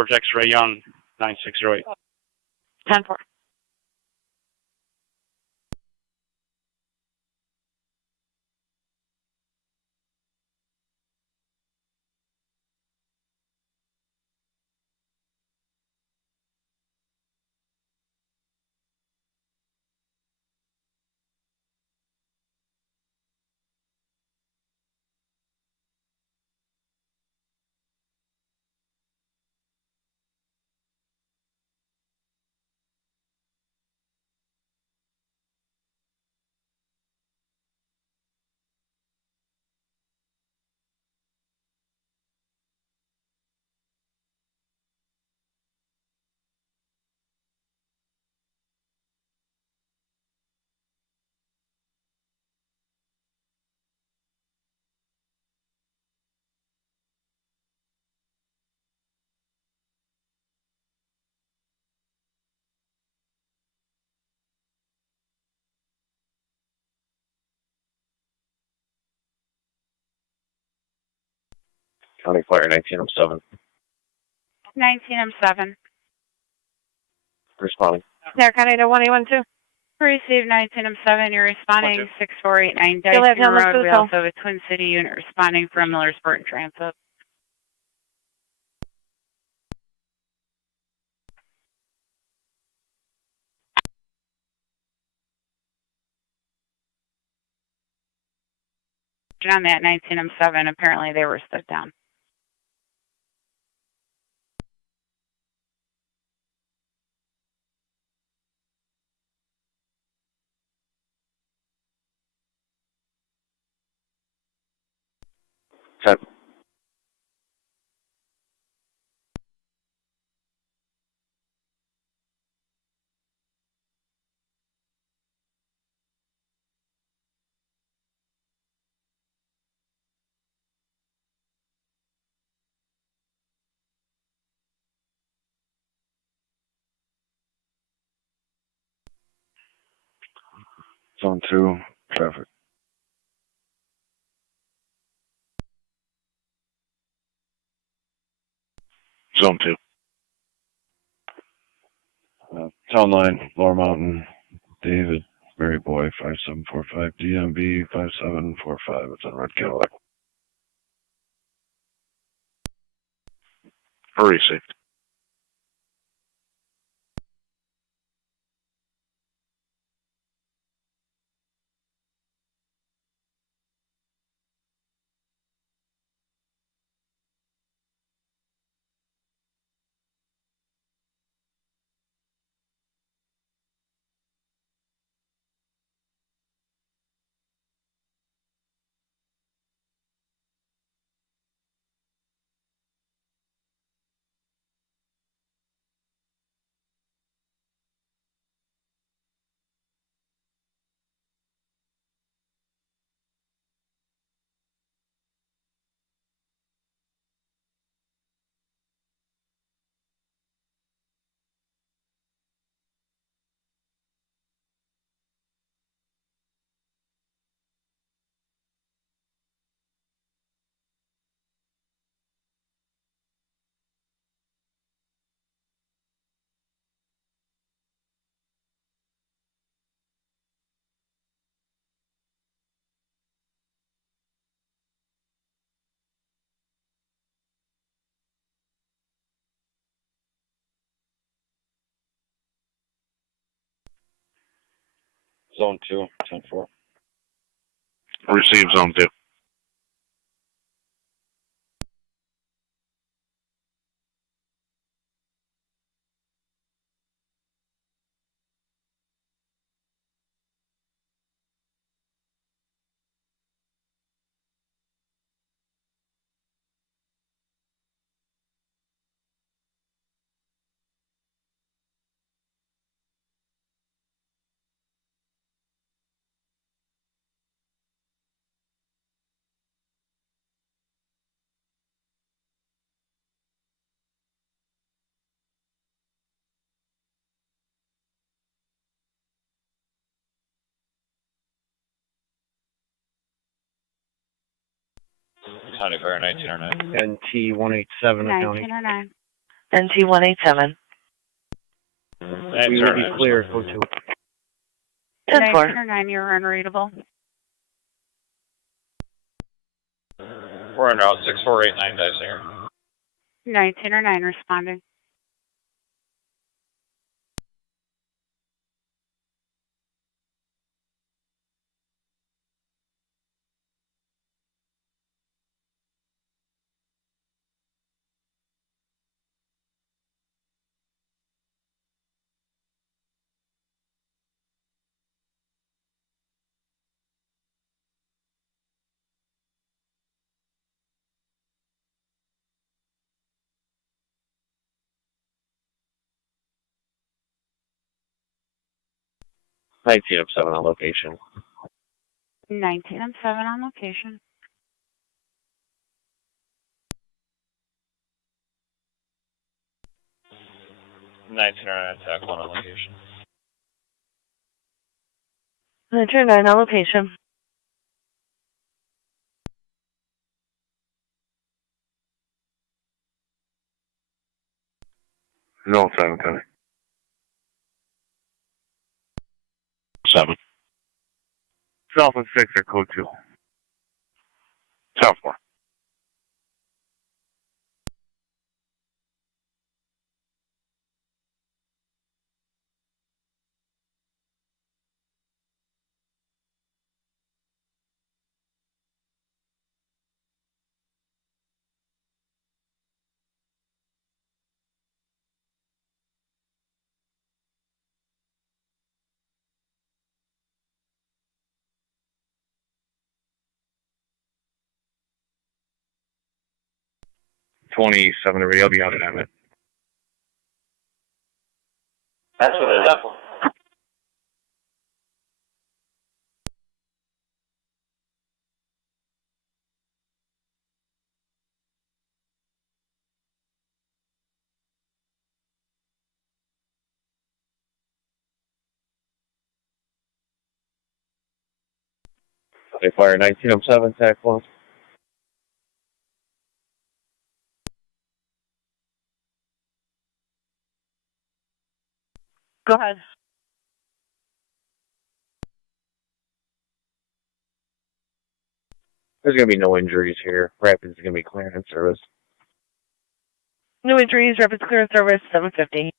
Towards X-ray Young, 9608. 10-4. County Fire 1907. 19-7. Responding. There, County to 1812. Received 19-7. You're responding 6489 Dyson Road. We also have a Twin City unit responding from Millersport and Transit. On that 19-7, apparently they were stood down. Ten. Zone 2, traffic. Zone 2. Town line, Lower Mountain, David, Mary Boy, 5745, DMB 5745. It's on Red Cadillac. Received. Zone 2, 10-4. Receive Zone 2. County Fire 1909. NT 187 County. 1909. NT 187. We will be clear, code 2. 10-4. 19 or 9, you're unreadable. We're en route 6489 dice here. 19 or 9 responding. Night team 7 on location. 19 and 7 on location. Nineteen or 9 attack 1 on location. 19 or 9 on location. No, 710. 7. South and 6 are code 2. South 4. $27 already. I'll be out of that. That's what it is up for. They fire 19 on 7, attack 1. Go ahead. There's going to be no injuries here. Rapids is going to be clearing in service. No injuries, Rapids clear service, 750.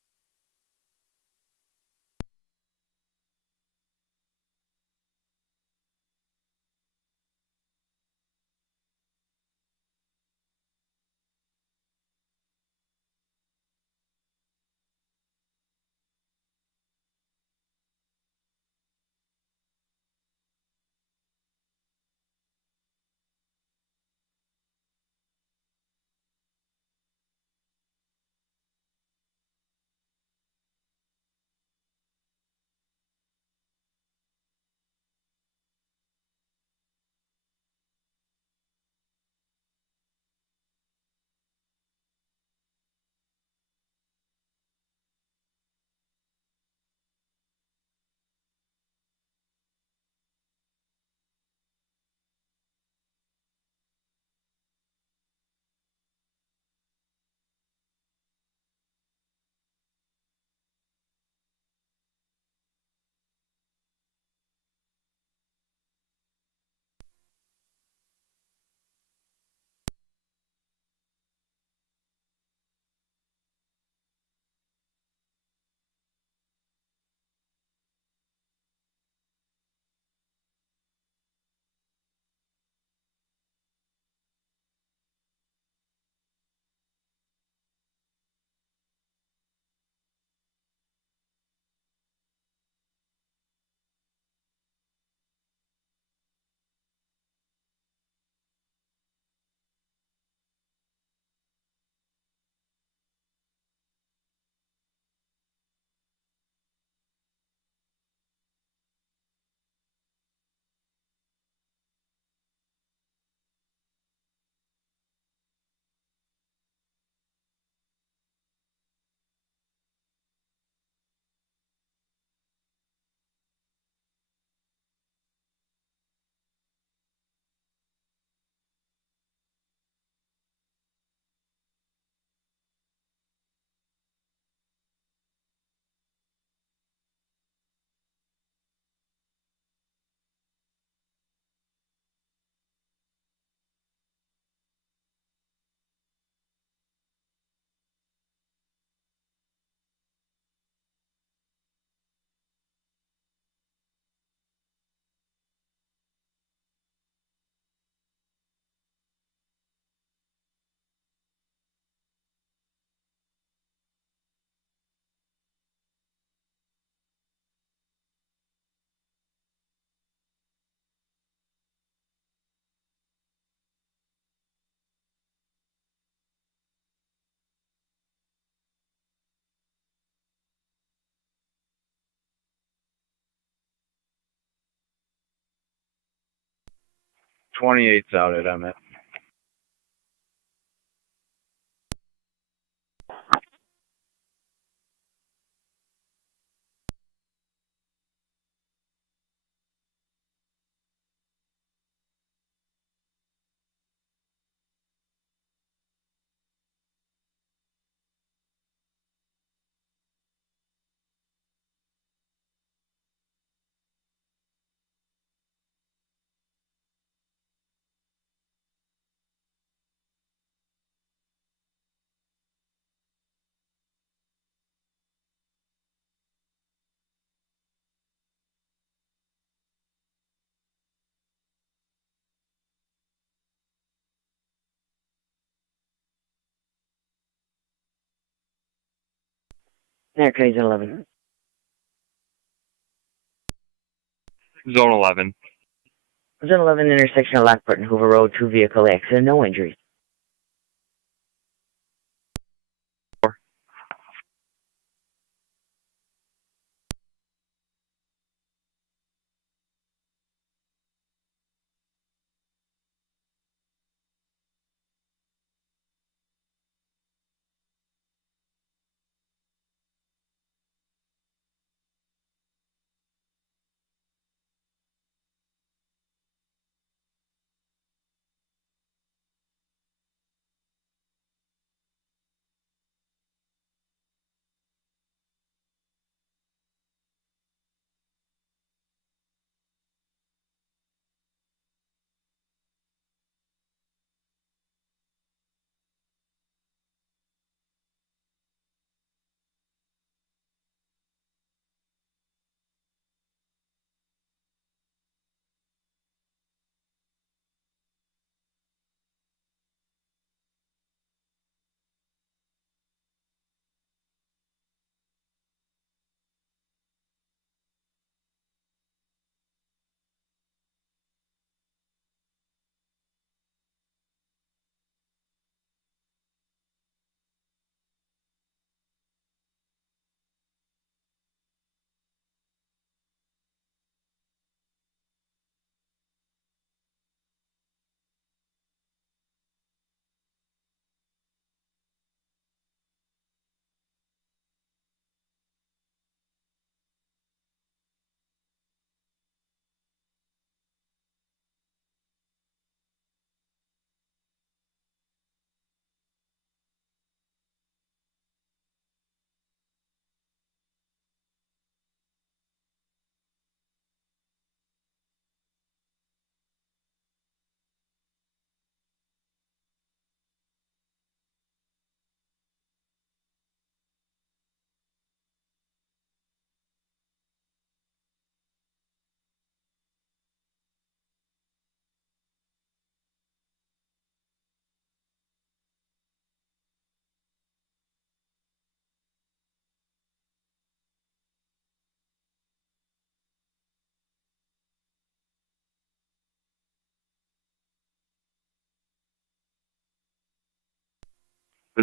28's out at Emmett. Niagara 11. Zone 11. Zone 11 intersection of Lockport and Hoover Road, 2-vehicle accident, no injuries.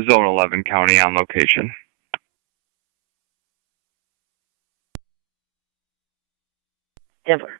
Zone 11 County on location. Denver.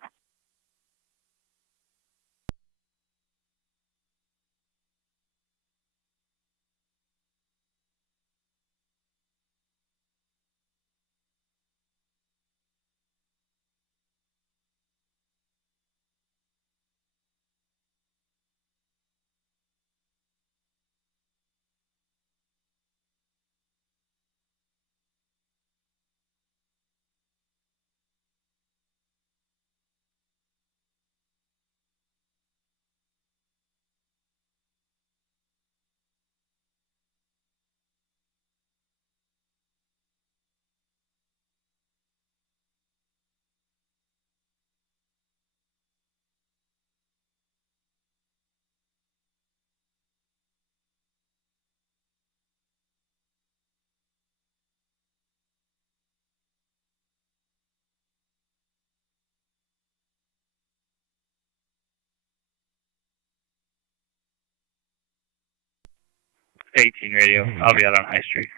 '18 radio. I'll be out on High Street.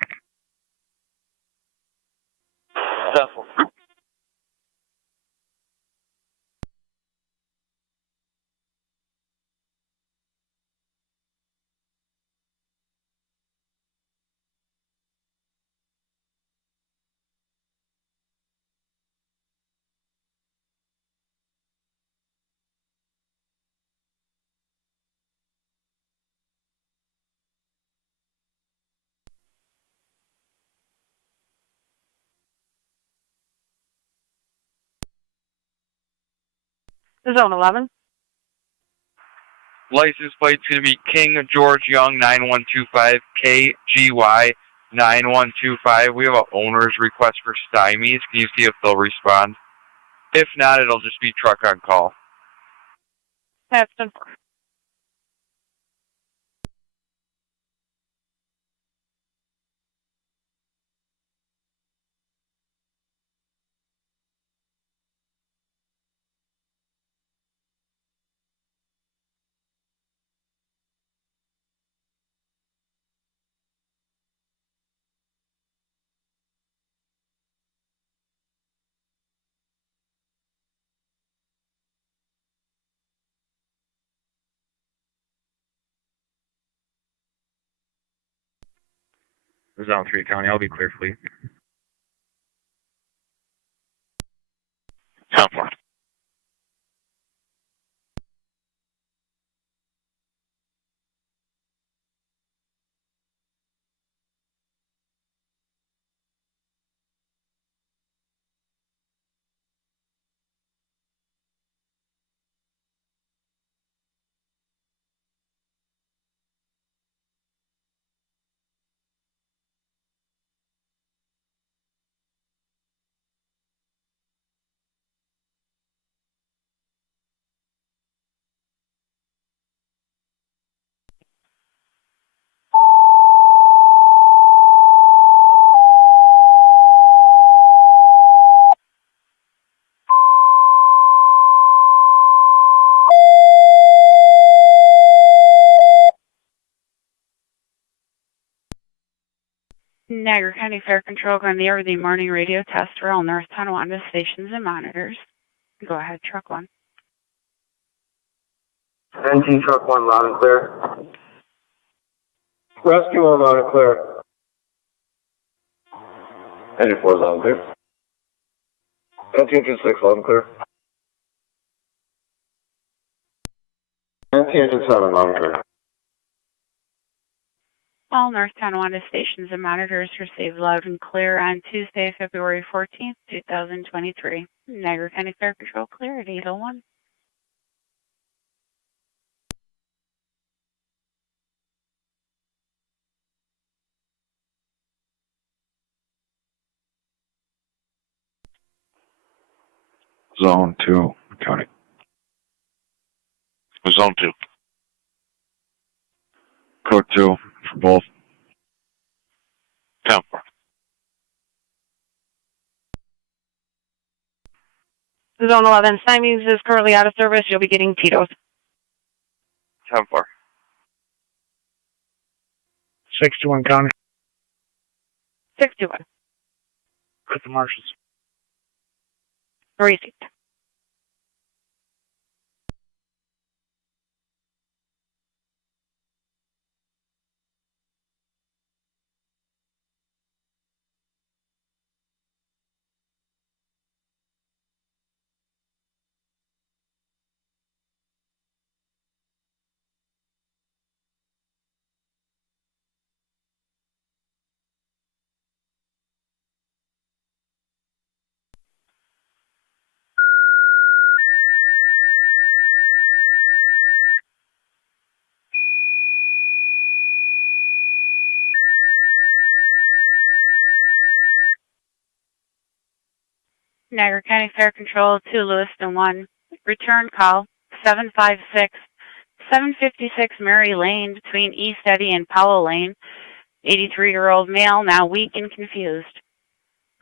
Zone 11. License plate's going to be King George Young 9125 KGY 9125. We have an owner's request for stymies. Can you see if they'll respond? If not, it'll just be truck on call. That's 10-4. Zone 3 County, I'll be clear fleet. 10-4. Niagara County Fire Control going the early morning radio test for all North Tonawanda stations and monitors. Go ahead, truck 1. 19 truck 1, loud and clear. Rescue 1, loud and clear. 94 loud and clear. 1926, loud and clear. 1927, loud and clear. All North Tonawanda stations and monitors received loud and clear on Tuesday, February 14th, 2023. Niagara County Fire Control clear at 8:01. Zone 2 County. Zone 2. Code 2 for both. 10-4. Zone 11. Stymies is currently out of service. You'll be getting Tito's. 10-4. 61 County. 61. With the marshals. Received. Niagara County Fire Control to Lewiston 1. Return call 756 Mary Lane between East Eddy and Powell Lane. 83-year-old male, now weak and confused.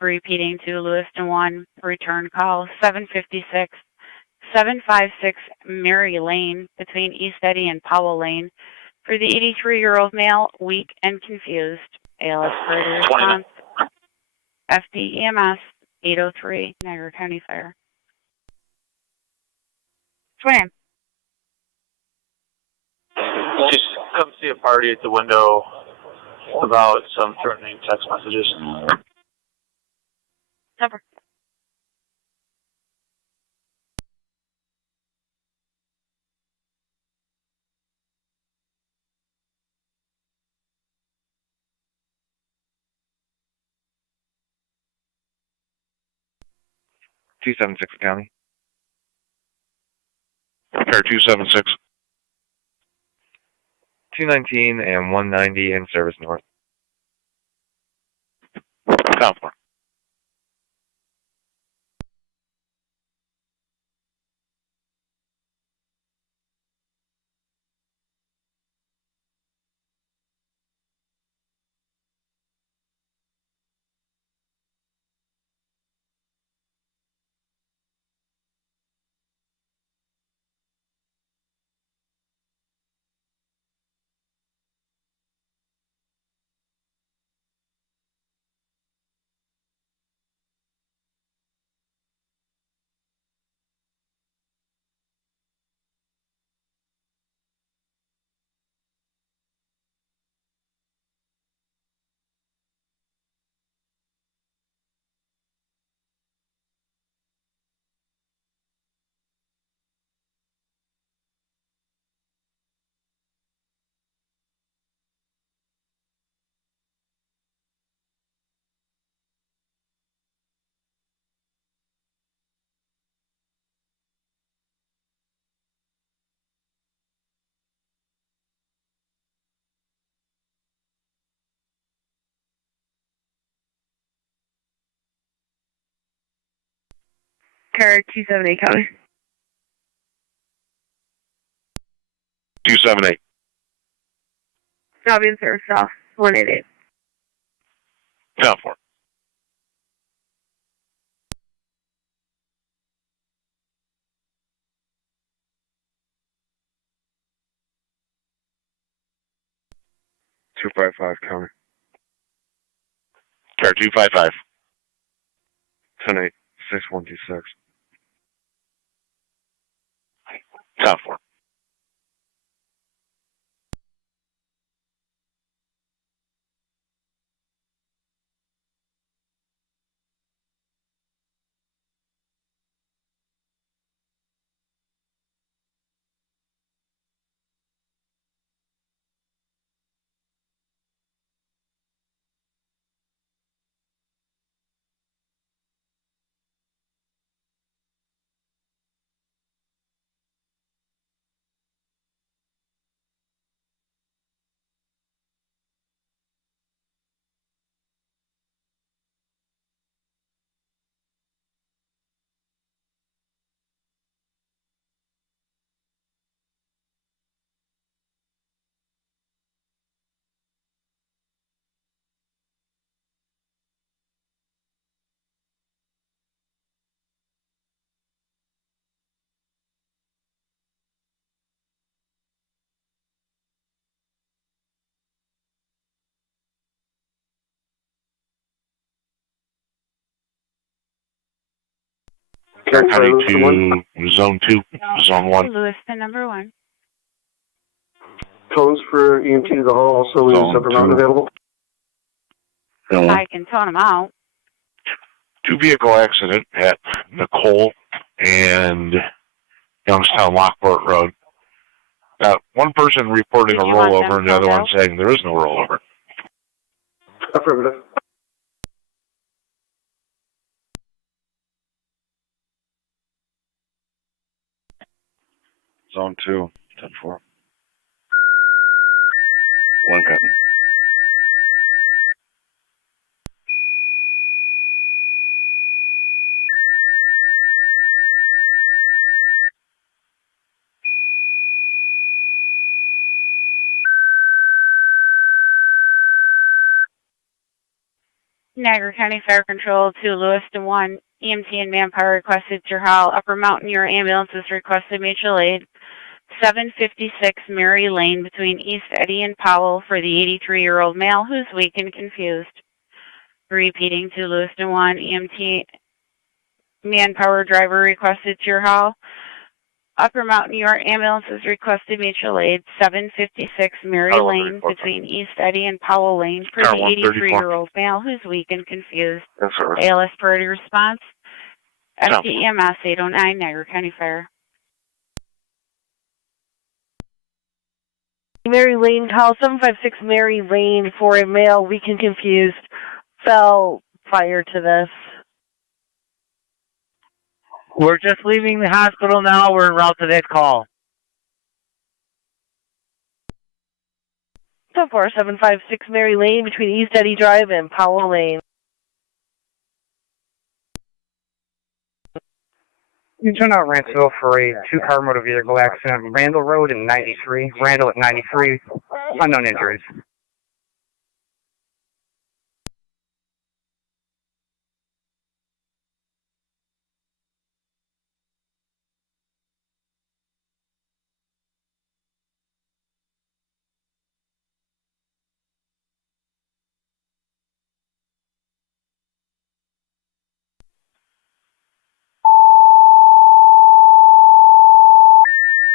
Repeating to Lewiston 1. Return call 756 Mary Lane between East Eddy and Powell Lane. For the 83-year-old male, weak and confused. ALS further response. FDEMS 803, Niagara County Fire. 29. Just come see a party at the window about some threatening text messages. Number. Two seven six County. Car 276. 219 and 190 in service north. South 4. Car 278 coming. 278. I'll be in service south 188. South 4. Two five five county. Car 255. 10-8, 6126. South 4. Car County to Zone 2, Zone 1. Lewiston, number 1. Codes for EMT to the hall, also we have Zone separate mountain 2. available. I can tone them out. 2-vehicle accident at Nicole and Youngstown Lockport Road. One person reporting Did a you want rollover them and the other filled one out? saying there is no rollover. Affirmative. Zone 2, 10-4. One copy. Niagara County Fire Control to Lewiston 1. EMT and manpower requested to your hall. Upper Mountain, your ambulance is requested mutual aid. 756 Mary Lane between East Eddy and Powell for the 83-year-old male who's weak and confused. Repeating to Lewiston 1. EMT manpower driver requested to your hall. Upper Mountain, your ambulance is requested mutual aid. 756 Mary Car Lane 134. between East Eddy and Powell Lane for Car the 83-year-old male who's weak and confused. Yes, sir. ALS priority response. No. FDEMS 809 Niagara County Fire. Mary Lane, call 756 Mary Lane for a male weak and confused. Fell prior to this. We're just leaving the hospital now. We're en route to that call. 74756 Mary Lane between East Eddy Drive and Powell Lane. You turn out Ranceville for a two-car motor vehicle accident on Randall Road in 93. Randall at 93. Unknown injuries.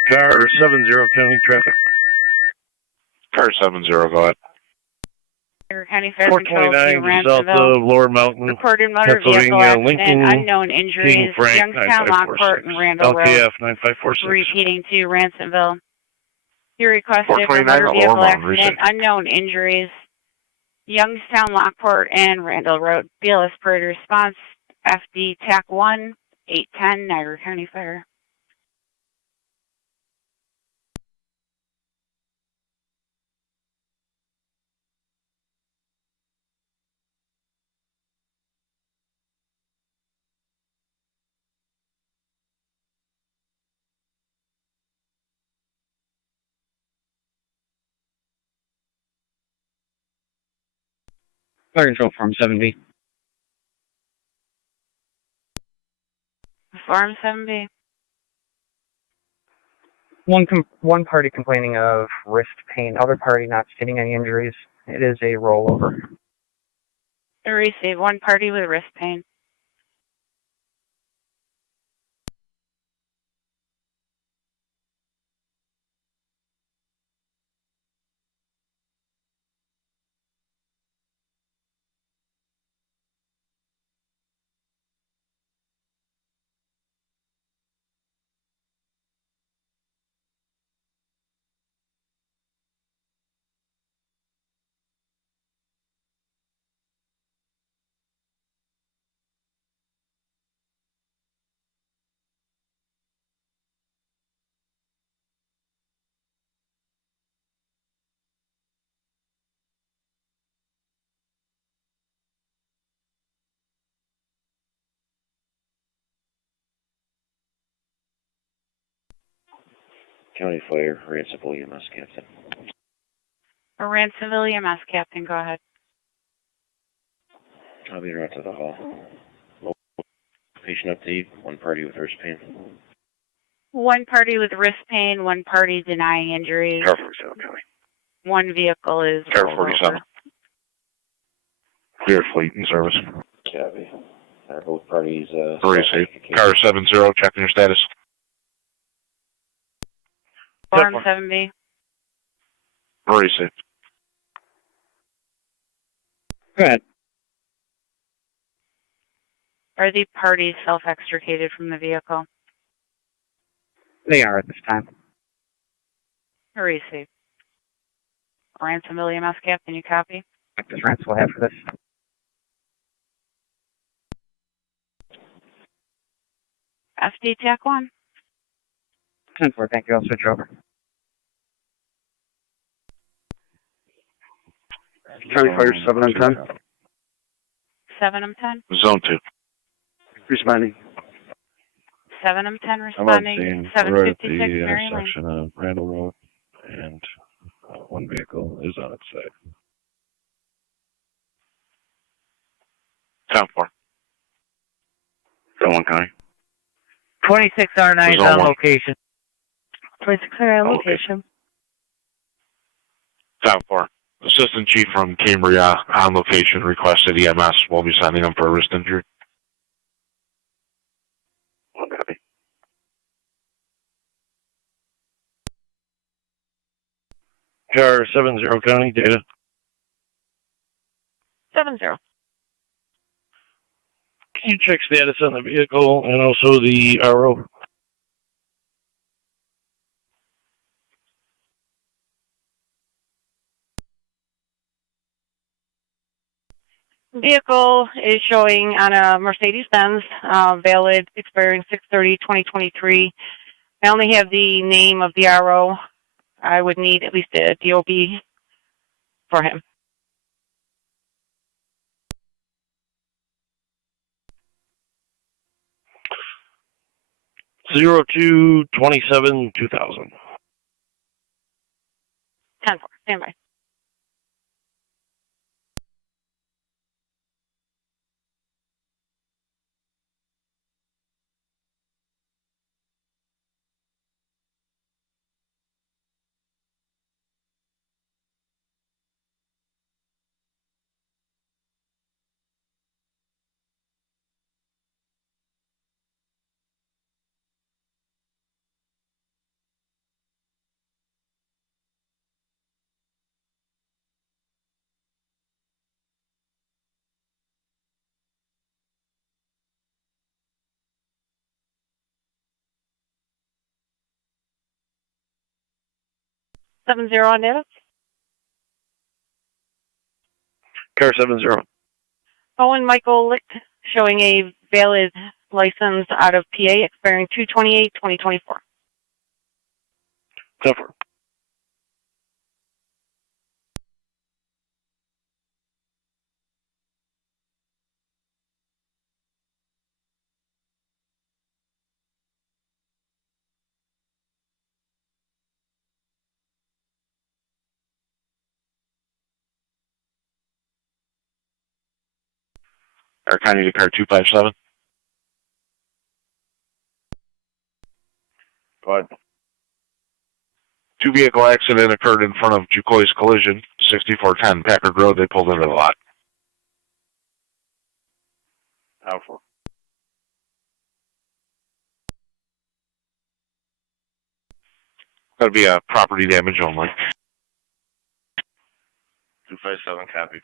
Car 70 County traffic. Car 70, go ahead. Niagara County Fire Control to 429 south Ranceville. of Lower Mountain. Reported motor vehicle Pennsylvania, accident, Lincoln, unknown King injuries, Frank Youngstown, Lockport, 9546. and Randall Road. LTF 9546. Repeating to Ransomville. You requested for 429 motor at vehicle Lower Mountain, accident, unknown injuries, Youngstown, Lockport, and Randall Road. BLS Parade response, FD TAC 1, 810, Niagara County Fire. Fire Control Farm 7B. Farm 7B. One party complaining of wrist pain, other party not stating any injuries. It is a rollover. Receive one party with wrist pain. County Fire, Ranceville, EMS Captain. Ransomville EMS Captain, go ahead. I'll be right to the hall. Patient update, one party with wrist pain. One party with wrist pain, one party denying injuries. Car 47, County. One vehicle is Car rolled 47. over. Clear fleet in service. Copy. Both parties, Receive. Car 70, checking your status. Farm 7B. Receive. Go ahead. Are the parties self-extricated from the vehicle? They are at this time. Receive. Ransomville EMS Captain, you copy? Active Rance will have for this. FD TAC 1. 10-4, thank you. I'll switch over. County Fire 7 and 10. 7 and 10. Zone 2. Responding. 7 and 10 I'm on responding. scene. We're at 756 the Mary Lane. intersection of Randall Road, and one vehicle is on its side. 10-4. Zone 1, County. 26R9 is Zone on 1. location. 26 on Okay. location. 10-4. Assistant Chief from Cambria on location requested EMS. We'll be sending them for a wrist injury. One copy. Car 70 County, data. 70. Can you check status on the vehicle and also the RO? Vehicle is showing on a Mercedes-Benz, valid, expiring 6/30/2023. I only have the name of the RO. I would need at least a DOB for him. 02-27-2000. 10-4, stand by. Seven zero on data. Car 70. Owen Michael Licht, showing a valid license out of PA, expiring 2/28/2024. 10-4. Air County to car 257. Go ahead. Two-vehicle accident occurred in front of Jucoy's Collision, 6410 Packard Road. They pulled into the lot. 10-4. That'd be a property damage only. 257 copy.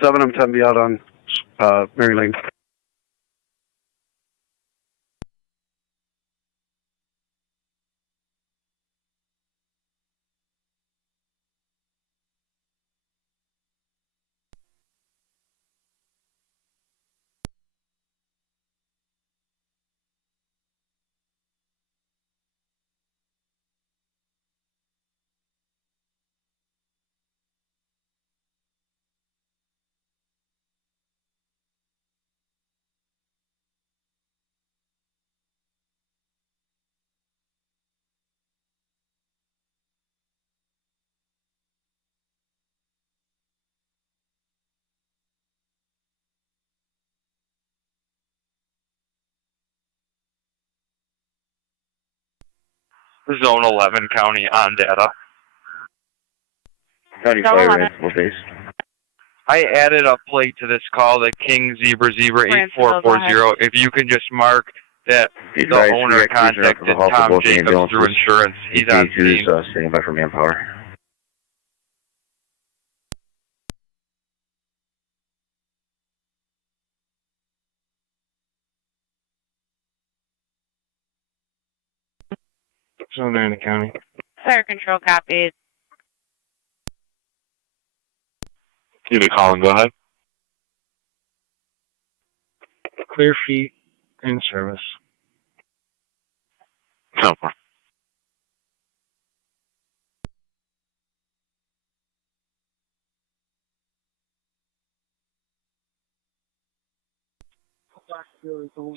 Seven, I'm 10 be out on Mary Lane. Zone 11 County on data. County Fire Ransom base. I added a plate to this call, the King Zebra 8440. If you can just mark that the owner contacted Tom Jacobs through insurance. He's on scene. Standing by for manpower. Zone 9 the county. Fire control copies. You to call and go ahead. Clear feet in service. 10-4.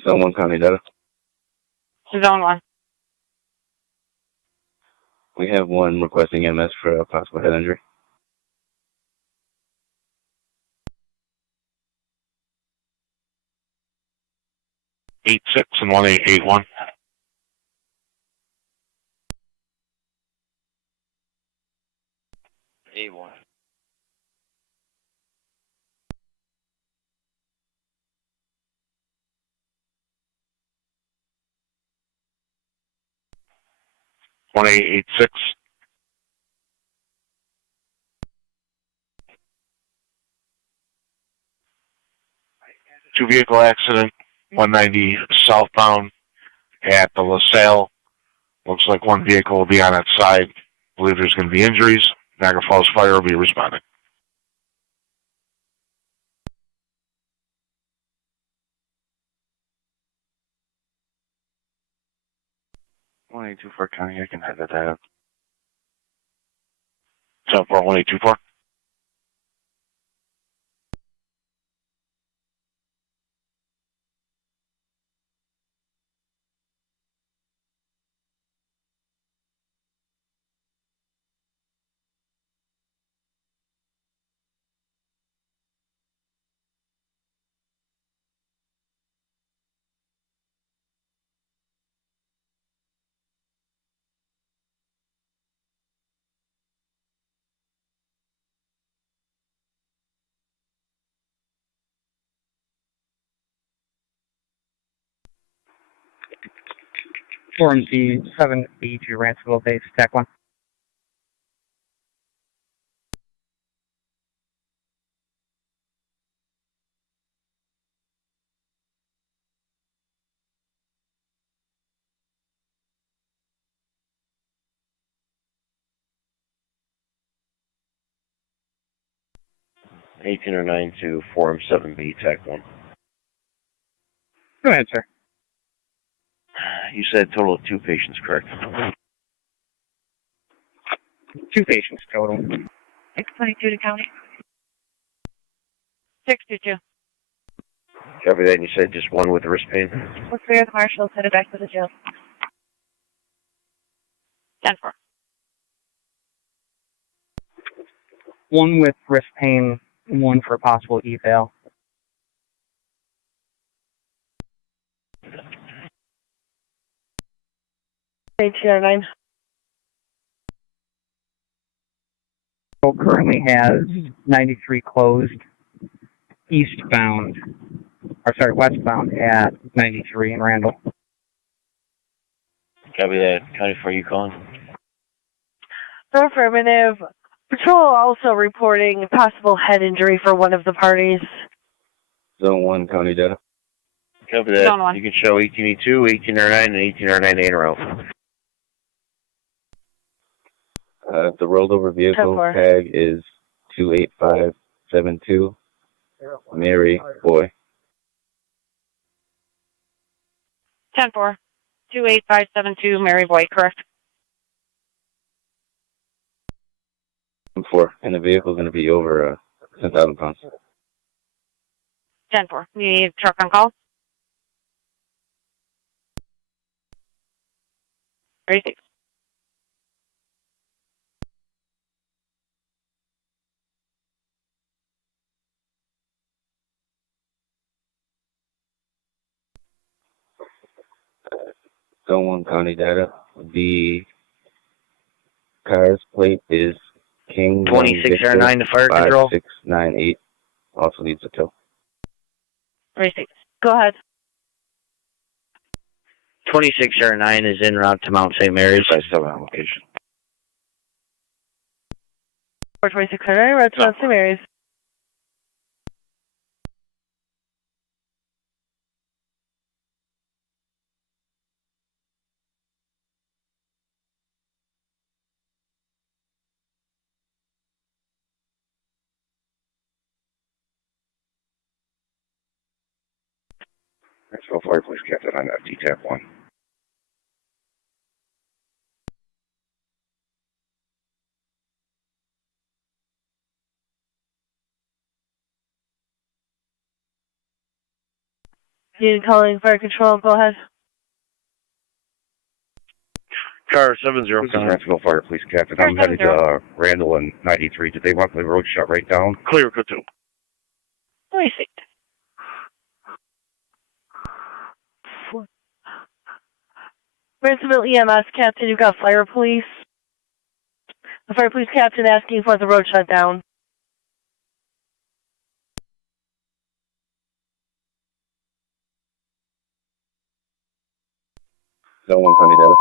Zone 1 County data. Zone 1. We have one requesting MS for a possible head injury. 86 Lewiston 1881. A1. One 886. Two vehicle accident, 190 southbound at the LaSalle. Looks like one vehicle will be on its side. Believe there's going to be injuries. Niagara Falls Fire will be responding. One 824 County, I can have that out. 741-824. Form C7B to Ransomville base, TAC 1. Eighteen or 9 to Forum 7B, TAC 1. Go ahead, sir. You said total of 2 patients, correct? 2 patients total. 622 to county. 622. Copy that, and you said just one with wrist pain? Let's clear the marshal, send it back to the jail. 10-4. 1 with wrist pain, 1 for possible eval. ATR9. Currently has 93 closed, westbound at 93 in Randall. Copy that. County, for you calling? Affirmative. Patrol also reporting possible head injury for one of the parties. Zone 1, county data. Copy that. Zone 1. You can show 18E2, 18R9, and 18R9 in a row. The rolled over vehicle tag is 28572. Mary, boy. 10-4. 28572, Mary Boy, correct? 4. And the vehicle is going to be over 10,000 pounds. 10-4. Need truck on call? 36. Zone 1 county data. The car's plate is King 2609 to fire control. 5698. Also needs a tow. 36. Go ahead. 2609 is en route to Mount St. Mary's. I still have location. 42609, right to Mount St. Mary's. Let's go for it, please, Captain, on that TTAP 1. Unit calling fire control, go ahead. Car 70. Ransomville Fire, please, Captain. I'm headed to Randall and 93. Did they want the road shut right down? Clear, go to. 36. Ransomville EMS, Captain, you've got fire police. The fire police captain asking for the road shut down. Zone 1, County data.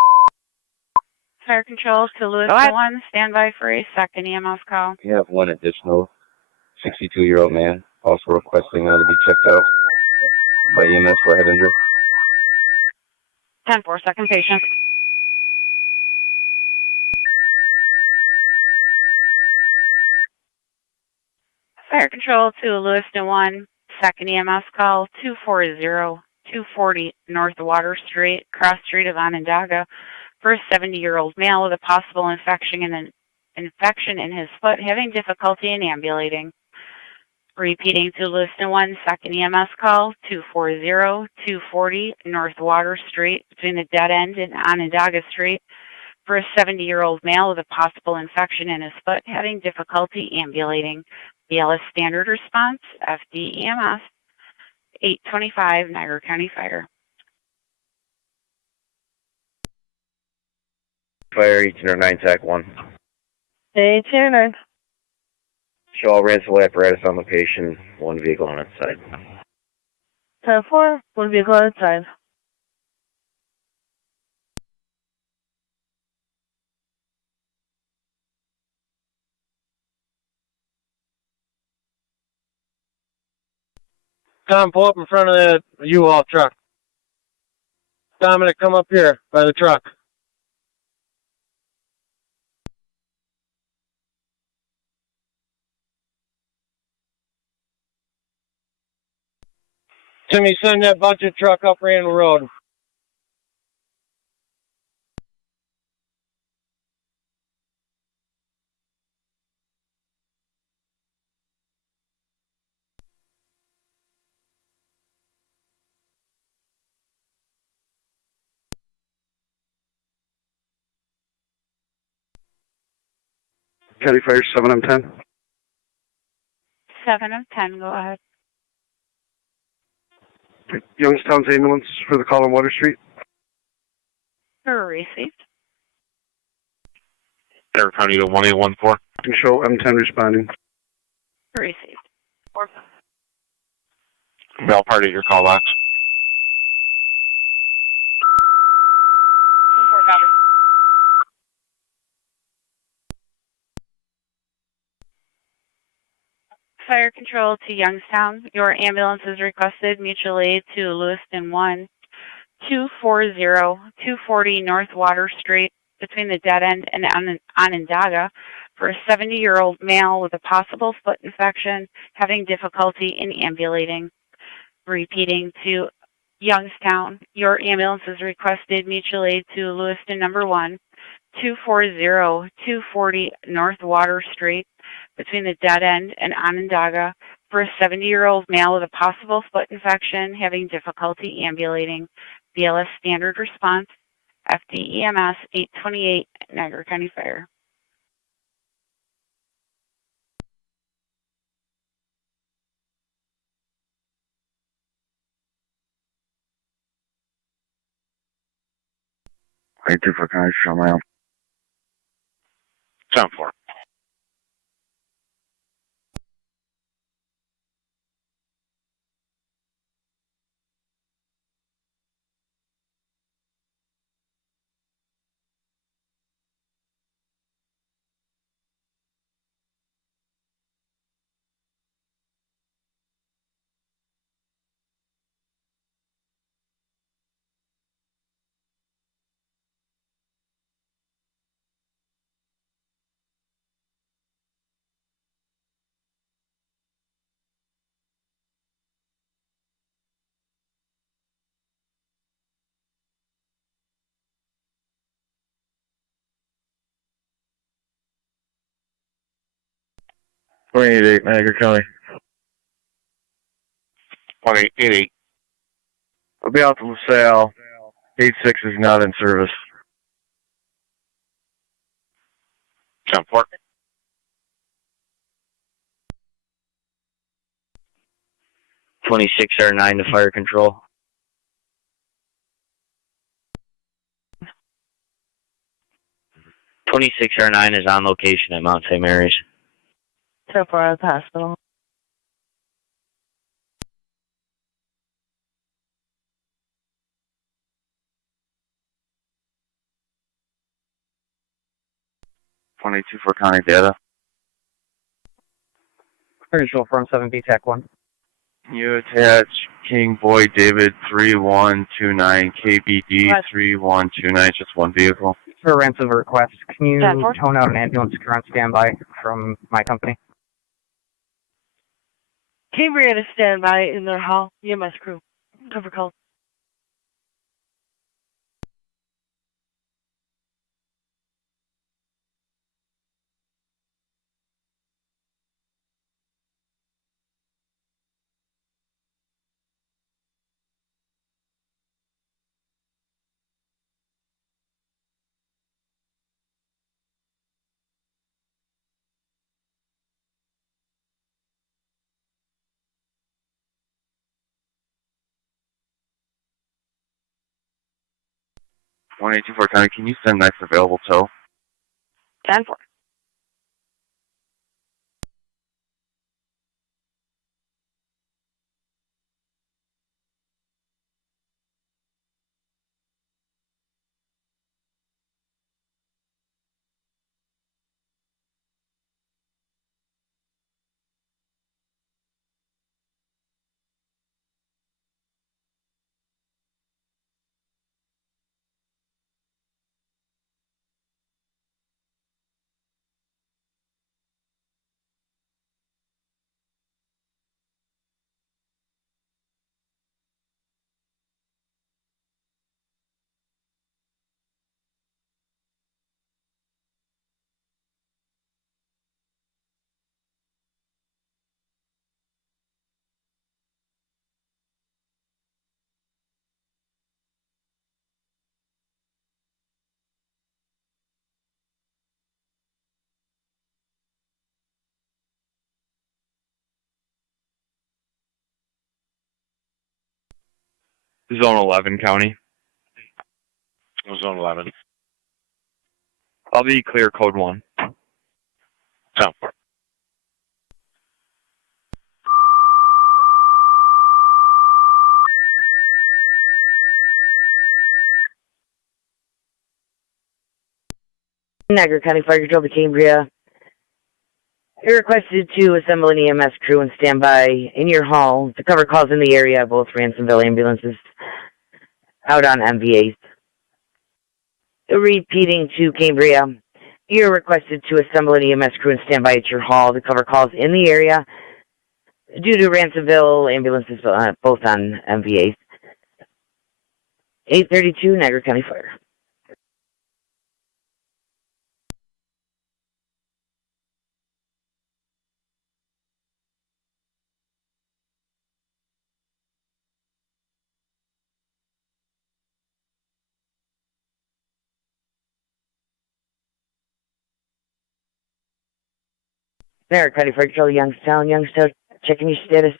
Fire control to Lewiston 1, stand by for a second EMS call. We have one additional 62-year-old man also requesting to be checked out by EMS for a head injury. 10-4, second patient. Fire control to Lewiston 1, second EMS call, 240 North Water Street, cross street of Onondaga, for a 70-year-old male with a possible infection in his foot, having difficulty in ambulating. Repeating to Lewiston 1, second EMS call, 240 North Water Street, between the dead end and Onondaga Street, for a 70-year-old male with a possible infection in his foot, having difficulty ambulating. BLS standard response, FDEMS, 825, Niagara County Fire. Fire 1809, TAC 1. 1809. Show all rental apparatus on location, one vehicle on its side. 10-4, one vehicle on its side. Tom, pull up in front of that U-Haul truck. Dominic, come up here by the truck. Timmy, send that budget truck up Randall Road. County Fire 7 of 10. 7 of 10, go ahead. Youngstown's ambulance for the call on Water Street. Received. Niagara County to 1814. Can show M10 responding. Received. Mail party at your call box. 10-4, copy. Fire control to Youngstown. Your ambulance is requested. Mutual aid to Lewiston 1, 240 North Water Street, between the dead end and Onondaga, for a 70-year-old male with a possible foot infection, having difficulty in ambulating. Repeating to Youngstown. Your ambulance is requested. Mutual aid to Lewiston number 1, 240 North Water Street, between the dead end and Onondaga, for a 70-year-old male with a possible foot infection, having difficulty ambulating. BLS standard response, FDEMS 828, Niagara County Fire. Thank you for kind show mail. 10-4. .88, Niagara County. 1888. I'll be out to LaSalle. 86 is not in service. 10-4. .26 or 9 to fire control. 2609 is on location at Mount St. Mary's. So far at the hospital. For county data. Control from 7B TAC 1. You attach King Boy David 3129 KBD 3129, just one vehicle. For a ransom request, can you 10-4? tone out an ambulance crew on standby from my company? Cambria to stand by in their hall. EMS crew. Cover call. For county, can you send next available tow? 10-4. Zone 11 county. Zone 11. I'll be clear code 1. 10-4. Niagara County Fire Control to Cambria. You're requested to assemble an EMS crew and stand by in your hall to cover calls in the area, both Ransomville ambulances out on MVAs. Repeating to Cambria, you're requested to assemble an EMS crew and stand by at your hall to cover calls in the area due to Ransomville ambulances both on MVAs. 832 Niagara County Fire. Niagara County Fire Control, Youngstown, checking your status.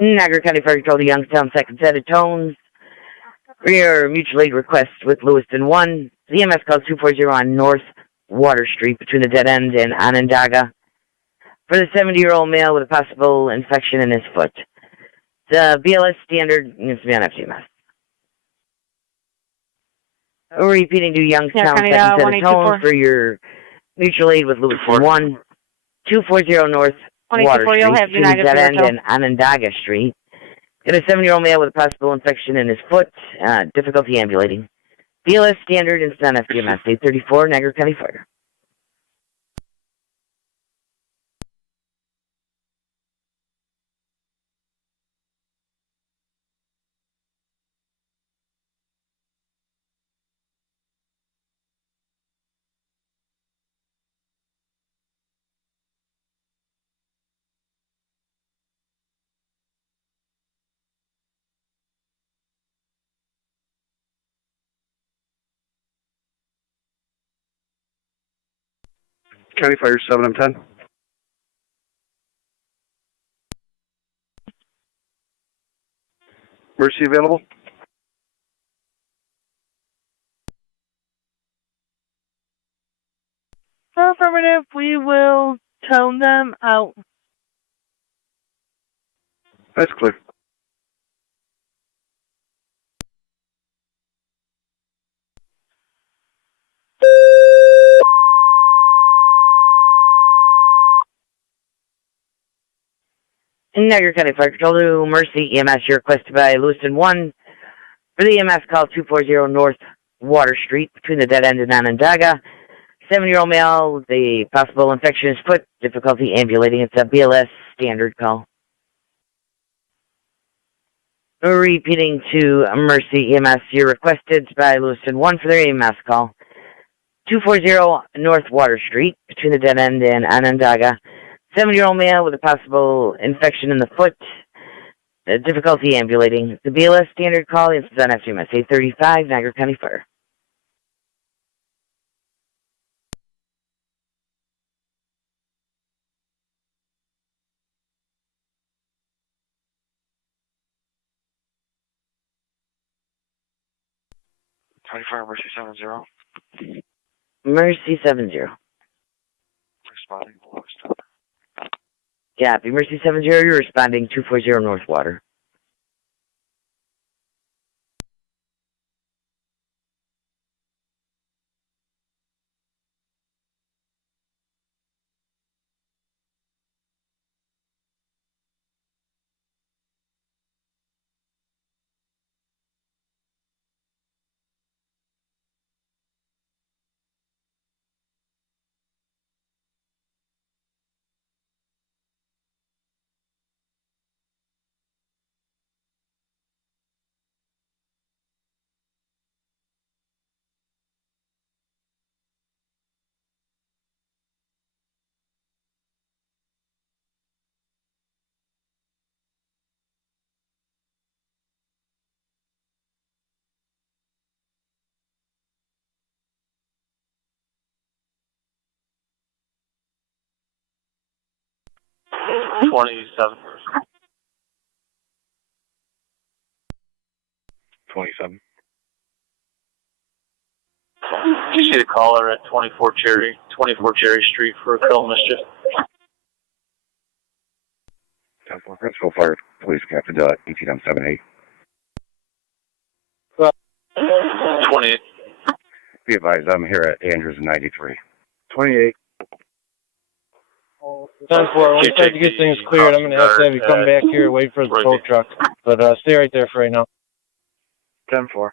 Niagara County Fire Control to Youngstown, second set of tones. For your mutual aid request with Lewiston 1, the EMS calls 240 on North Water Street between the dead end and Onondaga for the 70-year-old male with a possible infection in his foot. The BLS standard needs to be on FCMS. Repeating to Youngstown, second set of tones for your mutual aid with Lewiston 1, 240 North Water Street between the dead end and Onondaga Street. Got a 70-year-old male with a possible infection in his foot, difficulty ambulating. BLS standard and on FDMS, 834, Niagara County Fire. County Fire 7M10. Mercy available? Affirmative, we will tone them out. That's clear. Niagara County Fire Control to Mercy EMS, you're requested by Lewiston 1. For the EMS, call 240 North Water Street between the dead end and Onondaga. 7-year-old male with a possible infection in his foot, difficulty ambulating. It's a BLS standard call. Repeating to Mercy EMS, you're requested by Lewiston 1 for their EMS call. 240 North Water Street between the dead end and Onondaga. 7-year-old male with a possible infection in the foot, difficulty ambulating. The BLS standard call is on FGMS 835, Niagara County Fire. County Fire, Mercy 70. Mercy 70. Responding to Lewiston. Copy. Mercy 70, you're responding 240 North Water. $27. 27. You see the caller at 24 Cherry Street for criminal mischief. Principal Fire Police Captain ET-78. 28. Be advised, I'm here at Andrews 93. 28. 10-4, once I start to get things cleared, I'm going to have you come back here and wait for the tow truck. But stay right there for right now. 10-4.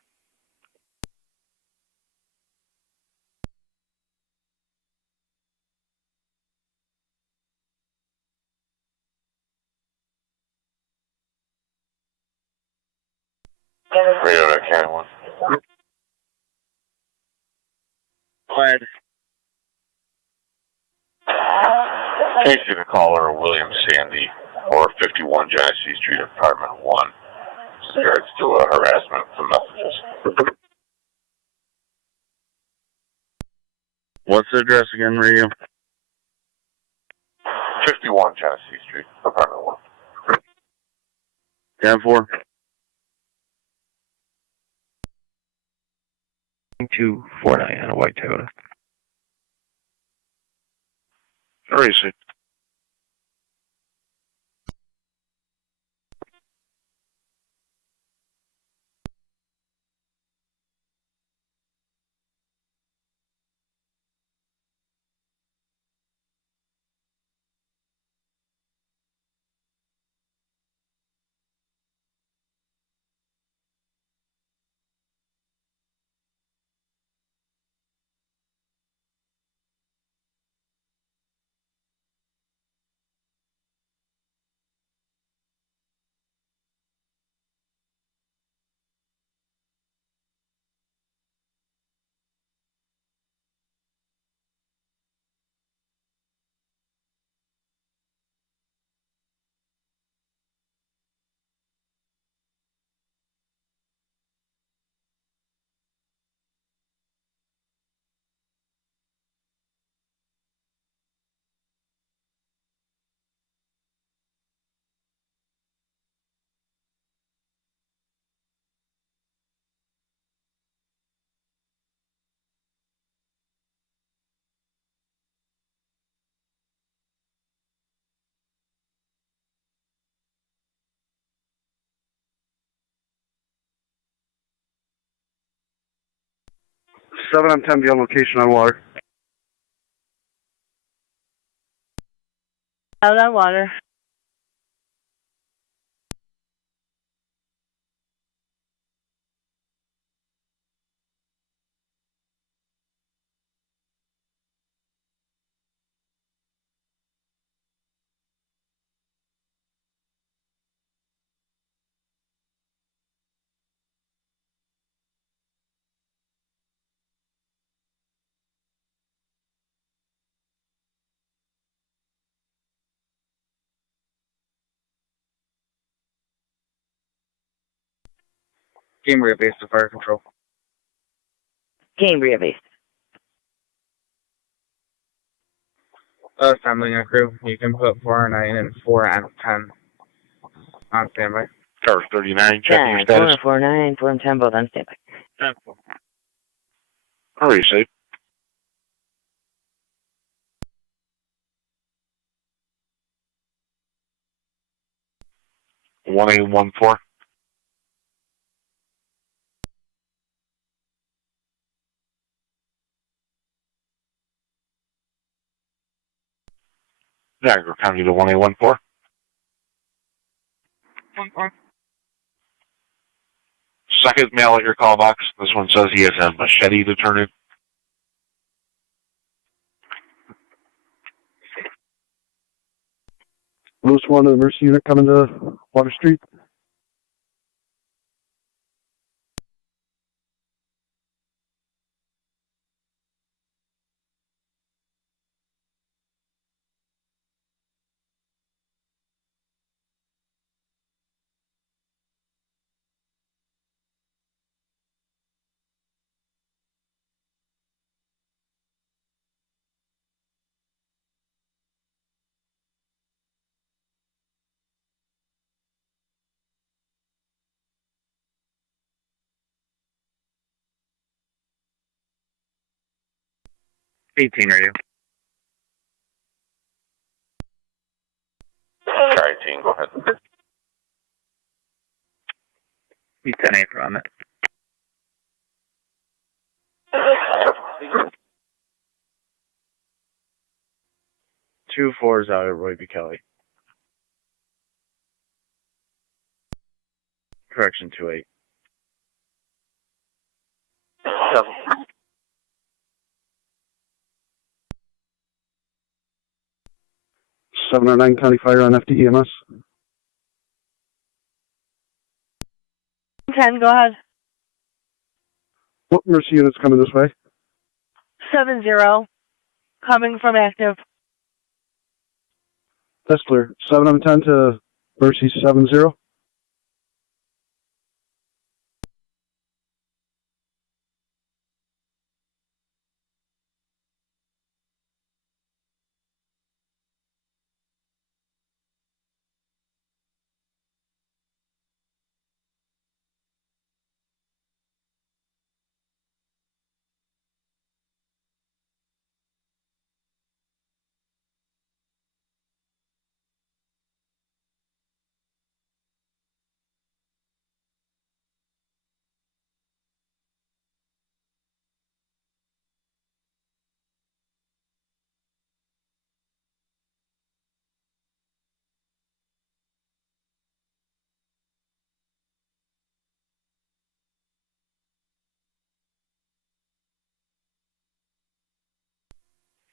Radio to County 1. Quiet. Case to the caller, William Sandy, or 51 Genesee Street, Apartment 1. In regards to a harassment from messages. What's the address again, radio? 51 Genesee Street, Apartment 1. 10-4. 249 on a white Toyota. 36. 7 on 10, be on location on water. Out on water. Cambria base to fire control. Cambria base. Assembling a crew. You can put 4 on 9 and 4 on 10 on standby. Car 39, checking your 4 status. 4 9, 4 and 10 both on standby. Hurry, safe. One 814. Niagara County to 1814. 1-4. Second male at your call box. This one says he has a machete to turn in. Lewis 1 to the Mercy unit coming to Water Street. Radio. Car 18, go ahead. Be 10-8 on it. Two 4s out at Roy B. Kelly. Correction, 2-8. 709 County Fire on FDEMS. 10, go ahead. What Mercy unit's coming this way? 7-0. Coming from active. That's clear. 7 on 10 to Mercy 7-0.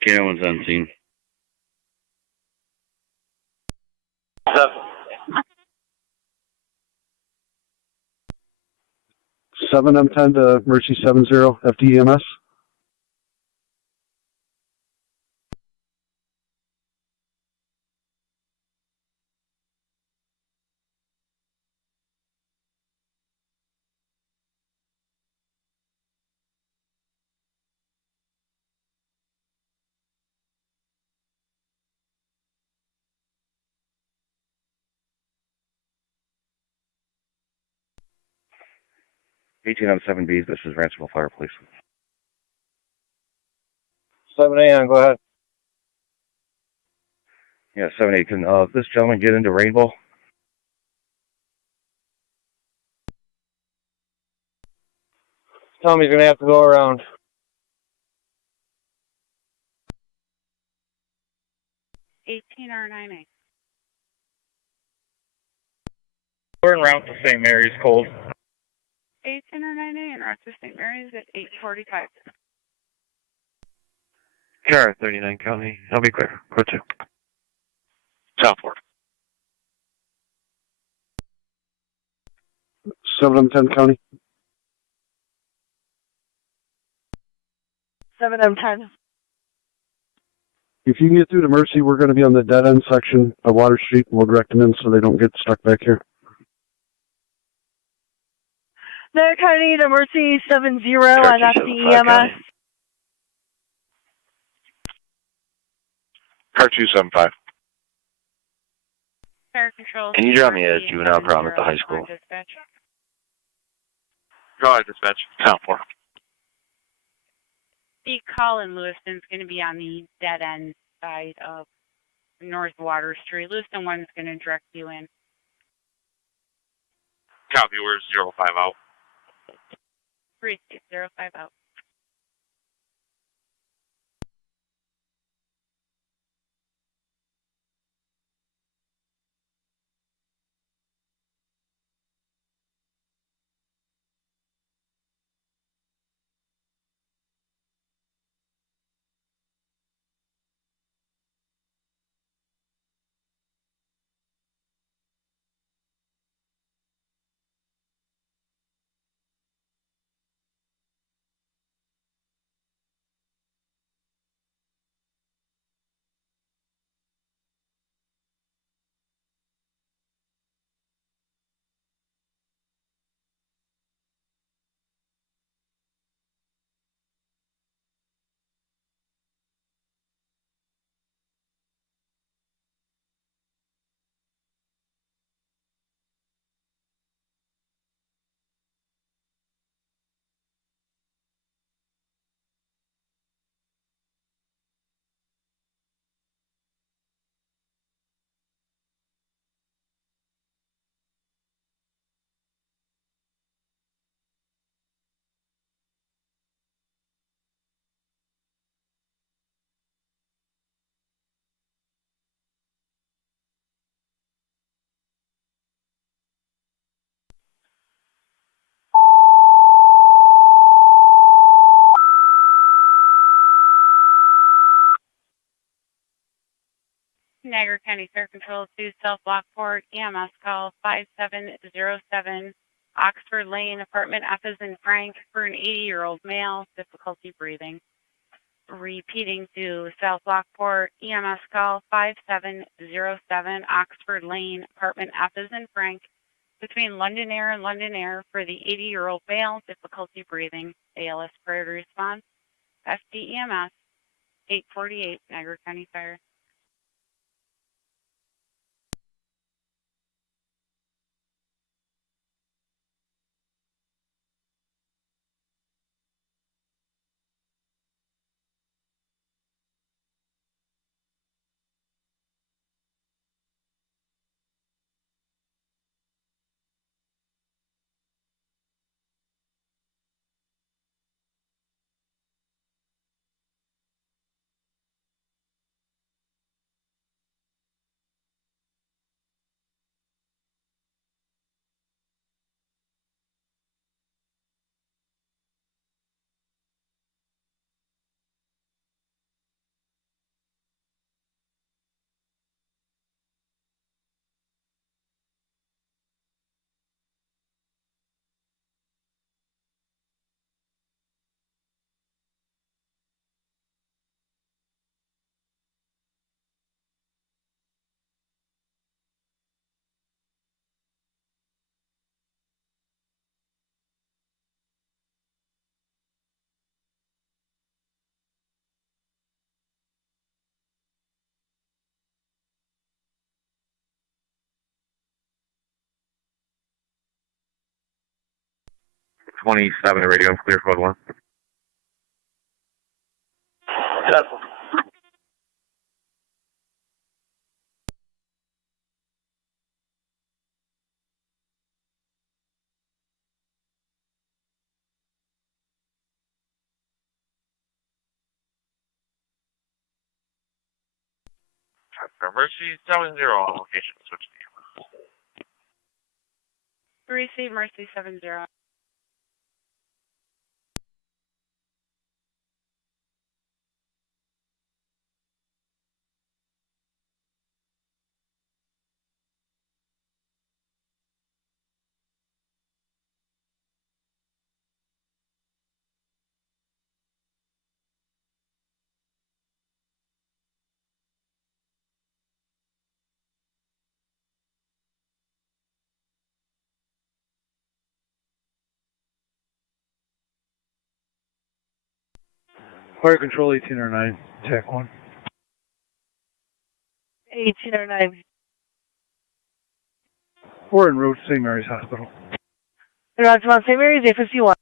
K-1's on scene. 7 on 10 to Mercy 7-0 FDEMS. Eighteen on 7Bs, this is Ransomville Fire Police. 7A on, go ahead. Yeah, 7-8. Can this gentleman get into Rainbow? Tell him he's going to have to go around. 18R98. We're en route to St. Mary's, cold. 18R98 and route to St. Mary's at 8:45. Car 39 County. I'll be clear. Go to. Southport. 7M10 County. 7M10. If you can get through to Mercy, we're going to be on the dead end section of Water Street. We'll direct them in so they don't get stuck back here. Niagara County to Mercy 70 on FDEMS. Car 275. Fire control. Can you drop me a juvenile prom at the high school? Dispatch. Go ahead, dispatch. Southport. The call in Lewiston is going to be on the dead end side of North Water Street. Lewiston 1 is going to direct you in. Copy, where's 05 out? 3605 out. Niagara County Fire Control to South Lockport, EMS call 5707, Oxford Lane, apartment F as in Frank, for an 80-year-old male, difficulty breathing. Repeating to South Lockport, EMS call 5707, Oxford Lane, apartment F as in Frank, between Londonderry and Londonderry, for the 80-year-old male, difficulty breathing. ALS priority response, FDEMS, 848, Niagara County Fire. .27 radio, clear code 1. for Mercy 70 on location. Switch to Receive Mercy 70. Fire Control 1809, TAC 1. 1809. We're en route to St. Mary's Hospital. Roger, St. Mary's, A51.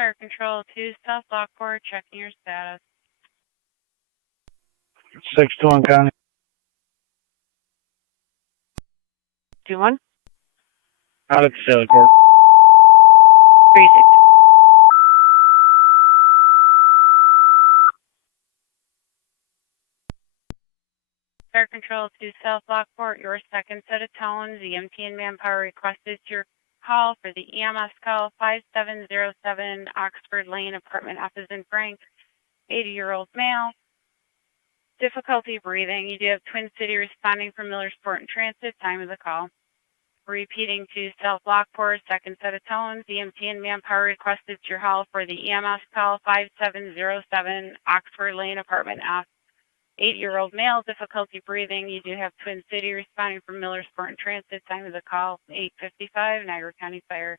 Fire Control 2, South Lockport, checking your status. 6-2 on County. 2-1. Out at the Sailor Court. 36. Fire Control 2, South Lockport, your second set of tones. EMT and manpower requested your call for the EMS call 5707 Oxford Lane, apartment F is in Frank, 80-year-old male. Difficulty breathing. You do have Twin City responding from Millersport and Transit. Time of the call. Repeating to South Lockport, second set of tones. EMT and manpower requested your call for the EMS call 5707 Oxford Lane, apartment F. 8-year-old male, difficulty breathing. You do have Twin City responding from Millersport and Transit. Time of the call, 8:55, Niagara County Fire.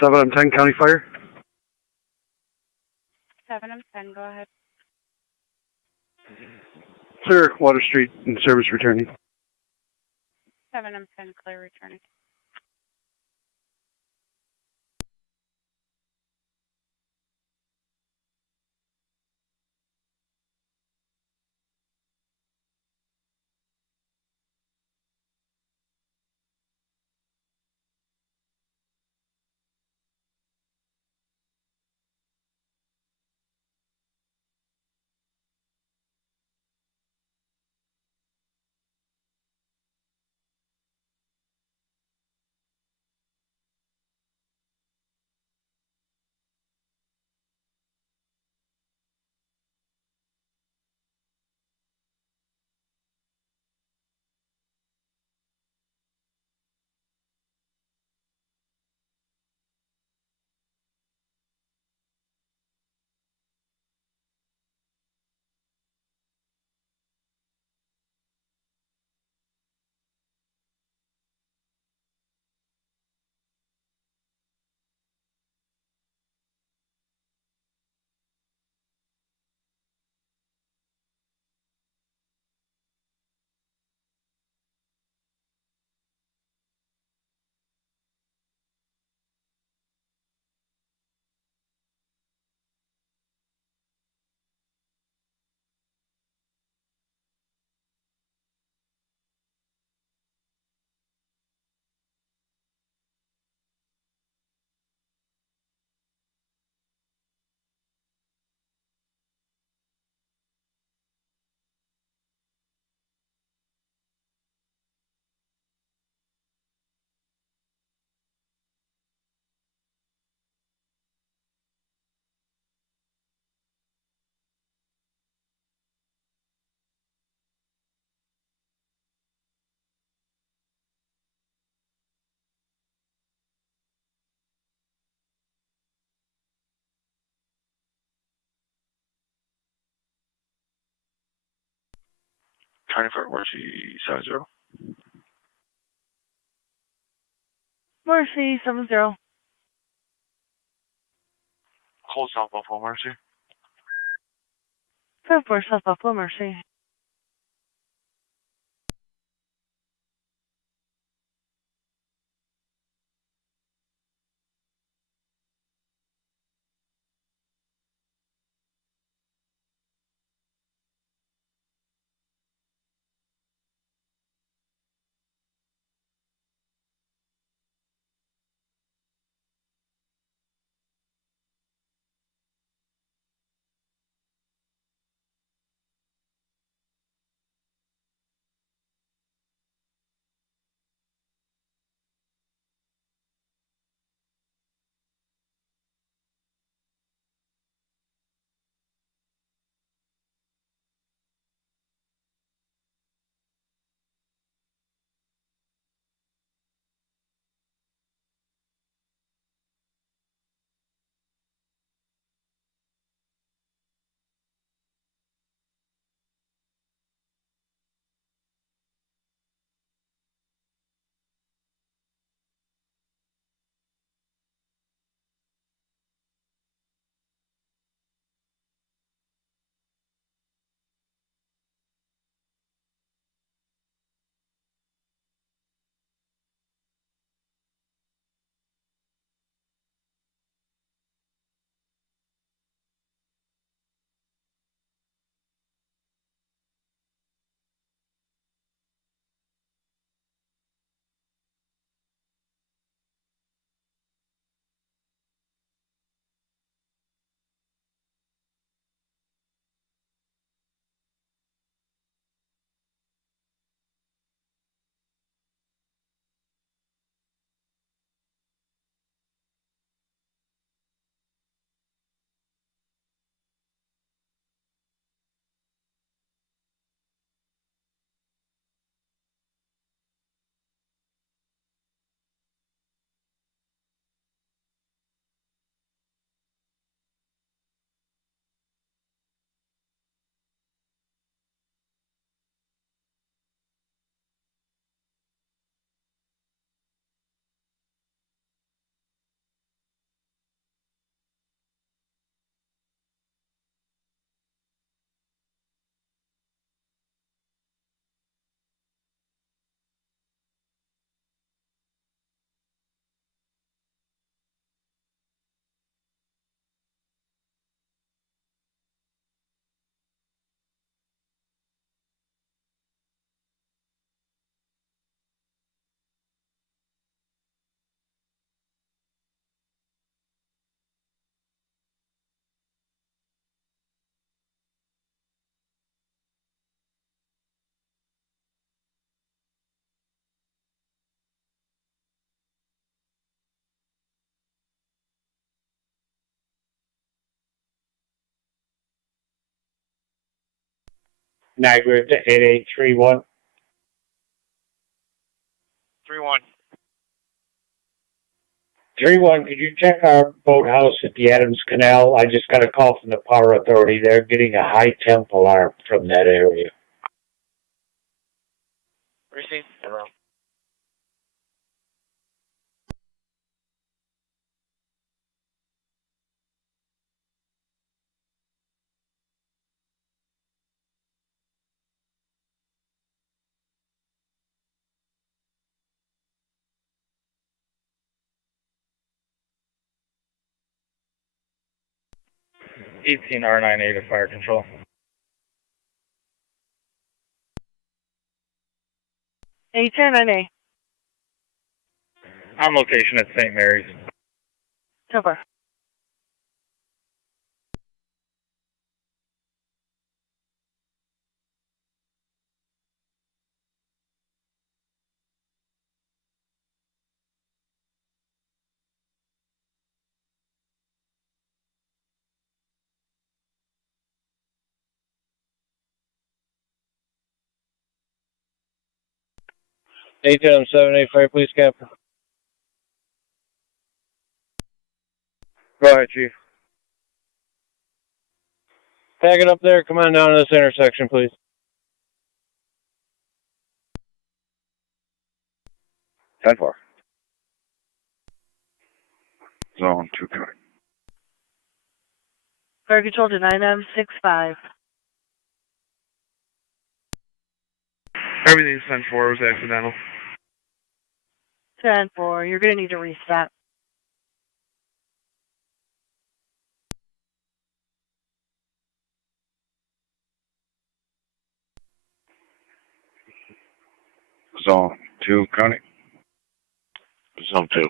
7 on 10 County Fire. 7 and 10, go ahead. Clear Water Street and service returning. 7 and 10, clear returning. County Fire, Mercy 70. Mercy 70. Cold South Buffalo, Mercy. 5-4 South Buffalo, Mercy. Niagara to 8831. 3-1. 3-1, could you check our boathouse at the Adams Canal? I just got a call from the Power Authority. They're getting a high temp alarm from that area. Received. Hello. R98 at fire control. A10-9A. On location at St. Mary's. So far. A10-7A, Fire Police Captain. Go ahead, Chief. Tag it up there. Come on down to this intersection, please. 10-4. Zone 2 County. Fire control to 9M65. Everything's 10-4 was accidental. 10-4. You're going to need to reset. Zone 2 County. Zone 2.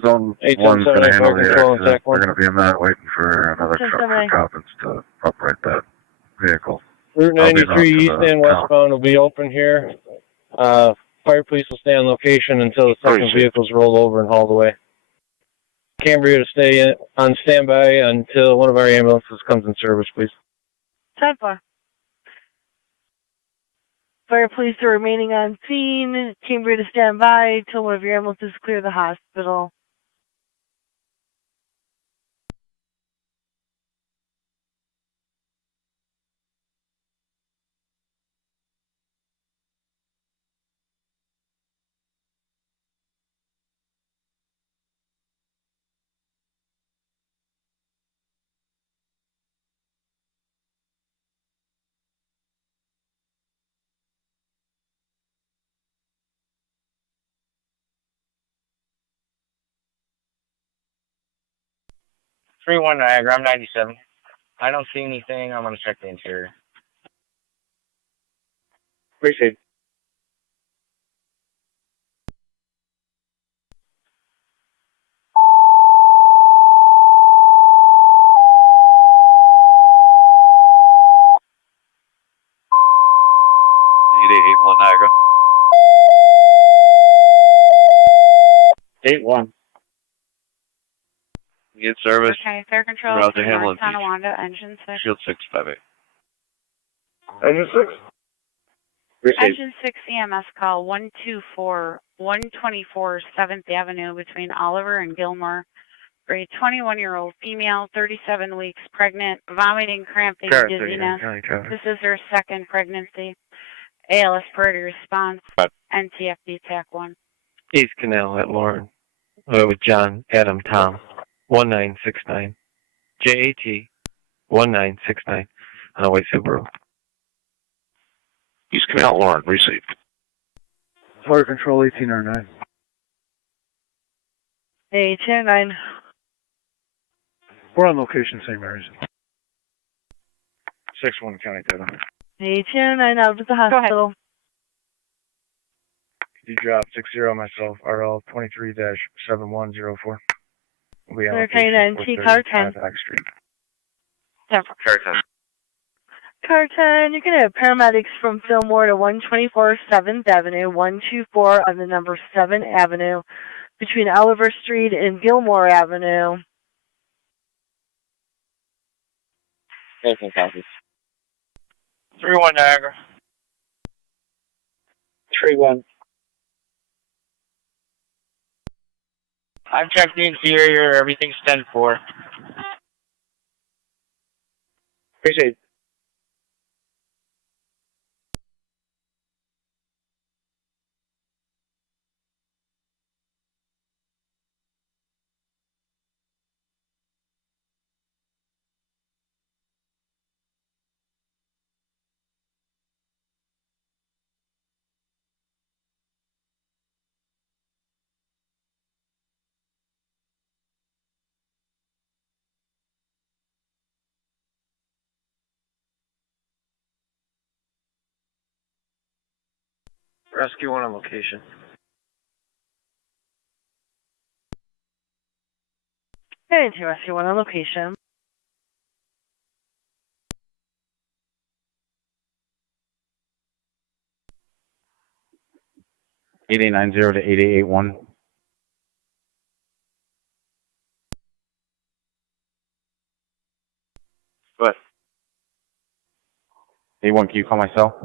Zone 1's going to handle the accident. We're going to be in that waiting for another truck for Coppins to upright that vehicle. Route 93 east and westbound will be open here. Fire police will stay on location until the second vehicle's rolled over and hauled away. Cambria to stay on standby until one of our ambulances comes in service, please. 10-4. Fire police are remaining on scene. Cambria to stand by till one of your ambulances clear the hospital. Three one Niagara, I'm 97. I don't see anything. I'm going to check the interior. Appreciate it. Niagara. 8-1. Get service. Okay, fire control. Route to Hamlin Beach. Tonawanda, engine 6. Shield 658. Engine 6. Received. Engine 6 EMS call 124 7th Avenue between Oliver and Gilmore. For a 21-year-old female, 37 weeks pregnant, vomiting, cramping, dizziness. This is her second pregnancy. ALS priority response. NTFD TAC 1. East Canal at Lauren. With John, Adam, Tom. 1969. JAT 1969 on a white Subaru. East Canal, Lauren, received. Fire control 1809. 809. We're on location, St. Mary's. 6-1 County Data. 809 out of the hospital. You drop 60 myself, RL 23-7104. We'll be on location. Car 10. Car 10, you're going to have paramedics from Fillmore to 124 7th Avenue, 124 on the number 7 Avenue, between Oliver Street and Gilmore Avenue. Anything copies. 3-1 Niagara. 3-1. I've checked the interior, everything's 10-4. Appreciate it. Rescue 1 on location. Hey, to Rescue 1 on location. $8890 to 8881. What? 81, can you call my cell?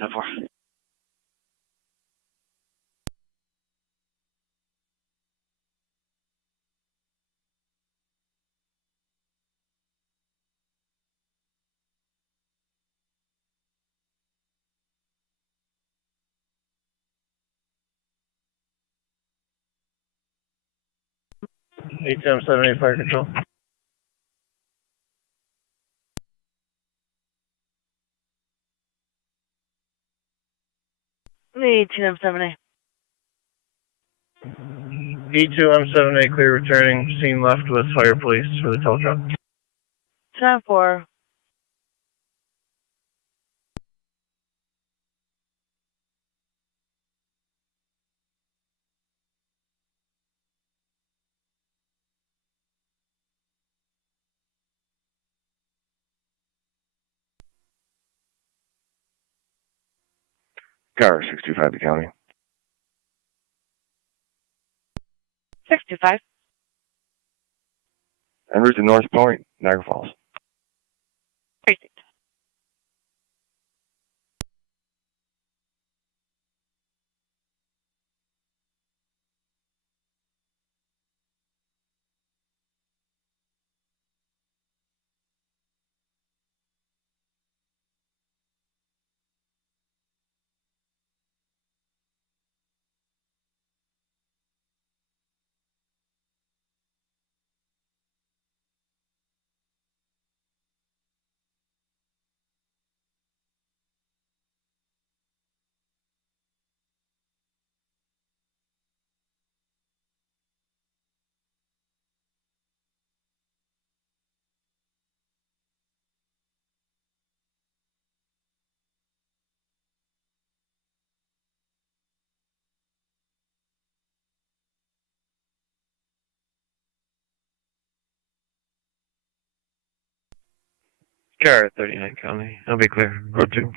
10-4. ATM-78 fire control. The 18M7A. D2M78 clear returning. Scene left with fire police for the tow truck. 10-4. Car 625 to county. 625. En route to North Point, Niagara Falls. Precinct. Car 39 county. I'll be clear. Road 2.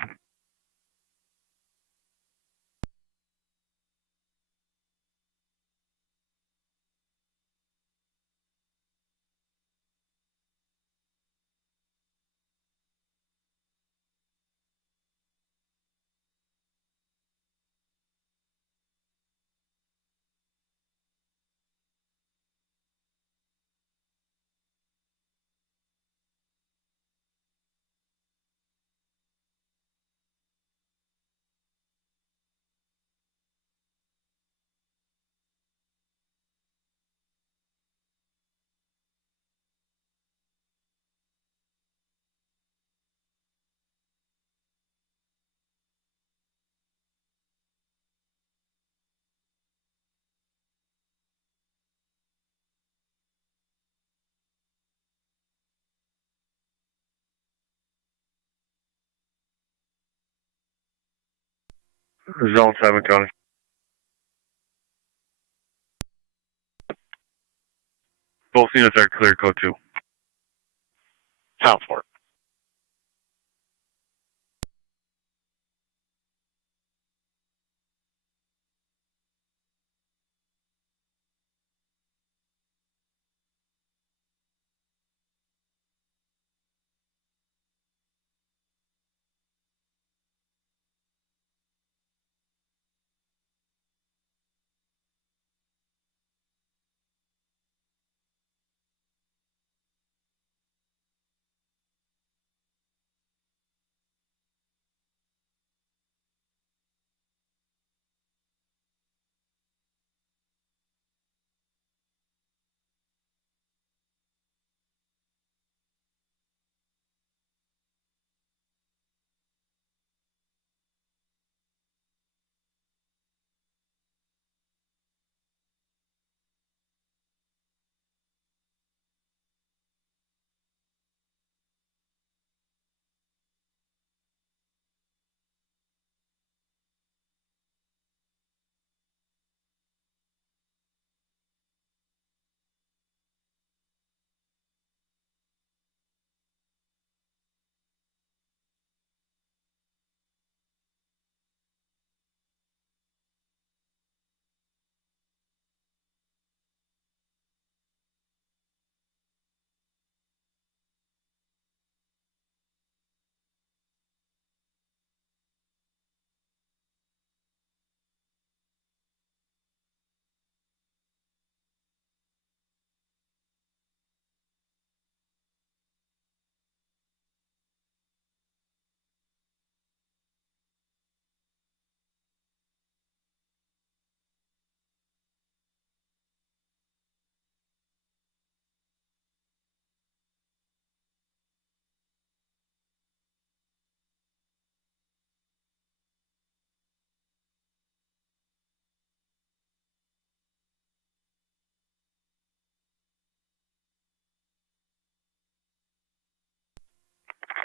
Zone 7 county. Both units are clear, code 2. Southport.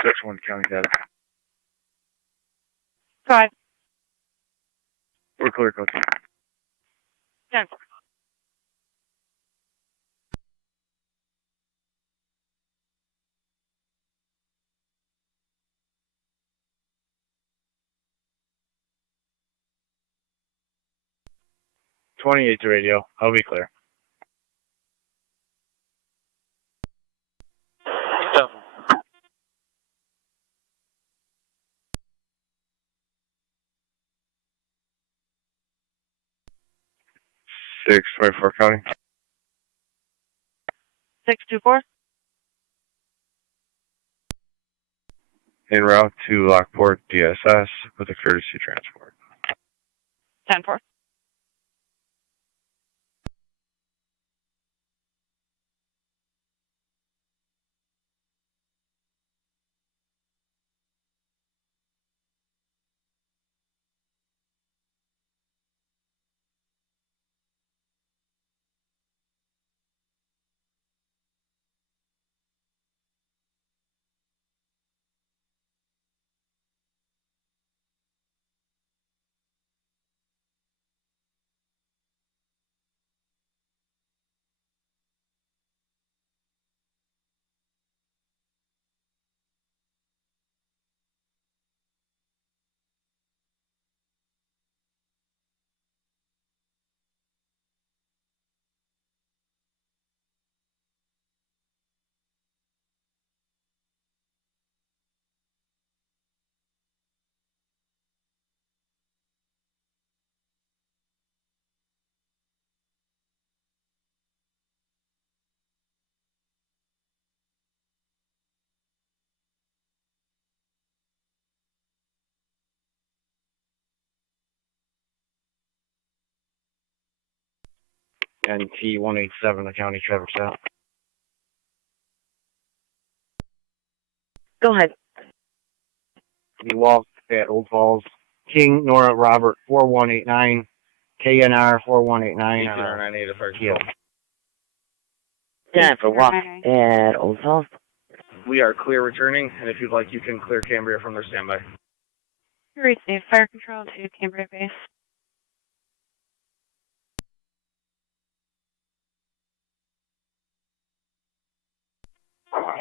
6-1 county data. Go ahead. We're clear, Coach. 10-4. To radio. I'll be clear. 624 county. 624. En route to Lockport DSS with a courtesy transport. 10-4. NT 187, the county traffic stop. Go ahead. The walk at Old Falls. King Nora Robert 4189. KNR 4189. Yeah. 10 for walk at Old Falls. We are clear returning, and if you'd like, you can clear Cambria from their standby. Receive fire control to Cambria Base.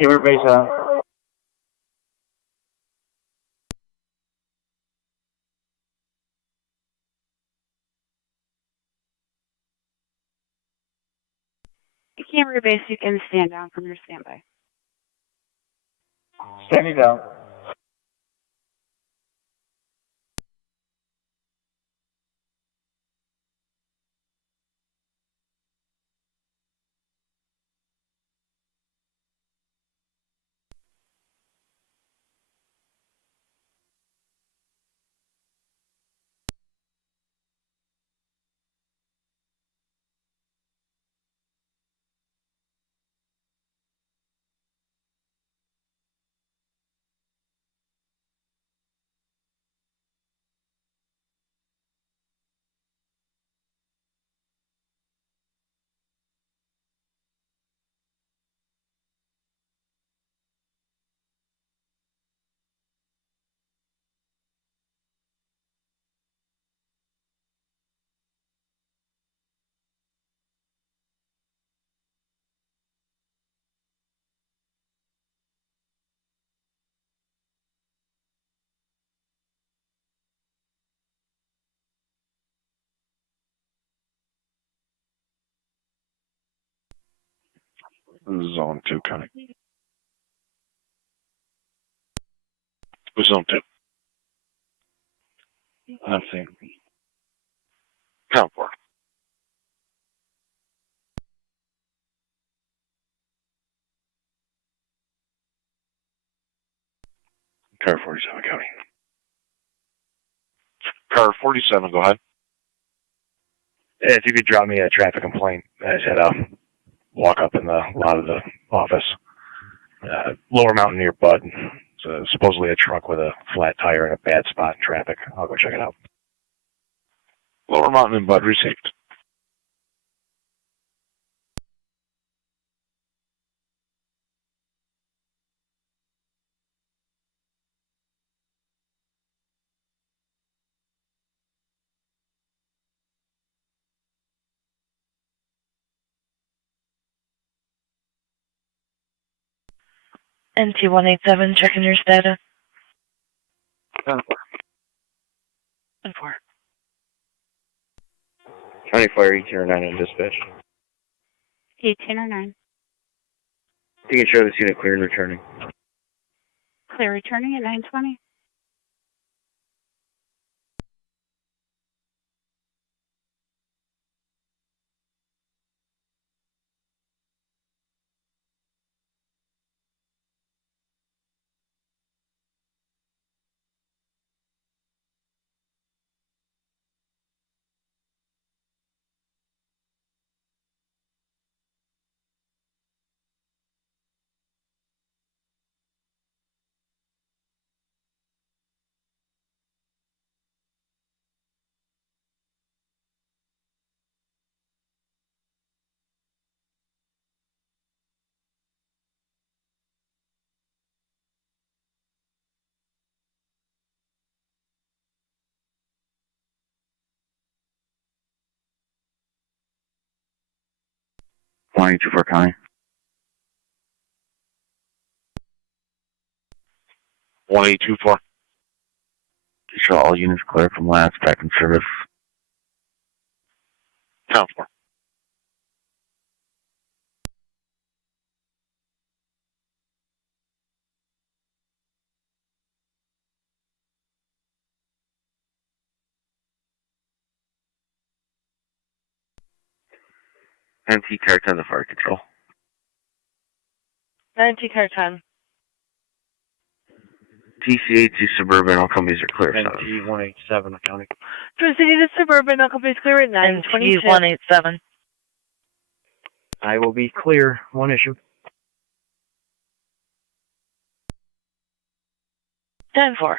Cambria Base, Cambria Base, you can stand down from your standby. standing down. Zone 2 county. Zone 2. Nothing. Count 4. Car 47 county. Car 47, go ahead. If you could drop me a traffic complaint, I just had to walk up in the lot of the office. Lower Mountain near Bud. It's supposedly a truck with a flat tire and a bad spot in traffic. I'll go check it out. Lower Mountain and Bud received. NT187, checking your status. 10-4. 10-4. County Fire 1809 on dispatch. 1809. Taking care of this unit, clear and returning. Clear returning at 920. For County. 1824. Show all units clear from last back in service. 10-4. NT Car 10 to fire control. 9T car 10. TCA to Suburban, all companies are clear. NT 187 County. Twin City to Suburban, all companies clear at 922. NT187. I will be clear. One issue. 10-4.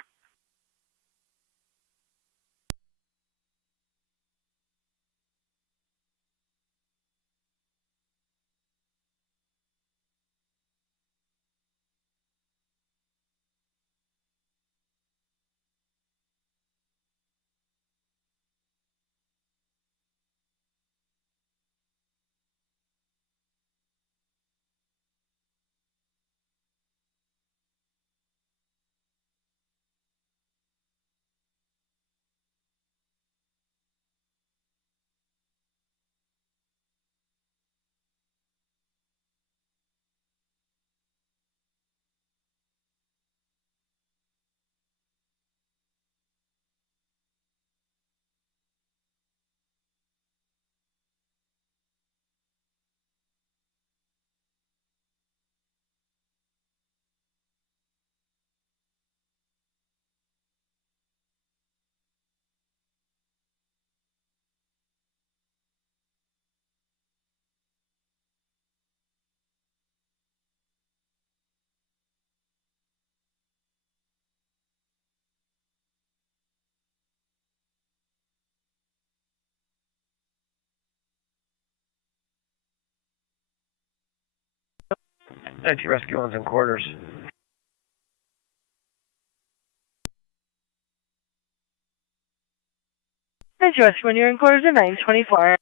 NT Rescue 1's in quarters. NT Rescue 1, you're in quarters at 924.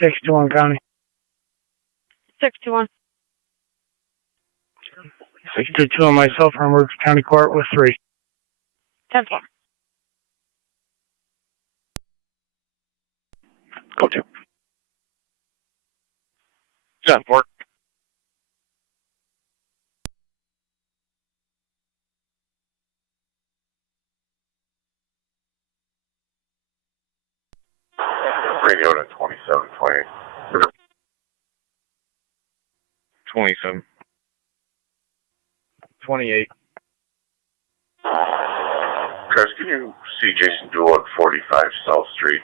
Six to 1 County. 621. 622 on myself, Armored County Court with 3. 10-4. Go to. 10-4. Radio to 2720. 27. 28. Chris, can you see Jason Duell at 45 South Street?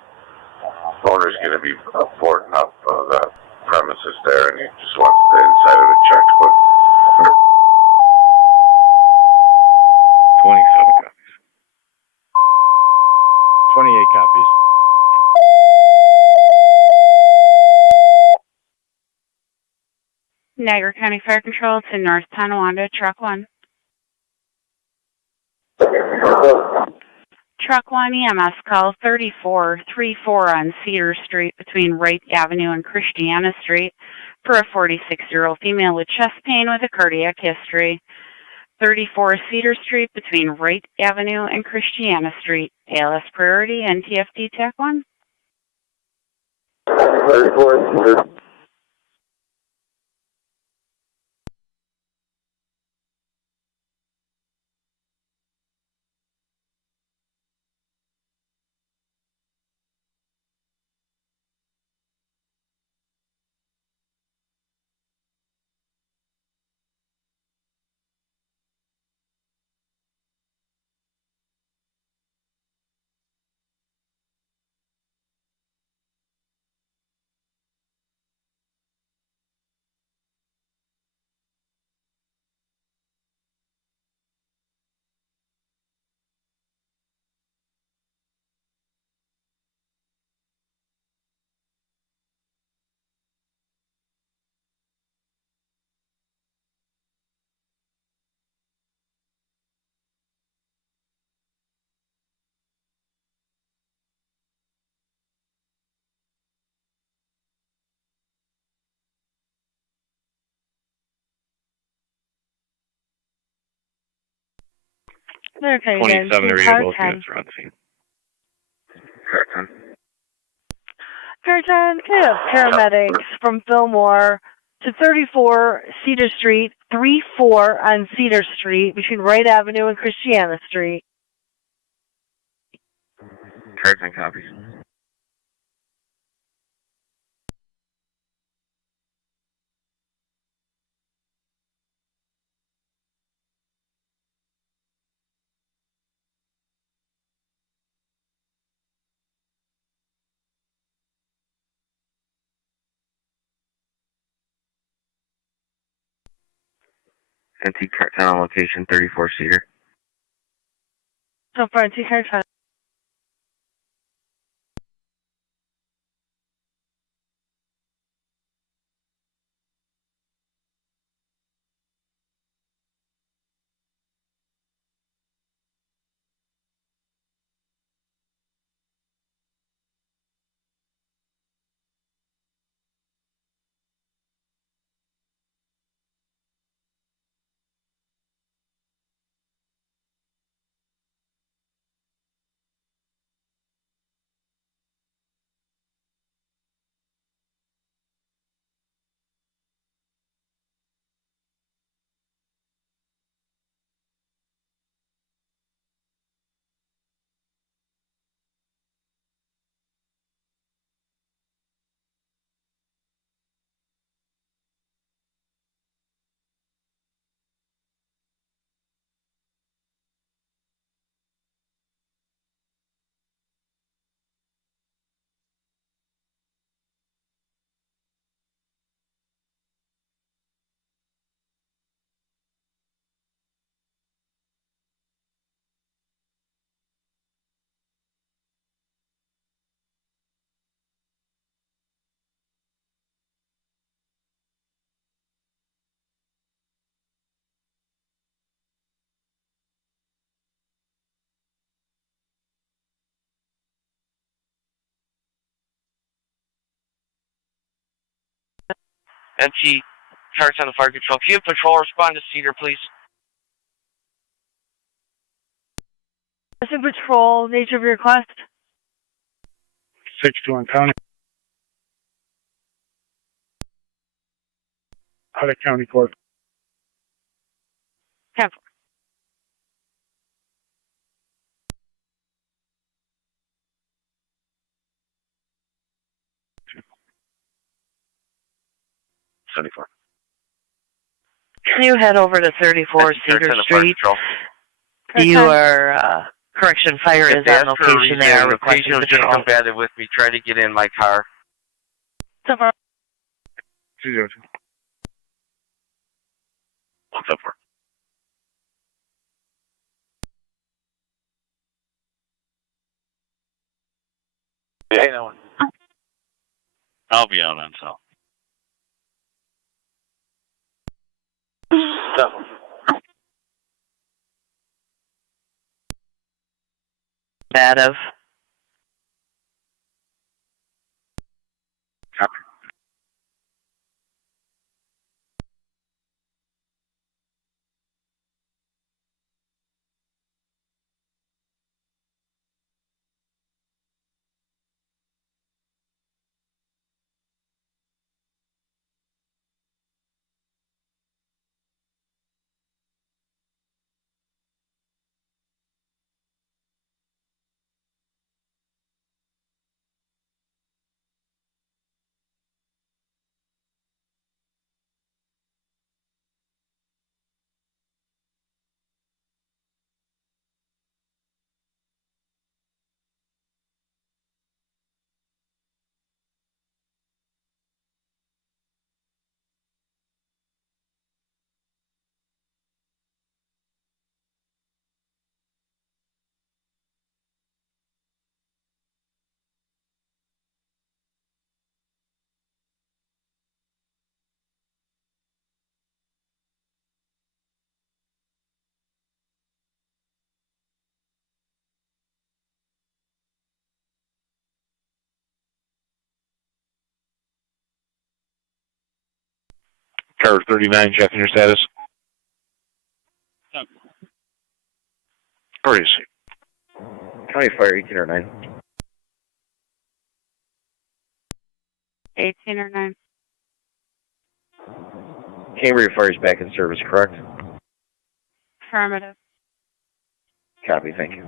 Owner's going to be boarding up the premises there, and he just wants the inside of it checked. But 27 copies. 28 copies. Niagara County Fire Control to North Tonawanda, Truck 1. Truck 1 EMS call 3434 on Cedar Street between Wright Avenue and Christiana Street for a 46-year-old female with chest pain with a cardiac history. 34 Cedar Street between Wright Avenue and Christiana Street. ALS priority, NTFD TAC 1. 34. Okay, 27 then, to car both 10. units are on the scene. Car 10, can I have paramedics from Fillmore to 34 Cedar Street, 34 on Cedar Street between Wright Avenue and Christiana Street. Car 10 copies. NT car 10 on location, 34 Cedar. So far, NT car 10. NT car 10 fire control. Can you have patrol respond to Cedar, please? Missing patrol, nature of your request. 6-2 on county. Out of county court. 10-4. Can you head over to 34 Cedar Street? Correction, fire is on location. They are requesting just patrol. combated with me. Try to get in my car. 202. What's up for? Hey, no one. I'll be out on South. Combative. Copy. Car 39, checking your status. Where is he? County Fire 18 or 9. 18 or 9. Cambria Fire is back in service, correct? Affirmative. Copy, thank you.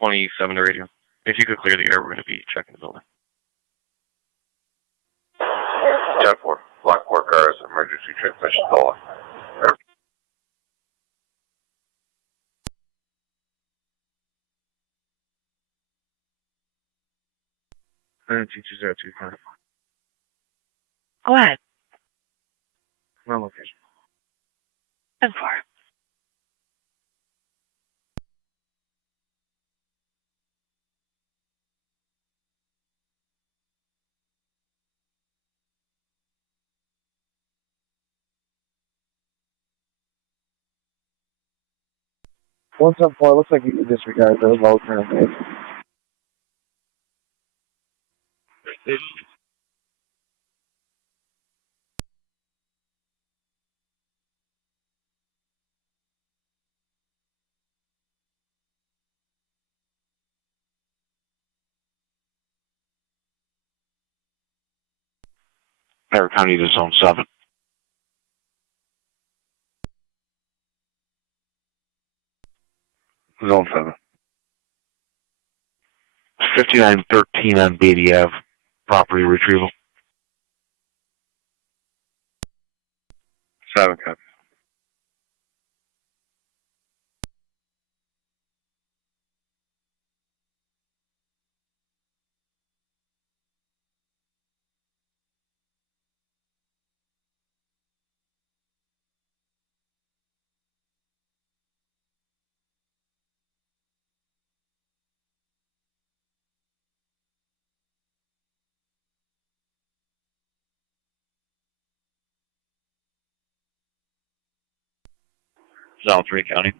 .27 to radio. If you could clear the air, we're going to be checking the building. 10-4. Lockport cars, emergency transmission stolen. 2202. Go ahead. No location. 10-4. 174, looks like you disregard the low turn. Bear County to Zone 7. Zone 7. 5913 on Beatty Ave. Property retrieval. 7 copy. Zone 3, County.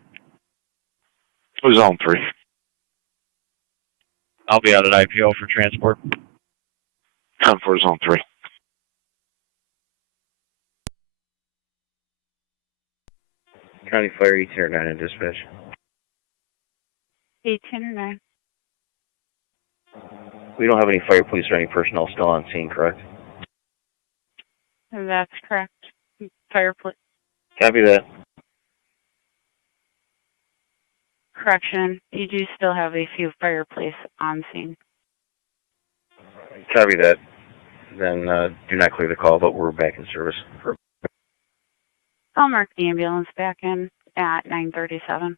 Zone 3. I'll be out at IPO for transport. 10 for Zone 3. County Fire 1809 in dispatch. 1809. We don't have any fire police or any personnel still on scene, correct? That's correct. Fire police. Copy that. Correction. You do still have a few fire police on scene. Copy that. Then do not clear the call, but we're back in service. I'll mark the ambulance back in at 9:37.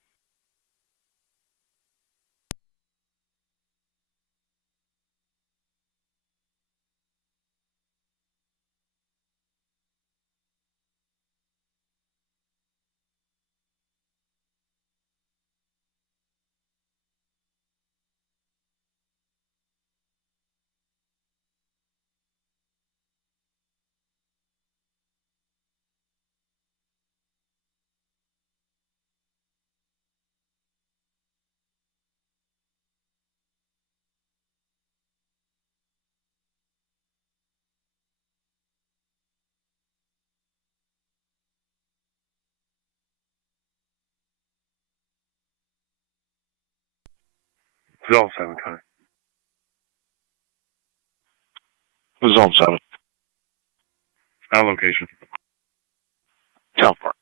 Zone 7, County. Zone 7. On location. Town Park.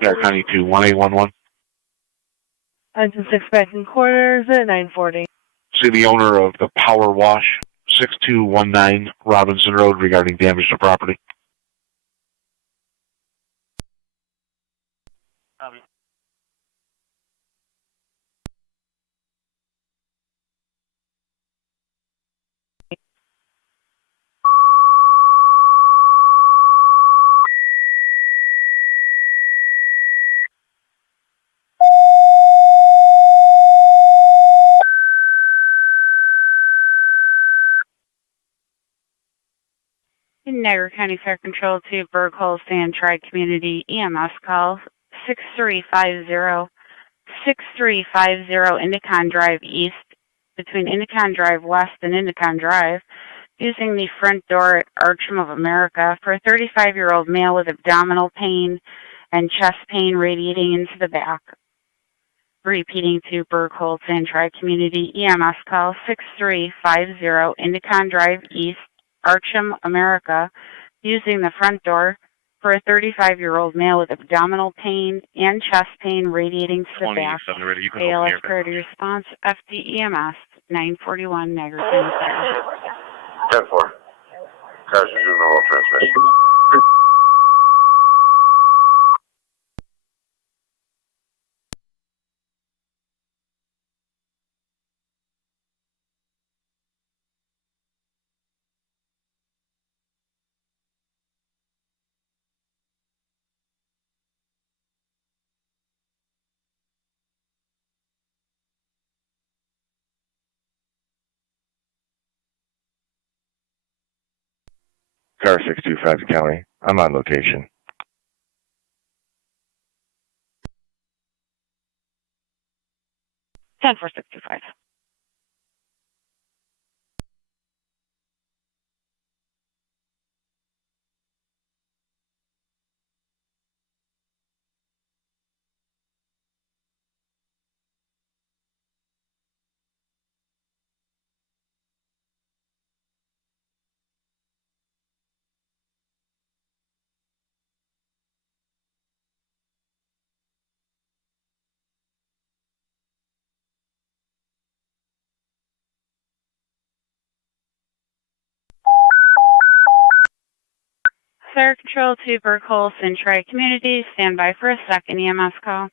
Bear County to 1811. Engine 6 back in quarters at 9:40. See the owner of the Power Wash, 6219 Robinson Road, regarding damage to property. Niagara County Fire Control to Burg Holstein Tri-Community EMS call 6350. 6350 Indicon Drive East between Indicon Drive West and Indicon Drive using the front door at Archum of America for a 35-year-old male with abdominal pain and chest pain radiating into the back. Repeating to Burg Holstein Tri-Community EMS call 6350 Indicon Drive East, Archum, America, using the front door for a 35-year-old male with abdominal pain and chest pain radiating to the back. ALS priority response, FDEMS, 941 Niagara County Fire. 10-4. Cars resume normal transmission. Car 625 County. I'm on location. Ten 4625. Fire Control to Burg Holstein Tri-Community, stand by for a second EMS call.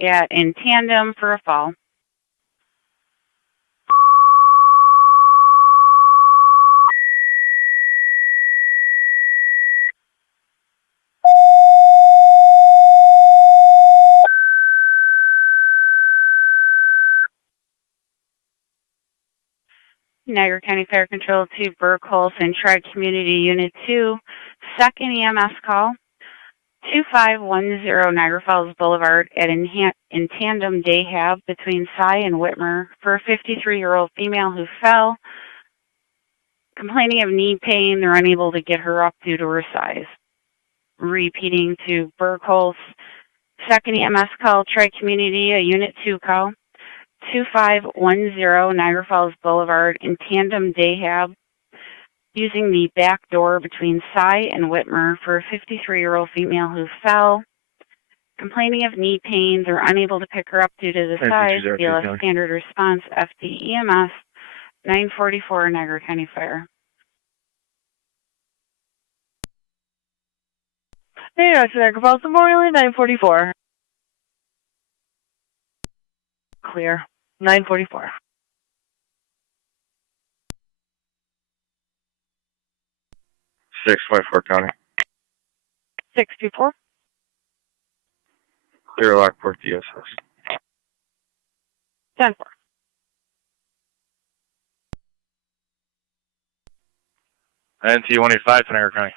Yeah, in tandem for a fall. Niagara County Fire Control to Burg Holstein Tri-Community Unit 2, second EMS call, 2510 Niagara Falls Boulevard at in tandem Dayhab between Cy and Whitmer for a 53-year-old female who fell, complaining of knee pain. They're unable to get her up due to her size. Repeating to Burg Holstein, second EMS call, Tri-Community, a Unit 2 call. 2510 Niagara Falls Boulevard in tandem Dayhab using the back door between Cy and Whitmer for a 53-year-old female who fell, complaining of knee pain. They're unable to pick her up due to the size. BLS standard response, FDEMS, 944 Niagara County Fire. Hey, Dr. Niagara Falls Memorial, 944. Clear. 944. Six five four County. 624. Clear Lockport DSS. 10-4. NT 185 to Niagara County.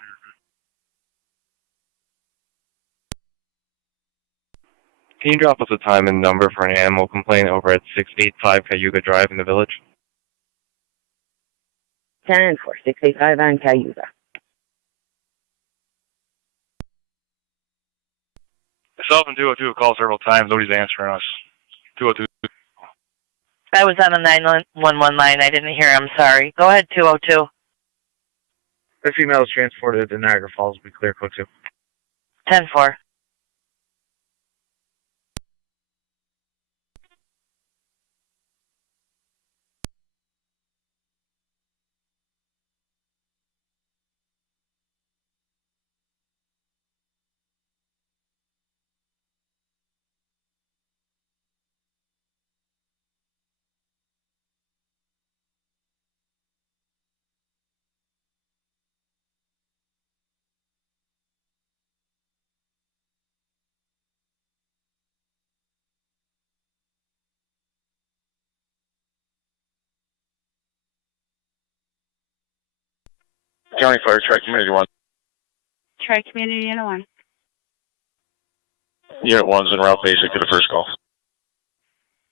Can you drop us a time and number for an animal complaint over at 685 Cayuga Drive in the village? 10-4, 685 on Cayuga. Myself and 202 have called several times. Nobody's answering us. 202. I was on a 911 line. I didn't hear. I'm sorry. Go ahead, 202. The female is transported to Niagara Falls. Be clear, code 2. 10-4. County Fire, Tri-Community 1. Tri-Community Unit 1. Unit 1's en route basic to the first call.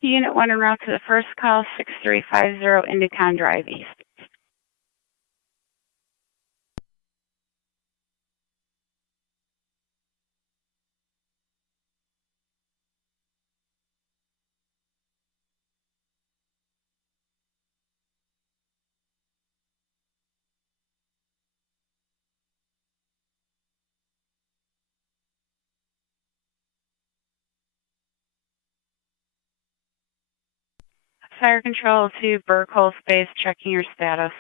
Unit 1 en route to the first call, 6350 Indicon Drive East. Fire control to Burkle Space, checking your status.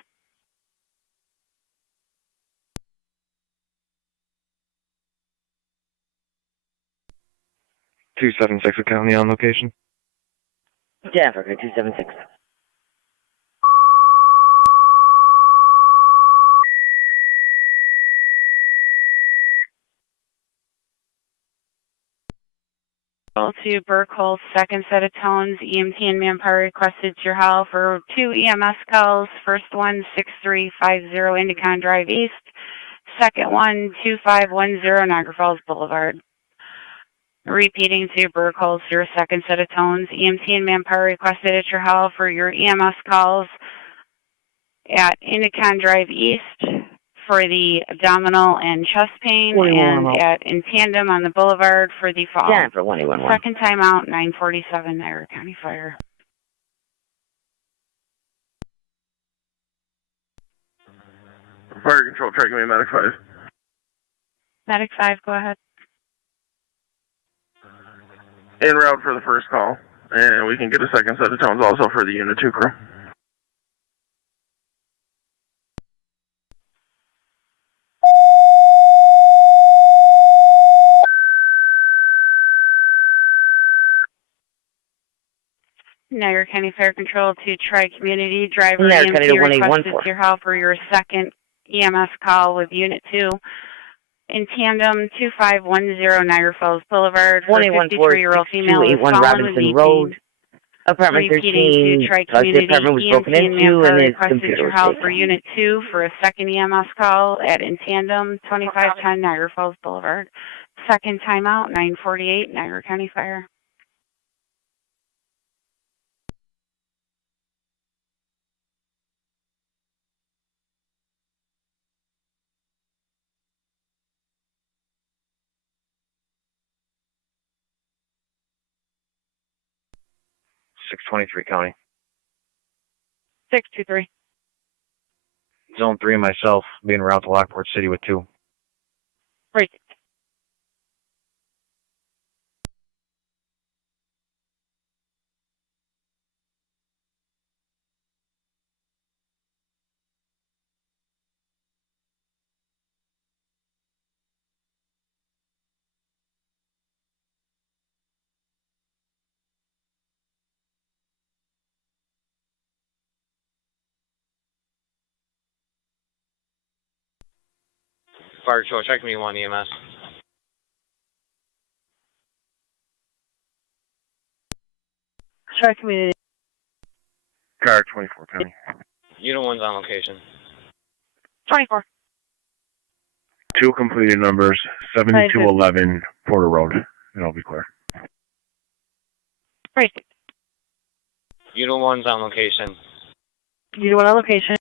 .276 County on location. Yeah, Africa 276. To Burkle, second set of tones, EMT and manpower requested your help for 2 EMS calls. First one, 6350 Indicon Drive East. Second one, 2510 Niagara Falls Boulevard. Repeating to Burkle, your second set of tones, EMT and manpower requested at your help for your EMS calls at Indicon Drive East for the abdominal and chest pain, and in tandem on the boulevard for the fall. Yeah, for 1811. Second time out, 947 Niagara County Fire. Fire control, Tri-Community Medic 5. Medic 5, go ahead. En route for the first call, and we can get a second set of tones also for the Unit 2 crew. Niagara County Fire Control to Tri-Community Driver Niagara County EMT to requested 1814. your help for your second EMS call with Unit 2. In tandem, 2510 Niagara Falls Boulevard for 53-year-old female who 281 fallen with Robinson knee Road. pain. Apartment Repeating 13. to Tri-Community, The apartment was broken EMT and into and manpower his requested computer your was help taken. for Unit 2 for a second EMS call at In Tandem, 2510 Niagara Falls Boulevard. Second timeout, 948 Niagara County Fire. .623 County. 623. Zone 3 myself, being route to Lockport City with 2. Right. Fire control, check me 1 EMS. Tri-Community. Car 24 County. Unit 1's on location. 24. 2 completed numbers, 7211 Porter Road. And I'll be clear. Right. Unit 1's on location. Unit 1 on location.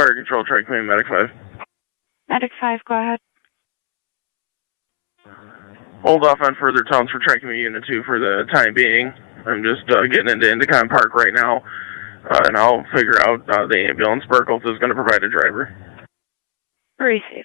Fire Control, Tri-Command, Medic 5. Medic 5, go ahead. Hold off on further towns for Tri-Command Unit 2 for the time being. I'm just getting into Indicon Park right now, and I'll figure out the ambulance. Burkles is going to provide a driver. Received.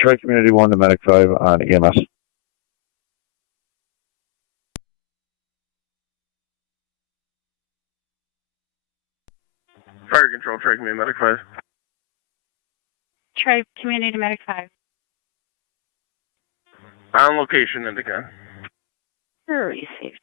Tri-Community 1 to Medic 5 on EMS. Fire Control, Tri-Command, Medic 5. Tri-Community Medic 5. On location, Indicon. Received.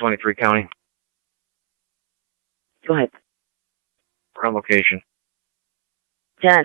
.623 County. Go ahead. We're on location. 10-4.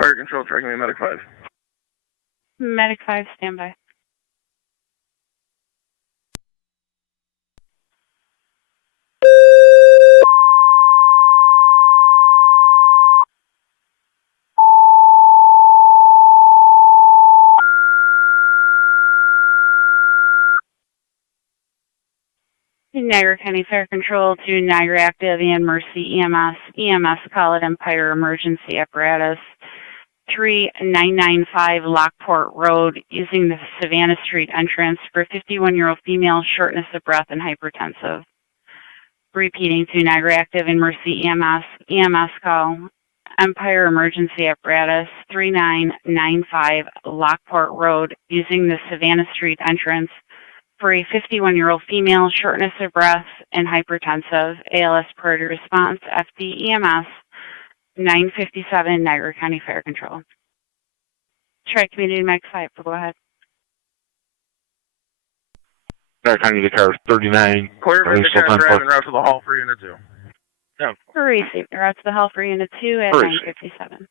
Fire Control, Tri-Command, Medic 5. Medic 5, standby. Niagara County Fire Control to Niagara Active and Mercy EMS. EMS call at Empire Emergency Apparatus 3995 Lockport Road using the Savannah Street entrance for a 51-year-old female, shortness of breath and hypertensive. Repeating to Niagara Active and Mercy EMS. EMS call Empire Emergency Apparatus 3995 Lockport Road using the Savannah Street entrance for a 51-year-old female, shortness of breath and hypertensive, ALS priority response, FD EMS, 957 Niagara County Fire Control. Tri-Community Max 5, go ahead. Niagara County to car 39. Clear Are they the still 10 drive foot? and route to the hall for Unit 2. Yeah. Receive. Route to the hall for Unit 2 at Receive. 957.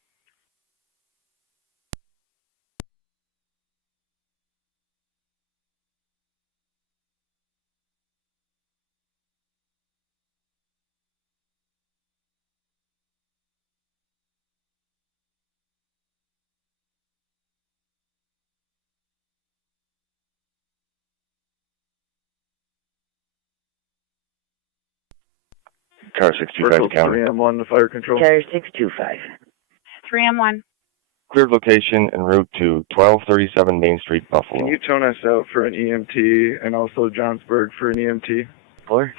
Car 625 county. 3M1 to fire control. Car 625. 3M1. Cleared location en route to 1237 Main Street, Buffalo. Can you tone us out for an EMT and also Johnsburg for an EMT? For?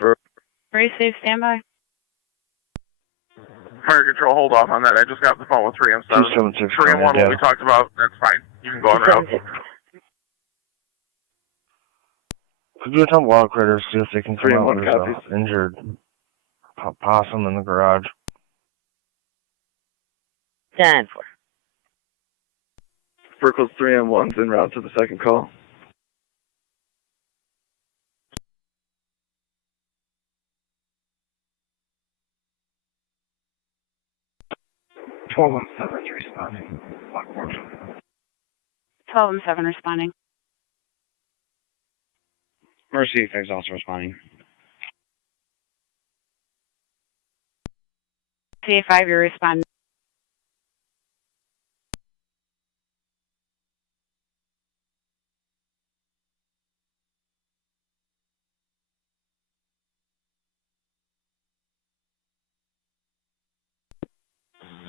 Receive, standby. Fire control, hold off on that. I just got the phone with 3M7. 276. 3M1, what we talked about, that's fine. You can go on route. Could you tell wild critters, see if they can come out 3M1 with copies. injured possum in the garage? 10-4. Sparkles 3M1's en route to the second call. Responding. Lockport. 12 and 7 responding. Mercy 5 is also responding. CA5, you're responding.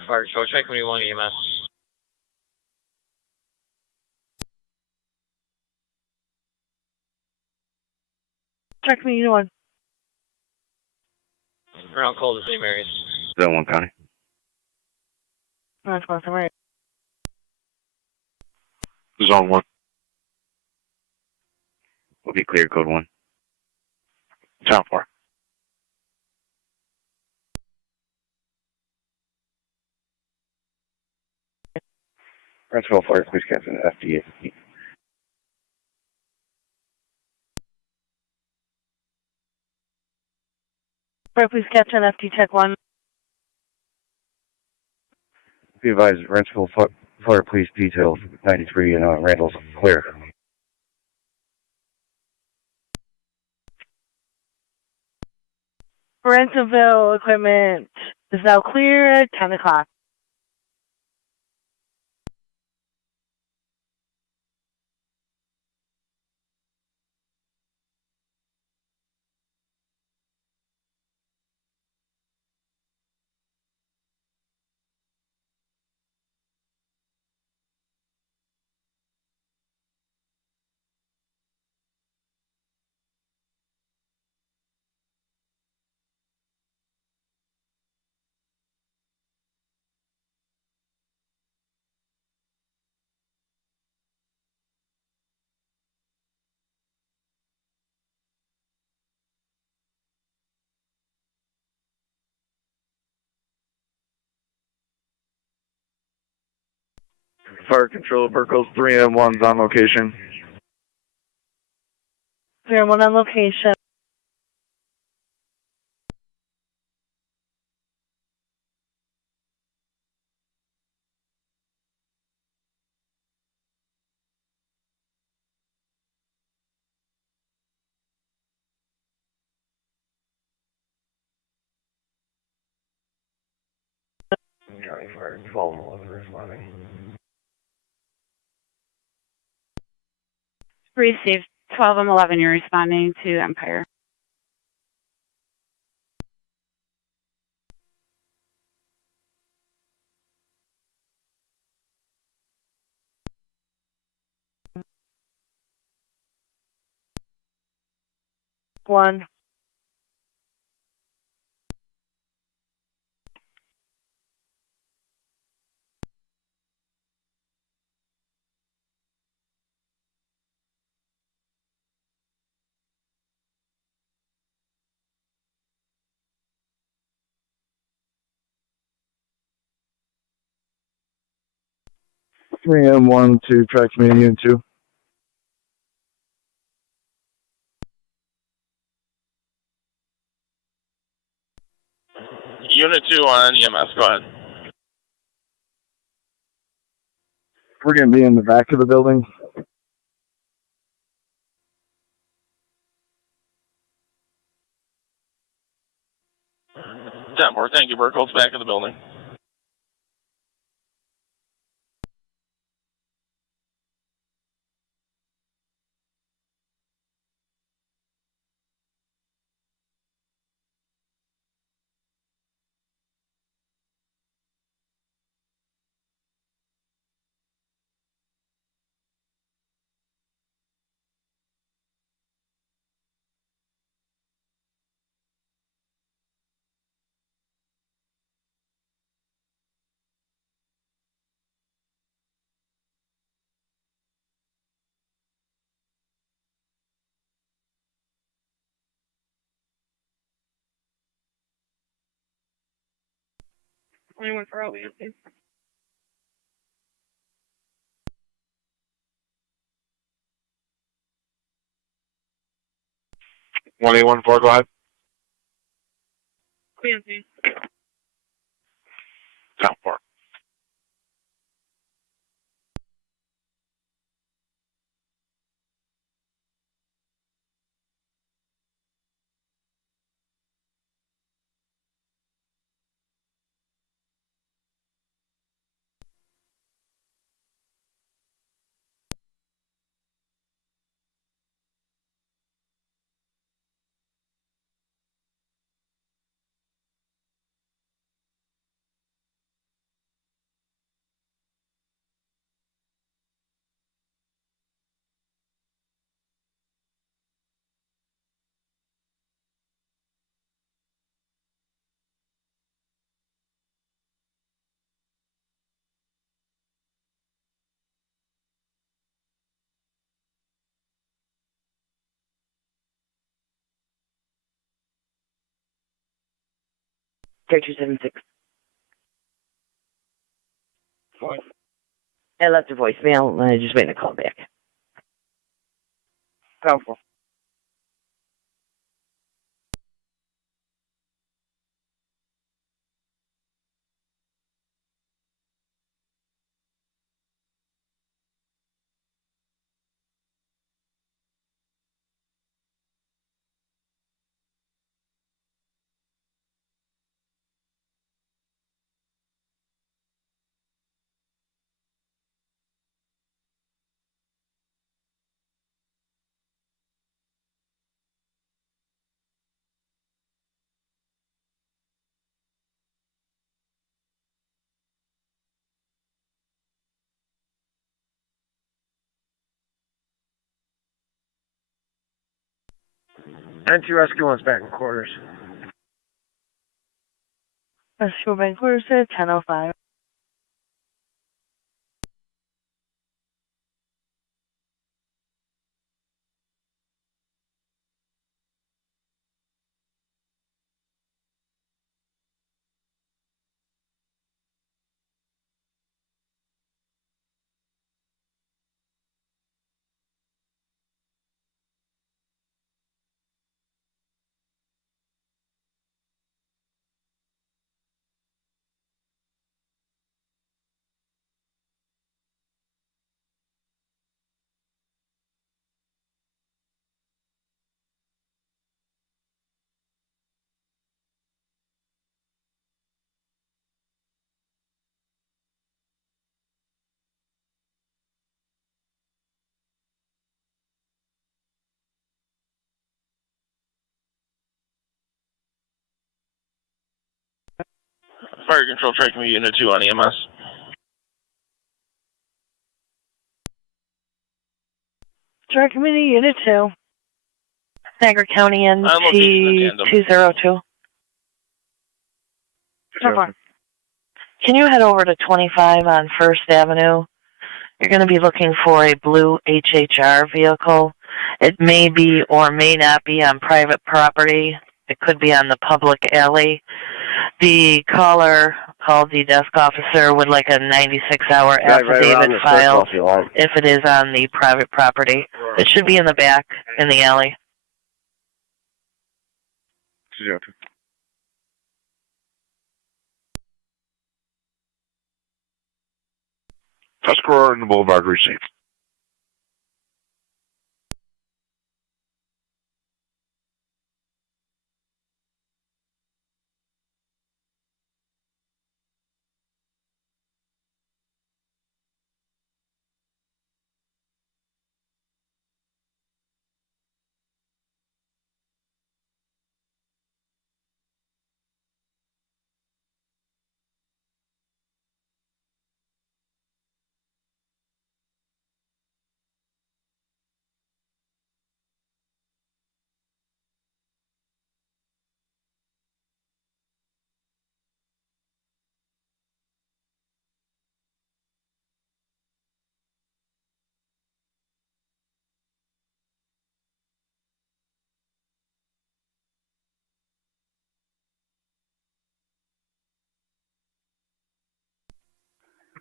Fire control, check when you want EMS. Check me, you one. Around cold the same areas. Zone 1 county. That's right. Zone 1. Will be clear, code 1. Town 4. Principal Fire Police Captain FDA. Fire Police Captain FT Tech 1. Be advised, Rentsville Fire Police Detail 93 and Randall's clear. Rentonville equipment is now clear at 10 o'clock. Fire control, Burkles 3M1's on location. 3M1 on location. County Fire 12 and 11 responding. Received. 12 and 11, you're responding to Empire. One. 3M1 to Track Committee Unit 2. Unit 2 on EMS, go ahead. We're going to be in the back of the building. 10-4, thank you, Burkholz, back of the building. Anyone for OPS, please? One 814, go ahead. Clancy. 10-4. Care 276. What? I left a voicemail, and I'm just waiting to call back. 10-4. N2 Rescue 1's back in quarters. Rescue Bank Quarters at 10:05. Fire control tracking me unit 2 on EMS. Track Committee Unit 2. Niagara County NC 202. Can you head over to 25 on First Avenue? You're going to be looking for a blue HHR vehicle. It may be or may not be on private property. It could be on the public alley. The caller called the desk officer would like a 96-hour Drive right around affidavit the circle filed if you want. if it is on the private property. It should be in the back, in the alley. 02. Tuscarora and the Boulevard received.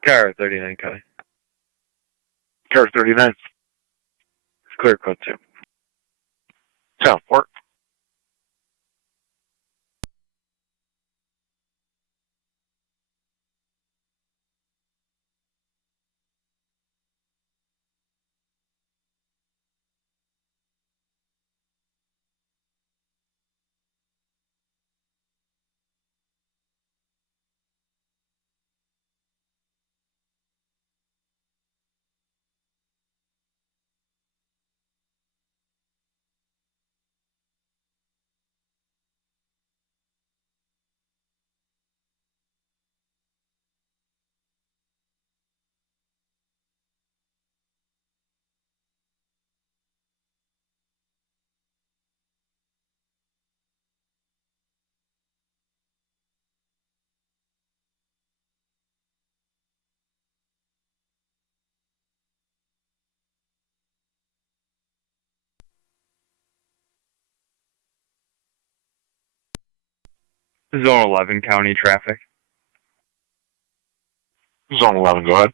Car 39, Kelly. Car 39. Clear code 2. Southport. Zone 11, county traffic. Zone 11, go ahead.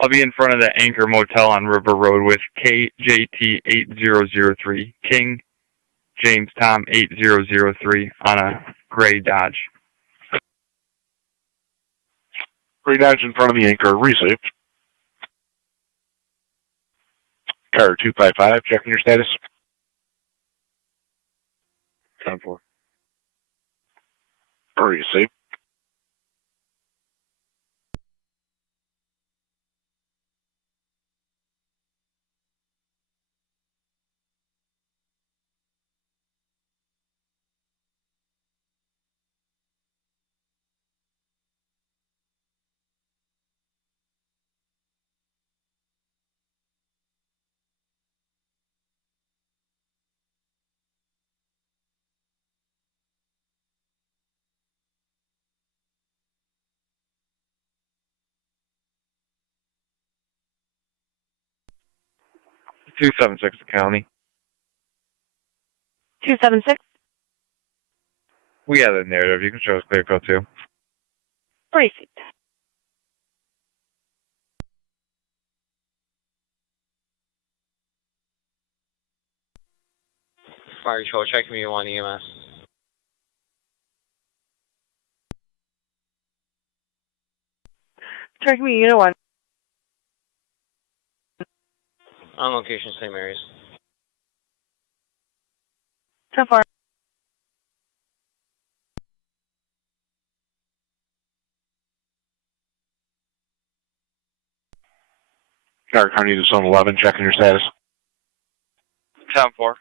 I'll be in front of the Anchor Motel on River Road with KJT8003, King James Tom 8003 on a gray Dodge. Gray Dodge in front of the Anchor, received. Car 255, checking your status. 10-4. Received. Two 276 county. 276. We have the narrative. You can show us clear code 2. Received. Fire control, check me 1 EMS. Check me, Unit 1. On location, St. Mary's. 10-4. Car County to Zone 11, checking your status. 10-4.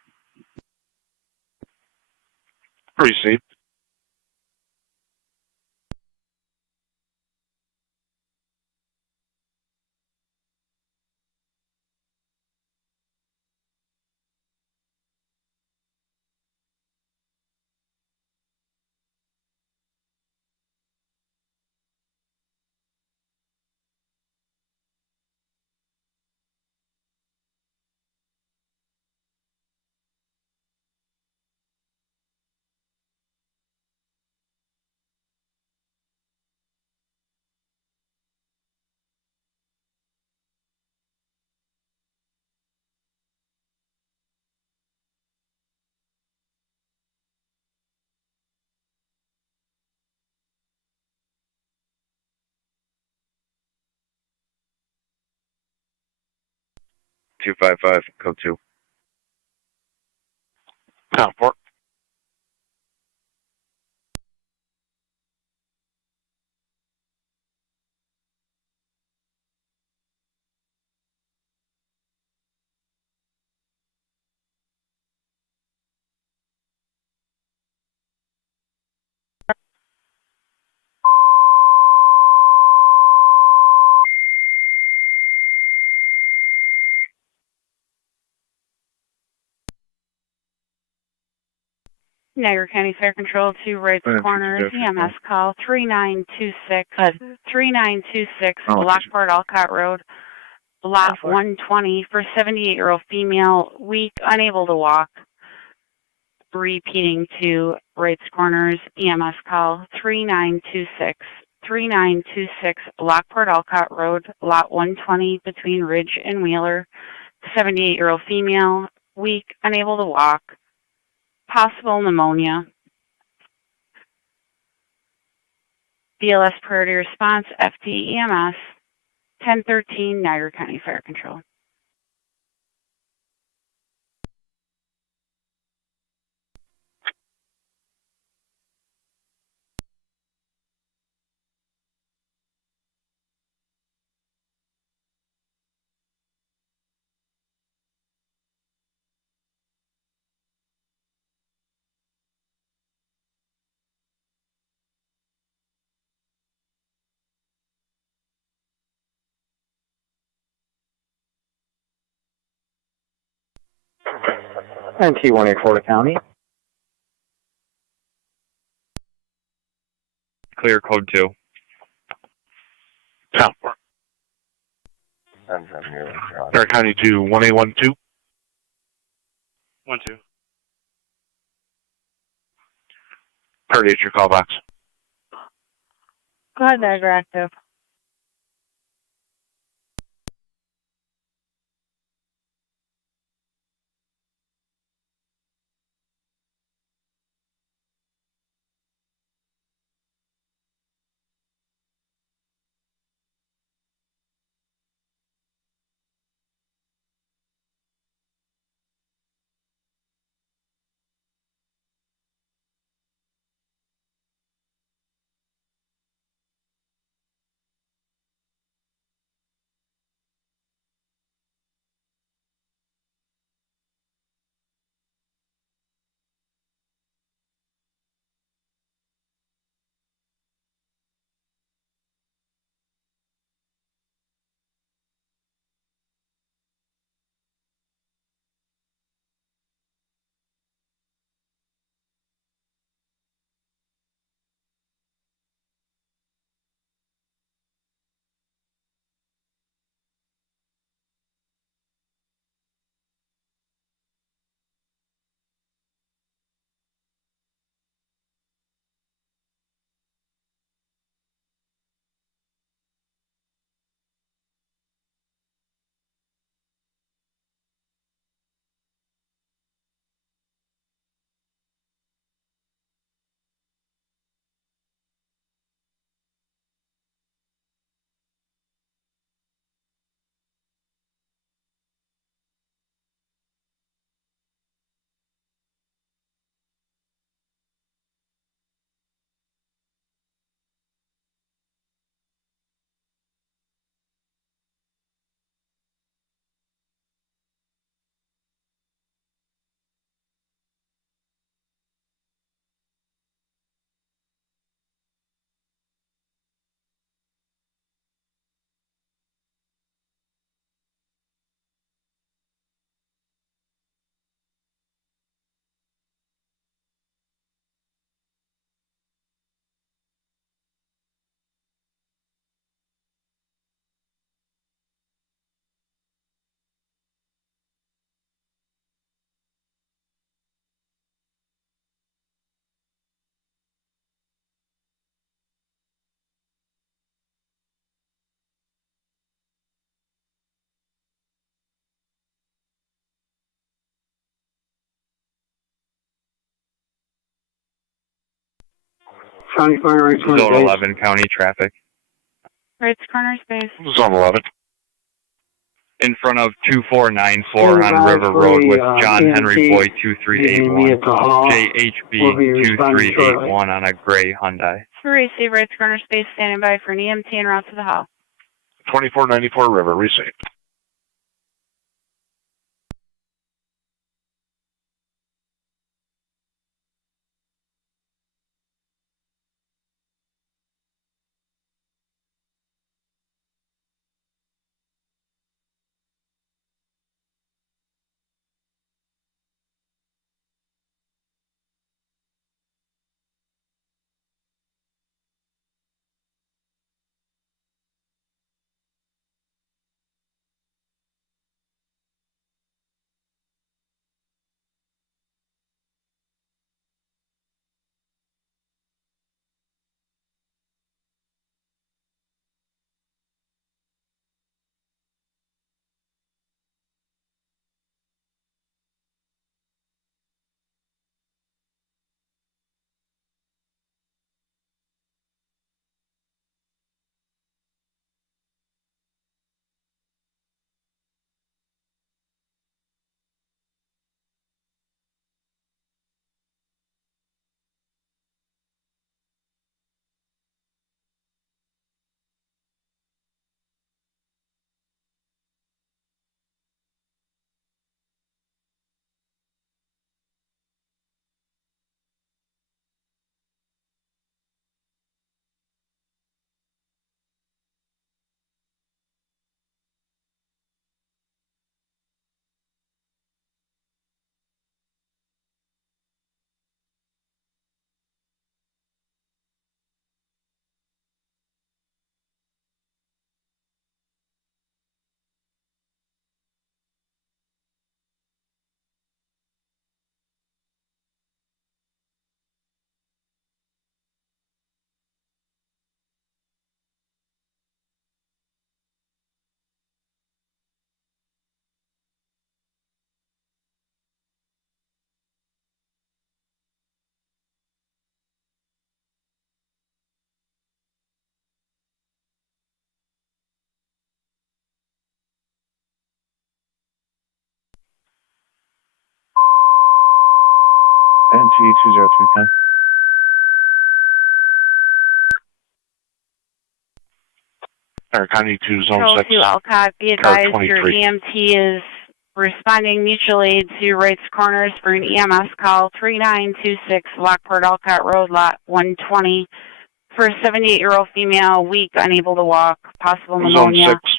Received. 255, code 2. Lockport. Niagara County Fire Control to Wright's Corners, EMS call 3926. 3926, Lockport, Alcott Road, lot 120 for 78-year-old female, weak, unable to walk. Repeating to Wright's Corners, EMS call 3926. 3926, Lockport, Alcott Road, lot 120 between Ridge and Wheeler. 78-year-old female, weak, unable to walk. Possible pneumonia. BLS priority response, FDEMS, 1013, Niagara County Fire Control. And T18 Florida County. Clear code 2. Lockport. Niagara County to 1812. 1-2. Party at your call box. Go ahead, Niagara Active. County Fire Wright's Corners Zone base. 11, county traffic. Wright's Corners base. Zone 11. in front of 2494 on River Road with John Henry Boy 2381, JHB 2381 on a gray Hyundai. Receive right corner space, standing by for an EMT en route to the hall. 2494 River, receive. NT 203 County. County 2, Zone Control 6. 2 Alcott, be Car advised your 23. EMT is responding mutual aid to Wright's Corners for an EMS call 3926 Lockport Alcott Road, lot 120 for a 78-year-old female, weak, unable to walk, possible pneumonia. Zone 6,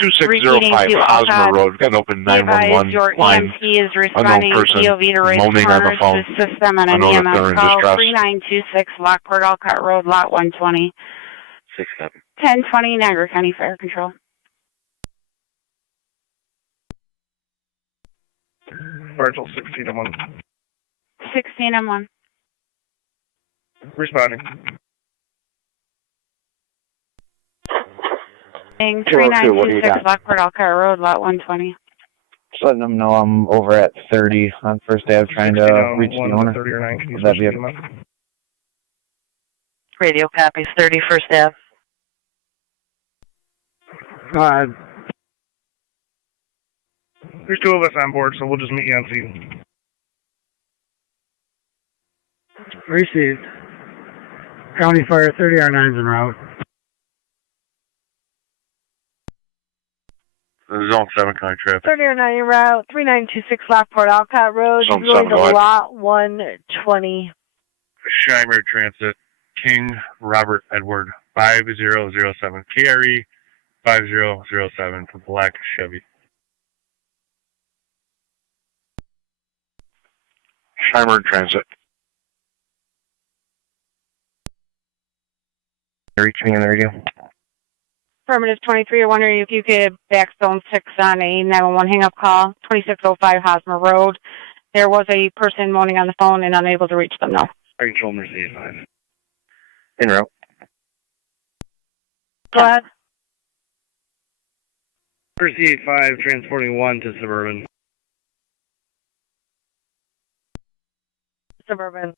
2605 Hosmer Road. Got an open 911 your line. EMT is responding Unknown person EOV to Wright's moaning on the Corners phone. to assist them on an Unknown if they're EMS in call distress. 3926 Lockport Alcott Road, lot 120. 6-7. 1020 Niagara County Fire Control. Virtual 16-1. 16M1. Responding. 3926 Lockport Alcott Road, lot 120. Just letting them know I'm over at 30 on First Ave trying to reach the owner. 30 or 9. Can you Would that be switch to Radio copies 30 First Ave. There's 2 of us on board, so we'll just meet you on scene. Received. County Fire 30R9's en route. Zone 7 County Traffic. 30R9 en route, 3926 Lockport Alcott Road, Zone going 7, to go ahead. lot 120. Shimer Transit, King Robert Edward 5007, KRE 5007 for Black Chevy. Shimer Transit. Reach me on the radio. Affirmative 23, wondering if you could back zone 6 on a 911 hang-up call, 2605 Hosmer Road. There was a person moaning on the phone and unable to reach them now. Fire Control Mercy 5. En route. Go ahead. Mercy 5 transporting 1 to Suburban. Suburban.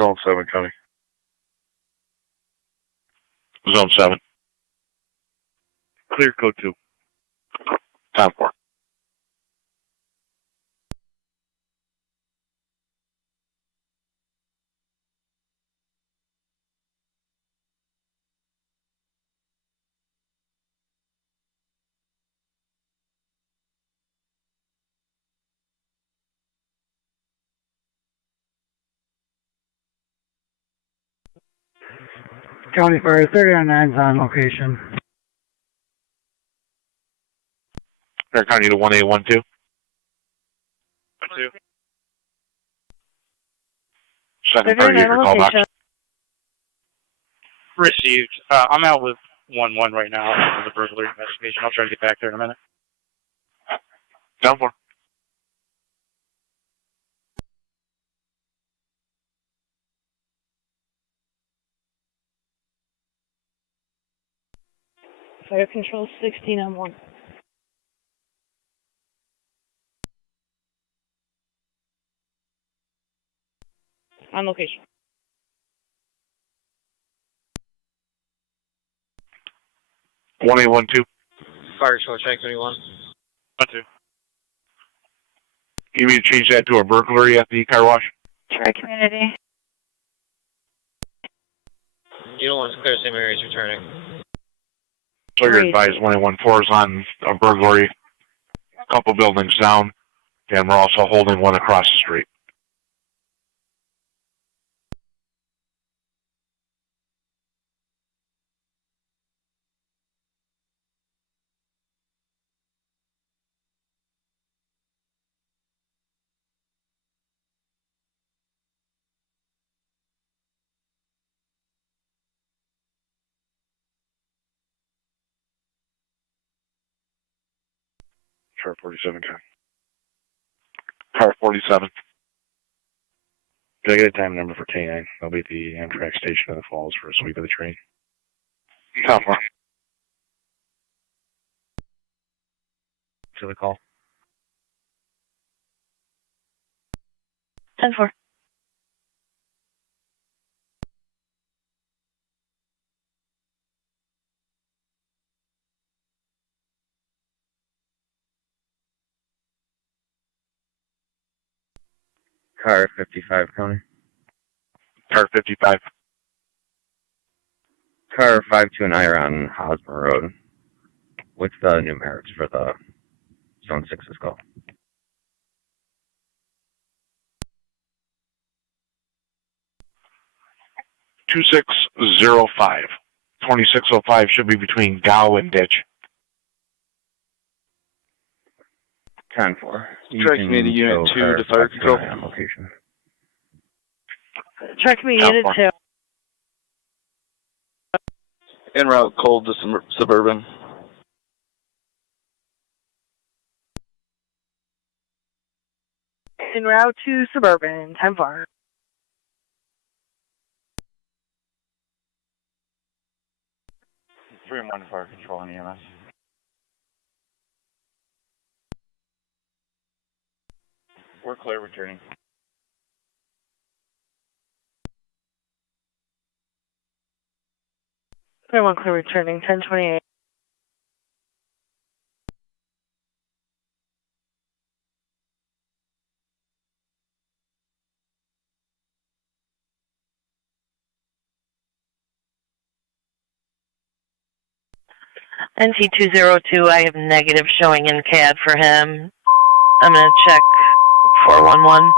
Zone 7, County. Zone 7. Clear code 2. Time 4. County Fire 30 on 9's on location. Fair County to 1A12. 2. Second party, your call box. Received. I'm out with 1-1 right now for the burglary investigation. I'll try to get back there in a minute. Down 4. Fire control 16 on 1. On location. One A12. Fire show check 21. 2. You mean to change that to a burglary at the car wash? Tri-community. You don't want to clear same areas returning. So you're advised 1A14 is on a burglary, a couple buildings down, and we're also holding one across the street. Car 47, County. Car 47. Can I get a time number for K9? I'll be at the Amtrak station in the Falls for a sweep of the train. Time 4. To the call. 10-4. Car 55, County. Car 55. Car 52 and I are on Hosmer Road. What's the numerics for the Zone 6's call? Two 2605. 2605 should be between Gow and Ditch. 10-4. Tri-community Unit 2 to fire control. Location. Tri-community Unit 2. En route cold to Suburban. En route to Suburban. 10-4. Three and 1 fire control on EMS. We're clear returning. 21 clear returning. 1028. NT202, I have negative showing in CAD for him. I'm going to check 411.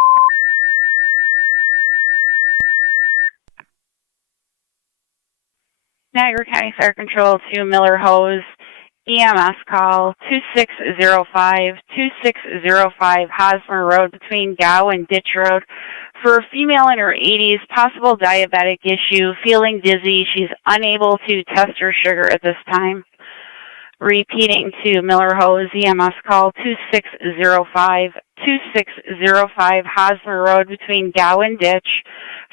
Niagara County Fire Control to Miller Hose. EMS call 2605, 2605 Hosmer Road between Gow and Ditch Road for a female in her 80s, possible diabetic issue, feeling dizzy. She's unable to test her sugar at this time. Repeating to Miller Hose, EMS call 2605, 2605 Hosmer Road between Gow and Ditch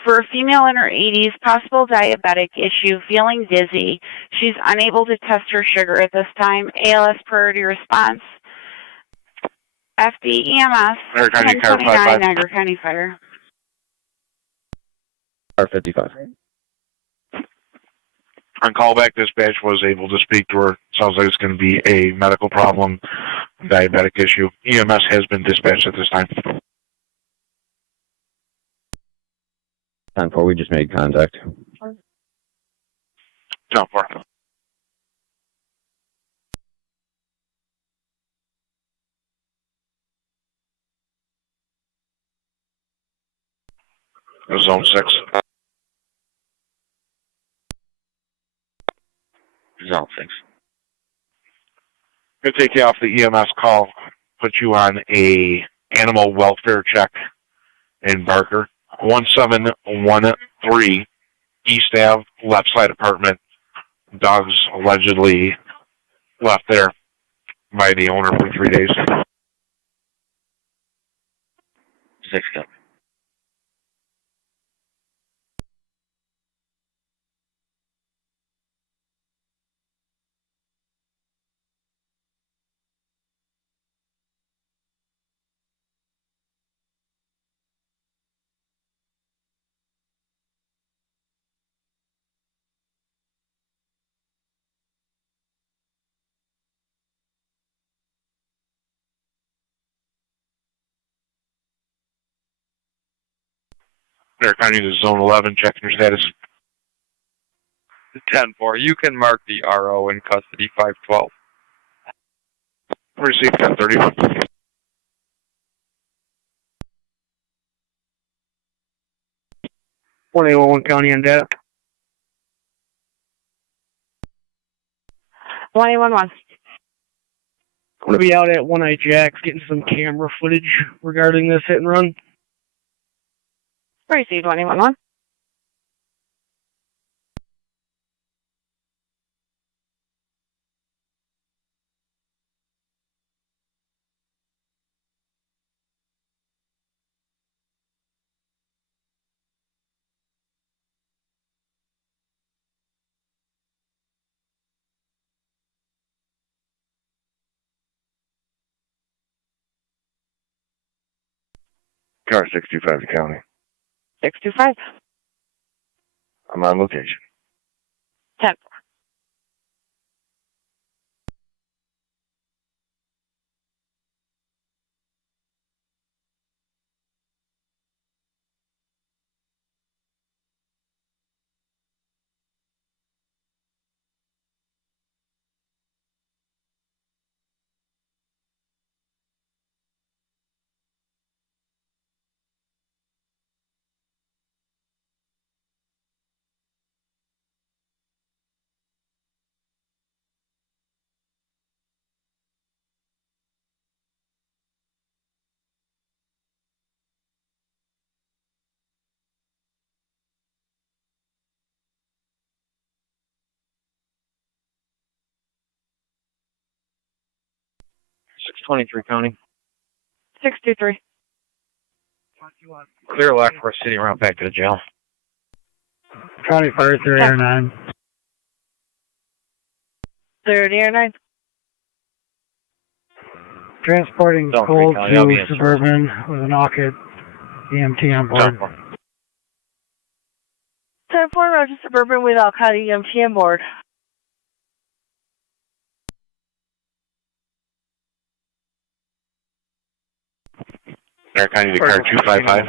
for a female in her 80s, possible diabetic issue, feeling dizzy. She's unable to test her sugar at this time. ALS priority response. FD EMS, 1029 Niagara County Fire. R55. On callback, dispatch was able to speak to her. Sounds like it's going to be a medical problem, diabetic issue. EMS has been dispatched at this time. 10-4, we just made contact. 10-4. Zone 6. Zone 6. Going to take you off the EMS call, put you on a animal welfare check in Barker. 1713 East Ave, left side apartment. Dogs allegedly left there by the owner for 3 days. 6 copy. They're kind of zone 11, checking your status. 10-4, you can mark the RO in custody 512. Receive 1030. One County on data. 111. I'm going to be out at One Eye Jack's getting some camera footage regarding this hit and run. Received 111. Car 625 to county. 625. I'm on location. 10. County. 623. Clear Lockport City around back to the jail. County Fire 309. 39. Transporting Zone cold 3 County, I'll be to in Suburban with an AUKET EMT on board. 10-4, Roger Suburban with Alcott EMT on board. They're kind of the car 255.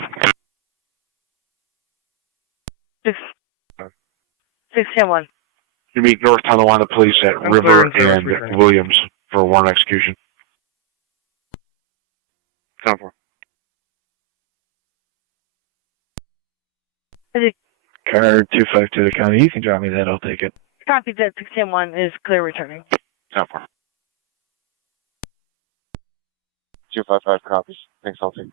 610-1. You meet North Tonawanda Police at I'm River clear and and Williams for warrant execution. 10-4. Car 252 to county. You can drop me that. I'll take it. Copy that. 610-1 is clear returning. 10-4. 255 copies. Thanks, I'll take it.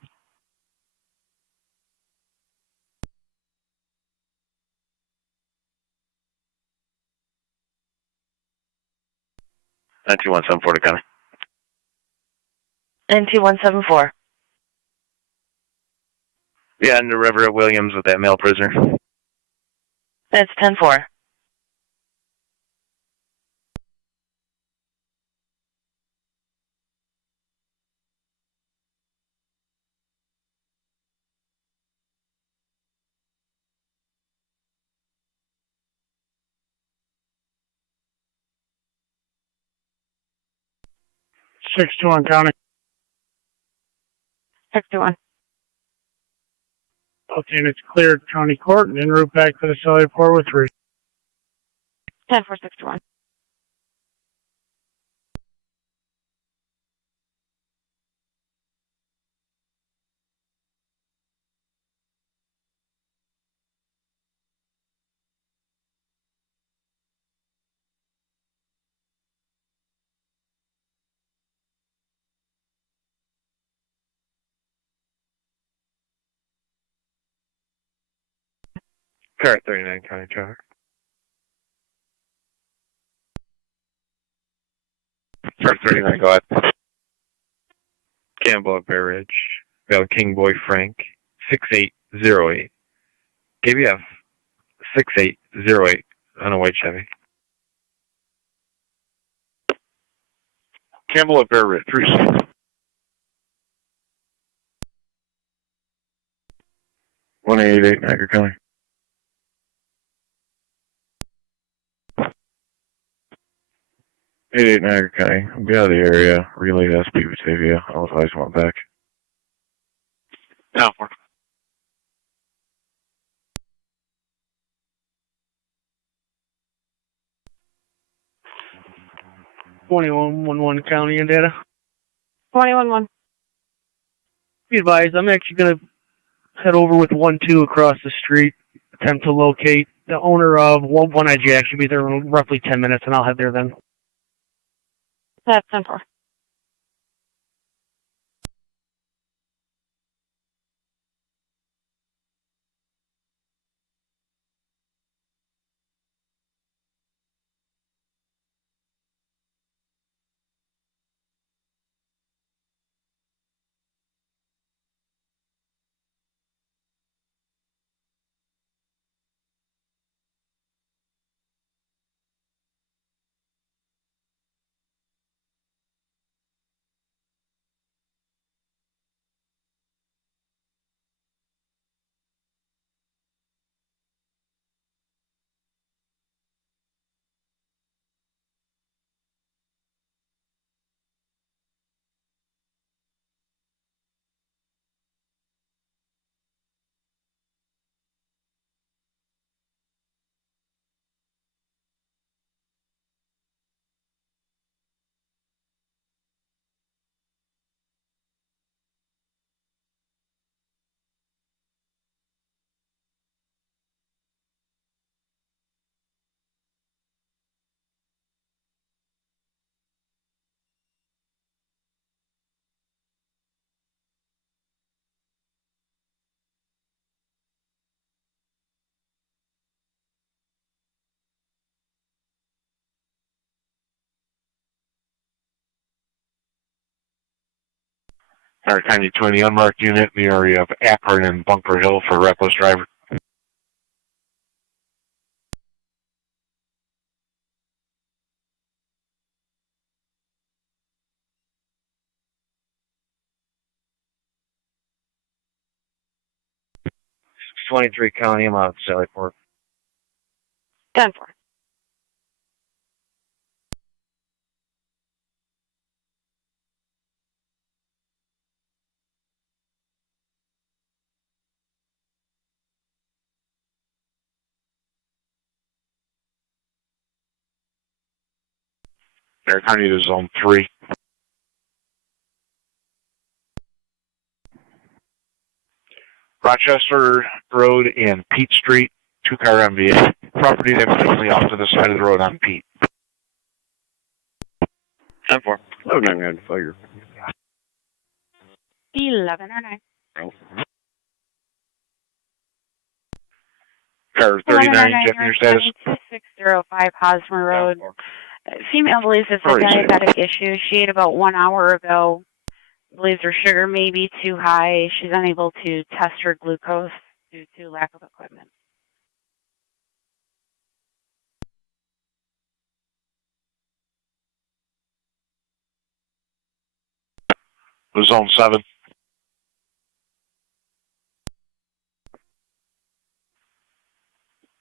NT-174 to county. NT-174. Yeah, in the river at Williams with that male prisoner. That's 10-4. 621 County. 621. Okay, and it's cleared County Court and en route back to the cellular port with 3. 10621. Car 39 County traffic. Car 39, go ahead. Campbell at Bear Ridge. Bell King Boy Frank, 6808. KBF, 6808 on a white Chevy. Campbell at Bear Ridge, 36. 188 Niagara County. Eight Niagara County. I'll be out of the area. Relay to SP Batavia. Otherwise, want back. Now, 2111 County and data. 211. Be advised, I'm actually going to head over with 12 across the street, attempt to locate the owner of One Eye Jack. Should be there in roughly 10 minutes, and I'll head there then. That's 10-4. Our County 20 unmarked unit in the area of Akron and Bunker Hill for reckless driver. '23 County, I'm out at Sallyport. 10-4. Our County to Zone 3. Rochester Road and Pete Street, 2-car MVA. Property evidently off to the side of the road on Pete. 10-4. Oh, 9 fire. 11 or 9. Oh. Car 39, checking your status. 2605 Hosmer Road. Female believes it's a diabetic issue. She ate about 1 hour ago. Believes her sugar may be too high. She's unable to test her glucose due to lack of equipment. Zone 7.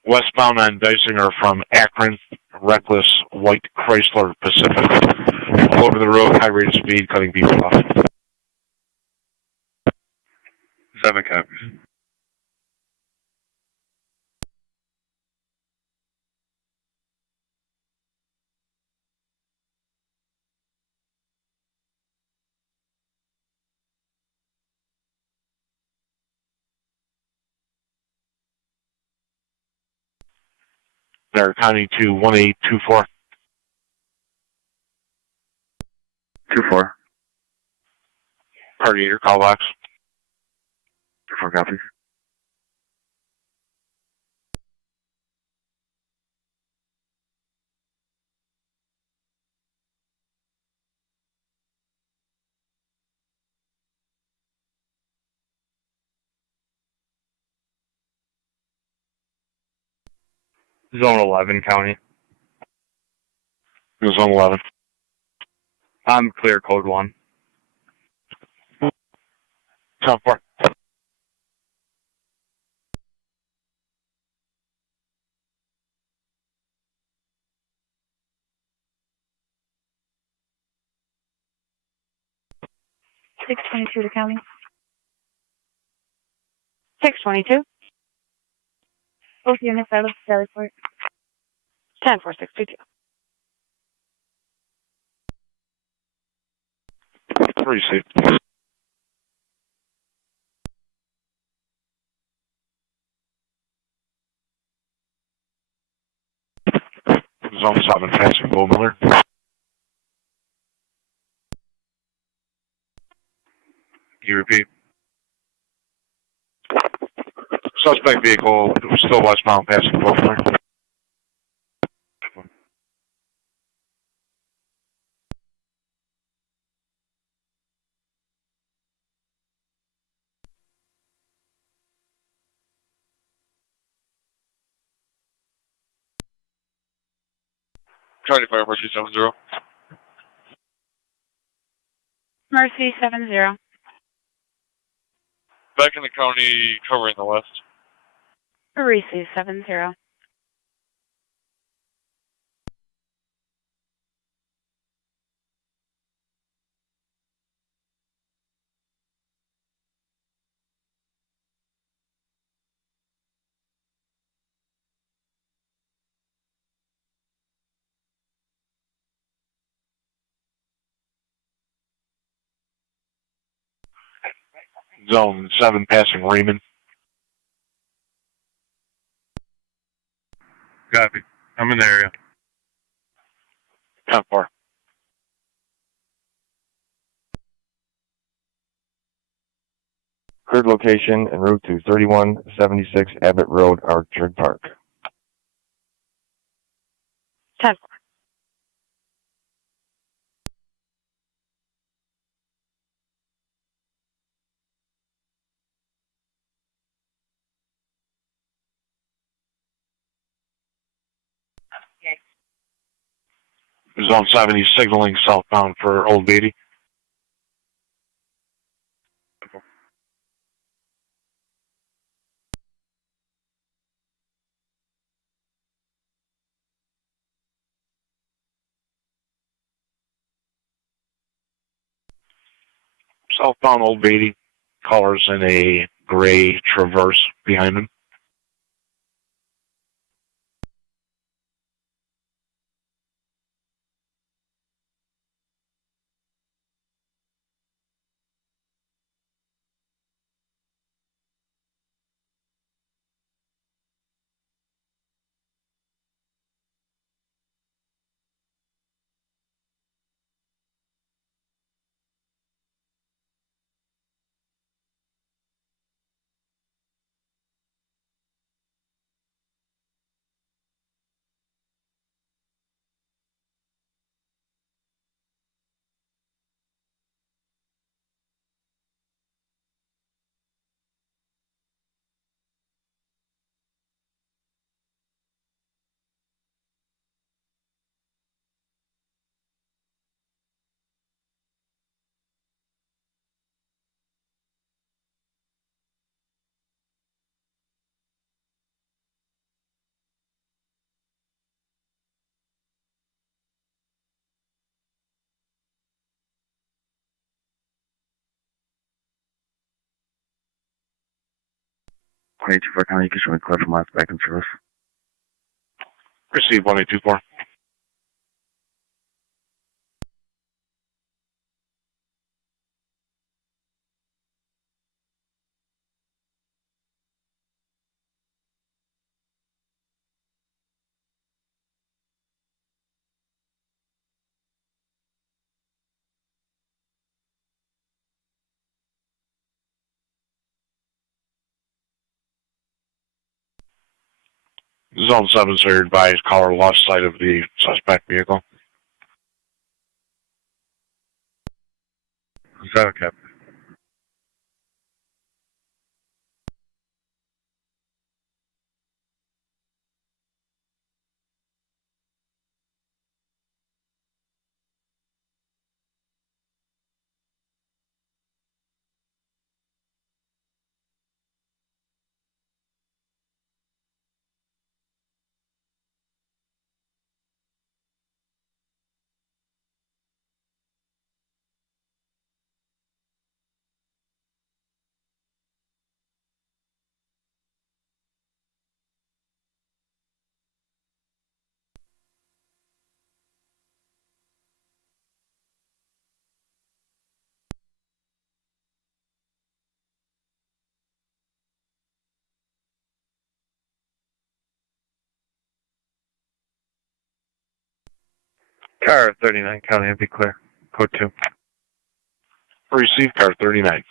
Westbound on Dysinger from Akron, reckless white Chrysler Pacific. All over the road, high rate of speed, cutting people off. 7 copies. Niagara County to 1824. 2-4. Party your call box. 2-4 copies. Zone 11 County. Zone 11. I'm clear code 1. Zone 4. $622 to county. 622. Both units out of Lewiston. 10-4-622. 3C. Zone 7, passing Bull Miller. You repeat. Suspect vehicle still westbound, passing Bull Miller. Charlie Fire Mercy 70. Mercy 70. Back in the county, covering the west. Mercy 70. Zone 7, passing Raymond. Copy. I'm in the area. 10-4. Third location en route to 3176 Abbott Road, Orchard Park. 10-4. Zone 7, he's signaling southbound for Old Beatty. Southbound Old Beatty, colors in a gray Traverse behind him. 124 County, you can show me clear from last back in service. Receive 1824. Zone 7, sir, advised caller lost sight of the suspect vehicle. 7, Cap. Car 39 County, be clear. Code 2. Receive car 39.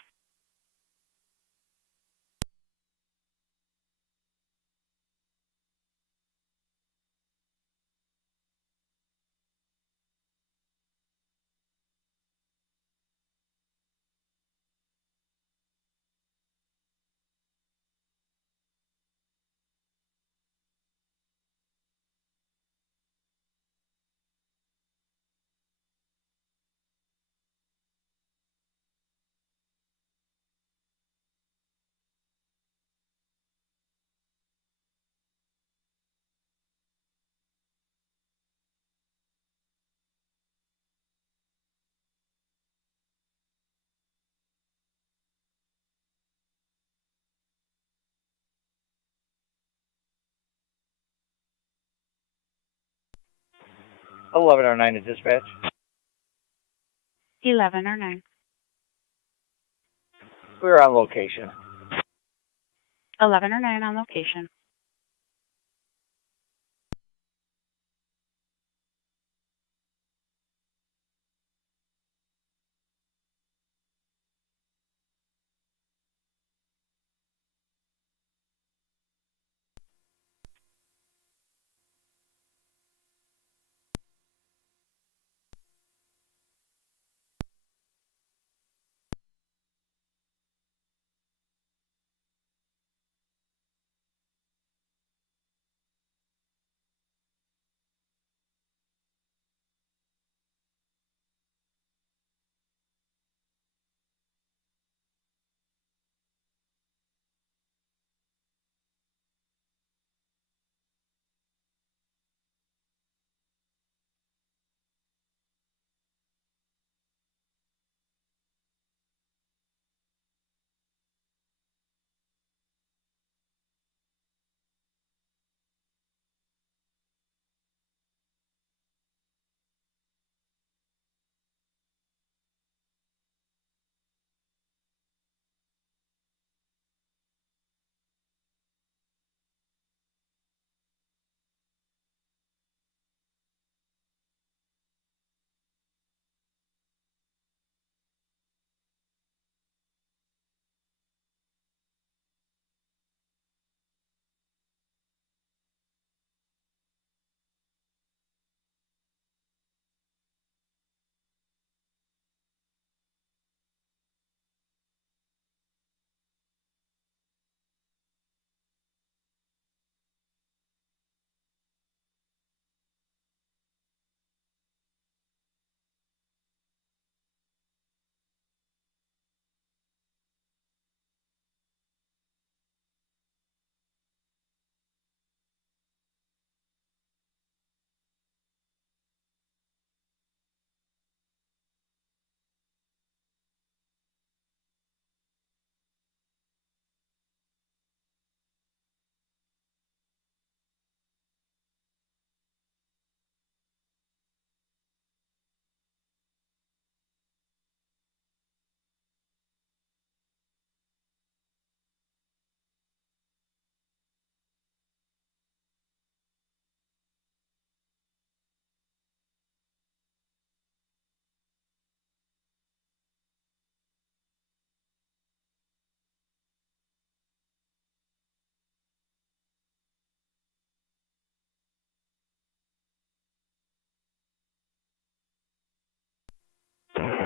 Eleven or 9 to dispatch. 11 or 9. We're on location. 11 or 9 on location.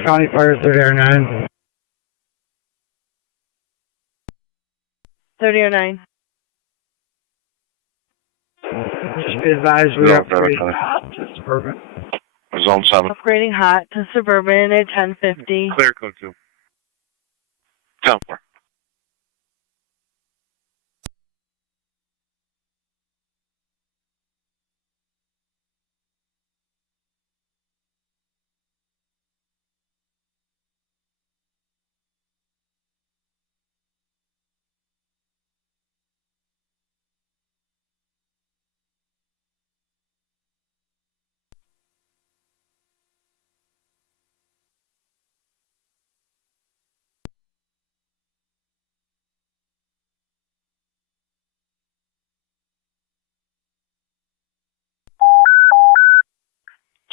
County Fire 3009. 3009. Just be advised we are free. Suburban. Zone 7. Upgrading hot to Suburban at 1050. Clear code 2. 10-4.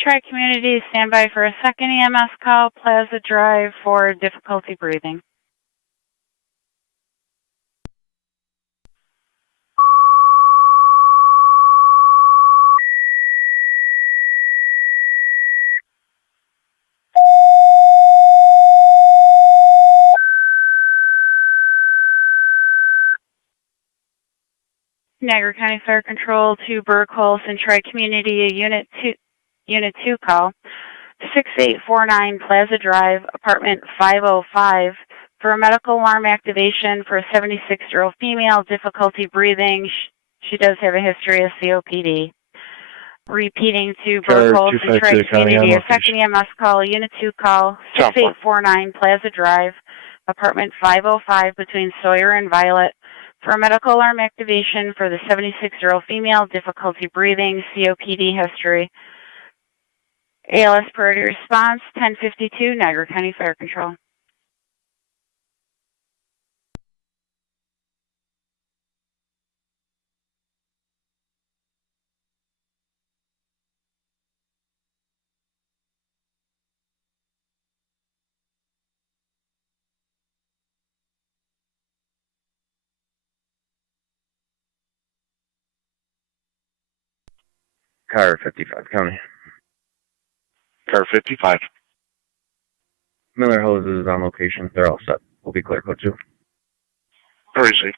Tri-Community, stand by for a second EMS call. Plaza Drive for difficulty breathing. Niagara County Fire Control to Burkholz and Tri-Community, a Unit 2 call. 6849 Plaza Drive, apartment 505, for a medical alarm activation for a 76-year-old female, difficulty breathing. She does have a history of COPD. Repeating to Burkholz and Tri-Community, a second EMS call, Unit 2 call, 6849 Plaza Drive, apartment 505 between Sawyer and Violet, for a medical alarm activation for the 76-year-old female, difficulty breathing, COPD history. ALS priority response, 1052, Niagara County Fire Control. Car 55 County. Car 55. Miller hoses on location. They're all set. We'll be clear code 2. Very safe.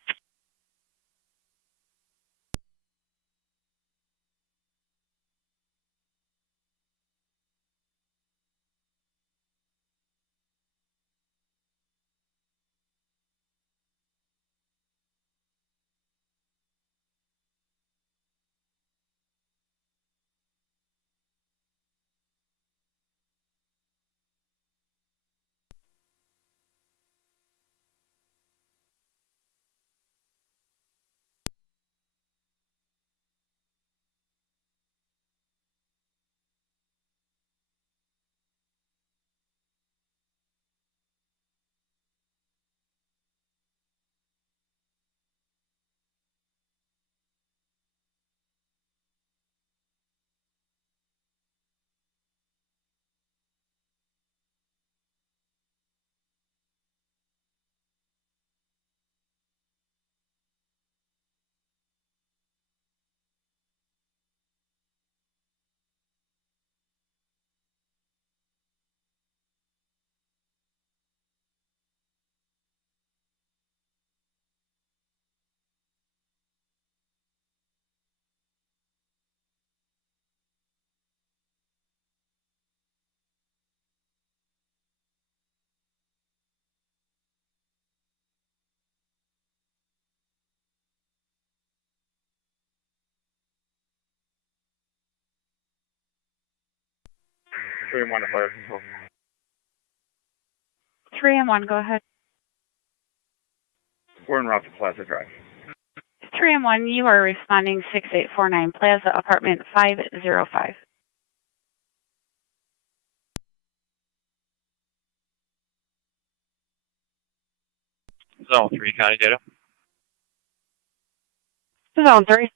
Three and one to fire control. 3 and 1, go ahead. We're en route to Plaza Drive. 3 and 1, you are responding 6849 Plaza, apartment 505. Zone 3, County data. Zone 3.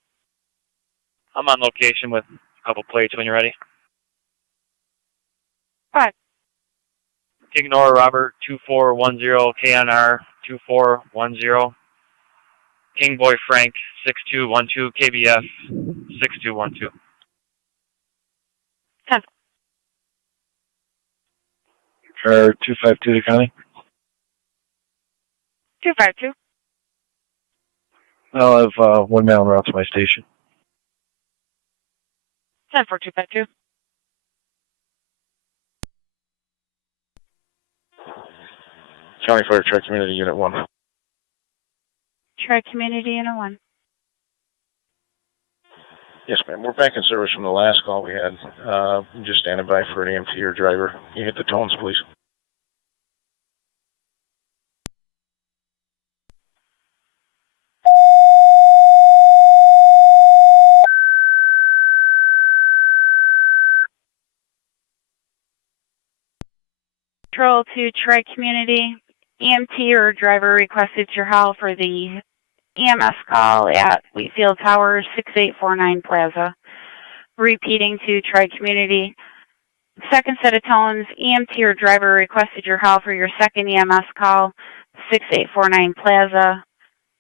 I'm on location with a couple plates when you're ready. What? King Nora Robert 2410, KNR 2410. King Boy Frank 6212, KBF 6212. 10. or 252 to County. 252. I'll have one mail en route to my station. 10252. County Fire Tri-Community Unit 1. Tri-Community Unit 1. Yes, ma'am. We're back in service from the last call we had. I'm just standing by for an EMT or driver. You hit the tones, please. Control to Tri-Community. EMT or driver requested your help for the EMS call at Wheatfield Towers, 6849 Plaza. Repeating to Tri-Community. Second set of tones, EMT or driver requested your help for your second EMS call, 6849 Plaza,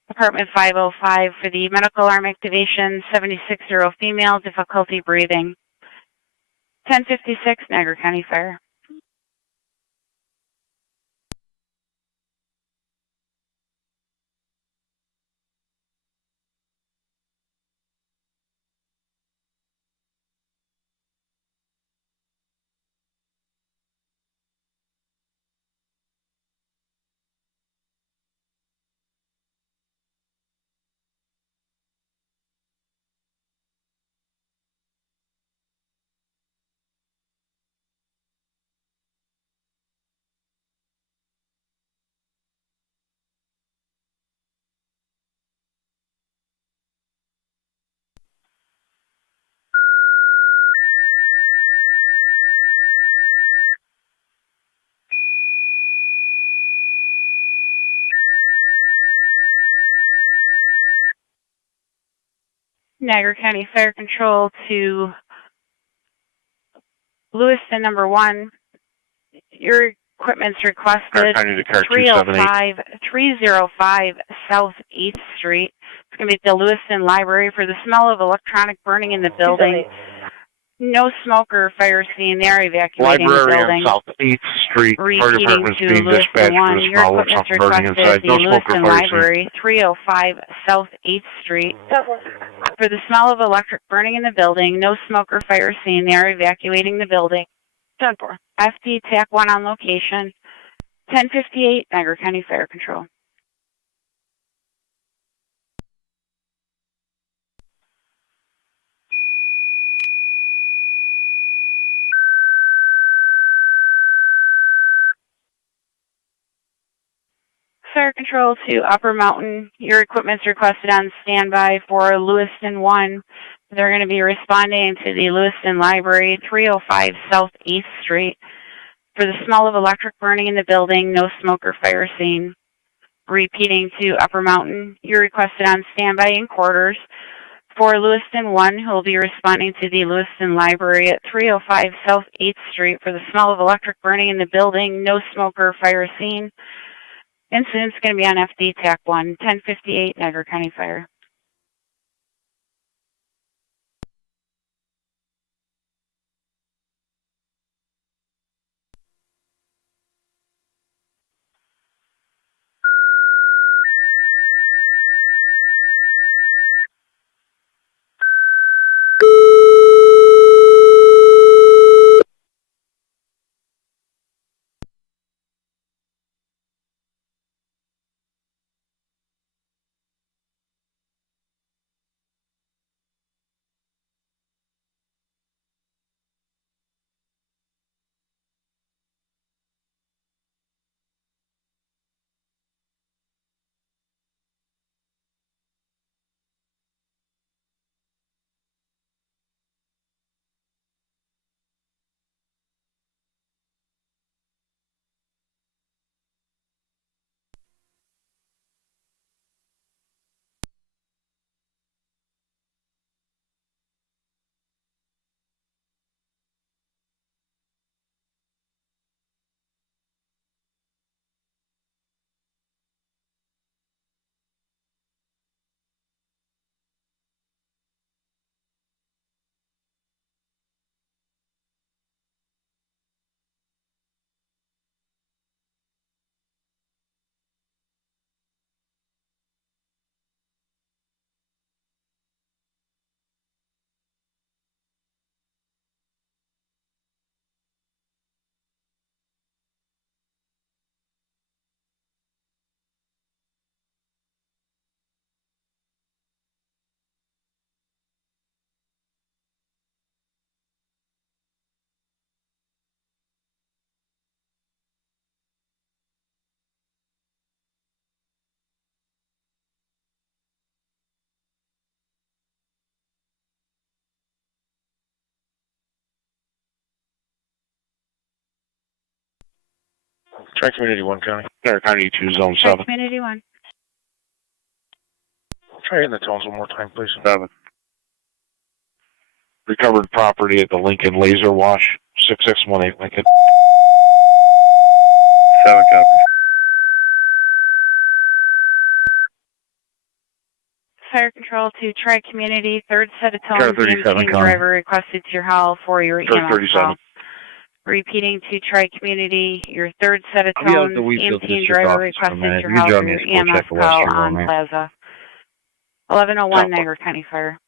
apartment 505 for the medical arm activation, 76-year-old female, difficulty breathing. 1056, Niagara County Fire. Niagara County Fire Control to Lewiston number 1. Your equipment's requested 305 South 8th Street. It's going to be at the Lewiston Library for the smell of electronic burning in the building. No smoke or fire scene there, evacuating the Library building. on South 8th Street. Fire Repeating department's to being Lewiston dispatched for 1. the Your smell of equipment's something burning requested at inside. the No smoke or Lewiston fire Library, 305 South 8th Street. For the smell of electric burning in the building, no smoke or fire scene there, evacuating the building. 10-4. FD TAC 1 on location. 1058, Niagara County Fire Control. Fire Control to Upper Mountain. Your equipment's requested on standby for Lewiston 1. They're going to be responding to the Lewiston Library, 305 South 8th Street. For the smell of electric burning in the building, no smoke or fire scene. Repeating to Upper Mountain. You're requested on standby in quarters for Lewiston 1, who will be responding to the Lewiston Library at 305 South 8th Street for the smell of electric burning in the building, no smoke or fire scene. Incident's going to be on FD TAC 1, 1058, Niagara County Fire. Tri-Community 1 County. County 2, Zone Tri 7. Community 1. Try hitting the tones one more time, please. 7. Recovered property at the Lincoln Laser Wash, 6618 Lincoln. 7 copies. Fire Control to Tri Community, third set of tones, Car 37 EMT County. driver requested to your hall for your Car EMS 37. call. Repeating to Tri Community, your third set of I'll be out tones, at the Wheatfield EMT District driver office for a requested minute. your You can hall drive for me your to Score EMS Check the West call Street on Road, Plaza. 1101 Niagara County Fire.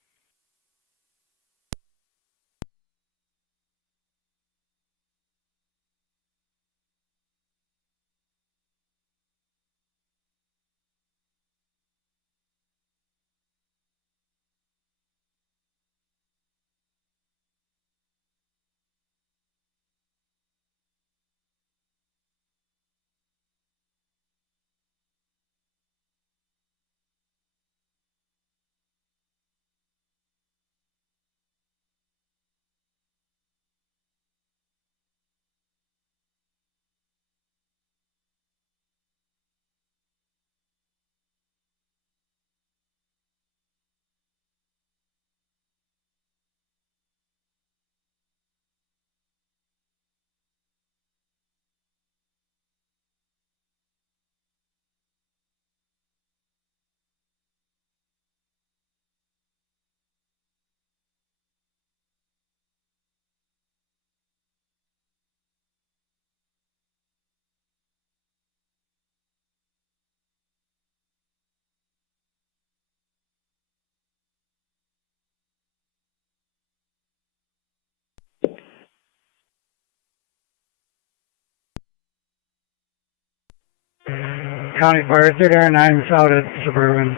County Fire 39 south at Suburban.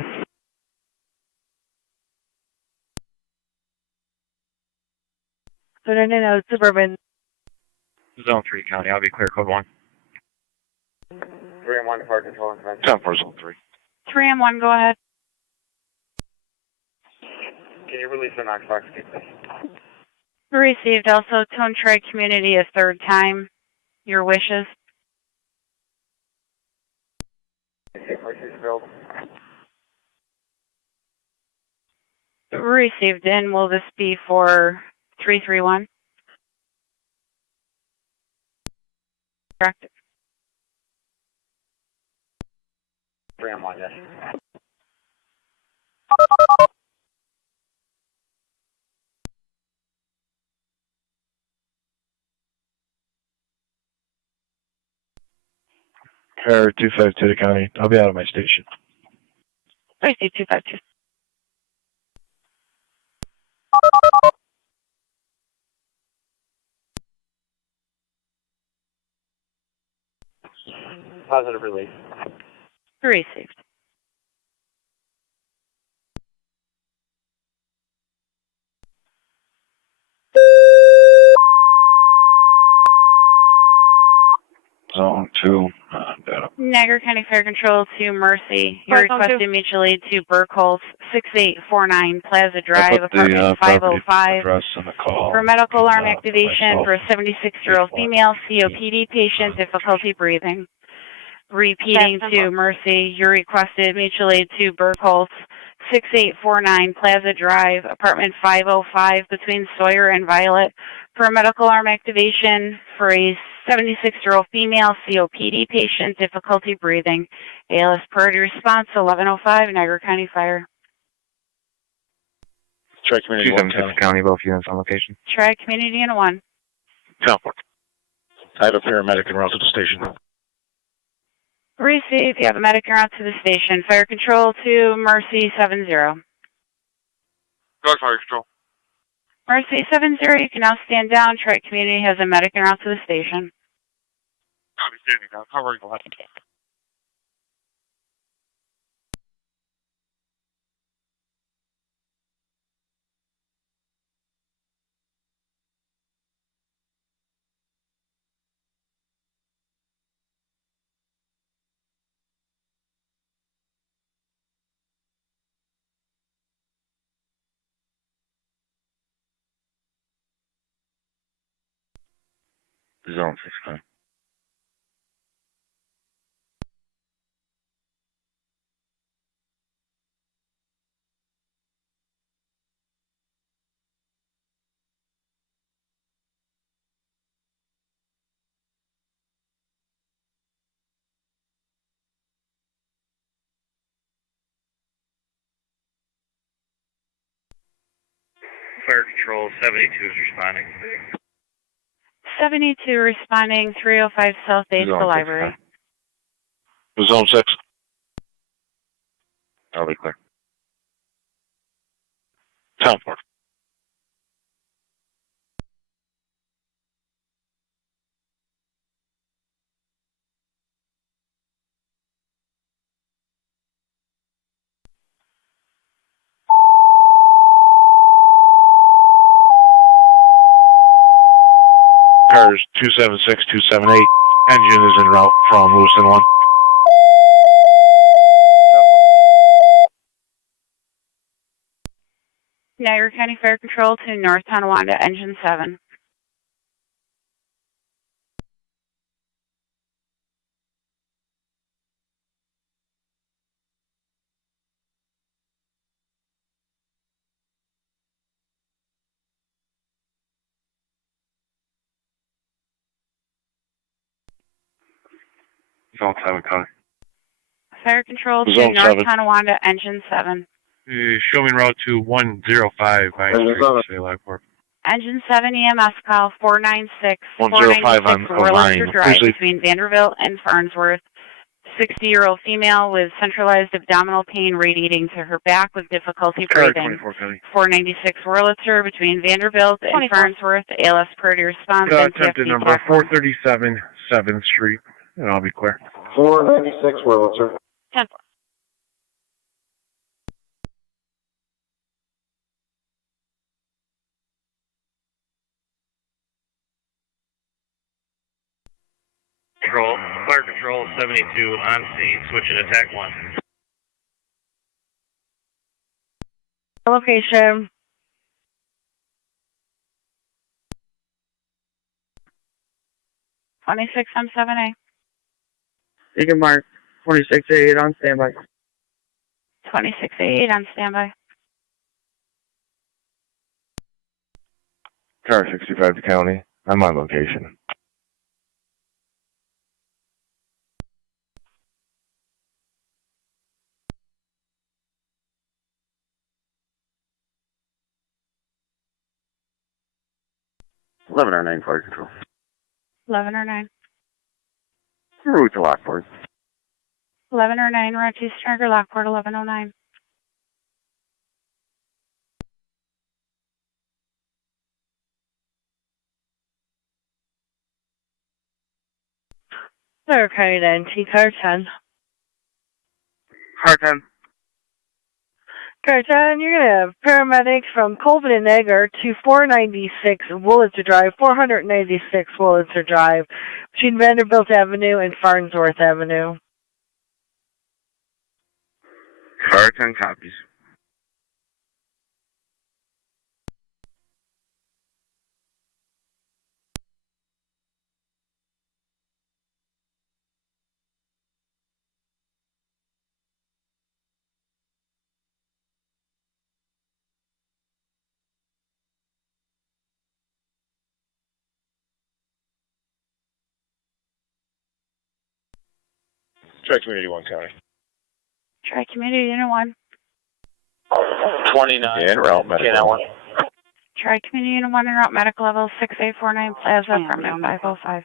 Suburban. Zone 3 County. I'll be clear. Code 1. 3 and 1 Fire Control. 10 for Zone 3. 3 and 1, go ahead. Can you release the Knox box? Received. Also, tone Tri Community a third time. Your wishes. Received. And will this be for 331? Correct. 3 and 1, yes. Car 252 County. I'll be out of my station. Received 252. Positive release. Received. Zone 2. Data. Niagara County Fire Control to Mercy. You're requested mutual aid to Burkholz, 6849 Plaza Drive, apartment 505. Address and the call. For medical alarm activation for a 76-year-old female COPD patient, difficulty breathing. Repeating to Mercy, you're requested mutual aid to Burkholz, 6849 Plaza Drive, apartment 505 between Sawyer and Violet. For a medical alarm activation for a 76-year-old female COPD patient, difficulty breathing. ALS priority response, 1105, Niagara County Fire. Tri-Community 1 County. County. Both units on location. Tri Community in 1. 10. I have a paramedic en route to the station. Receive. You have a medic en route to the station. Fire Control to Mercy 70. Go Fire Control. Mercy 70, you can now stand down. Tri Community has a medic en route to the station. I'll be standing now. Covering the left. Zone 6 County. Fire Control 72 is responding. 72 responding, 305 South Base, the library. Zone 6. I'll be clear. Teleport. Cars 276, 278. Engine is en route from Lewiston 1. Niagara County Fire Control to North Tonawanda, engine 7. Zone 7, Connie. Fire Control to Zone North 7. Tonawanda, engine 7. Show me route to 105 by Street, Lockport. Engine 7 EMS call 496 105 on Wurlitzer 09. Drive Usually- between Vanderbilt and Farnsworth. 60-year-old female with centralized abdominal pain radiating to her back with difficulty Car breathing. 24, Connie. 496 Wurlitzer between Vanderbilt and 24. Farnsworth. ALS priority response. Attempted NTFD number TAC 437, 7th Street, and I'll be clear. 496 Wurlitzer. 10. Fire Control 72 on scene, switching to TAC 1. Location. M7A. Beacon Mark 2688 on standby. 2688 on standby. Car 65 to County. I'm on location. Eleven or 9 Fire Control. 11 or 9. Route to Lockport. 11 or 9, route to Niagara, Lockport 1109. Clear County to NT, car 10. Car 10. Car 10, you're going to have paramedics from Colvin and Niagara to 496 Wurlitzer Drive, 496 Wurlitzer Drive, between Vanderbilt Avenue and Farnsworth Avenue. Car 10 copies. Tri-Community 1 County. Tri-Community Unit 1. 29. Yeah, en route, medical. 1. Tri-Community Unit 1 en route, medical level 6849 Plaza, affirmative 505.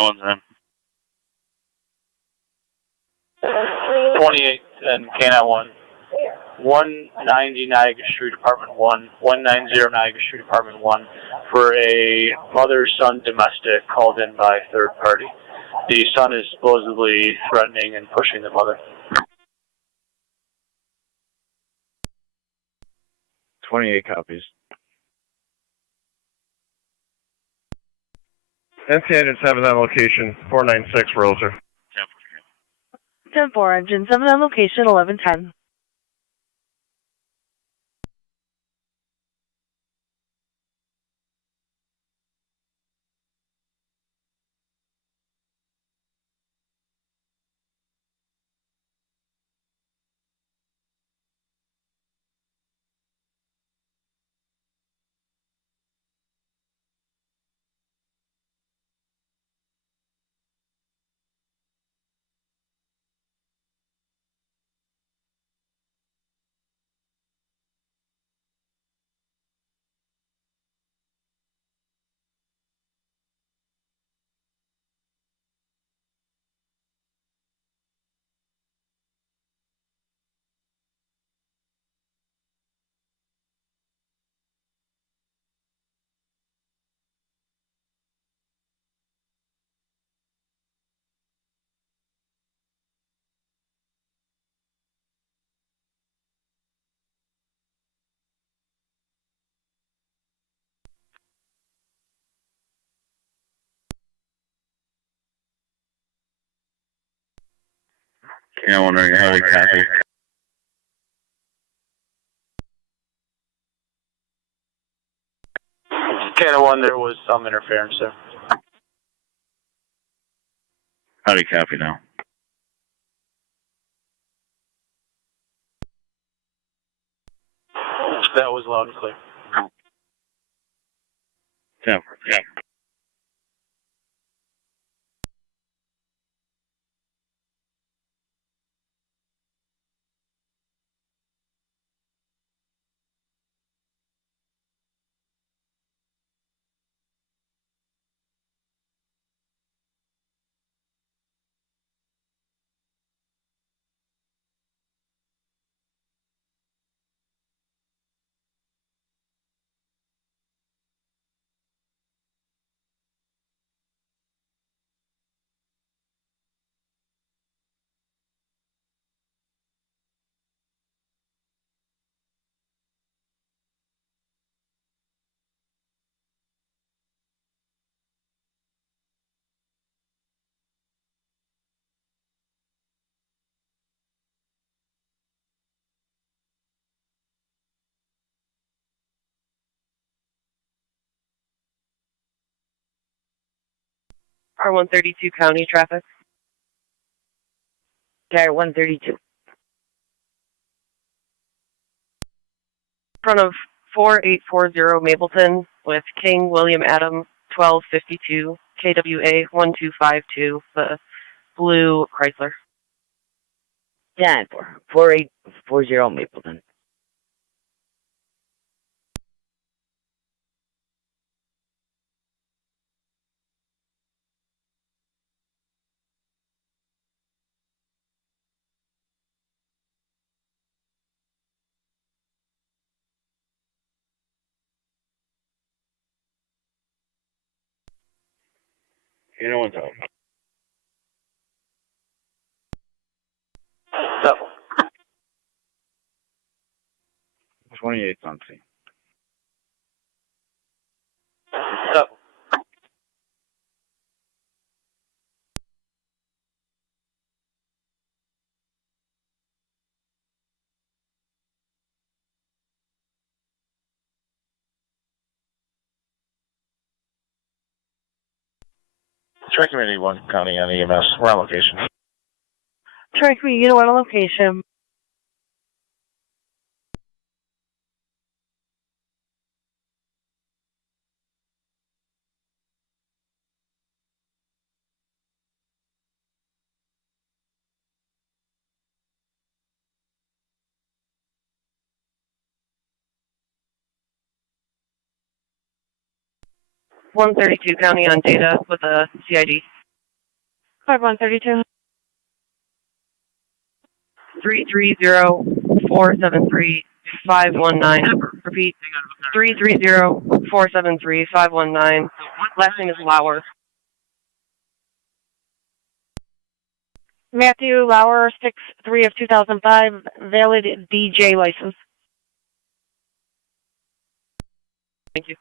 One's in. 28 and Canine 1. 190 Niagara Street, Apartment 1. 190 Niagara Street, Apartment 1. For a mother-son domestic called in by third party. The son is supposedly threatening and pushing the mother. 28 copies. NC 7 on location, 496 Wurlitzer. 10-4, engine 7 on location, 1110. Yeah, wondering how we copy. Canada 1, there was some interference there. How do you copy now? That was loud and clear. Yeah. R132 county traffic. Tire 132. In front of 4840 Mapleton with King William Adam 1252 KWA 1252, the blue Chrysler. 10-4. 4840 Mapleton. You know what's up. Stop. 28's on scene. Stop. Tri Community 1 County on EMS. We're on location. Try me, you know what, on location. .132 county on data with a CID. 5132. 330-473-519. Repeat. 330-473-519. Last name is Lauer. Matthew Lauer, 6-3 of 2005, valid DJ license. Thank you.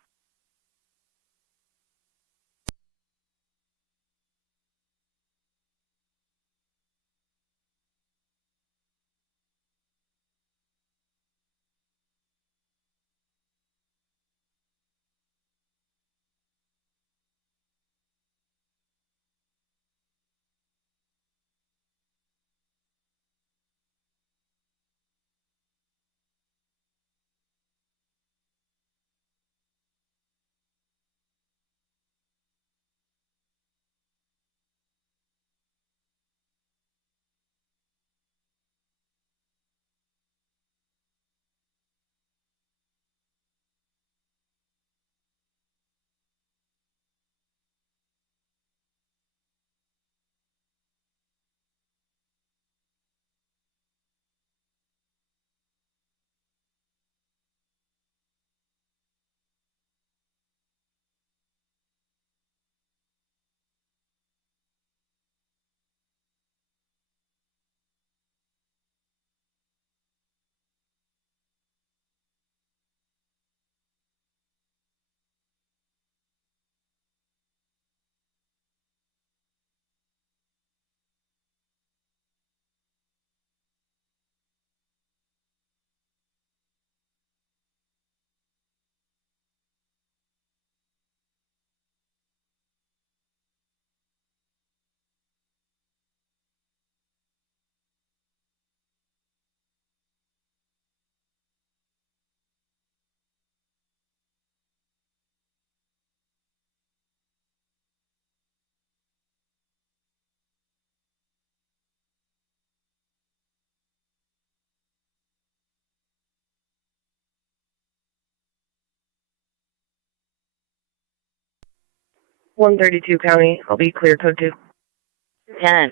132 County. I'll be clear code 2. 10-4.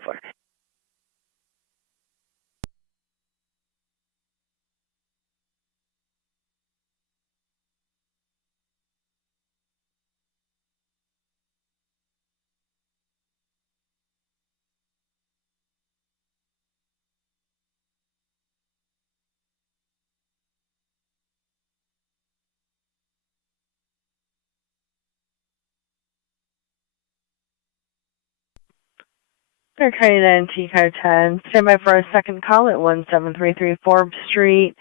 They're carrying in T-Car 10. Stand by for our second call at 1733 Forbes Street.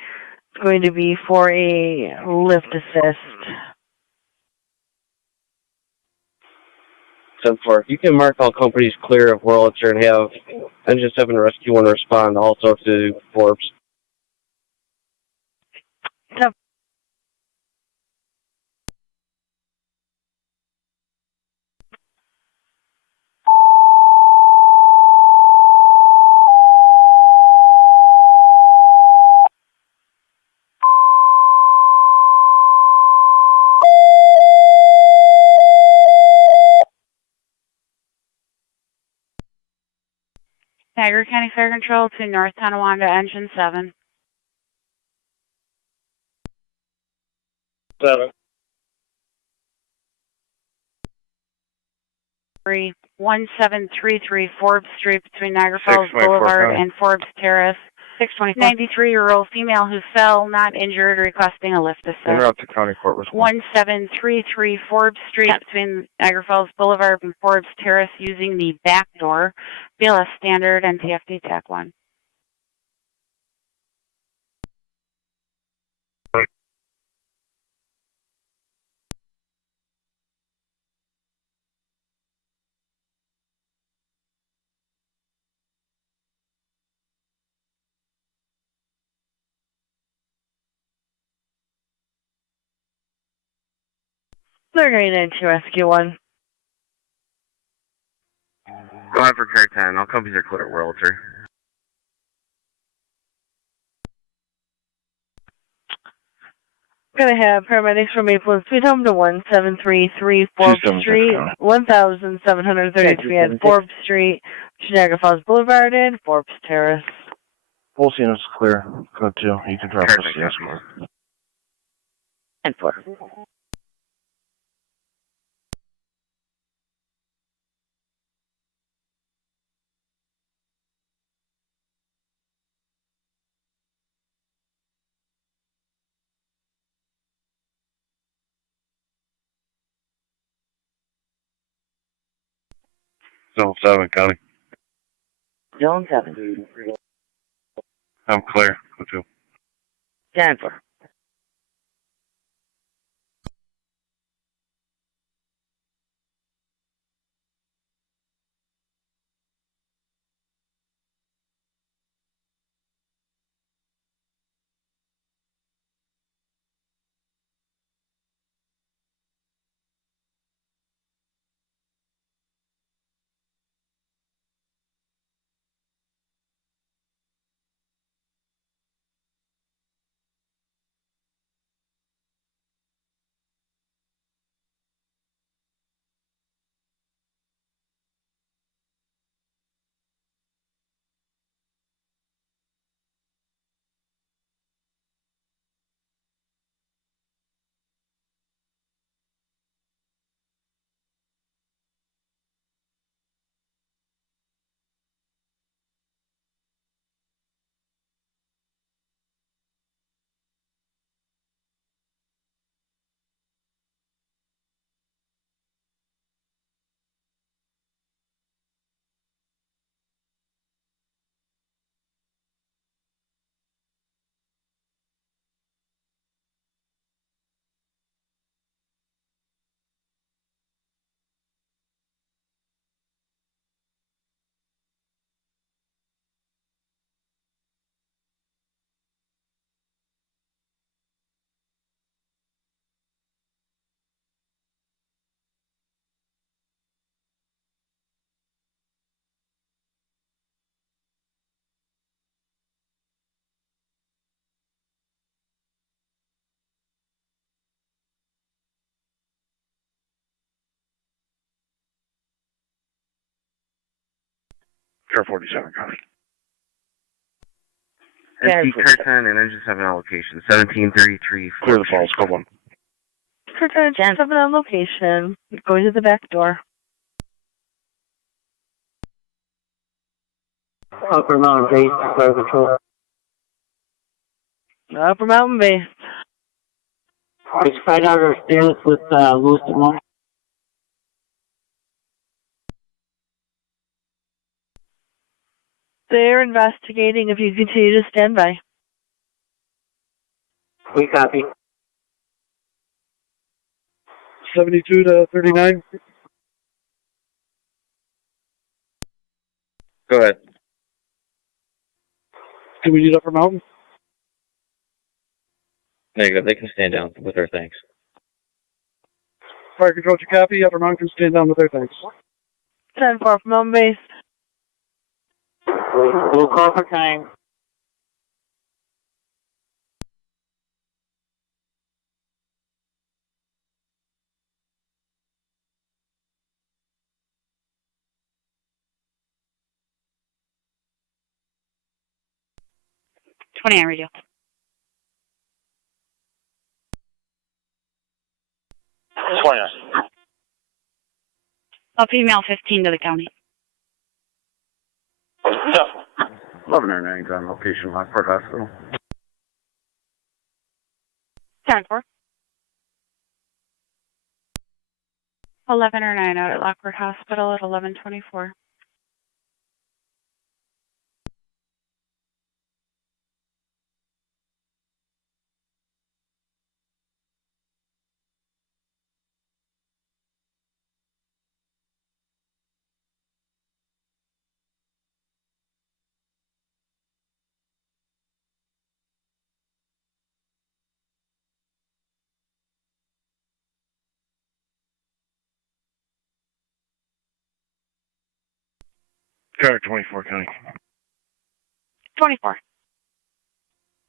It's going to be for a lift assist. 10-4. You can mark all companies clear of Wurlitzer and have Engine 7 Rescue 1 respond also to Forbes. Niagara County Fire Control to North Tonawanda, Engine 7. 7. 1733 Forbes Street between Niagara Falls Boulevard and Forbes Terrace. 93-year-old female who fell, not injured, requesting a lift assist. Interrupt to County Court with 1733 Forbes Street between Niagara Falls Boulevard and Forbes Terrace using the back door. BLS standard and TFD TAC 1. They're going into Rescue 1. Go ahead for Car 10. All companies are clear at Wurlitzer. We're going to have paramedics from Maple and Sweet Home to 1733 Forbes Street, 1733 at Forbes Street, Niagara Falls Boulevard, and Forbes Terrace. Full scene is clear. Code 2. You can drop the CS mark. 10-4. Zone 7, County. Zone 7. I'm clear. Code 2. 10-4. Car 47, copy. NC Curtin and Engine 7 on location. 1733. Clear the falls, code 1. Curtin, 7 on location. Going to the back door. Upper Mountain Base, fire control. Upper Mountain Base. It's 5 hour stairless with Lewiston 1. They're investigating if you continue to stand by. We copy. 72 to 39. Go ahead. Do we need Upper Mountain? Negative. They can stand down with their thanks. Fire control to copy. Upper Mountain can stand down with their thanks. 10-4 Upper Mountain Base. We'll call for time. On radio. A female 15 to the county. 1109 on location, Lockport Hospital. 10-4. 11 or 9 out at Lockport Hospital at 11:24. Car 24, county. 24.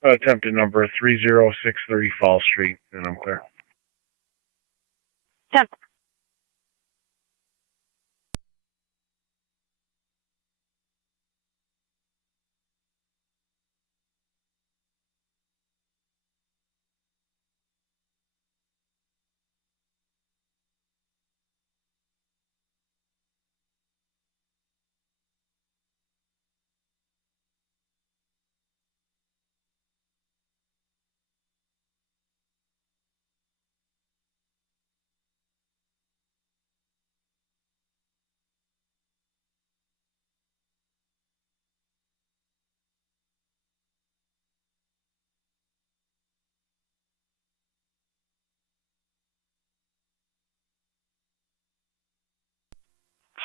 Attempted number 3063 Fall Street, and I'm clear. 10.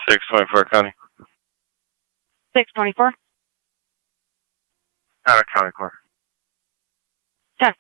Six 24 county. 624. Out of county core. 10.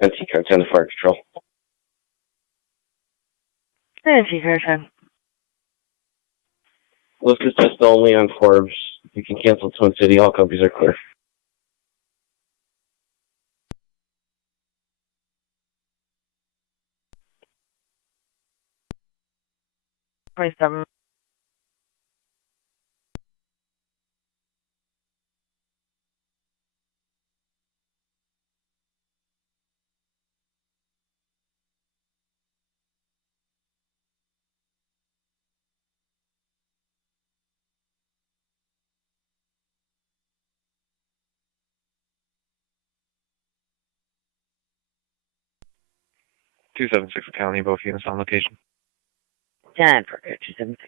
NC Curtin, fire control. NC Curtin. Lift is just only on Forbes. You can cancel Twin City. All companies are clear. Seven. Two 276 county, both units on location. 10 for 276.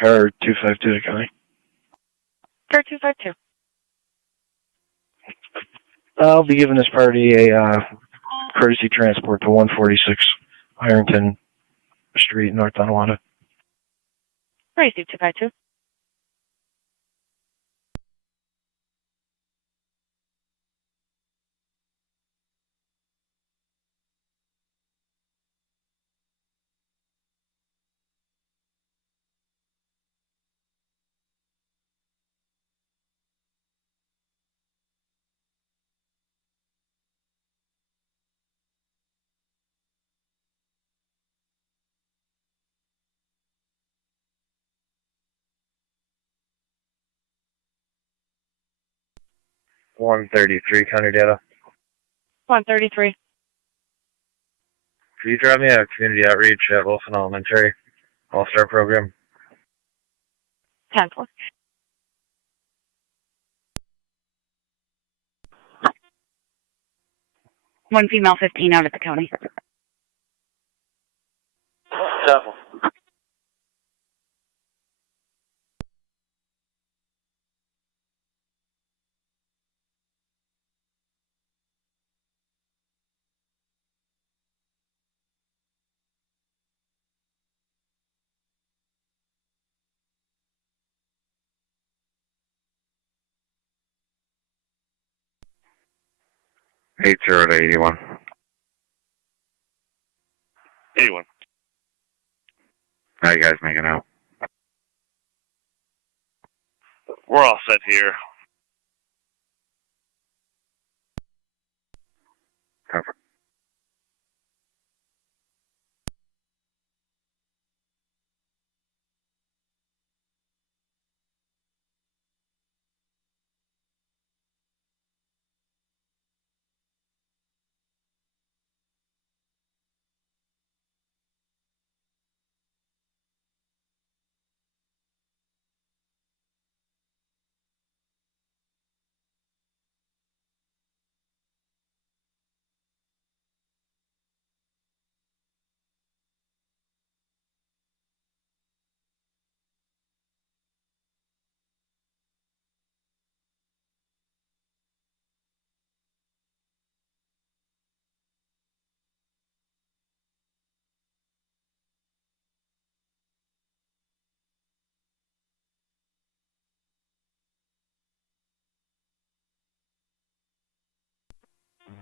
Car 252 to County. Car 252. I'll be giving this party a courtesy transport to 146 Ironton Street, North Tonawanda. Crazy 252. $133 county data. 133. Could you drop me a community outreach at Wilson Elementary All-Star program? 10-4. One female 15 out at the county. 10-4. Eight zero to 81. 81. How you guys making out? We're all set here. Cover.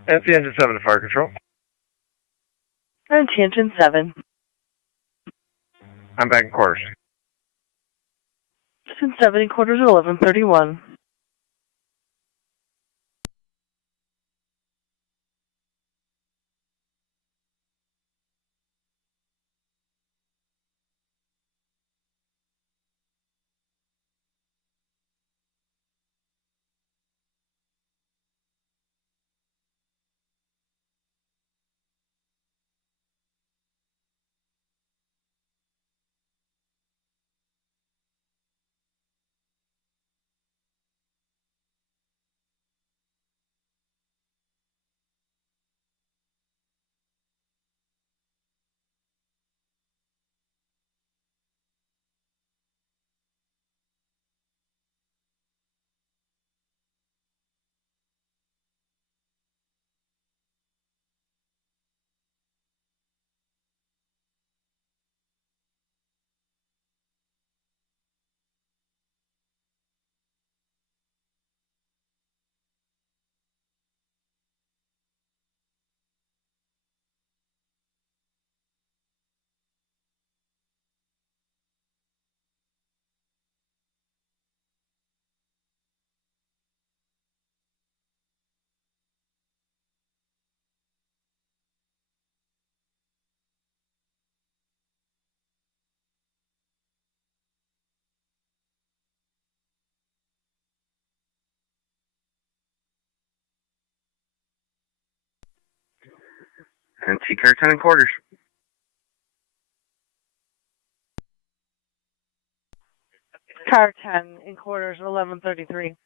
That's the engine 7 to fire control. And tangent 7. I'm back in quarters. Tangent 7 in quarters at 11:31. And T-car 10 in quarters. Car 10 in quarters at 11:33.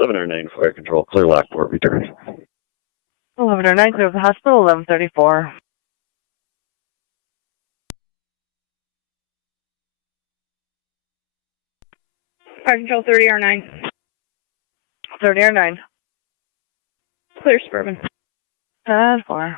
1109 Fire Control, clear Lockport, return. 1109, clear of the hospital, 1134. Fire Control 30R9. 30R9. Clear Suburban. 10-4.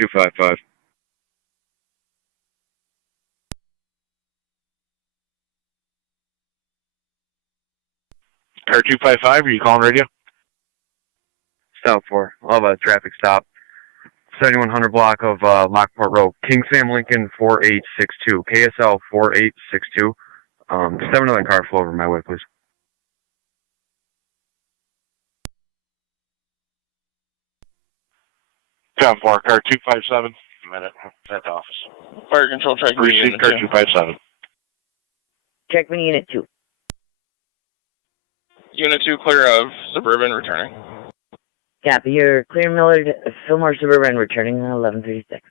Two five five. Car 255, are you calling radio? Stop 4. I'll have a traffic stop. 7100 block of Lockport Road. King Sam Lincoln 4862. KSL 4862. Just have another car flow over my way, please. 10-4, car 257. A minute, at the office. Fire Control, check Receive car 257. Check me Unit 2. Unit 2, clear of Suburban, returning. Copy. You're clear Millard, Fillmore Suburban, returning 1136.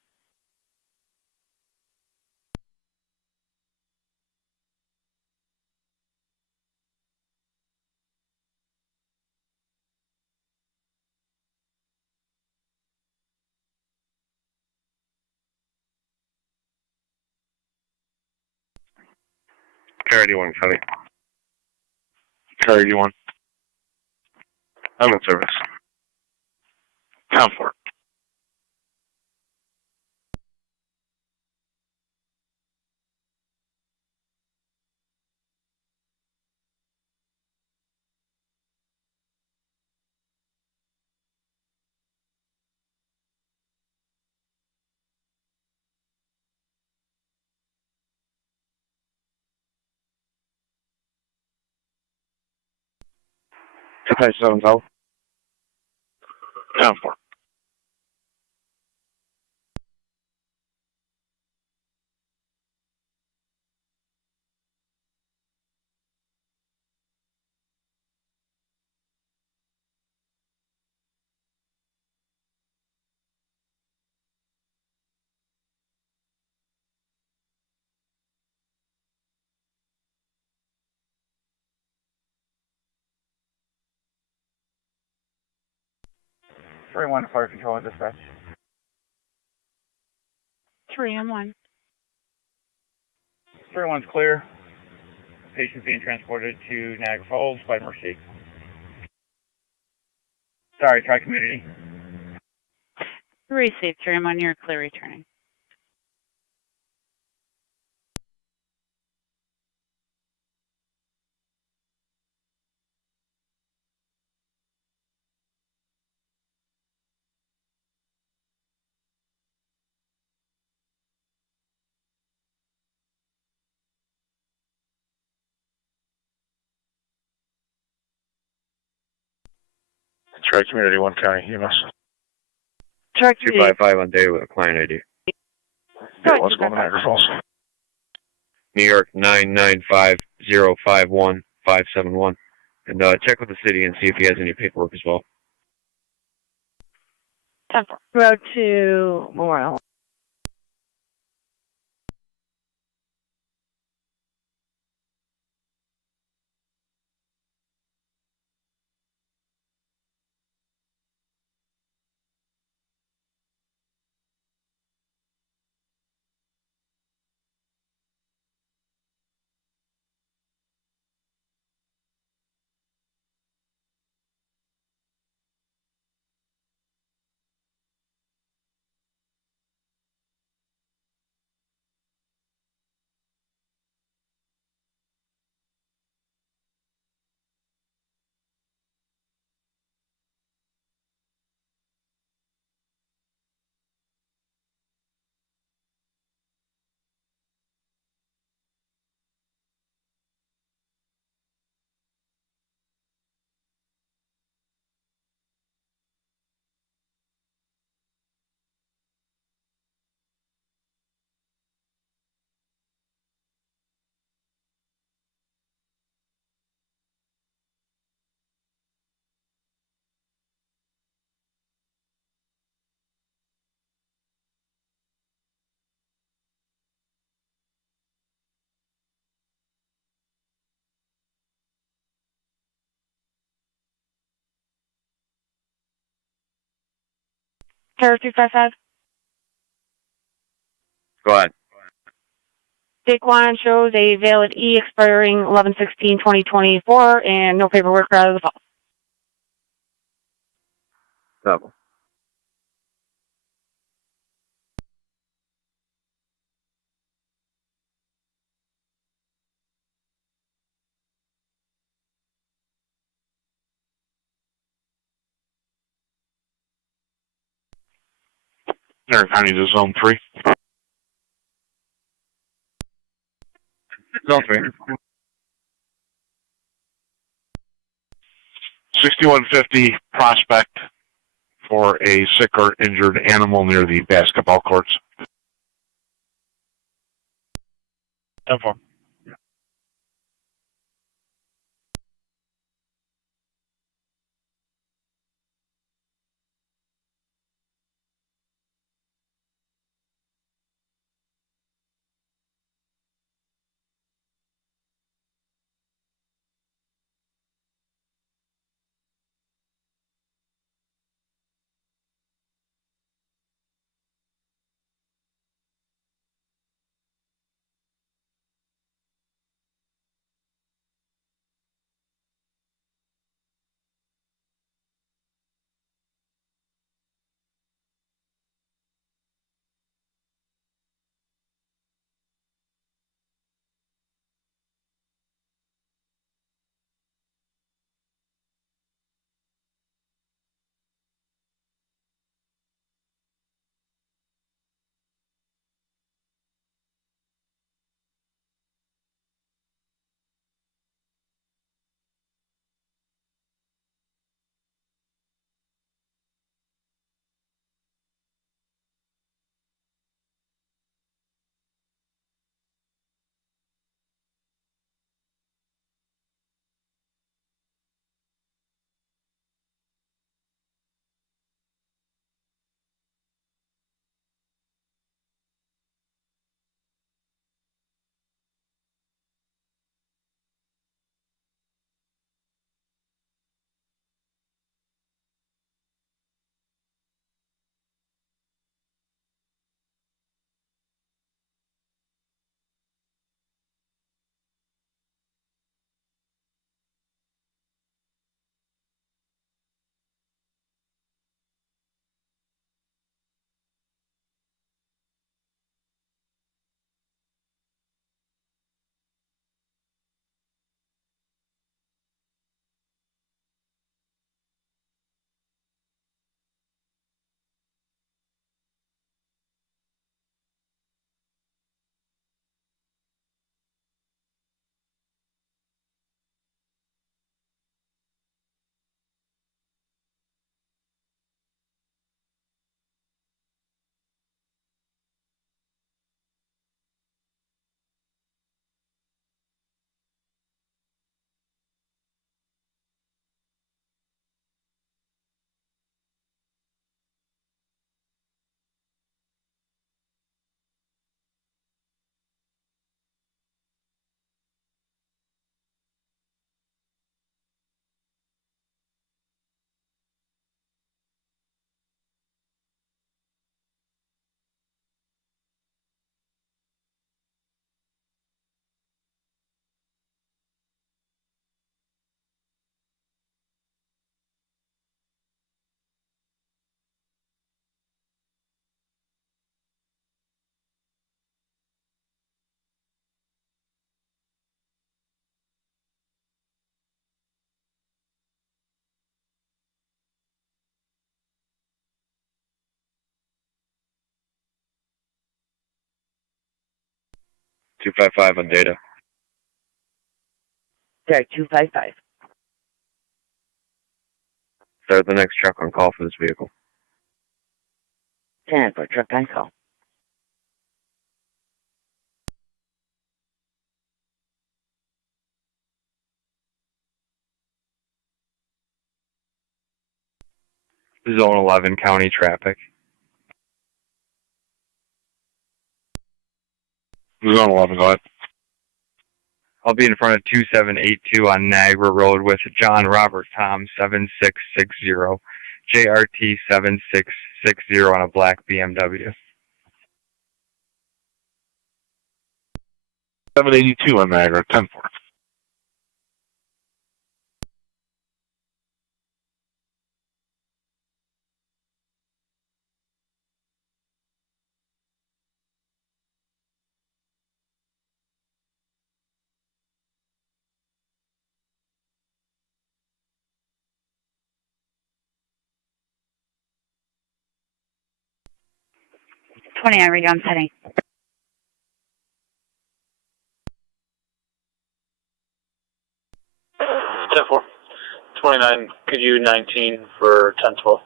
Car 81, County. Car 81. I'm in service. 10-4. Two five seven South. 10-4. One Fire Control and dispatch. 3-1. 31's clear. Patient's being transported to Niagara Falls by Mercy. Sorry, try community. Receive 3-1, you're clear returning. Try Community 1 County, EMS. Track 255 on day with a client ID. Yeah, what's going on, Niagara Falls? New York 995051571. And check with the city and see if he has any paperwork as well. 10-4. Road to Memorial. Terror 255. Go ahead. Take 1 shows a valid E expiring 11/16/2024 and no paperwork out of the file. Double. Aaron County to Zone 3. Zone 3. 6150 Prospect for a sick or injured animal near the basketball courts. 10-4. $255 on data. TAC 255. Start the next truck on call for this vehicle. 10 for truck on call. Zone 11 county traffic. Zone 11, go ahead. I'll be in front of 2782 on Niagara Road with John Robert Tom 7660, JRT 60 on a black BMW. 782 on Niagara, 10-4. I read you. I'm setting. Ten four. 29. Could you 19 for 10-12?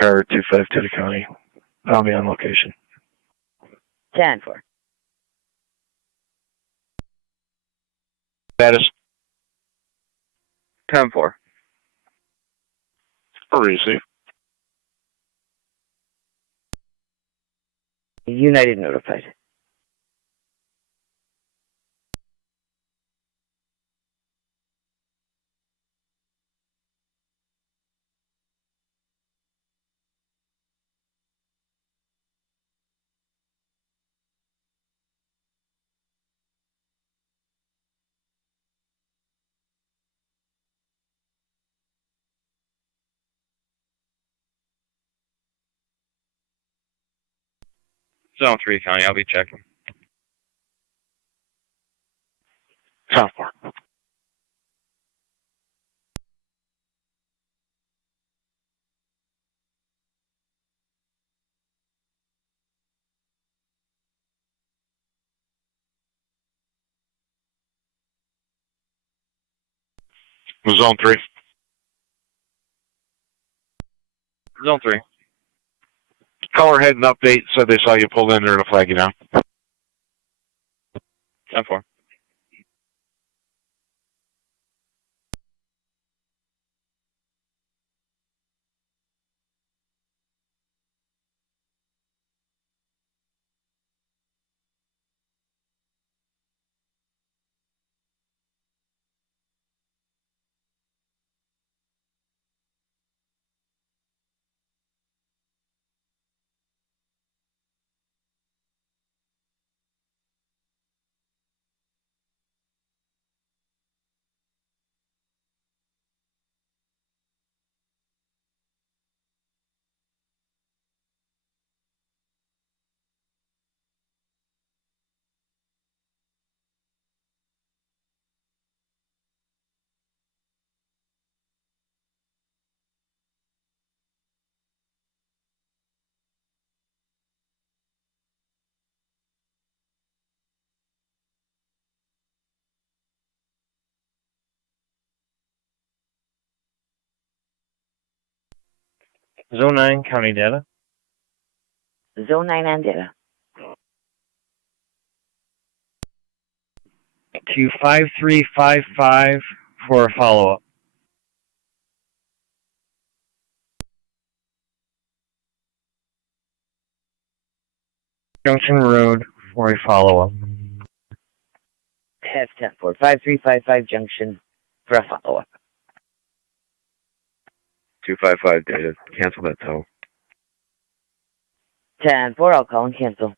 Car 252 to county. I'll be on location. 10-4. Status? 10-4. Receive. United notified. Zone 3 county, I'll be checking. 10-4. Zone 3. Zone 3. Caller had an update, said they saw you pull in there to flag you down. 10-4. Zone 9, county data. Zone 9 and data. To 5355 for a follow-up. Junction Road for a follow-up. Have 10-4. 5355 junction for a follow-up. 255 data. Cancel that tow. 10-4. I'll call and cancel.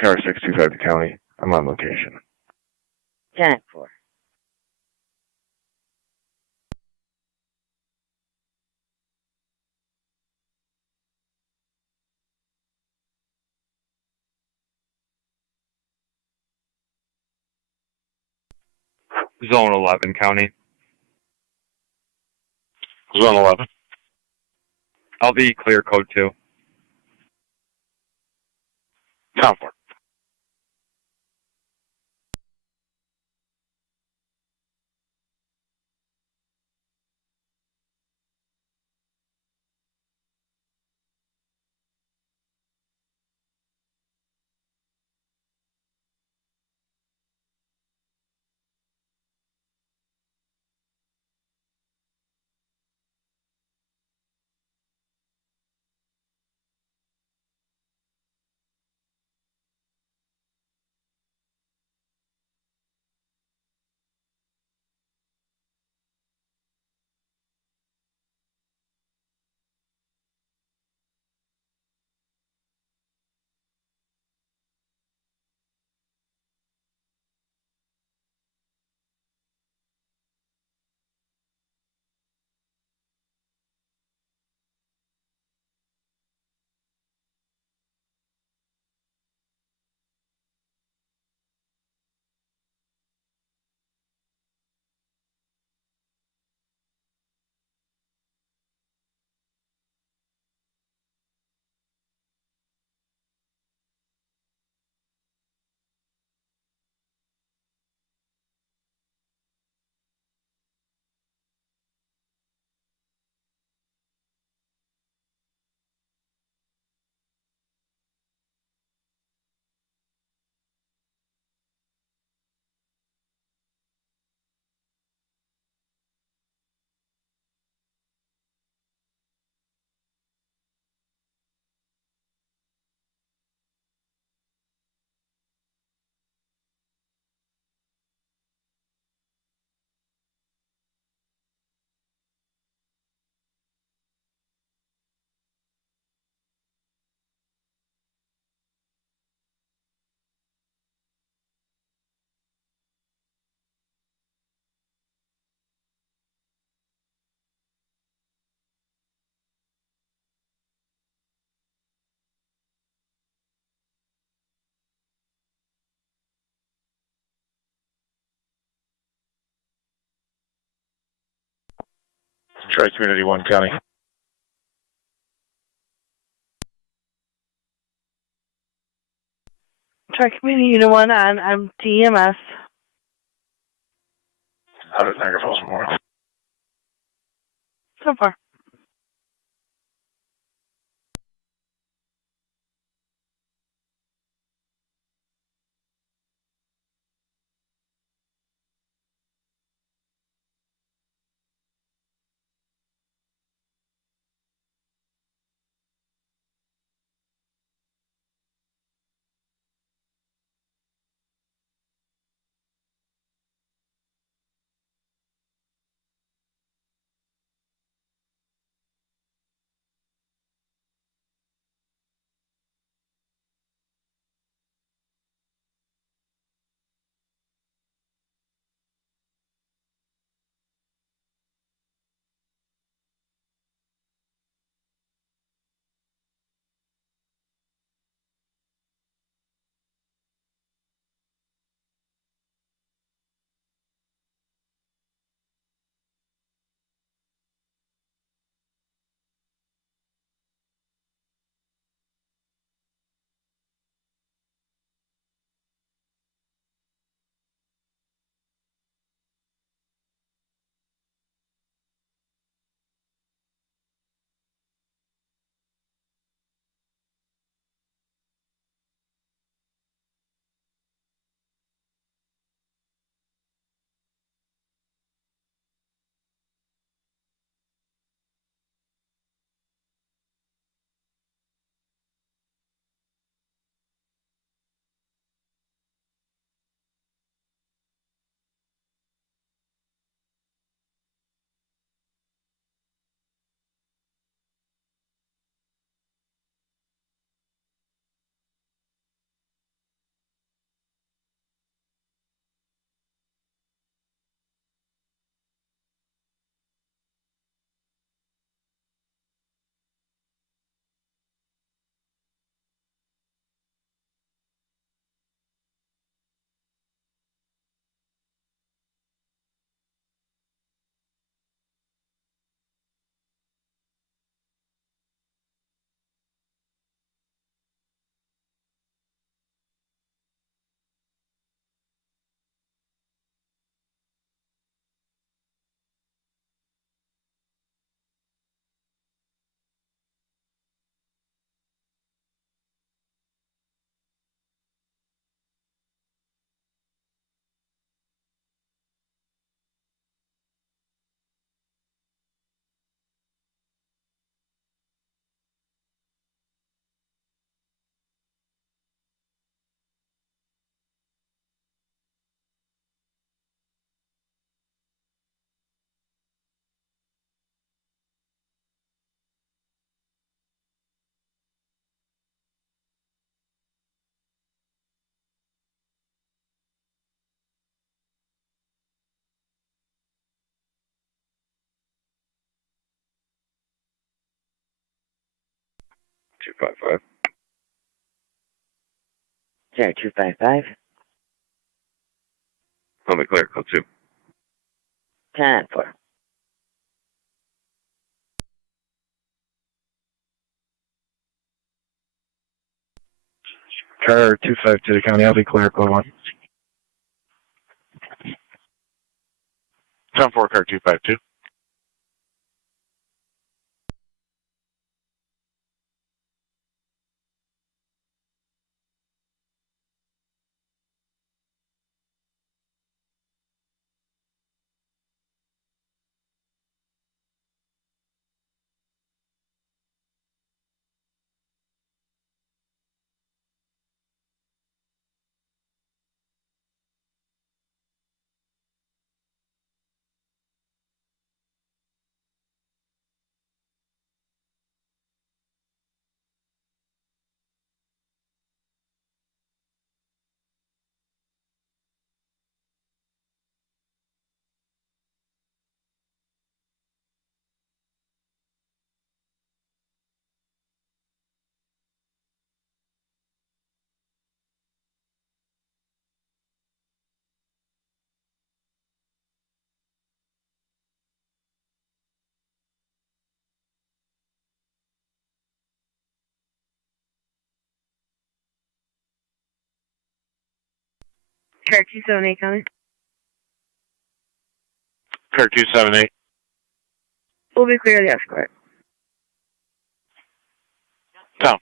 Car 625 to county. I'm on location. TAC 4. Zone 11 county. Zone 11. I'll be clear code 2. Comfort. Tri-Community 1 County. Tri-Community Unit 1 on TMS. How did Niagara Falls Memorial? So far. 255. Car 255. I'll be clear, code 2. 10-4. Car 252 to County, I'll be clear, code 1. 10-4, car 252. Car 278 coming. Car 278. We'll be clear of the escort. 10-4.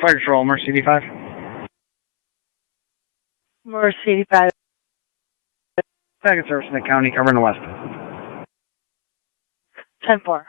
Fire Control, Mercy 85. Mercy 85. Packet service in the county, covering the west. 10-4.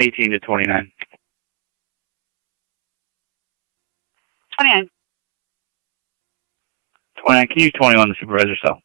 $18 to $29. 29. 29. Can you use 21 the supervisor cell?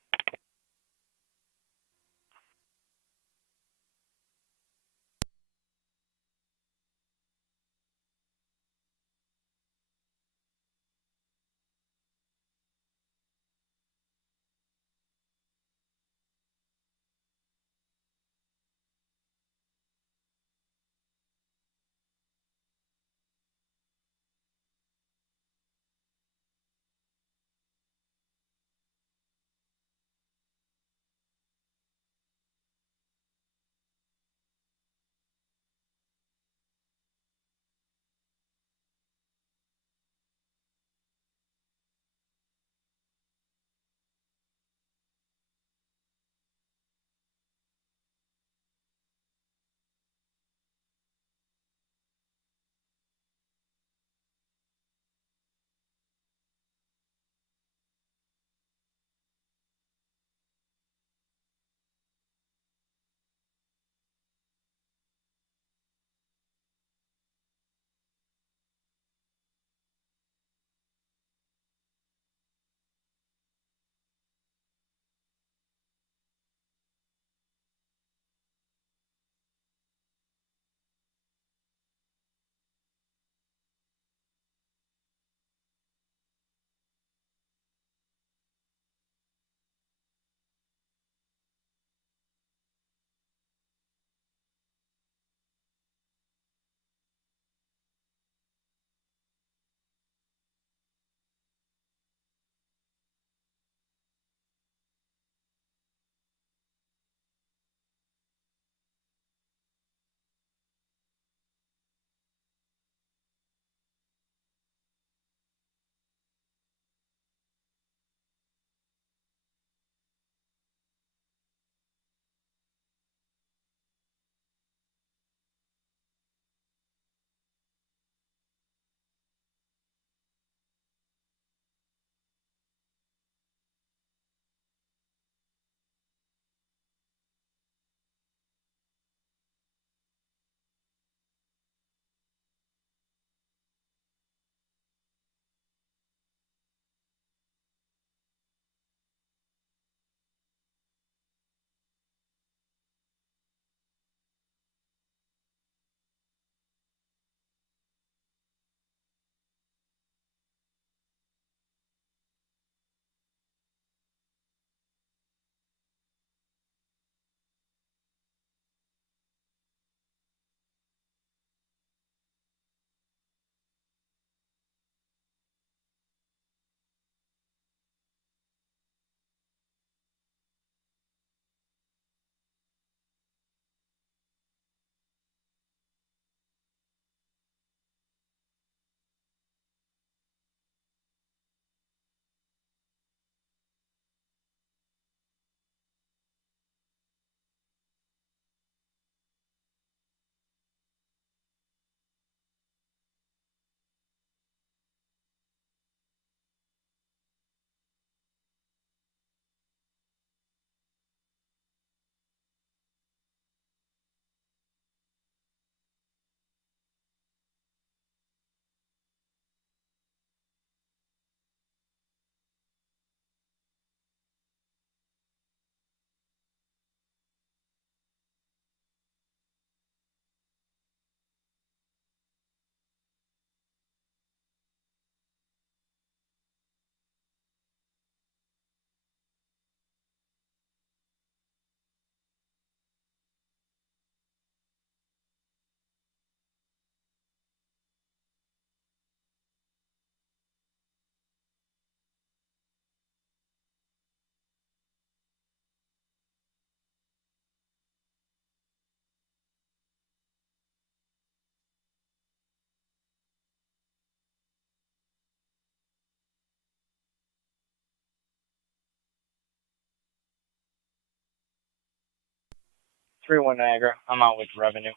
3-1 Niagara. I'm out with revenue.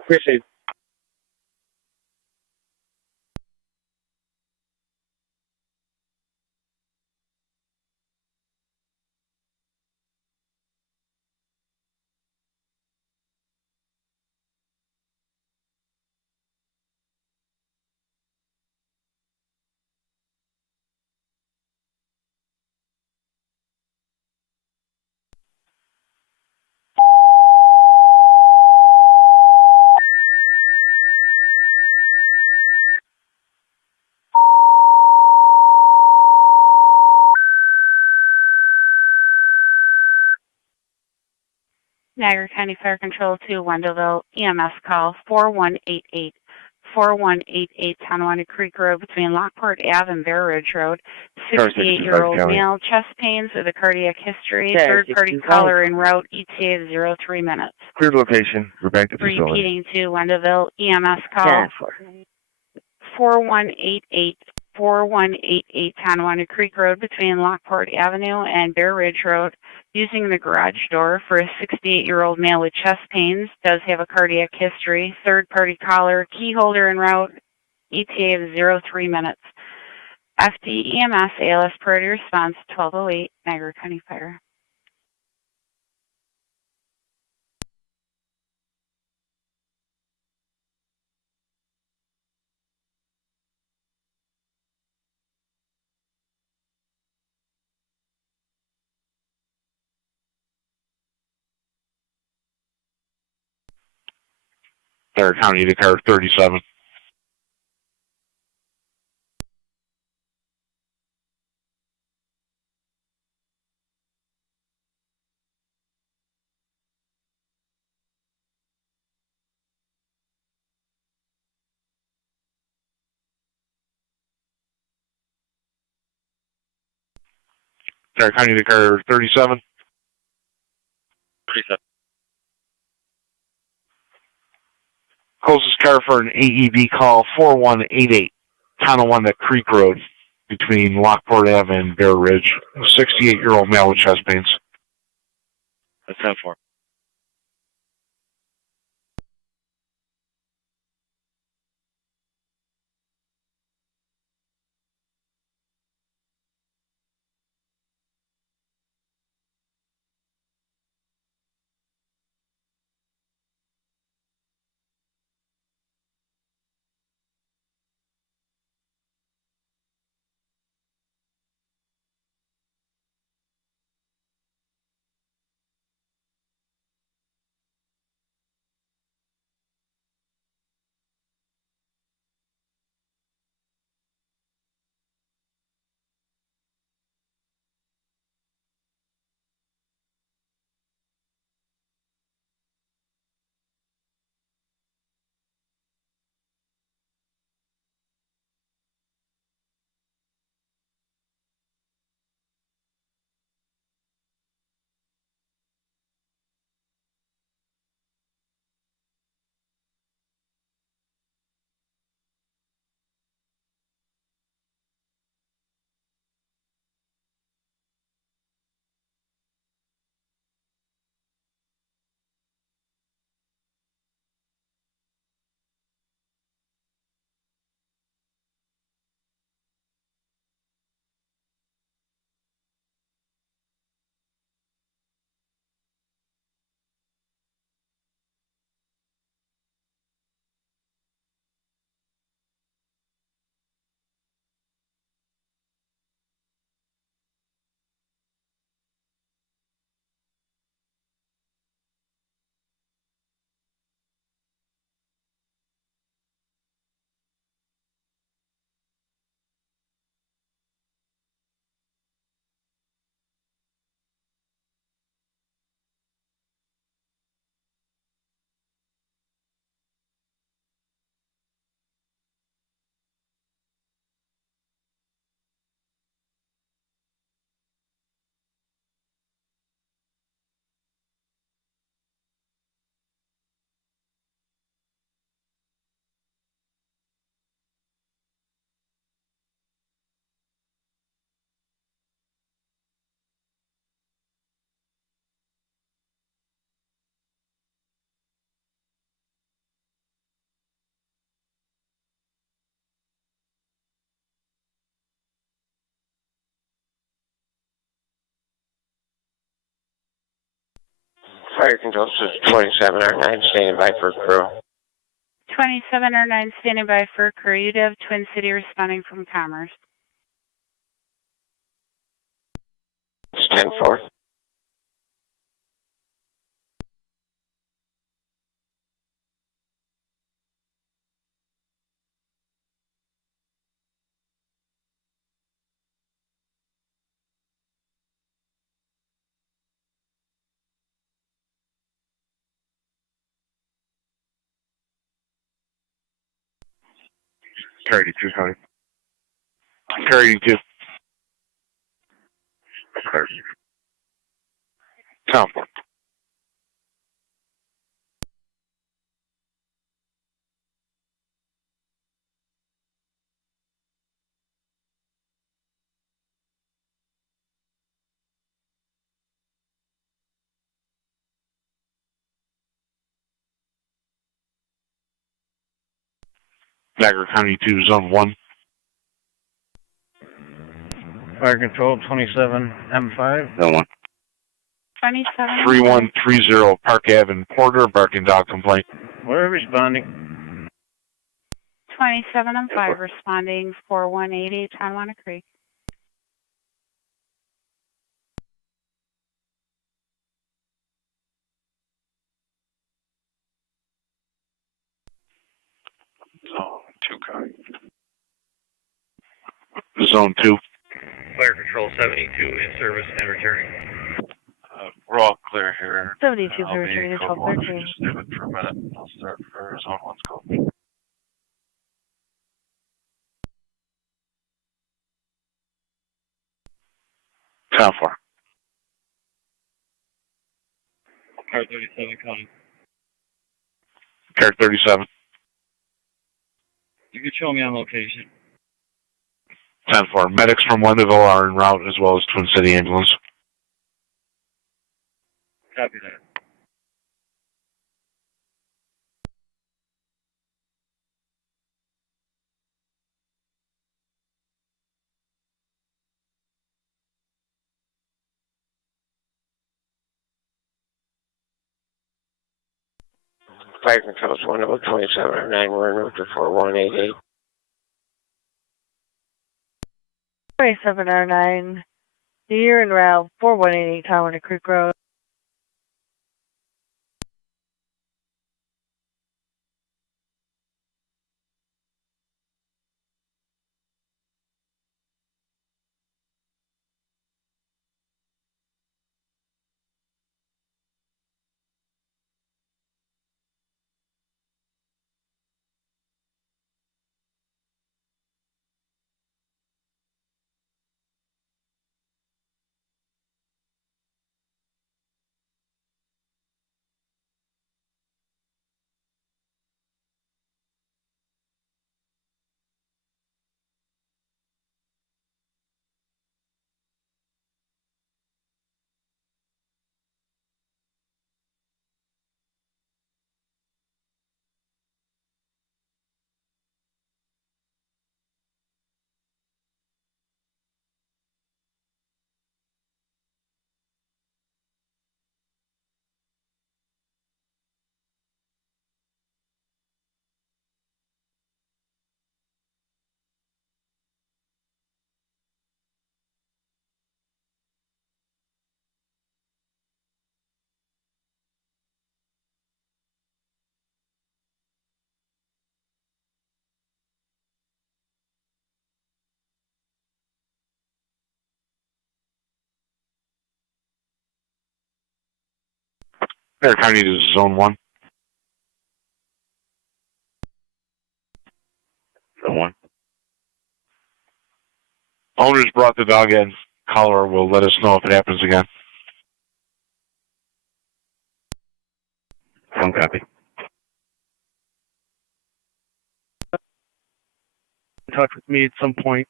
Appreciate it. Niagara County Fire Control to Wendellville, EMS call 4188. 4188 Tonawanda Creek Road between Lockport Ave and Bear Ridge Road. 68-year-old male, chest pains with a cardiac history. Third-party caller en route, ETA of 03 minutes. Cleared location. We're back to facility. Repeating to Wendellville, EMS call 4188. 4188 Tonawanda Creek Road between Lockport Avenue and Bear Ridge Road. Using the garage door for a 68-year-old male with chest pains. Does have a cardiac history. Third-party caller, key holder en route. ETA of 03 minutes. FD EMS ALS priority response 1208 Niagara County Fire. Niagara County to car 37. Niagara County to car 37. 37. Closest car for an AED call 4188 Tonawanda Creek Road between Lockport Ave and Bear Ridge. A 68-year-old male with chest pains. That's 10-4. Fire control to 27R9, standing by for crew. 2709 standing by for crew. You do have Twin City responding from Commerce. It's 10-4. Carry 2, Tony. Carry 2. Tom. Niagara County 2, Zone 1. Fire control 27M5. Zone 1. 27. 3130 Park Avenue, Porter, barking dog complaint. We're responding. 27 and 5 responding 4188 Tonawanda Creek. Zone 2, County. Zone 2. Fire control 72 in service and returning. We're all clear here. 72 I'll for be returning code 1. 1213. Just leave it for a minute. I'll start for zone 1's code. Tom 4. Car 37 coming. Car 37. You can show me on location. 10-4. Medics from Wendellville are en route, as well as Twin City Ambulance. Copy that. Fire control to 27R9, we're en route to 4188. 27R9. You're en route 4188 Tonawanda Creek Road. Niagara County is Zone 1. Zone 1. Owners brought the dog in. Caller will let us know if it happens again. Phone copy. In touch with me at some point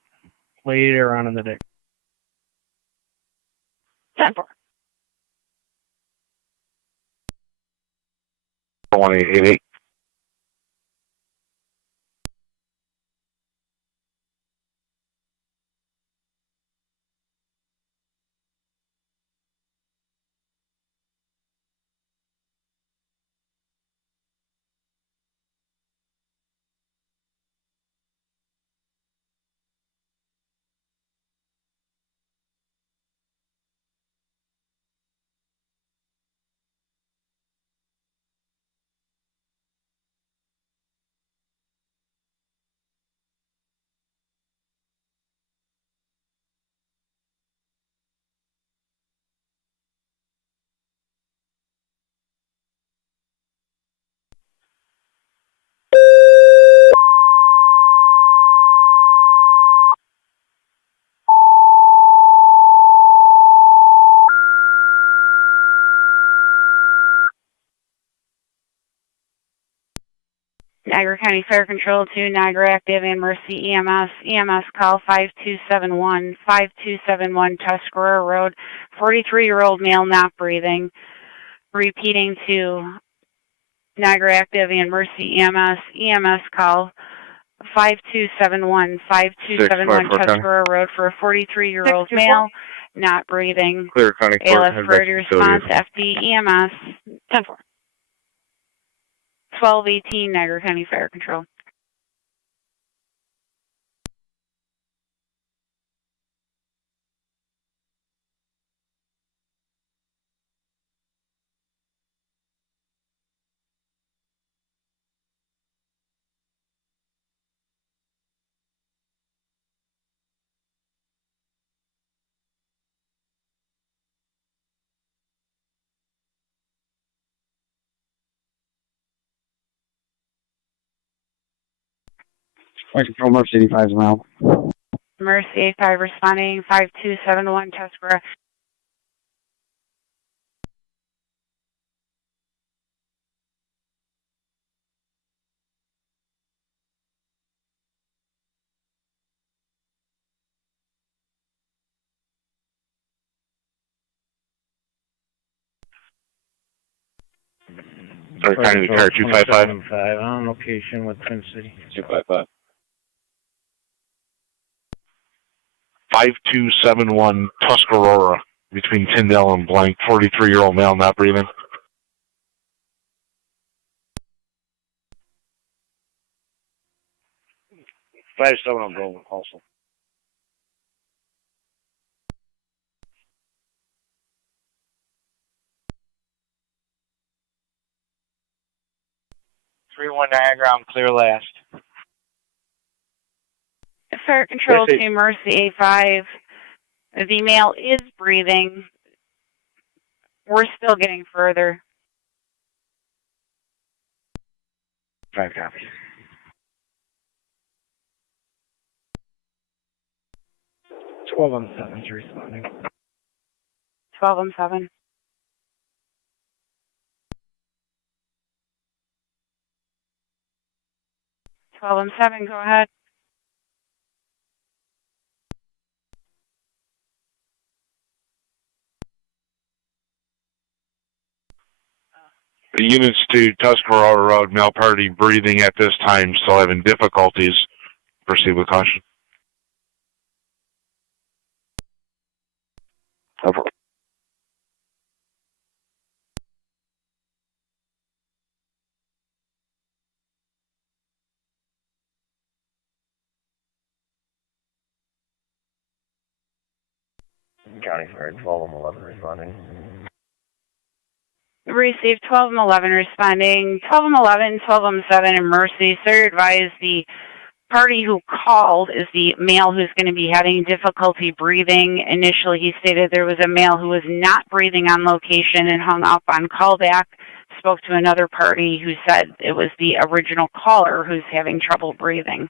later on in the day. 10-4. 1888. Niagara County Fire Control to Niagara Active and Mercy EMS. EMS call 5271, 5271 Tuscarora Road, 43-year-old male not breathing. Repeating to Niagara Active and Mercy EMS. EMS call 5271, 5271 Tuscarora Road for a 43-year-old male not breathing. Clear County Court. ALS priority response, FD EMS. 10-4. 1218 Niagara County Fire Control. Fire Control, Mercy 85 is around. Mercy 85 responding, 5271 Tuscarora. Niagara County Car 255. On location with Twin City. 255. 5271 Tuscarora between Tyndale and Blank. 43-year-old male not breathing. Five seven on Golden also. Niagara, I'm clear last. Fire Control to Mercy 85. The male is breathing. We're still getting further. 5 copies. 12-7 is responding. 12-7. 12-7, go ahead. The units to Tuscarora Road, male party breathing at this time, still having difficulties. Proceed with caution. Over. County Fire 12-11 responding. Received 12-11 responding. 12-11, 12-7 in Mercy. Sir, advise the party who called is the male who's going to be having difficulty breathing. Initially, he stated there was a male who was not breathing on location and hung up on callback. Spoke to another party who said it was the original caller who's having trouble breathing.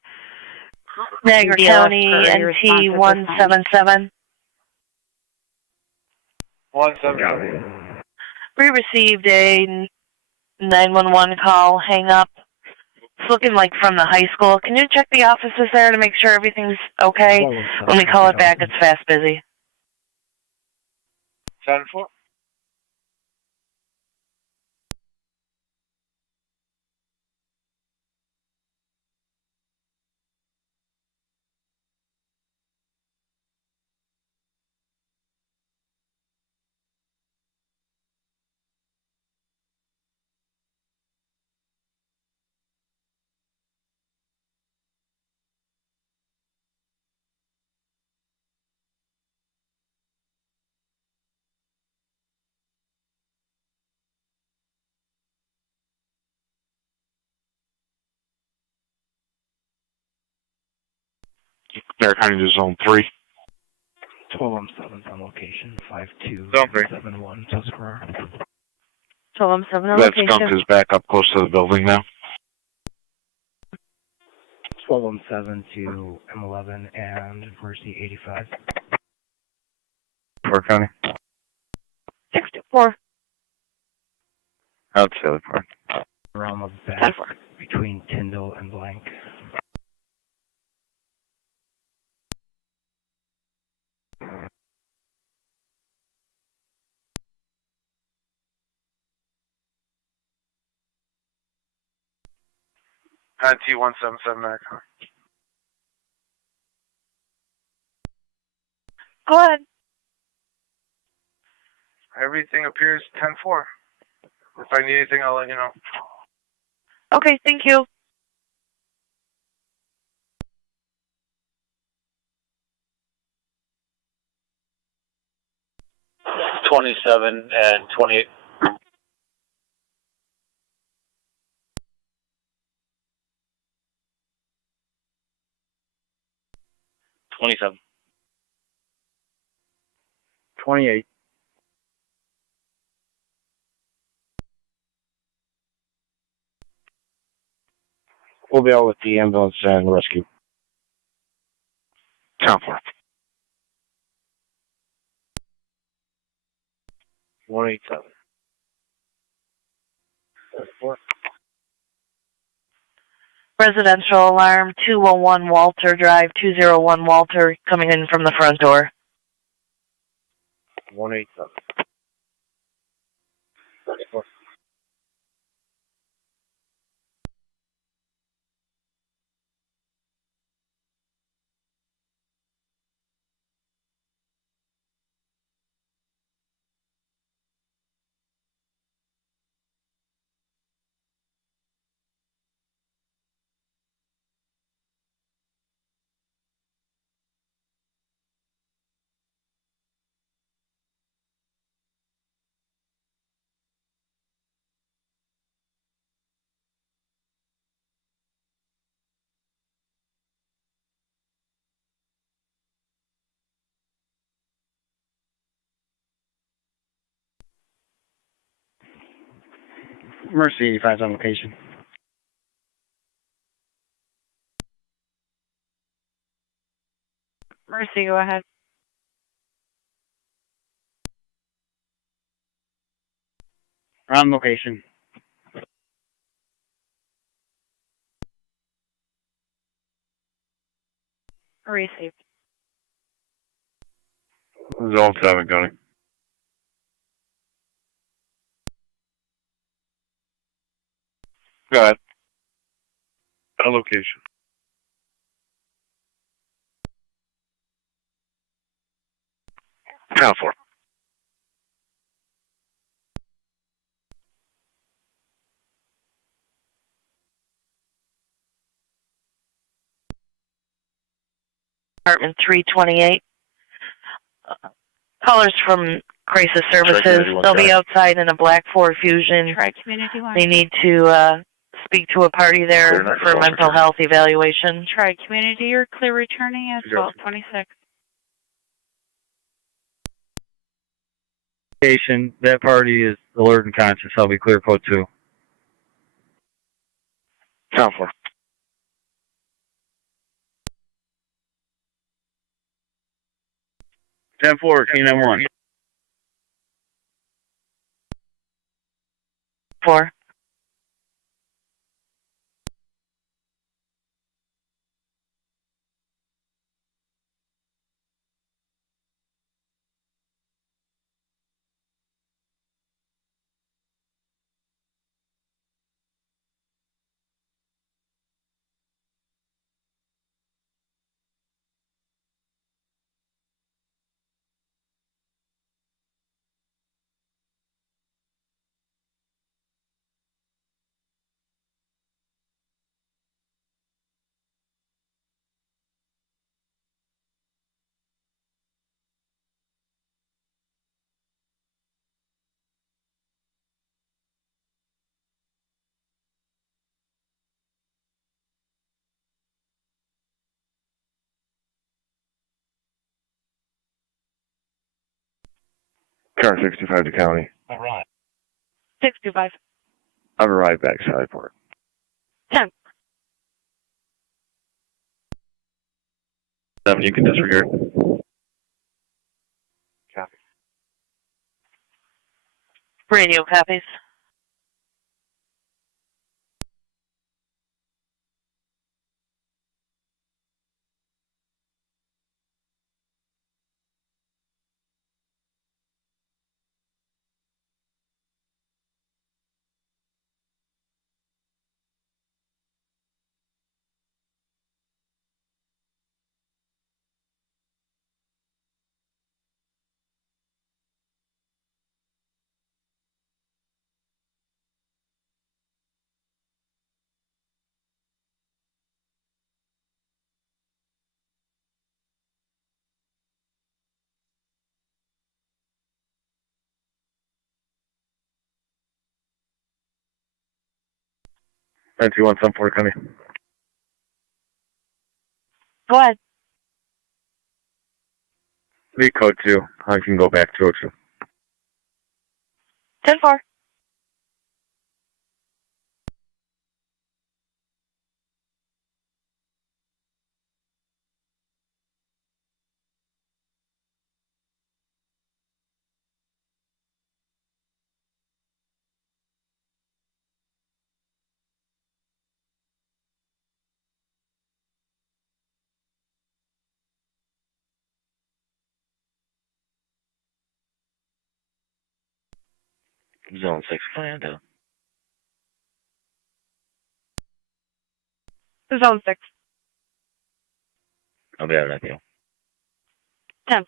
Niagara County NT 177. 177. We received a 911 call, hang up. It's looking like from the high school. Can you check the offices there to make sure everything's okay? When we call it back, it's fast busy. 7-4. Niagara County to Zone 3. 12-7 on location. 5271 Tuscarora. 12-7 on That location. skunk is back up close to the building now. 12-7 to M11 and Mercy 85. Port County. 64. Out Sailor Park. Around the back. between Tyndall and Blank. T177 Mac. Go ahead. Everything appears 10-4. If I need anything, I'll let you know. Okay, thank you. It's 27 and 28. $27. 28. We'll be out with the ambulance and rescue. Count for 187. 4. Residential alarm 201 Walter Drive, 201 Walter, coming in from the front door. 187. 4. Mercy 85 on location. Mercy, go ahead. On location. Received. Zone 7, Gunny. Go ahead. On location. Count for. Apartment 328. Callers from Crisis Services. They'll be outside in a black Ford Fusion. Try Community 1. They need to speak to a party there for mental health evaluation. Try Community, you're clear returning at 1226. Location. That party is alert and conscious. I'll be clear code 2. Count for. Ten 4, K91. 4. Car 65 to county. All right. 625. I've arrived back, Sallyport. 10. 7, you can disregard. Copy. Radio copies. 92174 coming. Go ahead. Lead code 2. I can go back 202. 10-4. Zone 6, plan down. Zone 6. I'll be out of that deal. 10-4.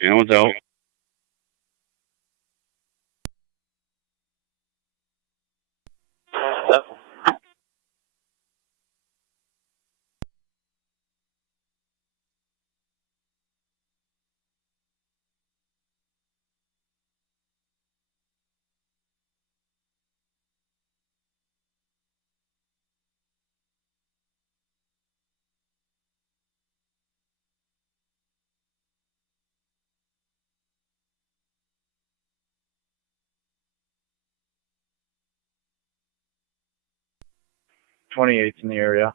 Channel's out. .28's in the area.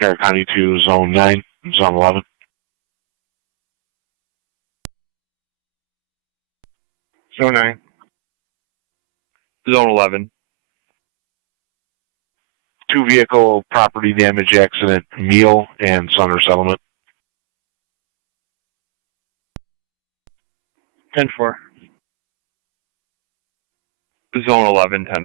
Niagara County to Zone 9, Zone 11. Zone 9. Zone 11. 2-vehicle property damage accident, Meal and Sunner Settlement. 10-4. Zone 11, 10-4.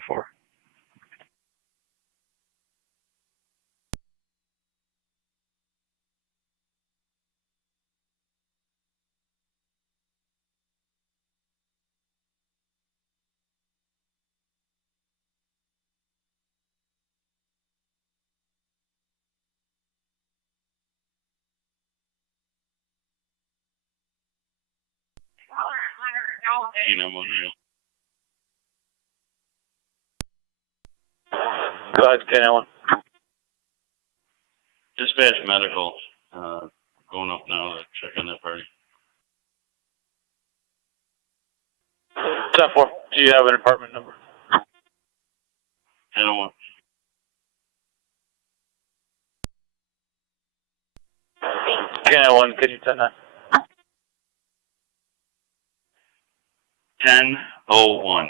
Go ahead, K91. Dispatch medical. Going up now to check on that party. 10-4. Do you have an apartment number? 10-1. K91, can you 10-9? 10-01.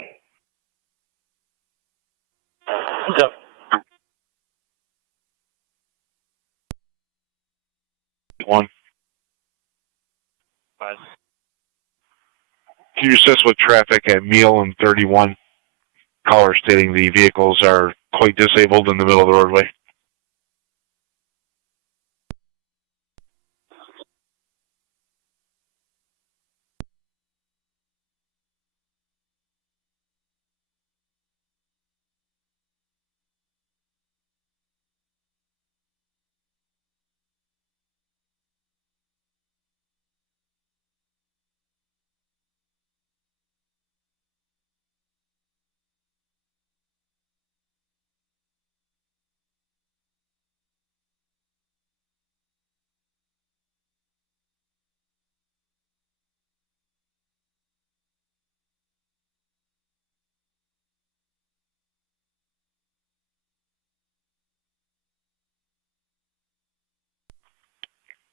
Yep. One. 5. Can you assist with traffic at Meal and 31? caller stating the vehicles are quite disabled in the middle of the roadway.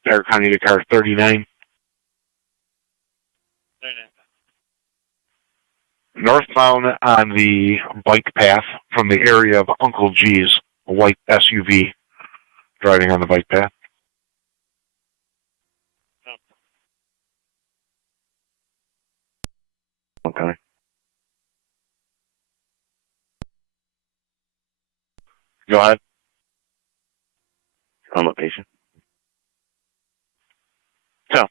Niagara County to car 39. Northbound on the bike path from the area of Uncle G's, a white SUV driving on the bike path. Okay. Go ahead. On location. 10-4.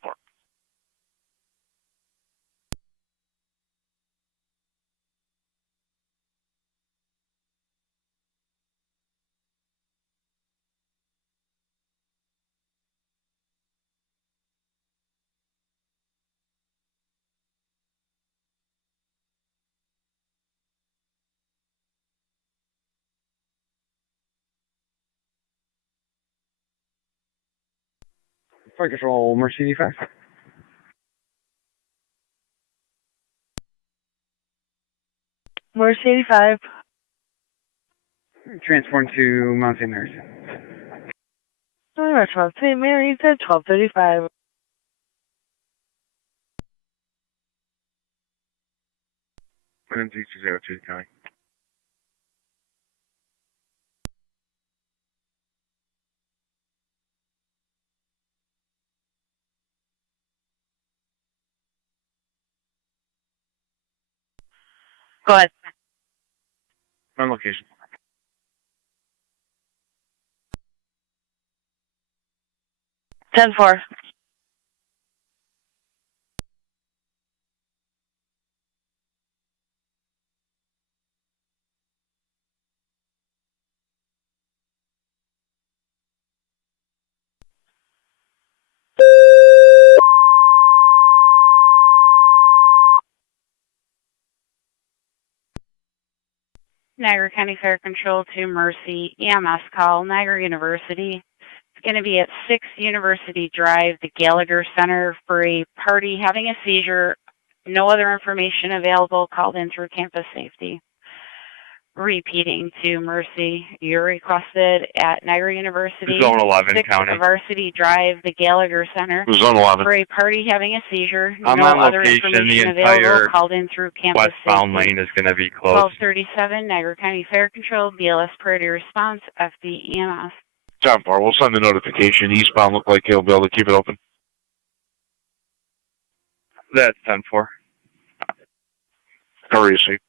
Fire Control, Mercy 5. Mercy 85. Transform to Mount St. Mary's. Restaurant St. Mary's at 1235. NZ202 County. Go ahead. On location. 10-4. Niagara County Fire Control to Mercy EMS call, Niagara University. It's going to be at 6 University Drive, the Gallagher Center, for a party having a seizure. No other information available, called in through campus safety. Repeating to Mercy, you're requested at Niagara University, Zone 11 6 County. Varsity Drive, the Gallagher Center, Zone 11. for a party having a seizure. I'm no on other location. The information entire available, called in through campus westbound safety. lane is going to be closed. 1237, Niagara County Fire Control, BLS Priority Response, FD EMS. 10-4. We'll send the notification. Eastbound look like he'll be able to keep it open. That's 10-4. Cover receipt.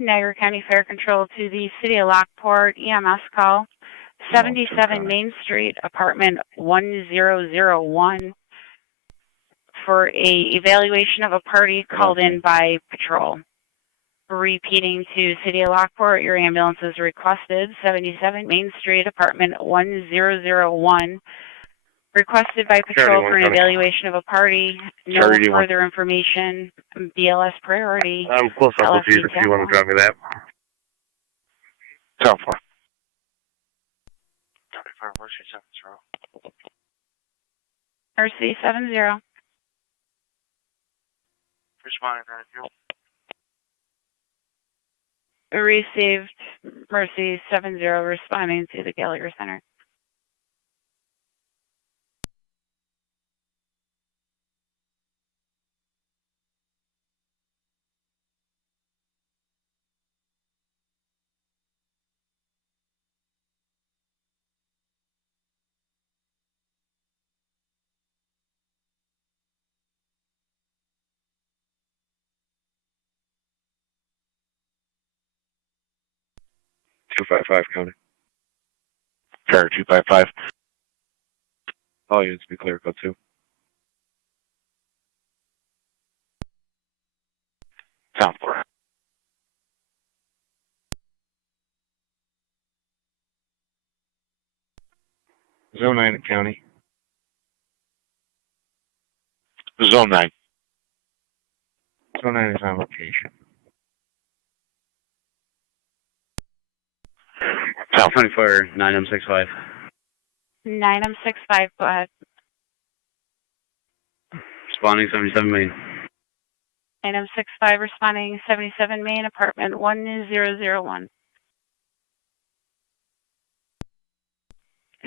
Niagara County Fire Control to the City of Lockport, EMS call, 77 Main Street, apartment 1001, for a evaluation of a party called in by patrol. Repeating to City of Lockport, your ambulance is requested, 77 Main Street, apartment 1001, requested by patrol for an evaluation of a party. No further information. BLS priority. I'm close up with you if you want to drop me that. 10-4. RC 70. Received. Mercy 70 responding to the Gallagher Center. 255 County. Fair 255. All units be clear, code 2. Town 4. Zone 9 at County. Zone 9. Zone 9 is on location. Town 24, 9M65. 9M65, go ahead. Responding 77 Main. 9M65 responding 77 Main, apartment 1001.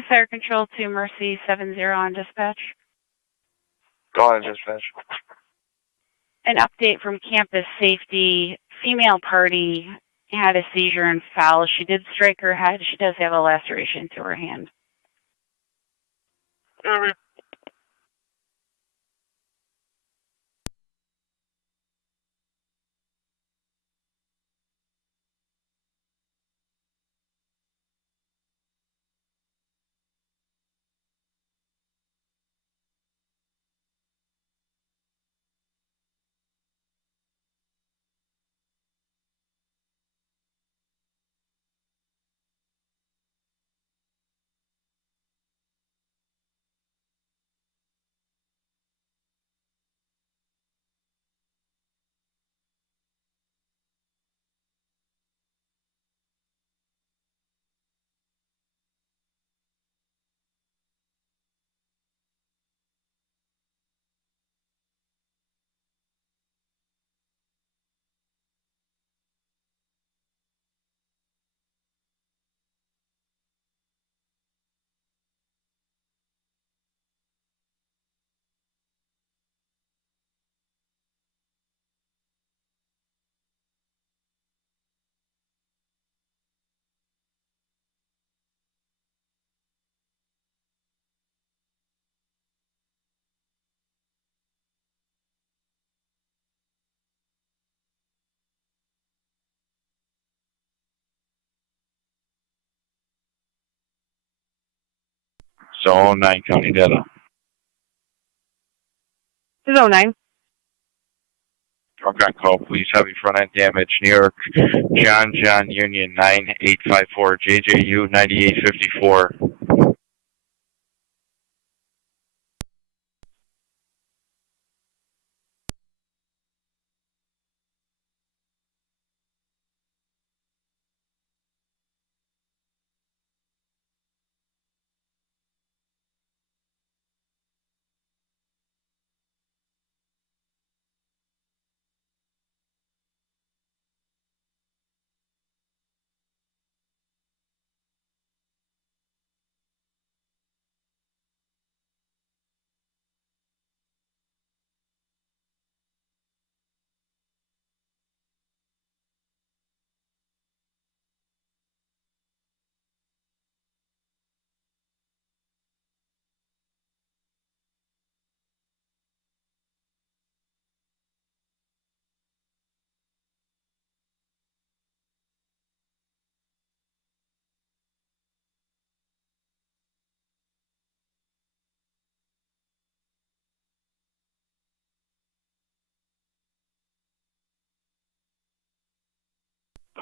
Fire control to Mercy 70 on dispatch. Go ahead, dispatch. An update from campus safety. Female party had a seizure and fell. She did strike her head. She does have a laceration to her hand. Zone 9 County data. Zone 9. Drunk on call, please. Heavy front end damage. New York, John Union 9854, JJU 9854.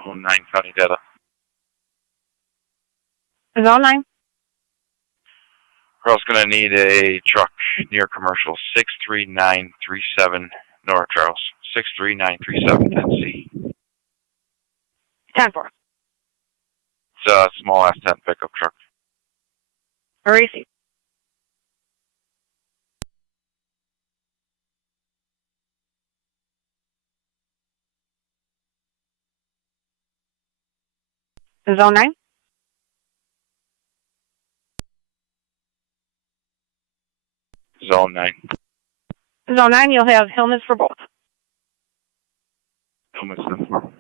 Zone 9 County data. Zone 9. Girl's gonna need a truck near commercial 63937 North Charles. 63937 NC. 10-4. It's a small S10 pickup truck. Racing. Zone 9. Zone 9. Zone 9, you'll have helmets for both. Helmets 10-4.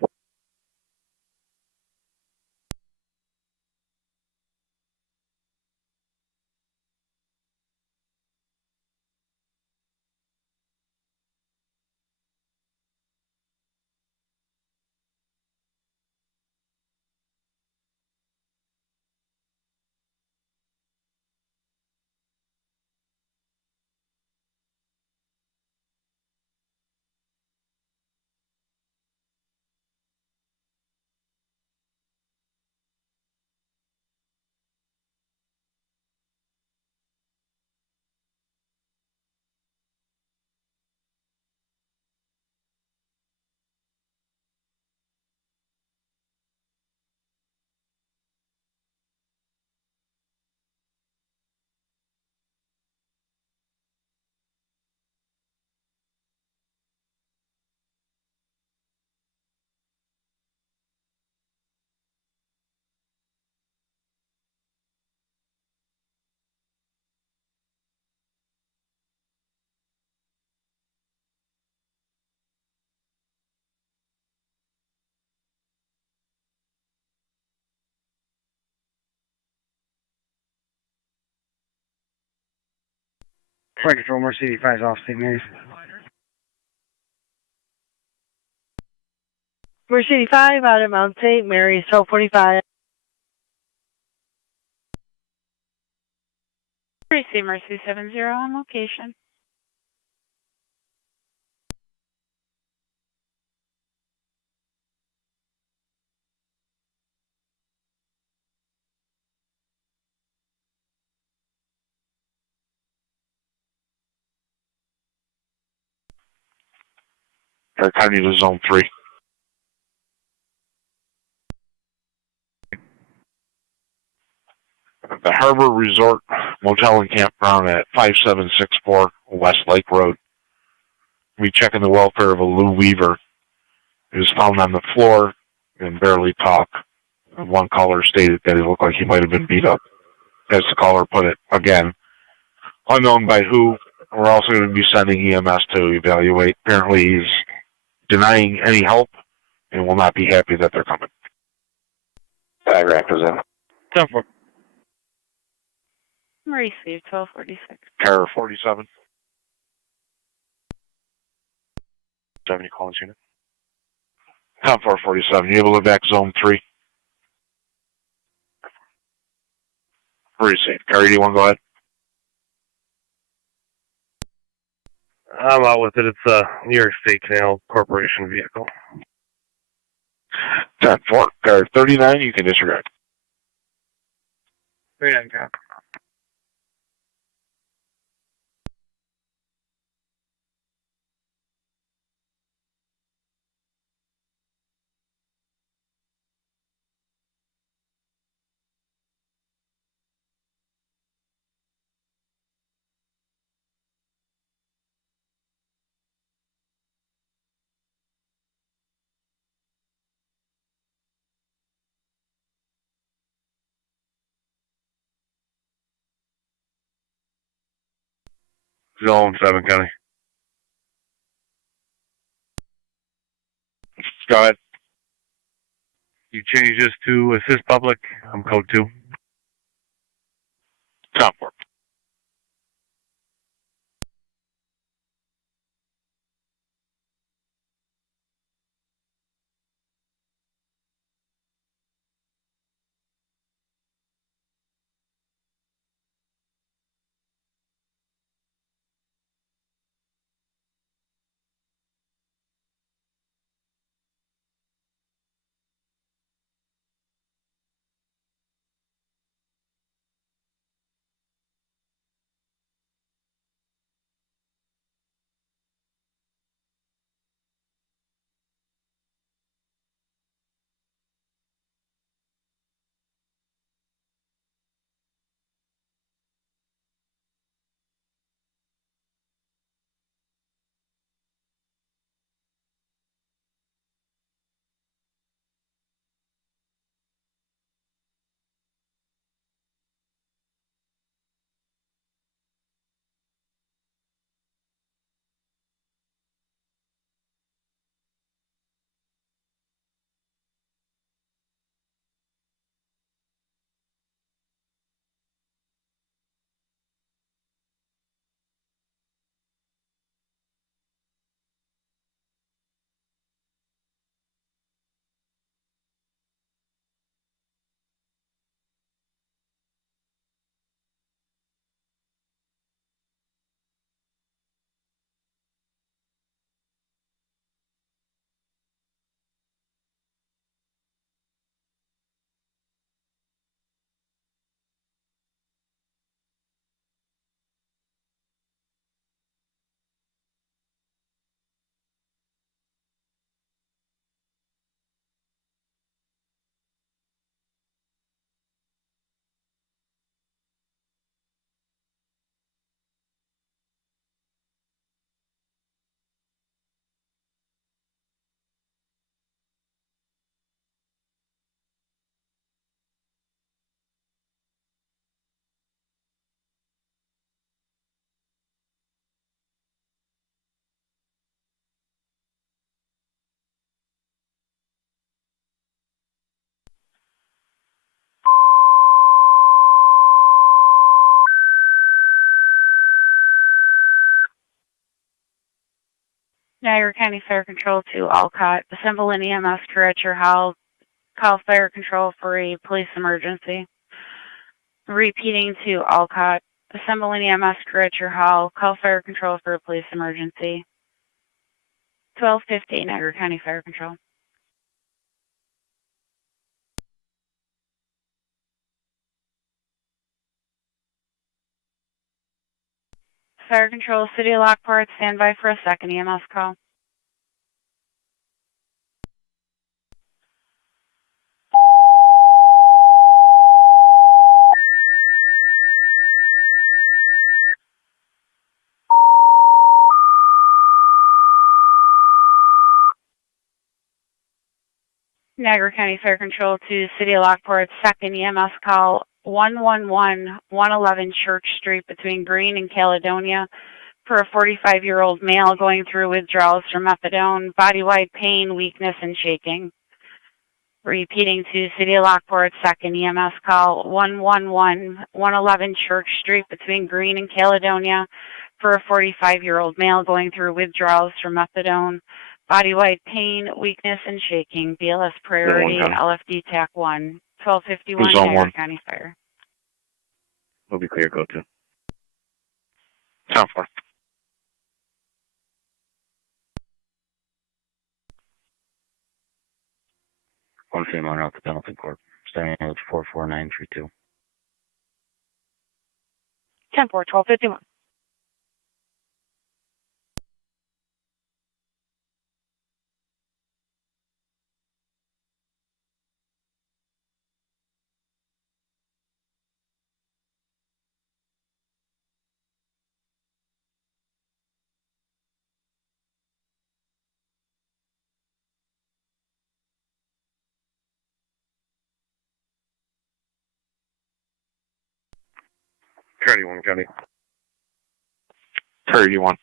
Flight Control, Mercedes 85 off St. Mary's. Mercedes 85 out of Mount St. Mary's, 1245. Receive Mercy 70 on location. Air County to Zone 3. The Harbor Resort Motel and Campground at 5764 West Lake Road. We checking the welfare of a Lou Weaver. He was found on the floor and barely talk. One caller stated that he looked like he might have been beat up, as the caller put it. Again, unknown by who. We're also going to be sending EMS to evaluate. Apparently he's denying any help and will not be happy that they're coming. Diagram is in. 10-4. Receive 1246. Terror 47. 70 calling unit. 10-447. You able to back Zone 3? Receive. Car 81, go ahead. I'm out with it. It's a New York State Canal Corporation vehicle. 10-4. Car 39, you can disregard. 39, cop. Zone 7 County. Go ahead. You change this to assist public. I'm code 2. 10-4. Niagara County Fire Control to Alcott. Assemble an EMS crew at your house. Call Fire Control for a police emergency. Repeating to Alcott. Assemble an EMS crew at your hall. Call Fire Control for a police emergency. 1250 Niagara County Fire Control. Fire Control, City of Lockport, stand by for a second EMS call. Niagara County Fire Control to City of Lockport, second EMS call, 111 Church Street between Green and Caledonia for a 45-year-old male going through withdrawals from methadone, body-wide pain, weakness, and shaking. Repeating to City of Lockport, second EMS call, 111 Church Street between Green and Caledonia for a 45-year-old male going through withdrawals from methadone, body-wide pain, weakness, and shaking. BLS priority, LFD TAC 1, 1251 Niagara County Fire. We'll be clear, go to. Town 4. One female out to Pendleton Court. Starting with 44932. 10-4, 1251. County 1, County. 31.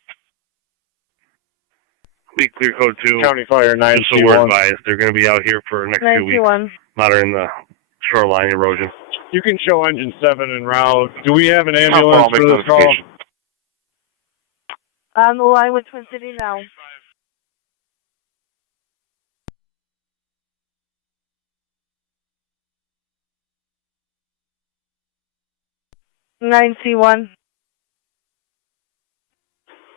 Be clear code 2. County Fire Just so 9C1. we're advised, they're going to be out here for the next few weeks, 9C1. monitoring the shoreline erosion. You can show engine 7 en route. Do we have an Town 4, ambulance I'll make for this call? notification. On the line with Twin City now. (9C1).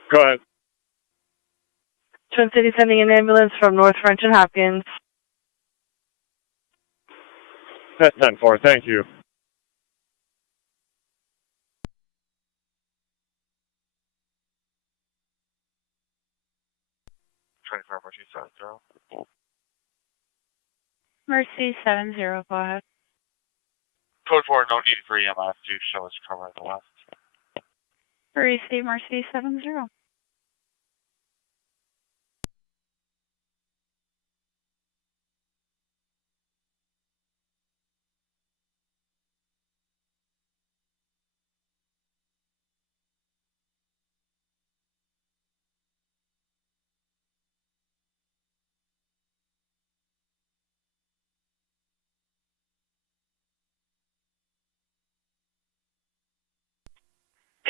Go ahead. Twin City sending an ambulance from North French and Hopkins. That's 10-4, thank you. Mercy 70, go ahead. Code 4, no need for EMS to show us cover at the west. Receive Mercy 70.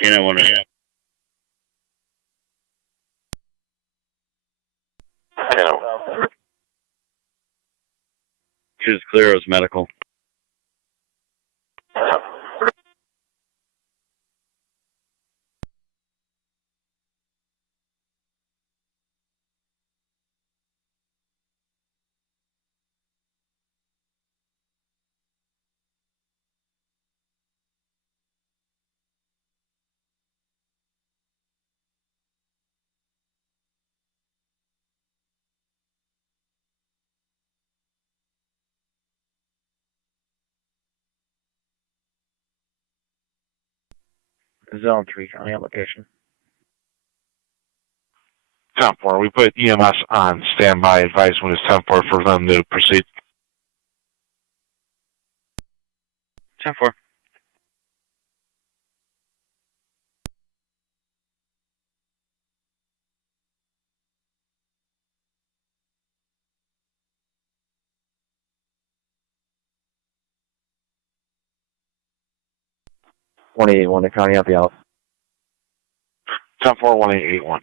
Can't want to. Choose clear as medical. Zone 3, county application. Town 4, we put EMS on standby. Advice when it's 10-4 for them to proceed. 10-4. (181) to county, I'll be out. 10-4, 1881.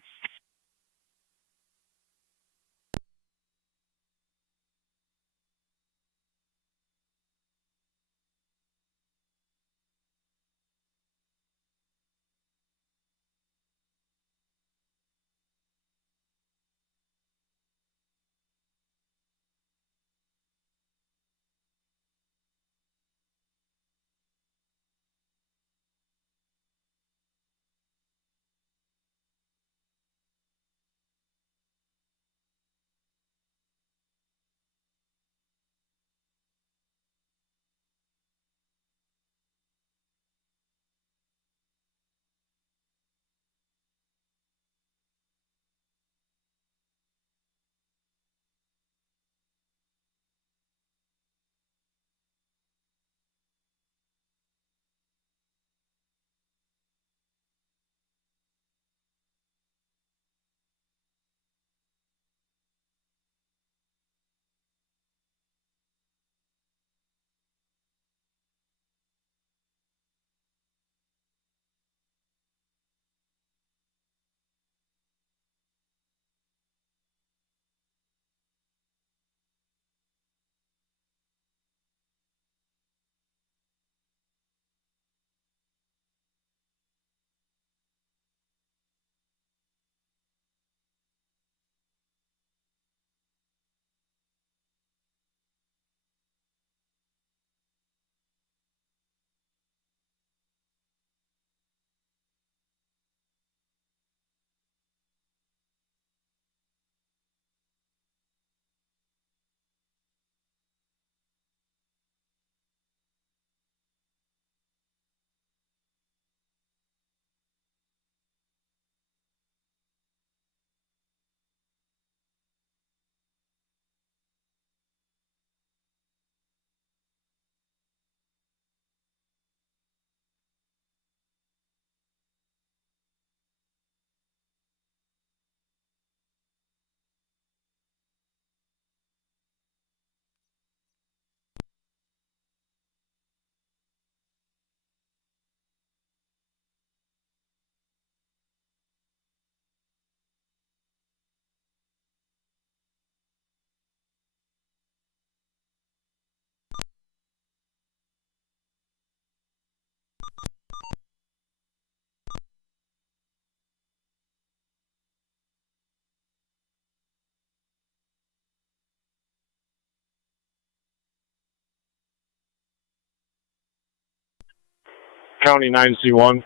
County 9C1.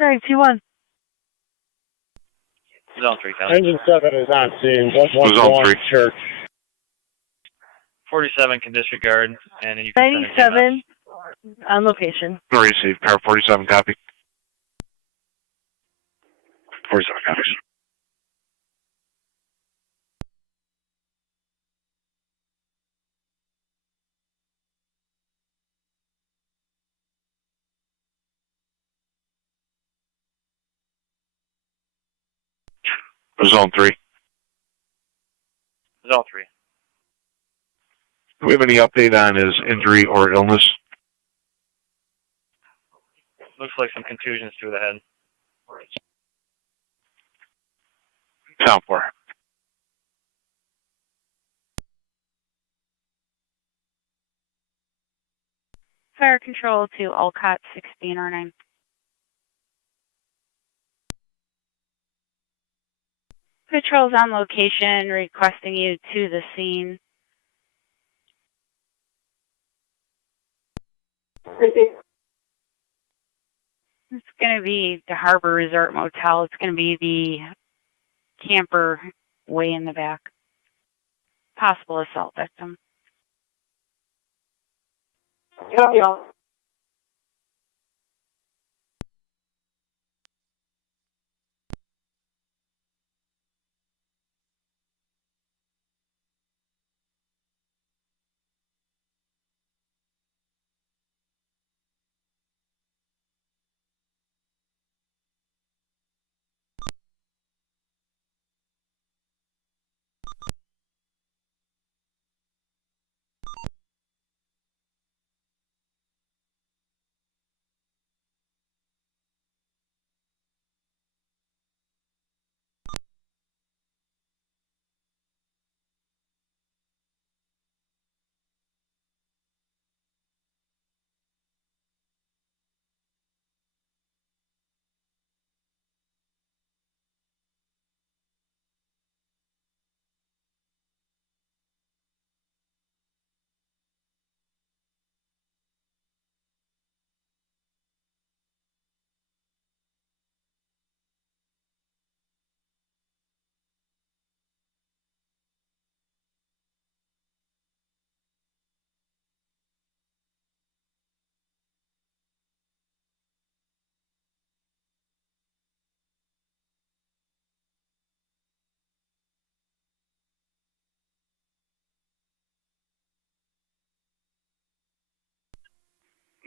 Alright, T1. Zone 3, County. Engine 7 is on scene. 111 Church. 47 can disregard, and then you can 97 on location. Receive. Car 47, copy. 47 copies. Zone 3. Zone 3. Do we have any update on his injury or illness? Looks like some contusions to the head. Town 4. Fire control to Alcott 1609. Patrol's on location, requesting you to the scene. It's going to be the Harbor Resort Motel. It's going to be the camper way in the back. Possible assault victim. Yeah.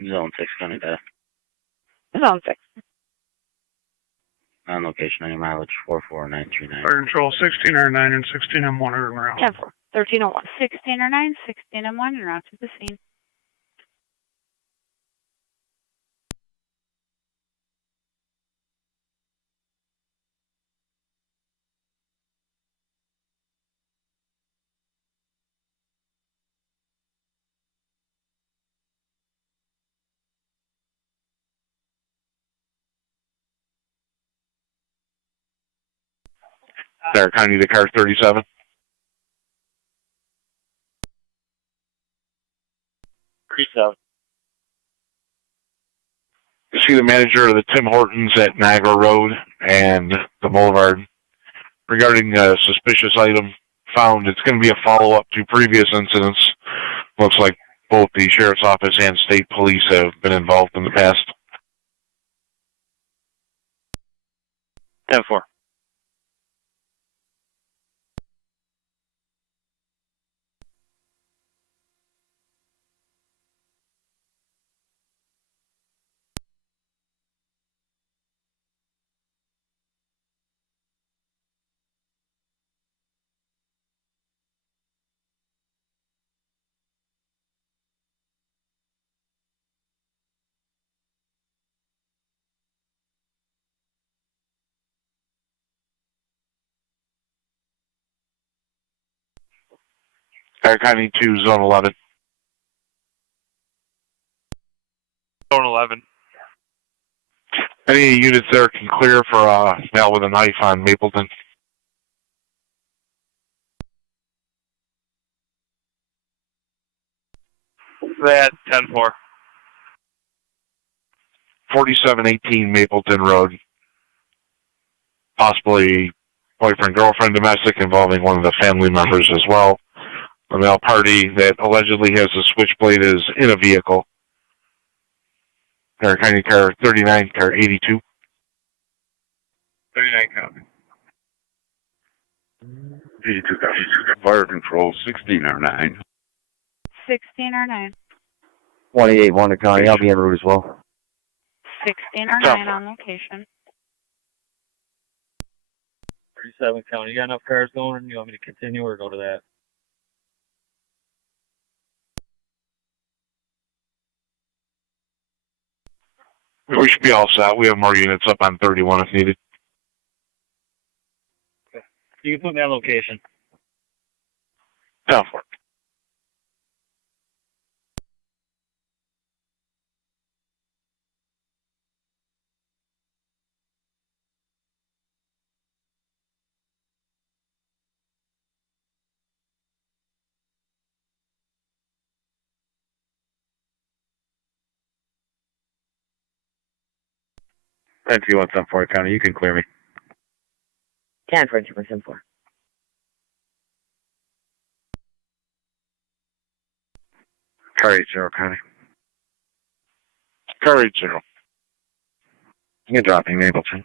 Zone 6, County data. Zone 6. On location, any mileage 44939. Fire control 1609 and 16M1 are around. 10-4. 1301. 1609, 16M1, and route to the scene. There, County to car 37. You see the manager of the Tim Hortons at Niagara Road and the Boulevard regarding a suspicious item found. It's going to be a follow-up to previous incidents. Looks like both the Sheriff's Office and State Police have been involved in the past. 10-4. County to Zone 11. Zone 11. Any units there can clear for a male with a knife on Mapleton. that 10-4. 4718 Mapleton Road. Possibly boyfriend, girlfriend, domestic involving one of the family members as well. A male party that allegedly has a switchblade is in a vehicle. Car 39, car 82. 39 copy. 82 copy. Fire control 1609. 16 or 9. 28 Wanda County, I'll be en route as well. 16 or 9 on location. 37 County. You got enough cars going? You want me to continue or go to that? We should be all set. We have more units up on 31 if needed. You can put me on location. Down for it. If you want some for it, County, you can clear me. 10 for 2.74. Car 80 County. Car 80. You can drop me, Mapleton.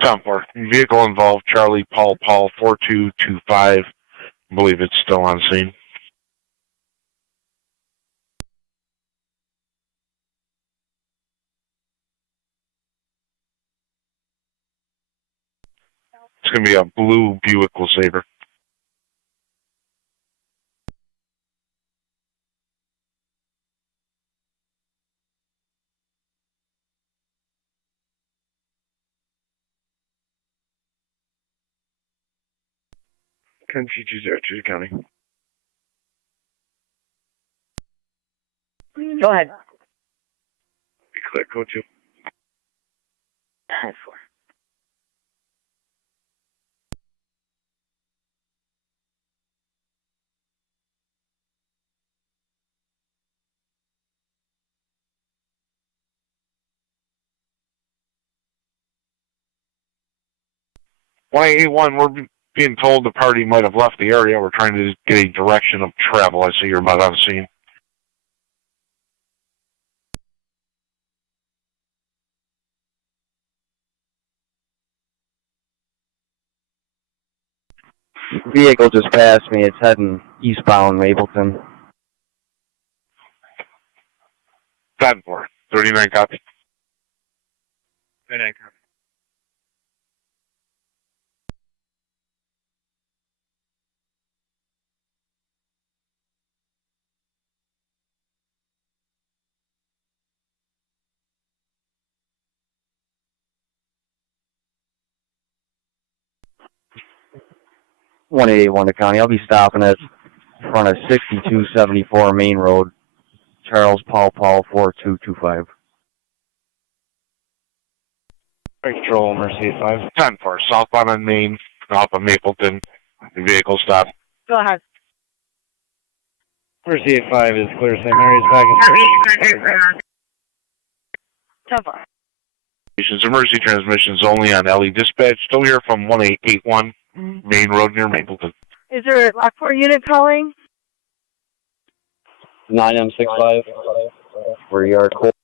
Down for it. Vehicle involved, Charlie Paul 4225. I believe it's still on scene. It's going to be a blue Buick LeSabre. Can she choose Archer County? Go ahead. Be clear, code 2. 10-4. Y81, we're being told the party might have left the area. We're trying to get a direction of travel. I see you're about on scene. Vehicle just passed me. It's heading eastbound Mapleton. 10-4. 39 copy. 39 copy. One 188 Wanda County. I'll be stopping at front of 6274 Main Road. Charles Paul 4225. Control, Mercy 85. 10-4. Southbound on Main, off of Mapleton. The vehicle stop. Go ahead. Mercy 85 is clear. St. Mary's back. 10-4. Emergency transmissions only on LE dispatch. Still here from 1881 Main Road near Mapleton. Is there a Lockport unit calling? 9M65. Where you are cold.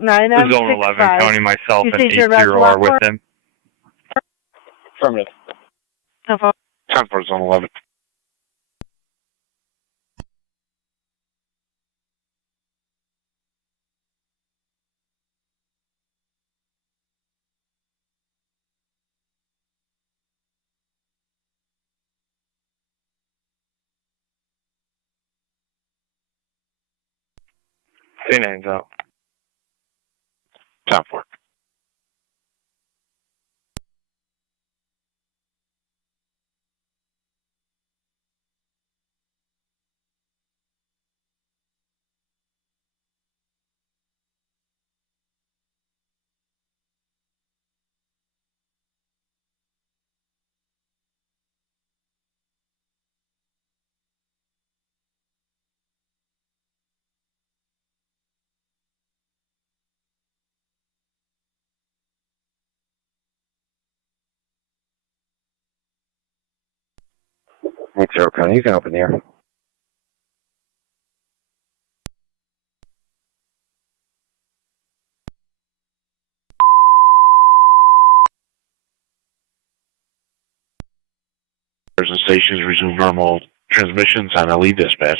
9M65. Zone 11 County, myself You and think you're 80 about to are with Lockport? him. Affirmative. 10-4. 10-4 Zone 11. C9's out. 10-4. Thanks, Zero County. You can open the air. The stations resume normal transmissions on LE dispatch.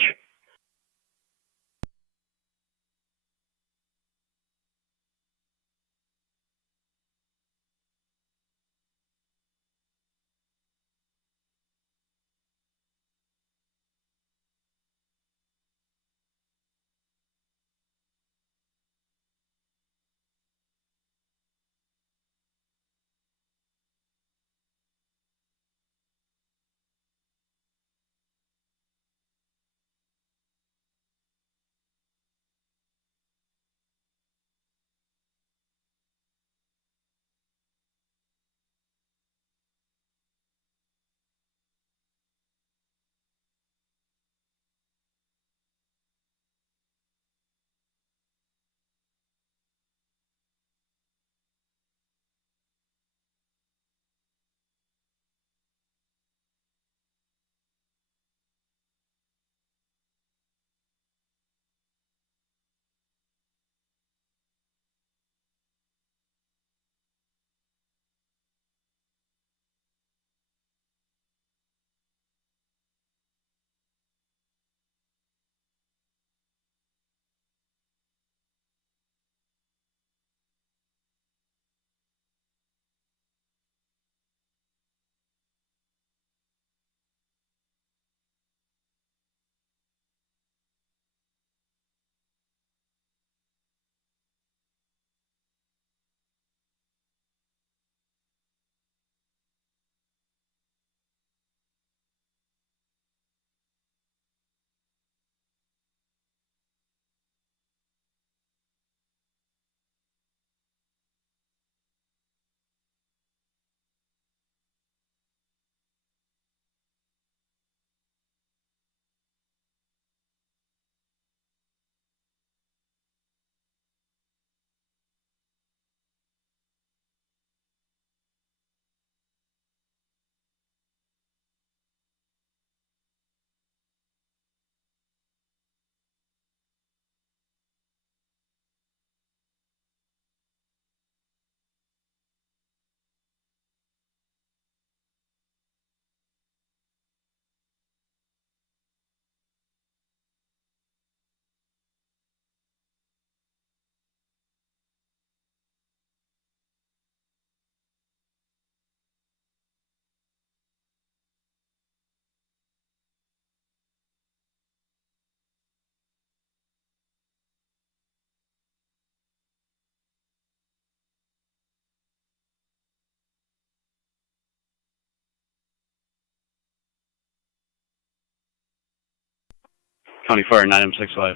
County Fire 9M65.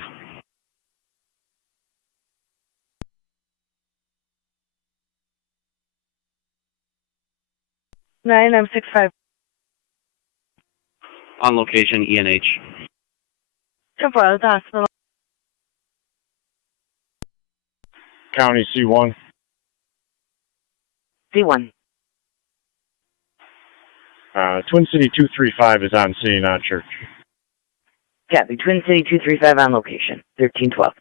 Nine M65. On location, ENH. 10-4 out of the hospital. County C1. C1. Twin City 235 is on scene on Church. Copy. Twin City 235 on location. 1312.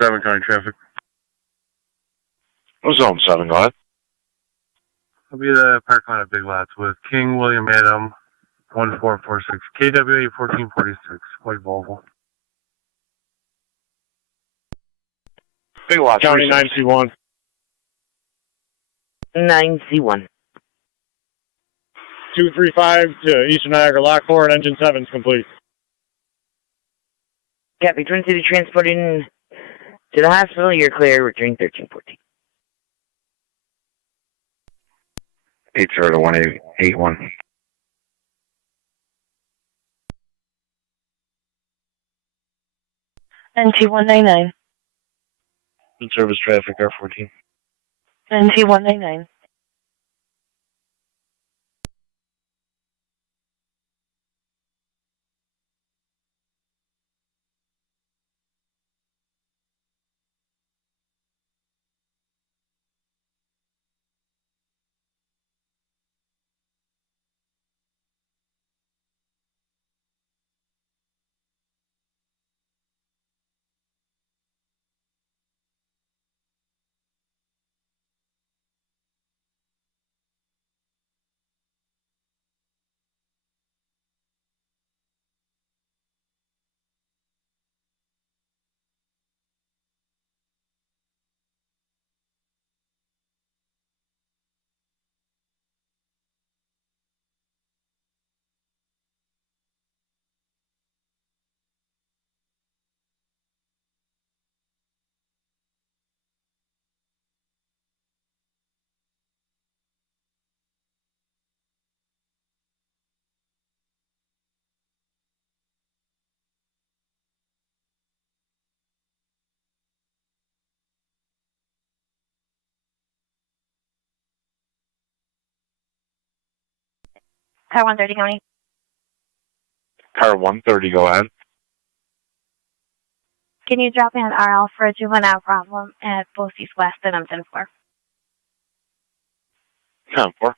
7 County traffic. Zone 7, go ahead. I'll be the parking lot at Big Lots with King William Adam 1446 KWA 1446 white Volvo. Big Lots. County 9C1. 9C1. 235 to Eastern Niagara Lockport, engine 7's complete. Copy. Twin City transporting to the hospital. You're clear. Returning 1314. 80 to 1881. NT199. In-service traffic, R14. NT199. Car 130 County. Car 130, go ahead. Can you drop me an RL for a juvenile problem at both East West and I'm 10-4? 10-4.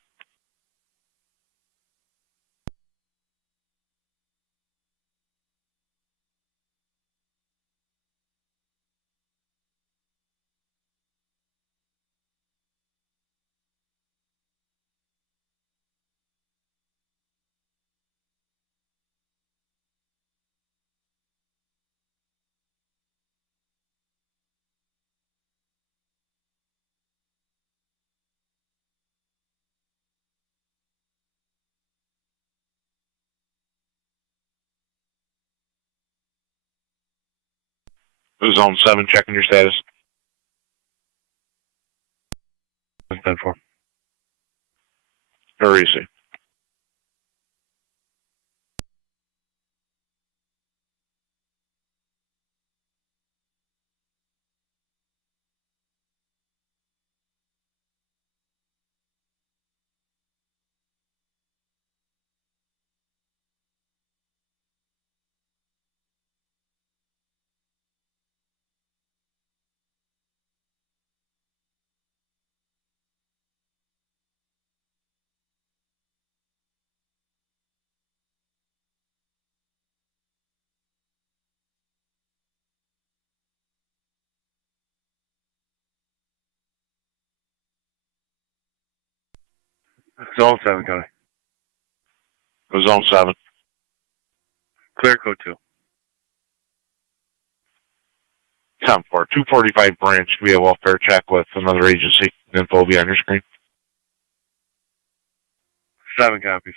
Zone 7, checking your status. 10-4. Very easy. Zone 7 County. Zone 7. Clear code 2. 10-4. 245 branch. We have welfare check with another agency. Info will be on your screen. 7 copies.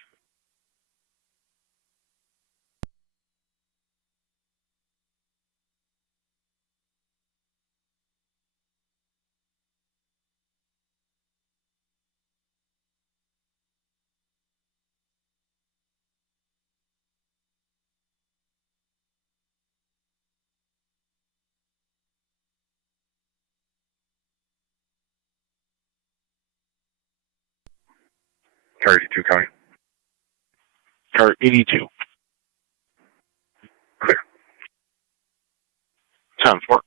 Car 82 County. Car 82. Clear. 10-4.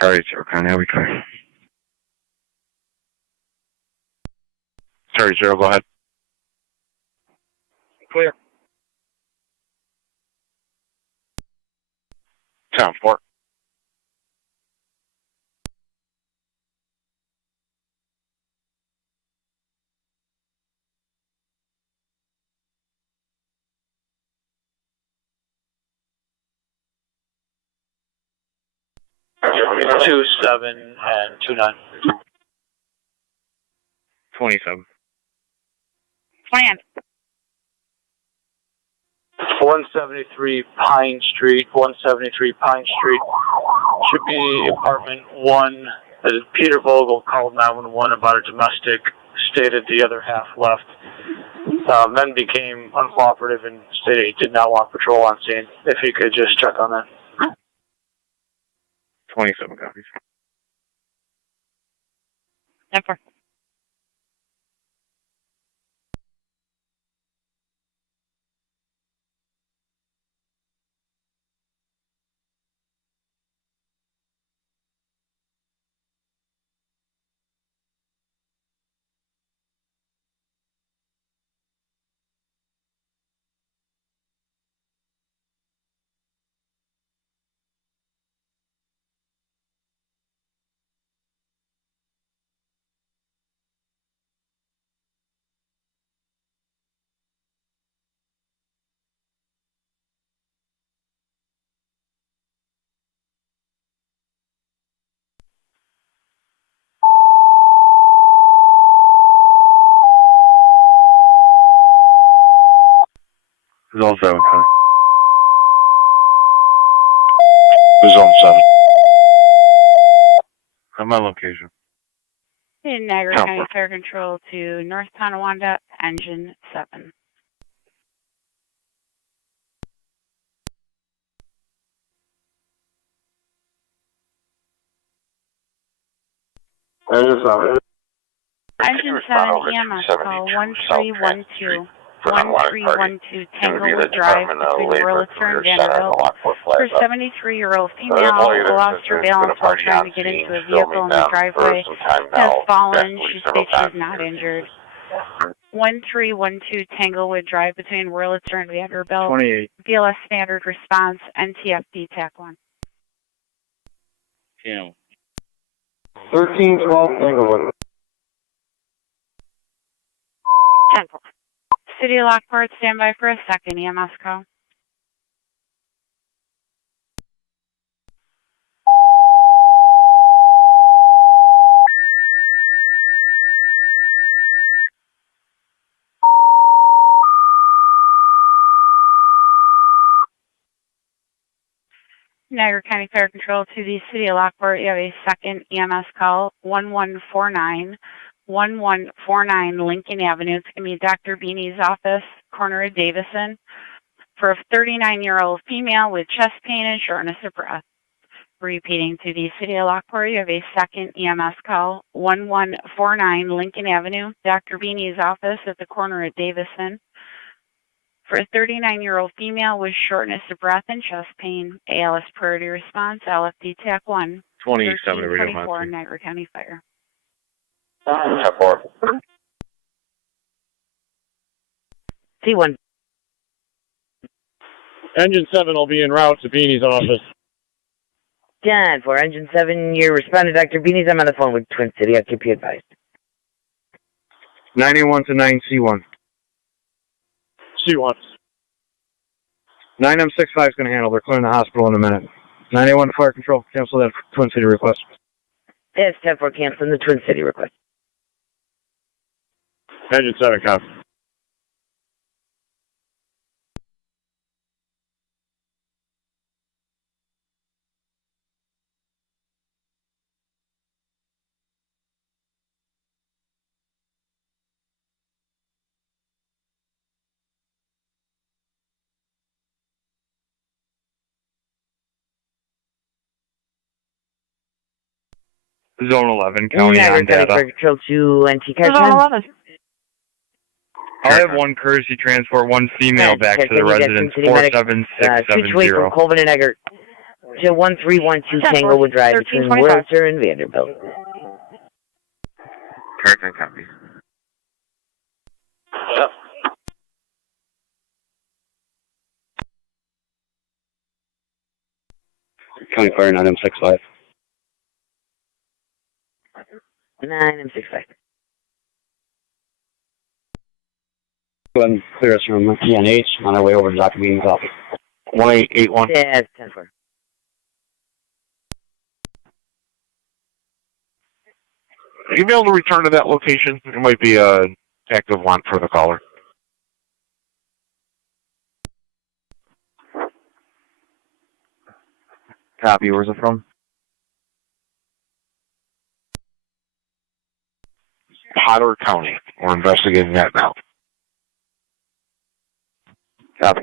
Charlie, Zero County, I'll be clear. Charlie 0, go ahead. Clear. 10-4. It's 27 and 29. 27. 29. 173 Pine Street, 173 Pine Street. Should be apartment 1. Peter Vogel called 911 about a domestic, stated the other half left. Men became uncooperative and stated he did not want patrol on scene. If he could just check on that. 27 copies. 10-4. Zone 7, County. Zone 7. I'm on location. In Niagara County Fire Control to North Tonawanda, engine 7. Engine 7. Engine 7 EMS call 1312. 1312 Tanglewood Drive between Lewiston and Vanderbilt. For a 73-year-old female who lost her balance while trying to get into a vehicle in the driveway, has fallen. She states she is not injured. 1312 Tanglewood Drive between Lewiston and Vanderbilt. 28. BLS standard response, NTFD TAC 1. Cam. 1312 Tanglewood. 10-4. City of Lockport, stand by for a second EMS call. Niagara County Fire Control to the City of Lockport. You have a second EMS call, 1149. 1149 Lincoln Avenue. It's going to be Dr. Beanie's office, corner of Davison, for a 39-year-old female with chest pain and shortness of breath. Repeating to the City of Lockport, you have a second EMS call, 1149 Lincoln Avenue, Dr. Beanie's office at the corner of Davison, for a 39-year-old female with shortness of breath and chest pain. ALS priority response, LFD TAC 1, 27 1324 Niagara County Fire. 10-4. C1. Engine 7 will be en route to Beanie's office. 10-4. Engine 7, you're responding to Dr. Beanie's. I'm on the phone with Twin City. I'll keep you advised. 91 to 9 C1. C1. 9M65 is going to handle. They're clearing the hospital in a minute. 91 Fire Control, cancel that Twin City request. Yes, 10-4, canceling the Twin City request. Engine 7, copy. Zone 11, County on data. Fire Control to NT Zone 11. I'll have one courtesy transport, one female back to the residence, 47670. Switch away from Colvin and Eggert. to 1312 Tanglewood Drive between Worcester and Vanderbilt. Curtain copy. Yep. County Fire 9M65. 9M65. Go ahead and clear us from TNH on our way over to Dr. Bean's office. 1881. Yeah, it's 10-4. Are you able to return to that location? It might be a active want for the caller. Copy. Where's it from? Potter County. We're investigating that now. Copy.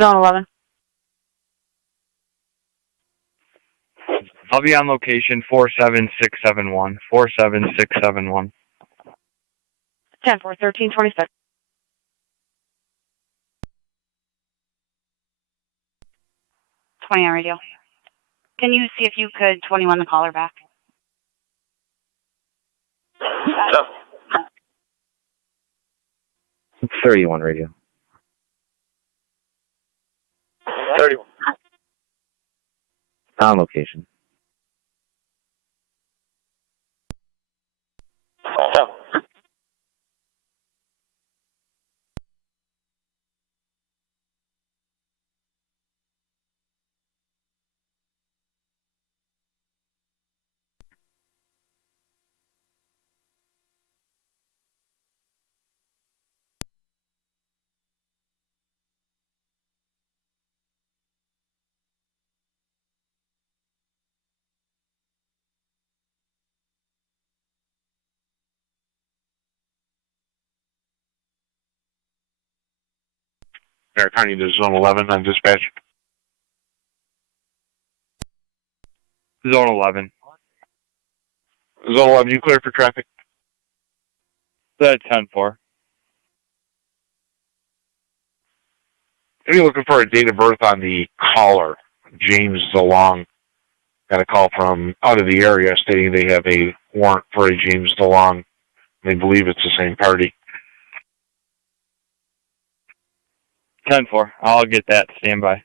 Zone 11. I'll be on location 47671. 47671. 10-4, 1326. 20 on radio. Can you see if you could 21 the caller back? Yep. 31 radio. 31. On location. Yep. Bear County to Zone 11 on dispatch. Zone 11. Zone 11, you clear for traffic? That's 10-4. If you're looking for a date of birth on the caller, James DeLong, got a call from out of the area stating they have a warrant for a James DeLong. They believe it's the same party. 10-4. I'll get that. Stand by.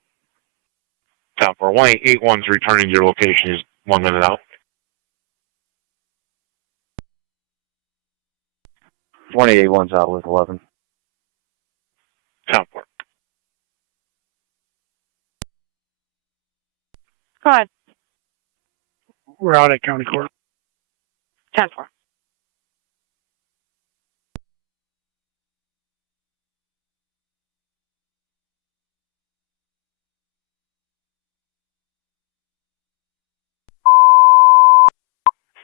10-4. 1881's returning to your location. Is 1 minute out. 1881's out with 11. 10-4. Go ahead. We're out at County Court. 10-4.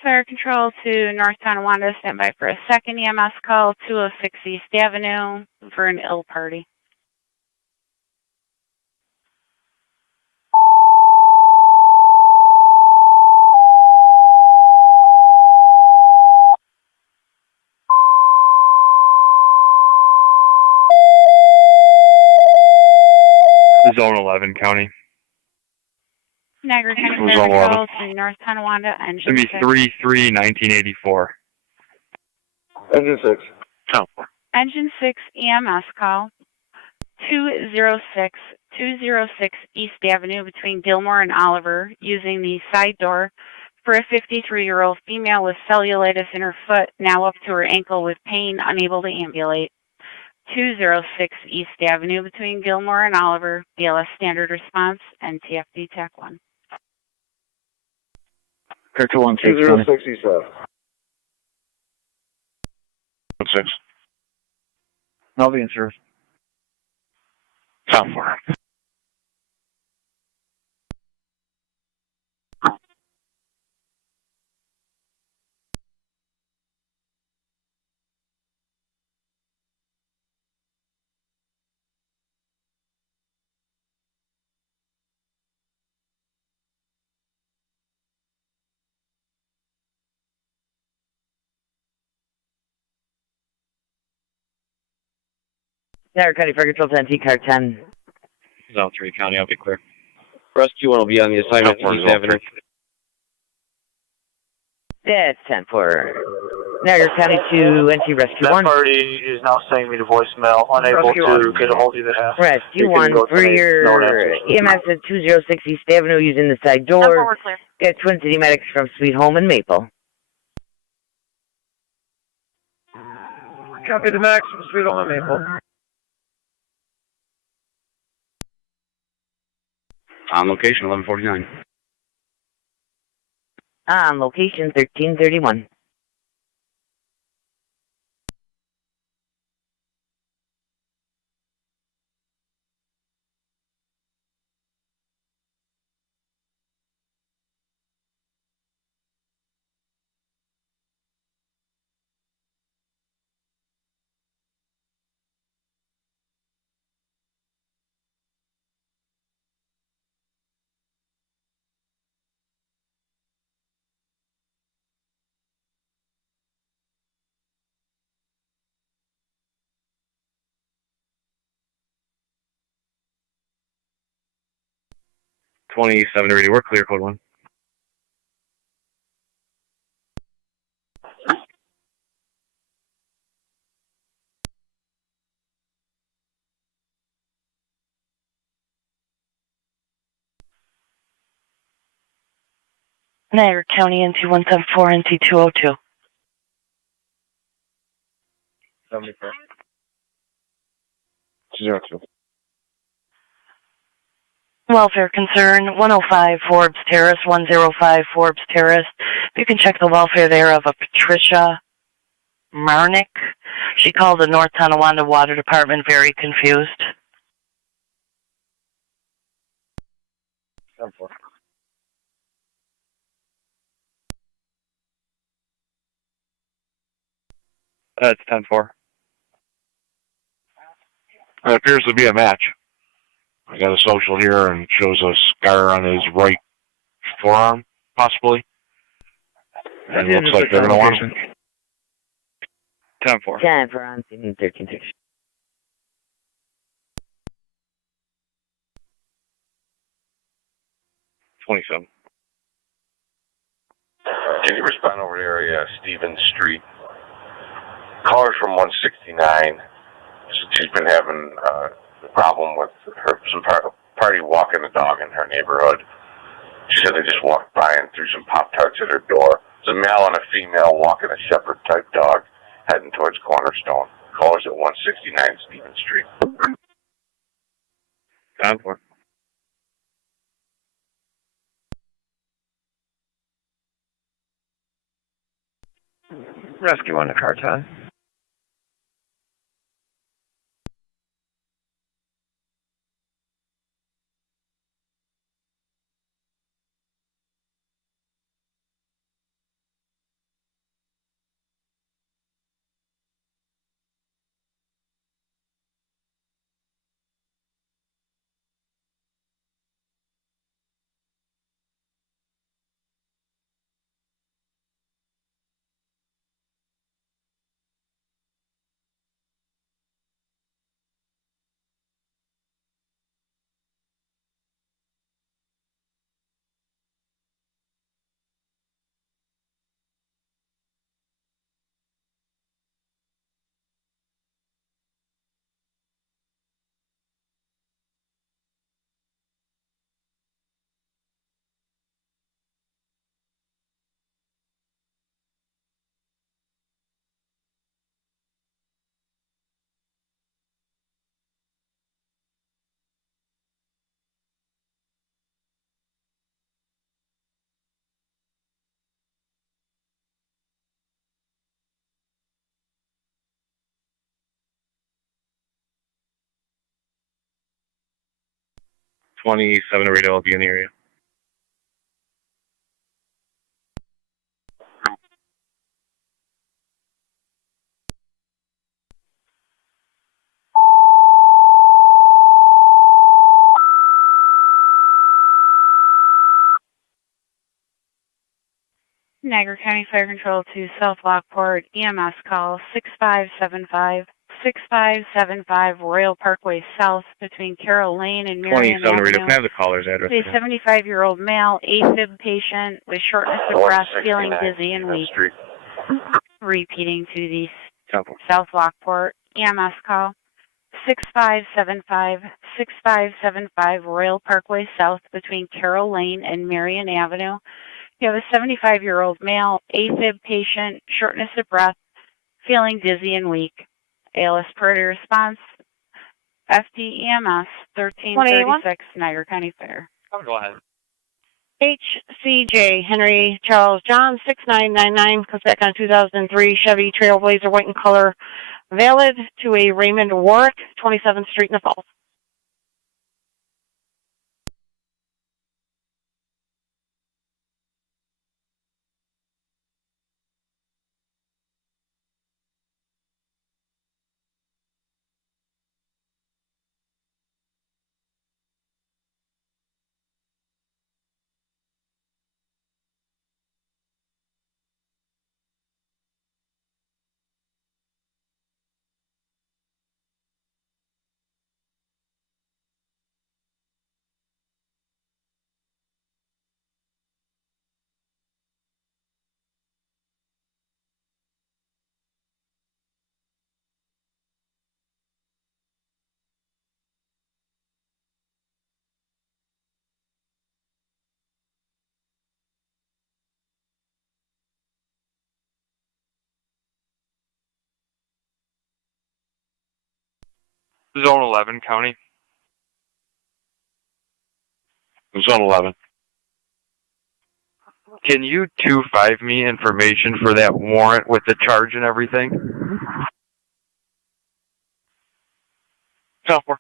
Fire Control to North Tonawanda, stand by for a second EMS call, 206 East Avenue for an ill party. Zone 11 County. Niagara County Zone Fire 11. Control to North Tonawanda, engine It's going to be 3-3-1984. Engine 6. 10-4. Engine 6 EMS call, 206 East Avenue between Gilmore and Oliver, using the side door for a 53-year-old female with cellulitis in her foot, now up to her ankle with pain, unable to ambulate. 206 East Avenue between Gilmore and Oliver, BLS standard response, and TFD TAC 1. Clear to 206 East Ave. 6. I'll be in service. 10-4. Niagara County Fire Control 10, T-Car 10. Zone 3 County, I'll be clear. Rescue 1 will be on the assignment to East Avenue. That's 10-4. Niagara County to NT Rescue 1. That party is now sending me to voicemail, unable to get a hold of you. Rescue 1 for your EMS at 206 East Avenue using the side door. Get Twin City Medics from Sweet Home and Maple. Copy the Max from Sweet Home and Maple. On location, 1149. On location, 1331. Ready. We're clear, code 1. Niagara County NT174, NT202. 74. 02. Welfare concern, 105 Forbes Terrace, 105 Forbes Terrace. You can check the welfare there of a Patricia Marnick. She called the North Tonawanda Water Department very confused. 74. It's 10-4. It appears to be a match. I got a social here and shows a scar on his right forearm, possibly. And it looks like they're going to want him. 10-4. 10-4 on scene, 13-6. $27. Can you respond over to area Stevens Street? Caller from 169. She's been having a problem with some party walking the dog in her neighborhood. She said they just walked by and threw some Pop-Tarts at her door. It's a male and a female walking a shepherd-type dog heading towards Cornerstone. Callers at 169 Stevens Street. 10-4. Rescue 1 to car 10. Radio will be in the area. Niagara County Fire Control to South Lockport, EMS call 6575 6575 Royal Parkway South between Carroll Lane and Marion 27 Rita. Avenue. Can I have the caller's address? A again? 75-year-old male AFib patient with shortness of breath, feeling dizzy and weak. Repeating to the South Lockport EMS call. 6575 Royal Parkway South between Carroll Lane and Marion Avenue. You have a 75-year-old male AFib patient, shortness of breath, feeling dizzy and weak. ALS priority response, FDEMS 1336, Niagara County Fair. Go ahead. HCJ Henry Charles John 6999 comes back on 2003 Chevy Trailblazer white in color, valid to a Raymond Warwick, 27th Street in the Falls. Zone 11, County. Zone 11. Can you 2-5 me information for that warrant with the charge and everything? Software.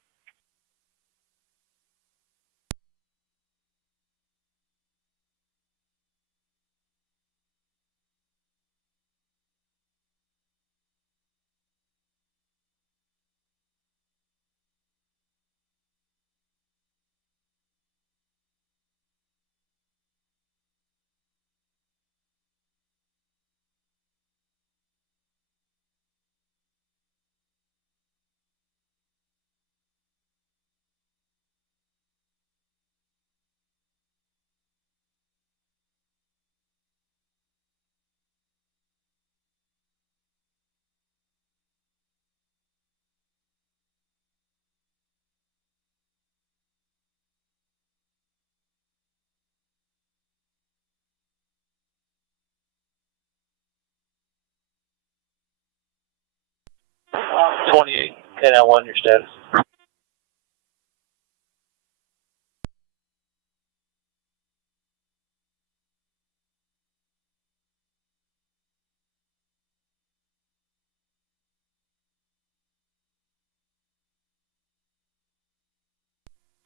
Uh, 28, and I want your status.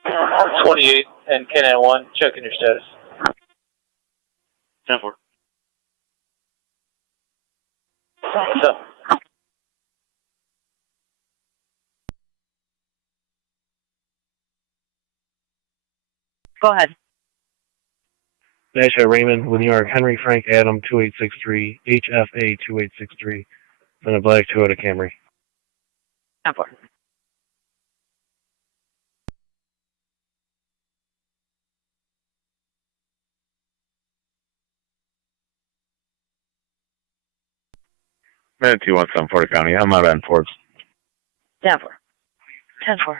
Uh, 28 and K91, checking your status. 10-4. So, Go ahead. Dasha Raymond, with New York, Henry Frank Adam 2863, HFA 2863, and a black Toyota Camry. 10-4. Minute 217 Porter County. I'm out on Forbes. 10-4. 10-4.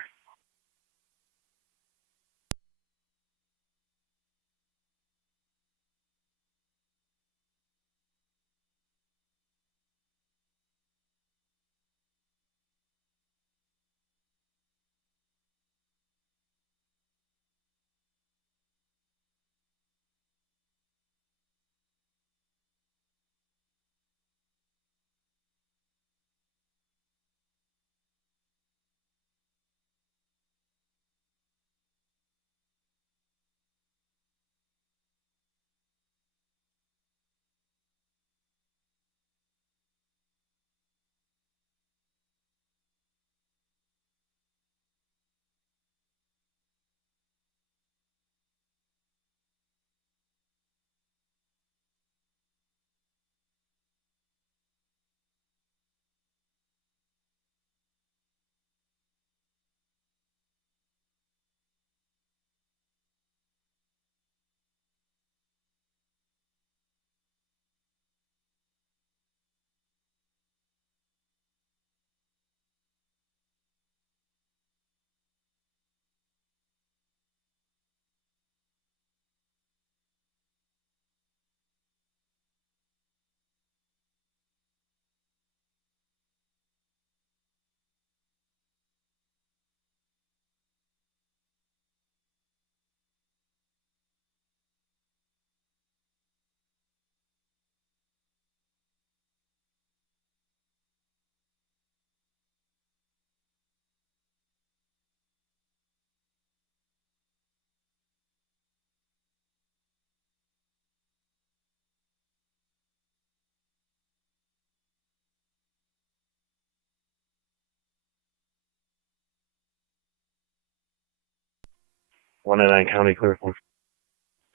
109 County, clear for.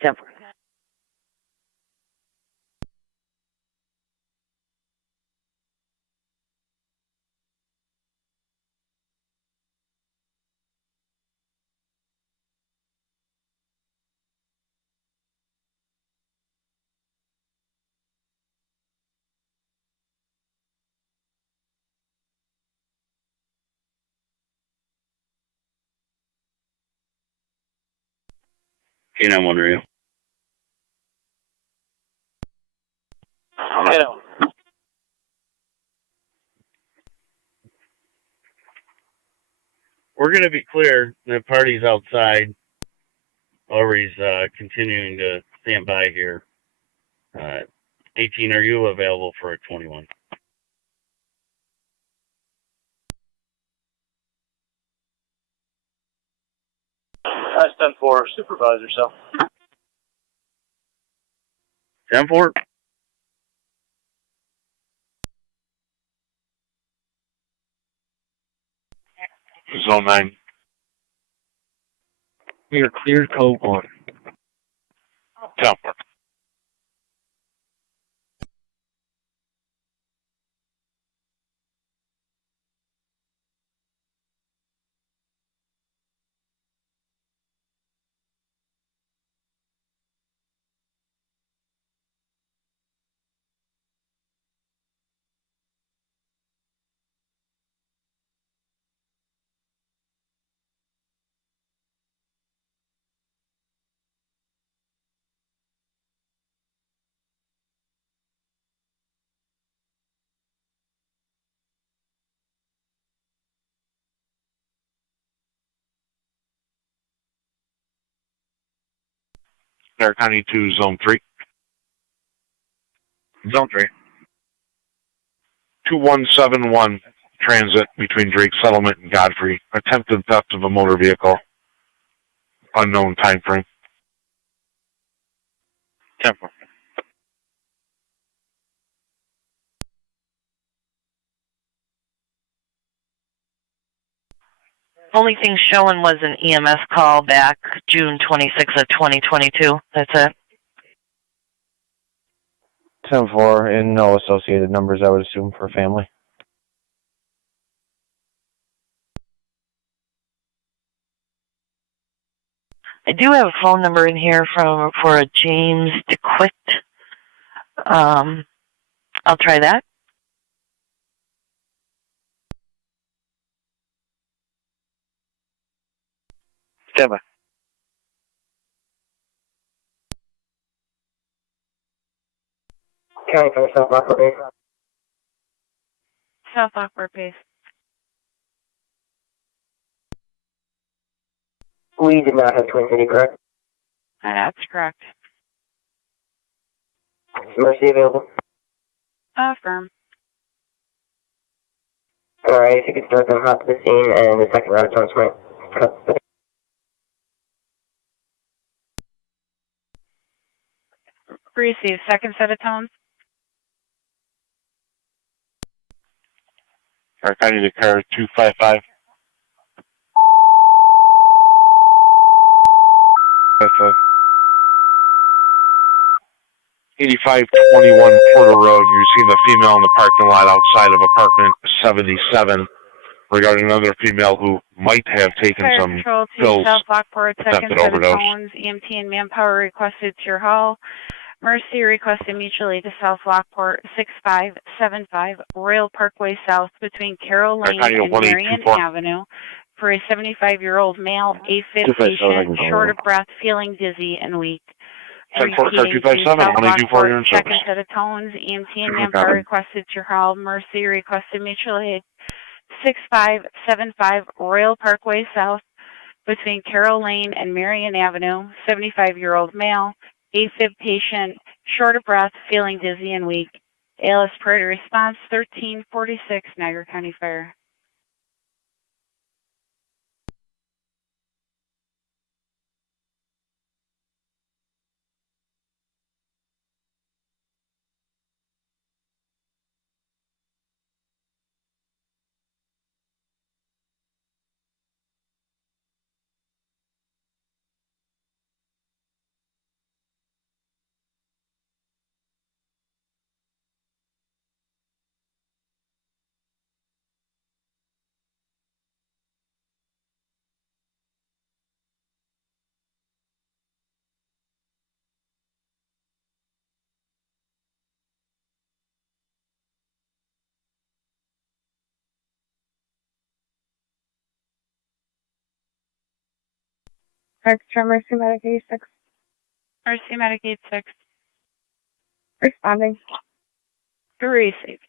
10-4. K91 radio. We're going to be clear. The party's outside. However, he's continuing to stand by here. 18, are you available for a 21? That's 10-4, supervisor, so. 10-4. Zone 9. We are cleared code 1. 10-4. Niagara County to Zone 3. Zone 3. 2171 transit between Drake Settlement and Godfrey. Attempted theft of a motor vehicle. Unknown time frame. 10-4. Only thing showing was an EMS call back June 26th of 2022. That's it. 10-4, and no associated numbers, I would assume, for family. I do have a phone number in here for a James DeQuitt. I'll try that. Stand by. County for South Lockport base. South Lockport base. We did not have Twin City, correct? That's correct. Mercy available? Affirm. Alright, if you could start them hot to the scene and the second route on Smart. Receive. Second set of tones. Niagara County to car 255. 8521 Porter Road. You received a female in the parking lot outside of apartment 77 regarding another female who might have taken Fire some Control to pills. South Lockport, second Attempted set of overdose. tones. EMT and manpower requested to your hall. Mercy requested mutually to South Lockport, 6575 Royal Parkway South between Carroll Lane Niagara and County Marion 1824. Avenue for a 75-year-old male AFib 257, patient, short of breath, feeling dizzy and weak. 10-4, car Repeating, 257, South 184, you're in Lockport, second service. set of tones. EMT and Super manpower copy. requested to your hall. Mercy requested mutually 6575 Royal Parkway South between Carroll Lane and Marion Avenue, 75-year-old male, AFib patient, short of breath, feeling dizzy and weak. ALS priority response 1346, Niagara County Fire. Extra Mercy Medic 86. Mercy Medic 86. Responding. Received.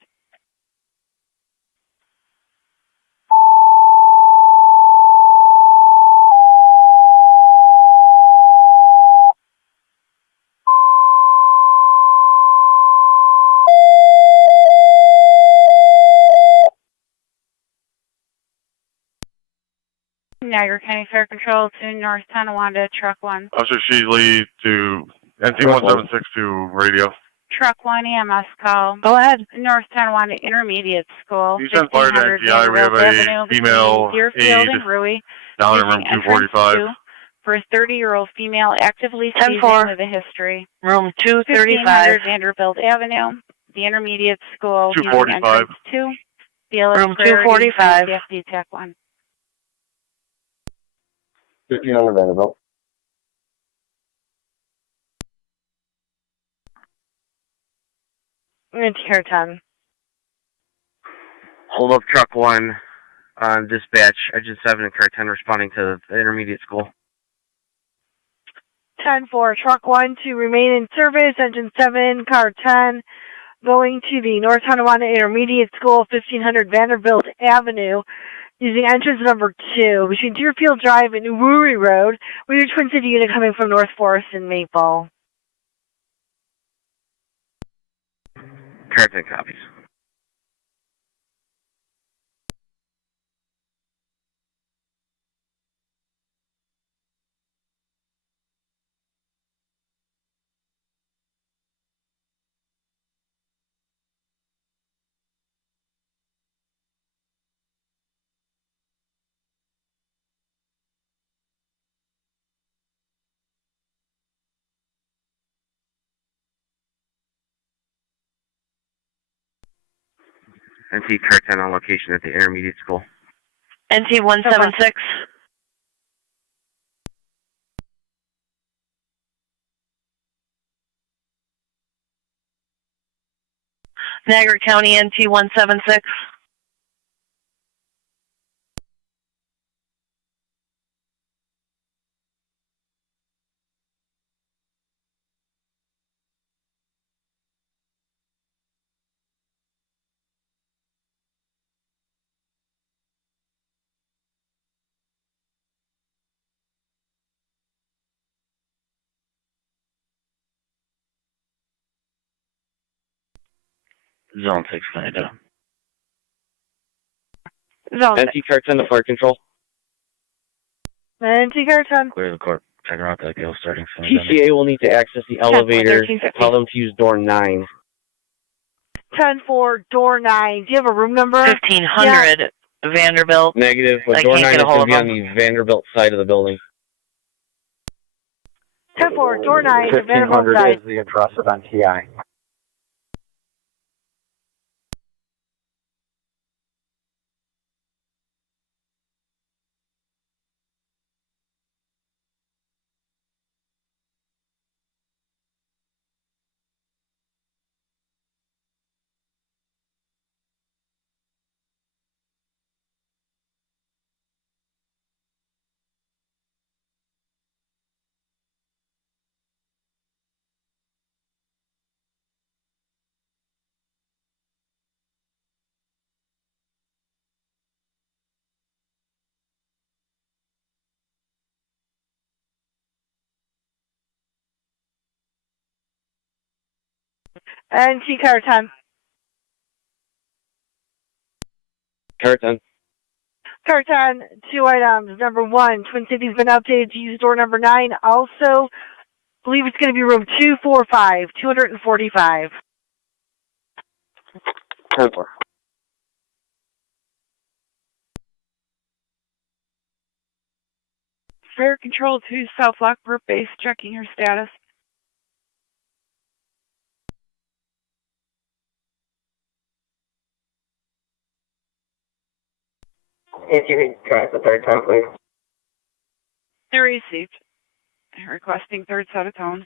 Niagara County Fair Control to North Tonawanda, Truck 1. Officer Shealy to NT-176 to radio. Truck 1 EMS call. Go ahead. North Tonawanda Intermediate School. You sent fire to 1500 NTI. We have Vanderbilt a Avenue female between Deerfield aide and Rui. down in room Using entrance 245. 2 for a 30-year-old female actively 10-4. seizing with a history. Room 235. 1500 Vanderbilt Avenue. The Intermediate School. Using 245. entrance 2. BLS Room priority 245. CFD TAC 1. 1500 Vanderbilt. Anti-car 10. Hold up truck 1 on dispatch, engine 7 and car 10 responding to the intermediate school. 10-4, truck 1 to remain in service, engine 7, car 10, going to the North Tonawanda Intermediate School, 1500 Vanderbilt Avenue, using entrance number 2, between Deerfield Drive and Uwuri Road, with your Twin City unit coming from North Forest and Maple. Car 10 copies. NT car 10 on location at the intermediate school. NT 176. Niagara County NT 176. Zone 6, can I do? Zone NT car 10 to fire control. Anti-car 10. Clear the court. Check out that go starting soon. TCA will need to access the elevator. Tell them to use door 9. 10-4, door 9. Do you have a room number? 1500 Vanderbilt. Negative, but I door can't 9 get is a hold going to of be on the Vanderbilt side of the building. 10-4, door 9, the Vanderbilt 1500 side. is the address of NTI. Anti-car 10. Car 10. Car 10, 2 items. Number 1, Twin City's been updated to use door number 9. Also, believe it's going to be room 245, 245. 10-4. Fair Control to South Lockport Base, checking your status. If you could try it the third time, please. They're received. Requesting third set of tone.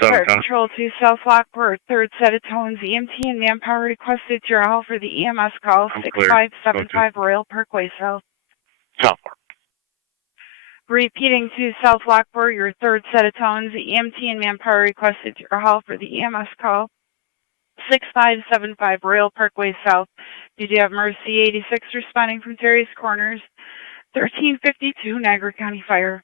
Fire Control to South Lockport, third set of tones, EMT and manpower requested to your hall for the EMS call, 6575 Royal Parkway South. Southport. Repeating to South Lockport, your third set of tones, EMT and manpower requested to your hall for the EMS call, 6575 Royal Parkway South. Did you have Mercy 86 responding from Terry's Corners, 1352 Niagara County Fire.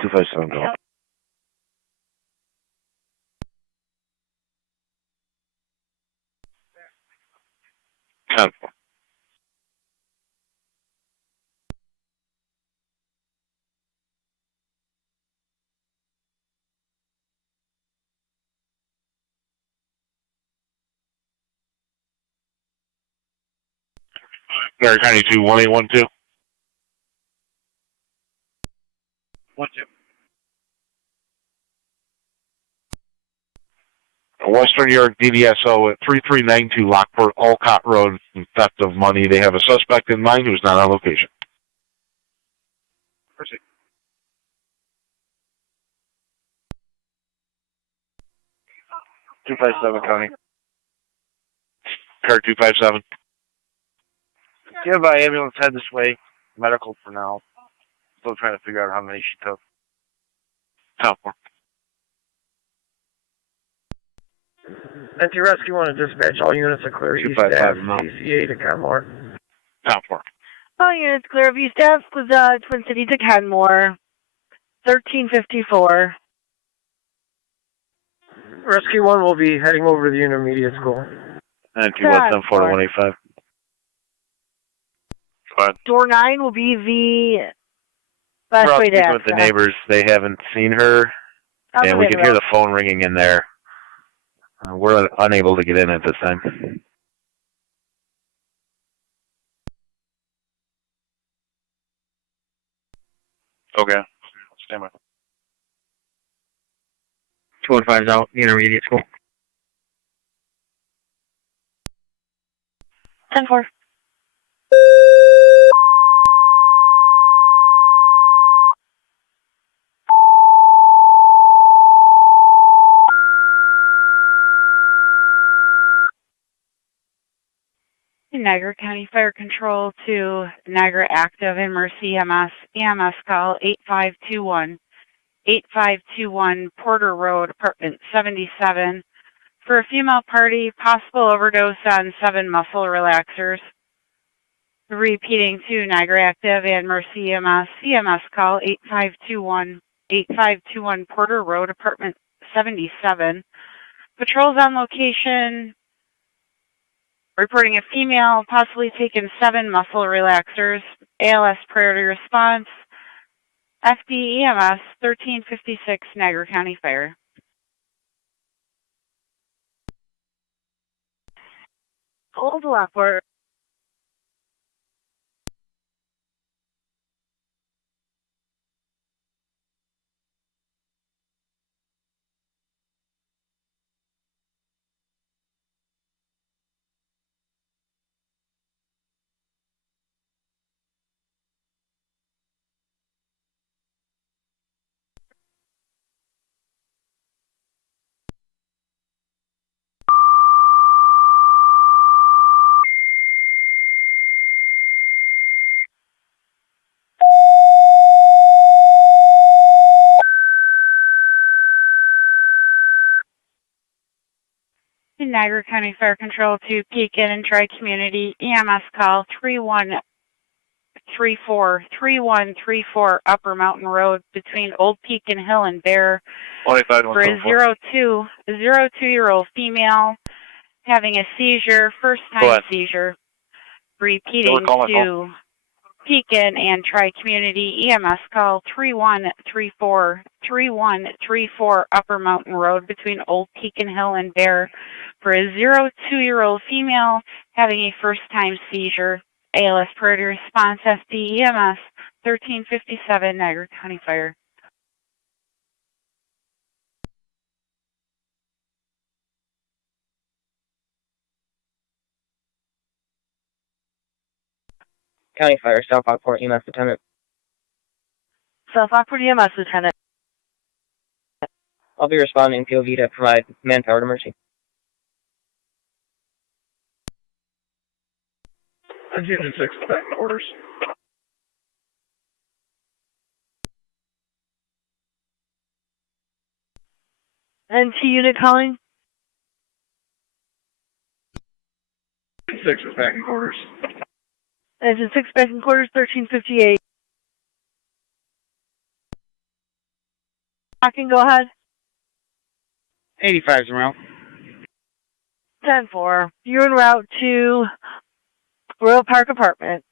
Two five seven go. Ten. Niagara County 2 1812. 12. Western New York DDSO at 3392 Lockport Olcott Road in theft of money. They have a suspect in mind who's not on location. Proceed. 257 County. Car 257. Give by ambulance head this way. Medical for now. Still trying to figure out how many she took. Southport. Anti-rescue 1 to dispatch. All units are clear. East Ave, CCA to Kenmore. Southport. All units clear of East Ave with Twin City to Kenmore. 1354. Rescue 1 will be heading over to the intermediate school. 92174 to 185. Go ahead. Door 9 will be the best way to Speaking access. with the neighbors, they haven't seen her, and we can hear the phone ringing in there. We're unable to get in at this time. Okay. Stand by. 215's out, the intermediate school. 10-4. Niagara County Fire Control to Niagara Active and Mercy EMS call 8521. 8521 Porter Road, apartment 77. For a female party, possible overdose on 7 muscle relaxers. Repeating to Niagara Active and Mercy EMS call 8521. 8521 Porter Road, apartment 77. Patrols on location. Reporting a female possibly taken 7 muscle relaxers. ALS priority response. FDEMS 1356 Niagara County Fire. Old Lockport. Niagara County Fire Control to Pekin and Tri-Community. EMS call 3134 Upper Mountain Road between Old Pekin Hill and Bear for a 02-year-old female having a seizure, first-time seizure. Repeating to Pekin and Tri-Community. EMS call 3134 Upper Mountain Road between Old Pekin Hill and Bear for a 02-year-old female having a first-time seizure. ALS priority response SD EMS 1357 Niagara County Fire. County Fire, South Lockport, EMS Lieutenant. South Lockport EMS Lieutenant. I'll be responding POV to provide manpower to Mercy. Agenda 6, back orders. NT unit calling. 6 is back in quarters. Engine 6 back in quarters, 1358. Talking, go ahead. 85's en route. 10-4. You're en route to Royal Park Apartments.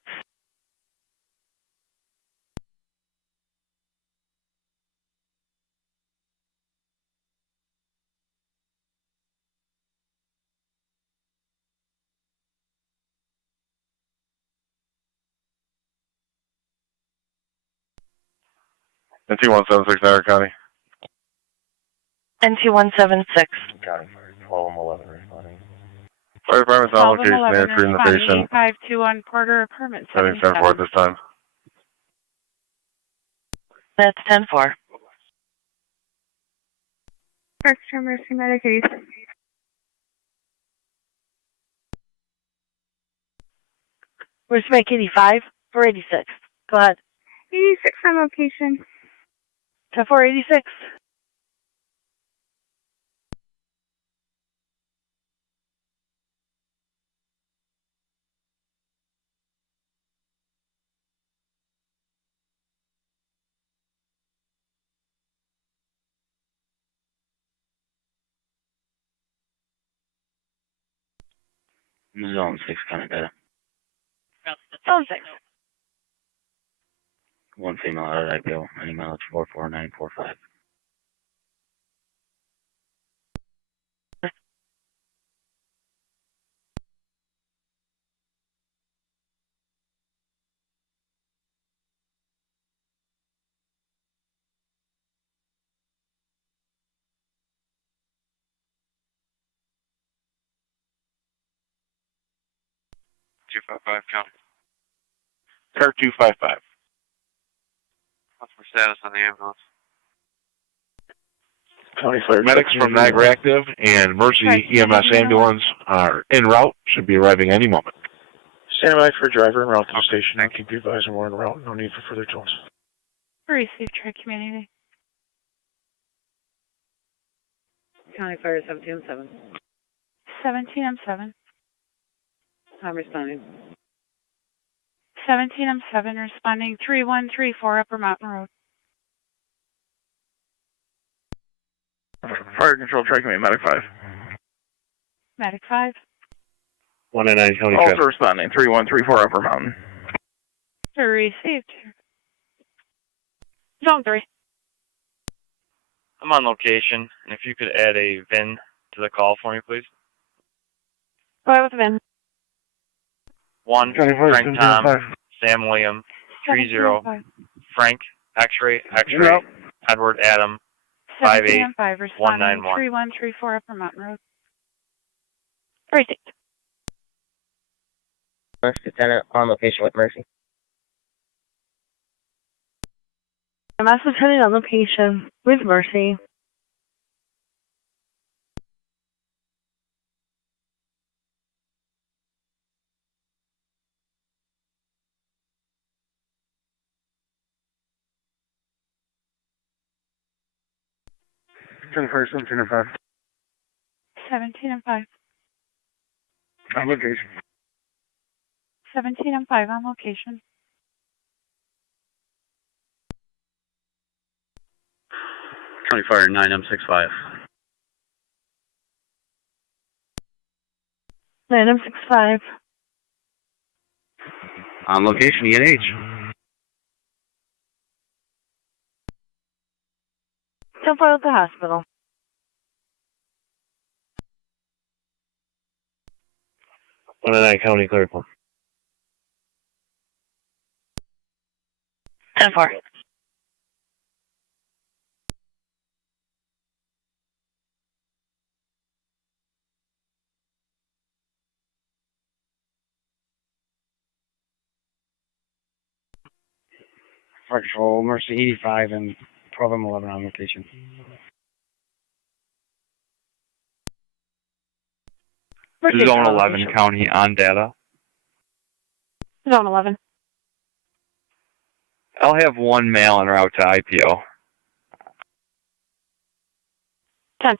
NT-176 Niagara County. NT-176. County Fire 1211 responding. Fire department's on location, they're treating the patient. 8521 Porter Apartment Heading 77. 10-4 at this time. That's 10-4. Extra Mercy Medic 86. We're just make 85 for 86. Go ahead. 86 on location. 10-4, 86. Zone 6 County data. Zone 6. One female out of IPO. Any mileage 44945. County. Car 255. What's the status on the ambulance? County Fire medics from Niagara Active and Mercy EMS ambulance are en route. Should be arriving any moment. Stand by for driver en route to the station. I'll keep you advised we're en route. No need for further tolls. Receive Tri-Community. County Fire 17M7. 17M7. I'm responding. 17M7 responding 3134 Upper Mountain Road. Fire Control, Tri-Community, Medic 5. Medic 5. 199 County Also Traffic. responding, 3134 Upper Mountain. Received. Zone 3. I'm on location, and if you could add a VIN to the call for me, please. Go ahead with the VIN. 1, Frank Tom, Sam William, 30, Frank, X-ray, Edward Adam, 58, 5 responding 191. 3134 Upper Mountain Road. Received. First Lieutenant on location with Mercy. EMS Lieutenant on location with Mercy. Jennifer, 17 and 5. 17 and 5. On location. 17 and 5 on location. County Fire 9M65. 9M65. On location, ENH. 10-4 at the hospital. One and nine County Clerical. 10-4. Fire Control, Mercy 85 and 12M11 on location. Zone 11 County on data. Zone 11. I'll have one male en route to IPO. 10-4.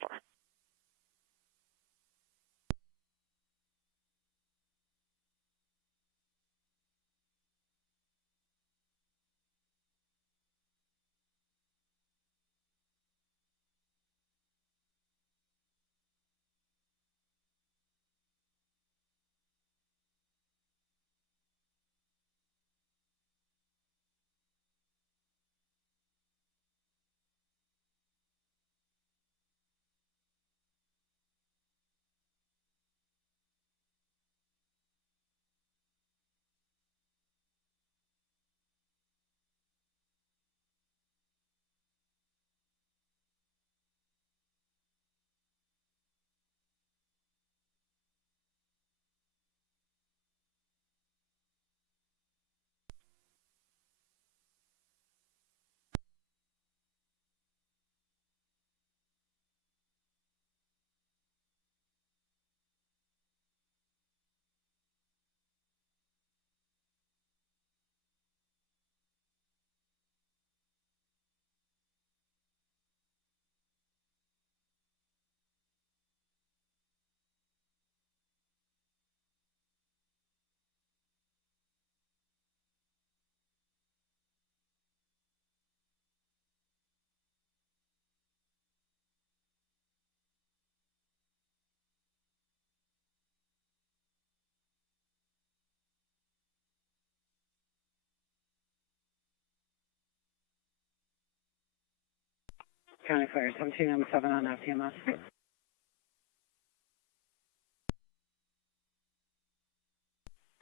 County Fire 17 and 7 on FTMS.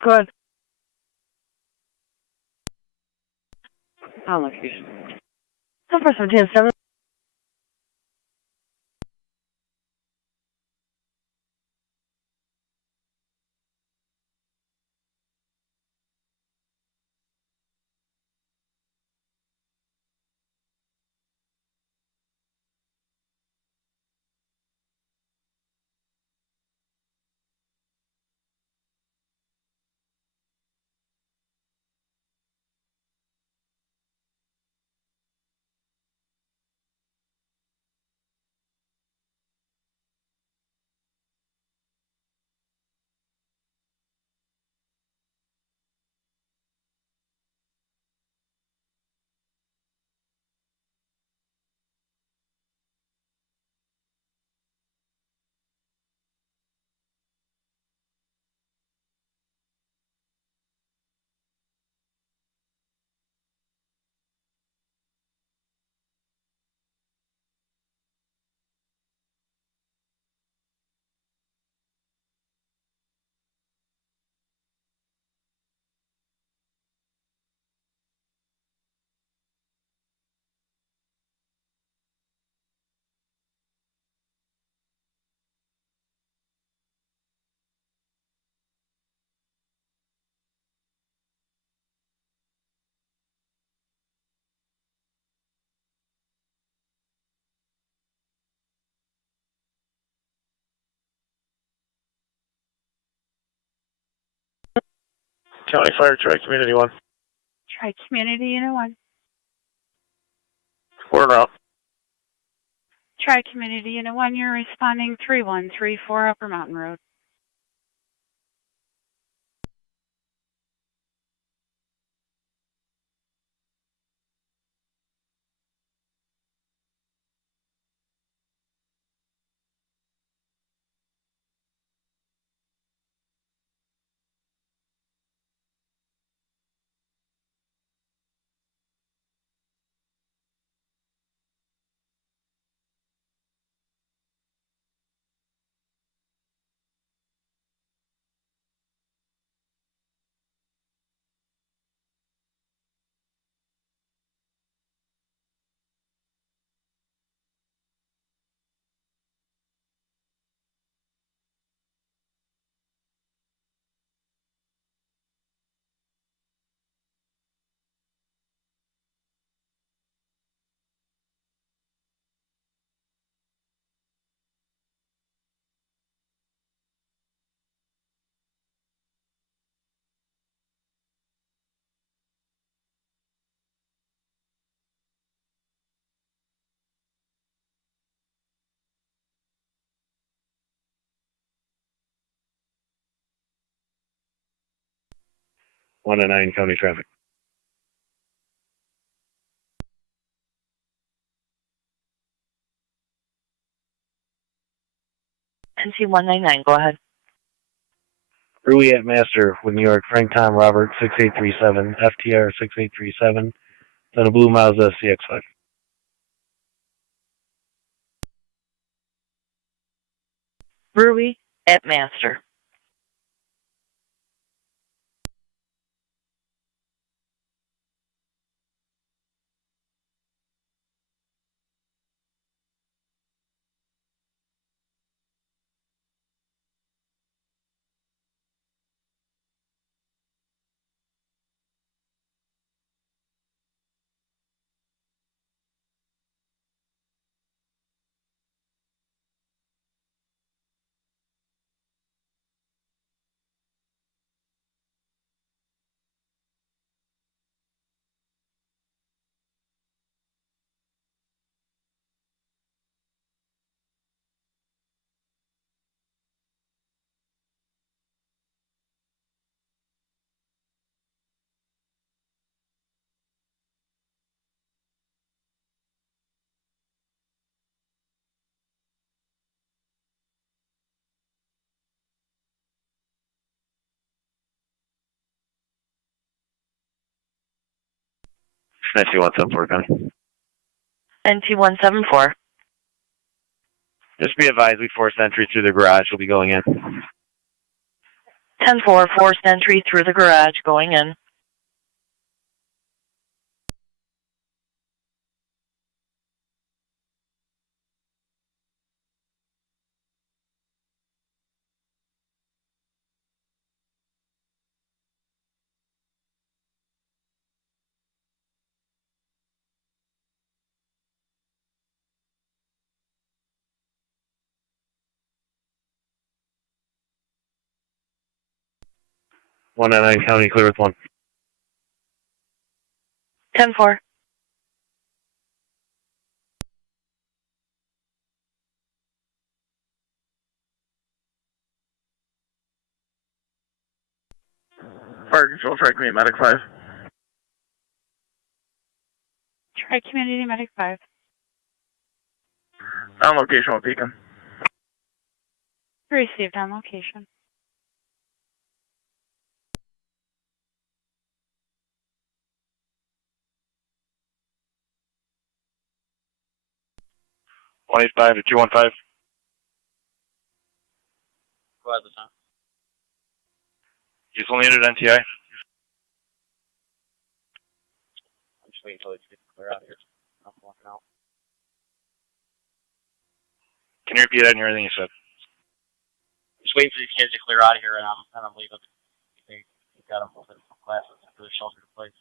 Good. On location. 10-4, 17 and 7. County Fire, Tri Community 1. Try Community Unit 1. We're en route. Try Community Unit 1, you're responding 3134 Upper Mountain Road. 109 county traffic. NC 199, go ahead. Rui at Master with New York, Frank Tom Robert 6837, FTR 6837, then a blue Mazda CX5. Rui at Master. NC 174, County. NT 174. Just be advised, we forced entry through the garage. We'll be going in. 10-4, forced entry through the garage, going in. One at 9 county, clear with 1. 10-4. Fire control, try community medic 5. Try community medic 5. On location with Beacon. Received on location. One 185 to 215. Go ahead, Lieutenant. Diesel needed NTI. I'm just waiting until it's clear out here. I'm walking out. Can you repeat that and everything you said? Just waiting for these kids to clear out of here, and I'm leaving. They got them open classes for the shelter to place.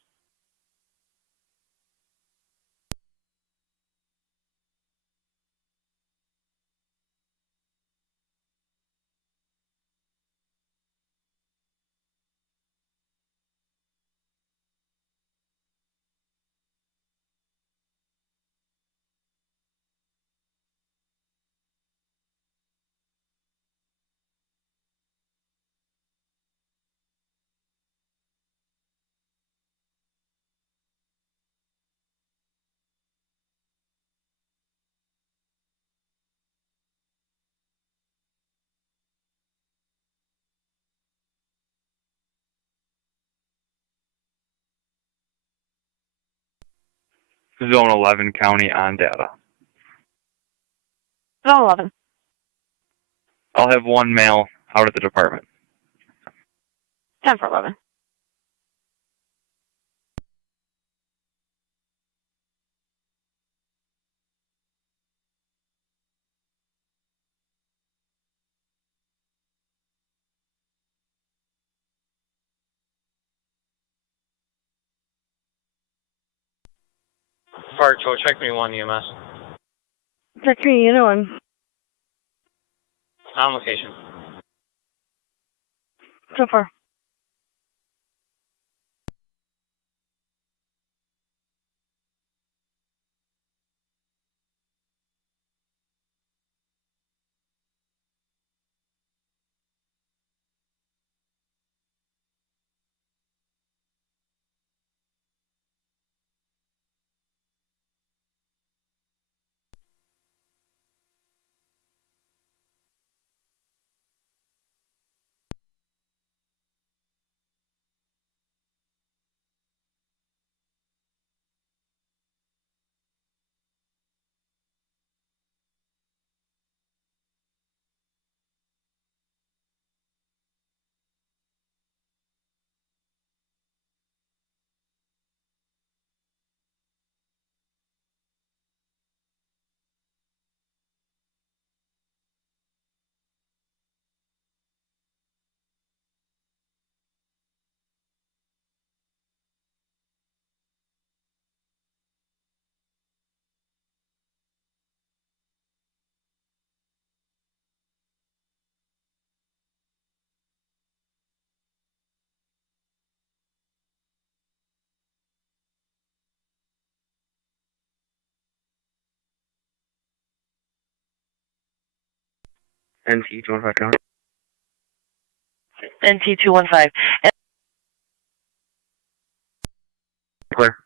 Zone 11 county on data. Zone 11. I'll have one male out at the department. 10 for 11. Fire control, check me 1 EMS. Check me, one. On location. So far. NT 215 County. NT 215. Clear.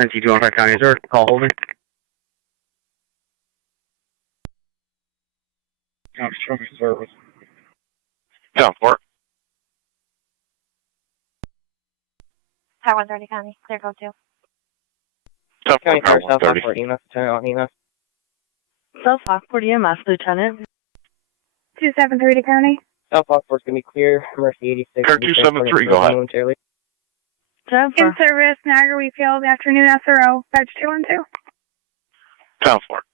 NT 215 County, is there a call holding? Service. Down for it. Tower 130 County, clear code 2. County Fire, South Lockport EMS, Lieutenant EMS. South Lockport EMS, Lieutenant. 2730 County. South Lockport's going to be clear. Mercy 86. Car 273, go ahead. Momentarily. In service, Niagara Wheatfield, afternoon SRO, badge 212. Down for it.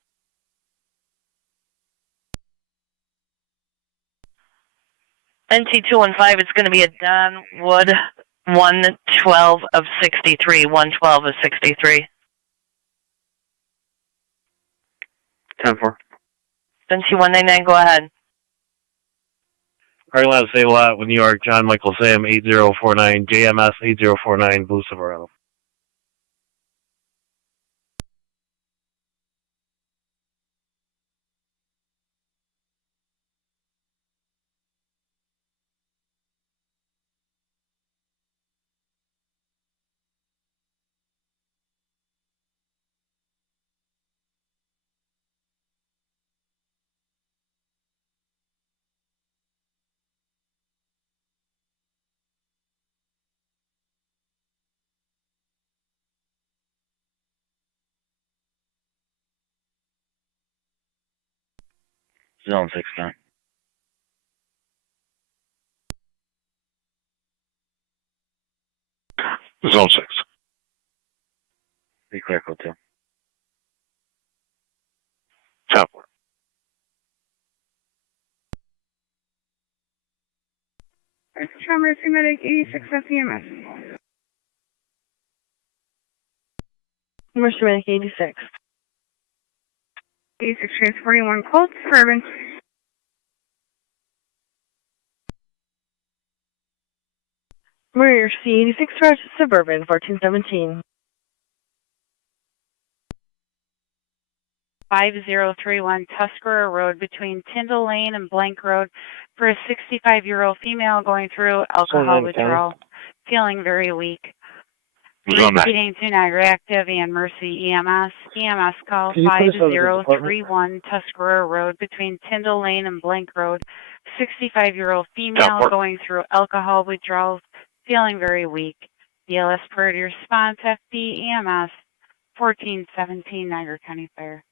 NT 215, it's going to be a Don Wood 112 of 63. 112 of 63. 10-4. NT 199, go ahead. Parking lot of Save a Lot with New York, John Michael Sam 8049, JMS 8049, Blue Silverado. Zone 6 down. Zone 6. Be clear, code 2. Down for it. Traverse Medic 86 FEMS. Mercy Medic 86. 86 transporting 1 Colt Suburban. Mercy 86 Roger Suburban 1417. 5031 Tuscarora Road between Tyndall Lane and Blank Road for a 65-year-old female going through alcohol withdrawal, feeling very weak. Repeating to Niagara Active and Mercy EMS. EMS call 5031 Tuscarora Road between Tyndall Lane and Blank Road. 65-year-old female going through alcohol withdrawals, feeling very weak. BLS priority response FB EMS 1417 Niagara County Fire.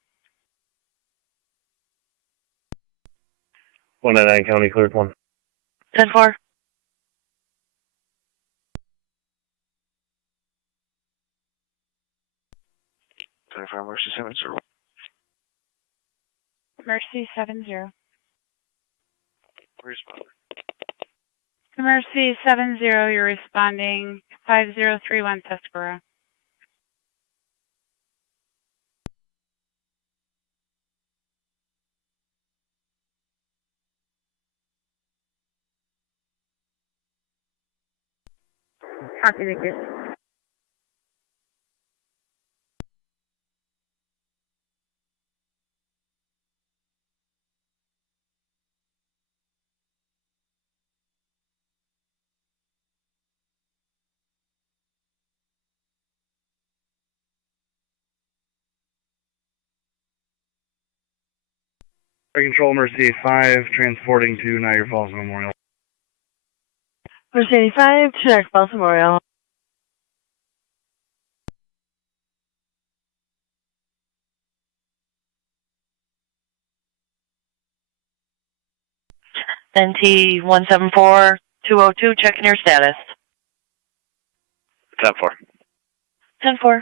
199 County, cleared 1. 10-4. Mercy 70. Mercy 70. Respond. Mercy 70, you're responding 5031 Tuscarora. Copy, thank you. Control Mercy 5, transporting to Niagara Falls Memorial. Mercy 85 to Niagara Falls Memorial. NT 174 202, checking your status. 10-4. 10-4.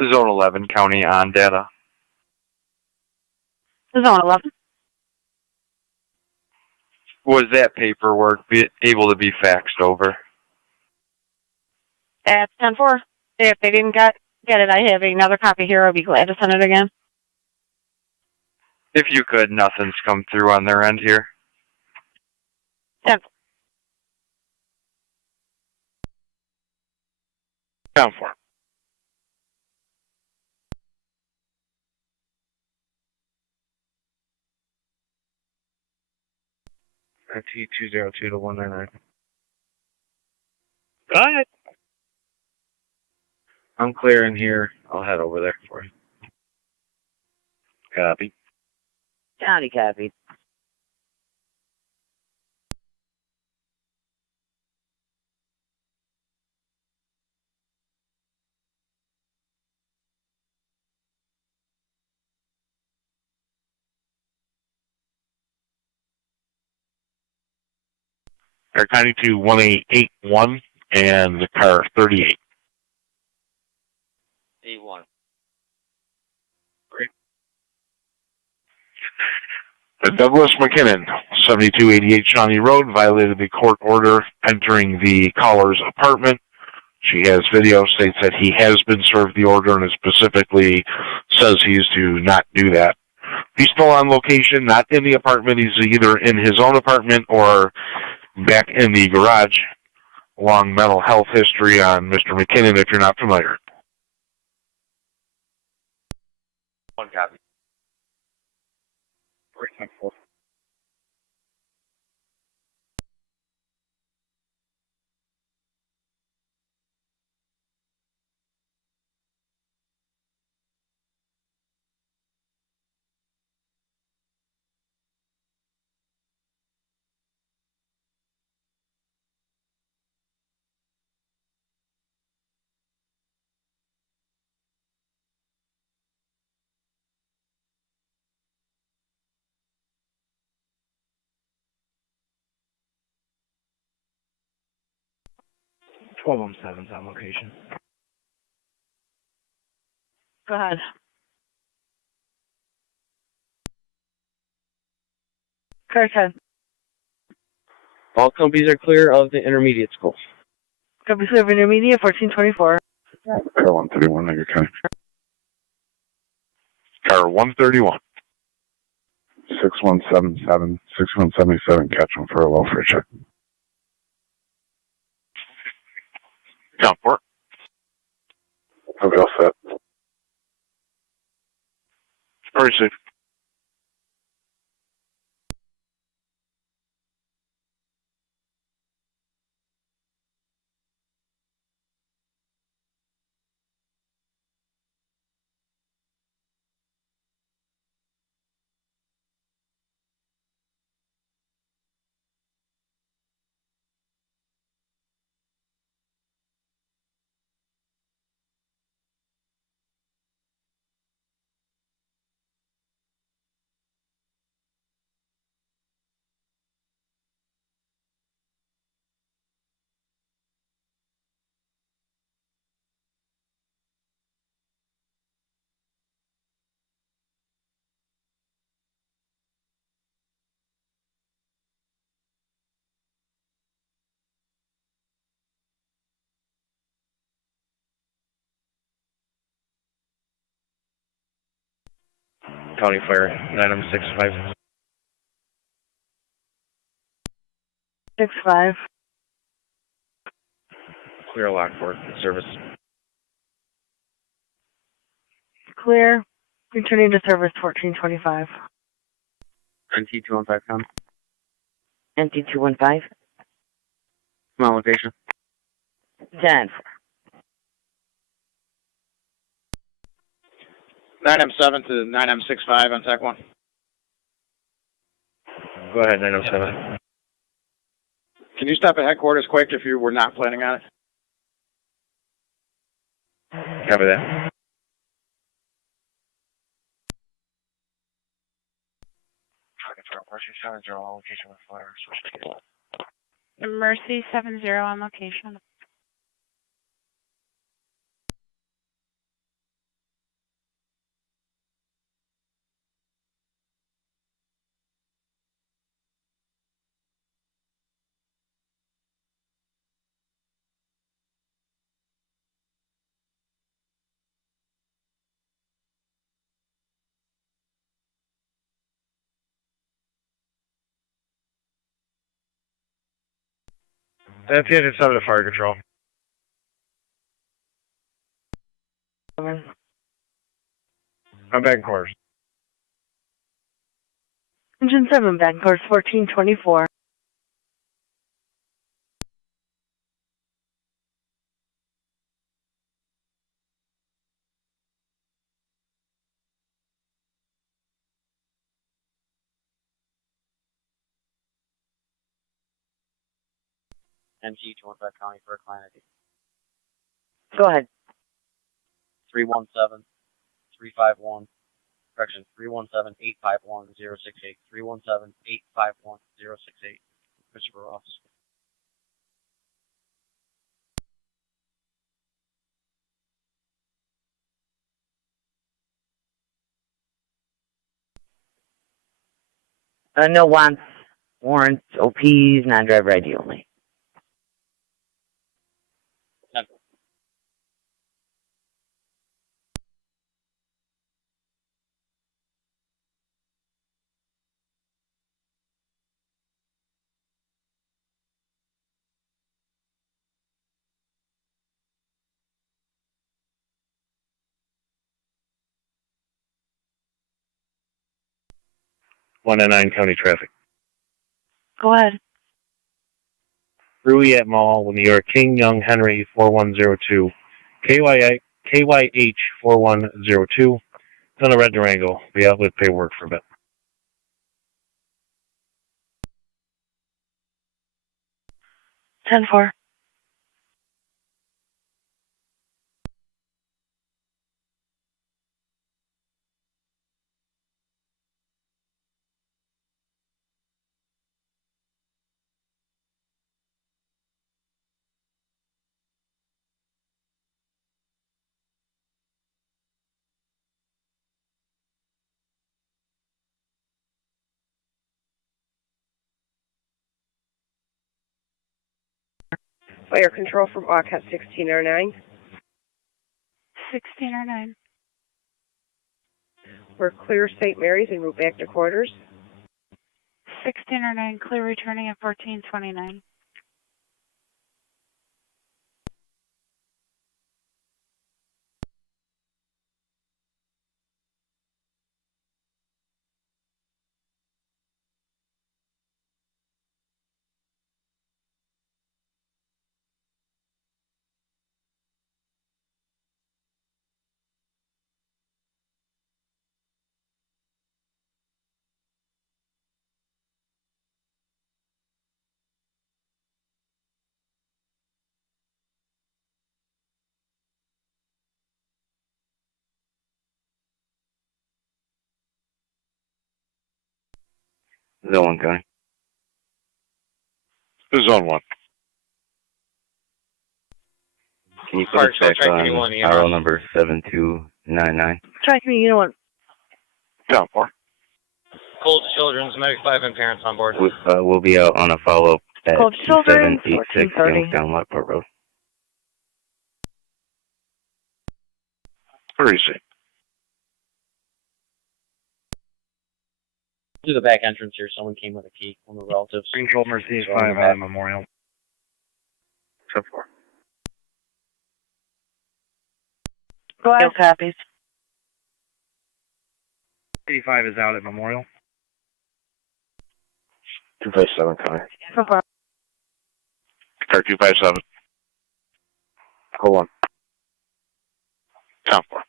Zone 11, county on data. Zone 11. Was that paperwork able to be faxed over? At 10-4. If they didn't get it, I have another copy here. I'll be glad to send it again. If you could, nothing's come through on their end here. 10. Down for. T202 to 199. Go ahead. I'm clear in here. I'll head over there for you. Copy. County copy. Car County to 1881 and car 38. 81. Great. Douglas McKinnon, 7288 Shawnee Road, violated the court order entering the caller's apartment. She has video, states that he has been served the order and it specifically says he is to not do that. He's still on location, not in the apartment. He's either in his own apartment or back in the garage. Long mental health history on Mr. McKinnon, if you're not familiar. One copy. On 7's on location. Go ahead. Car 10. All companies are clear of the intermediate school. Company clear of intermediate, 1424. Car 131, Niagara County. Car 131. 6177, 6177, catch him for a low for a check. Count for it. Okay, all set. Very safe. County Fire, 965. 65. Clear Lockport, service. Clear. Returning to service, 1425. NT215 count. NT215. Come on, location. 10. 9M7 to 9M65 on TAC 1. Go ahead, 907. Can you stop at headquarters quick if you were not planning on it? Copy that. Mercy 70 on location. That's the engine 7 to fire control. I'm back in quarters. Engine 7, back in course 1424. MG 215 County for a client ID. Go ahead. 317 351. Correction, 317 851 068. 317 851 068. Christopher Ross. No wants, warrants, OPs, non-driver ID only. One and 9 county traffic. Go ahead. Rui at Mall, New York, King, Young, Henry, 4102. KYH 4102. Done a red Durango. Be out with paperwork for a bit. 10-4. Fire control from AUCAT 1609. 1609. We're clear St. Mary's en route back to quarters. 1609, clear returning at 1429. Zone 1 County. Zone 1. Can you put us back on RO number 7299? Try me, you know what? Down 4. Cold Children's, Medic 5 and parents on board. We'll be out on a follow-up at Cold Children, 2786 1430. Youngstown, Lockport Road. Where is he? To the back entrance here, someone came with a key, one of the relatives. Control Mercedes 5 out of Memorial. 10-4. Go ahead. Copies. 85 is out at Memorial. 257 County. So far. Car 257. Hold on. Down 4.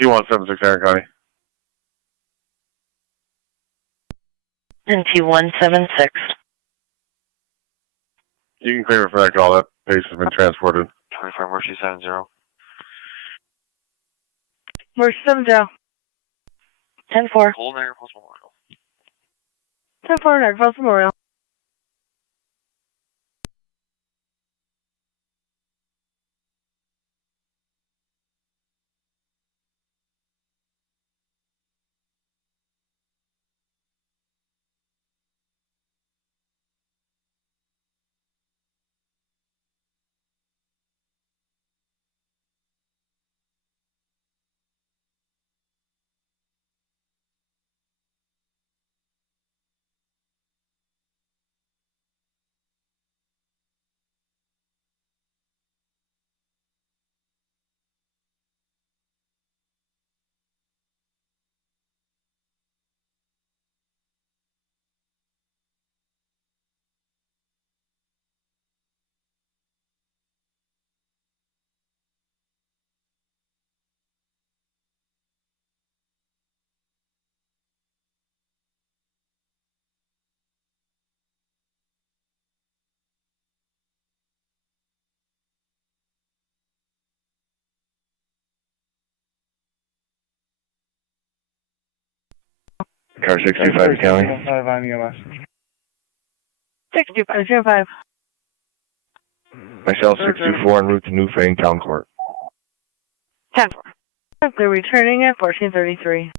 T176 Aaron County. NT176. You can claim it for that call. That base has been transported. 24 Mercy 70. We're 70. 10-4. Full Niagara Falls Memorial. 10-4, Niagara Falls Memorial. Car 625 County. 5 on EMS. 62505. Myself 624 en route to Newfane Town Court. 10-4. They're returning at 1433.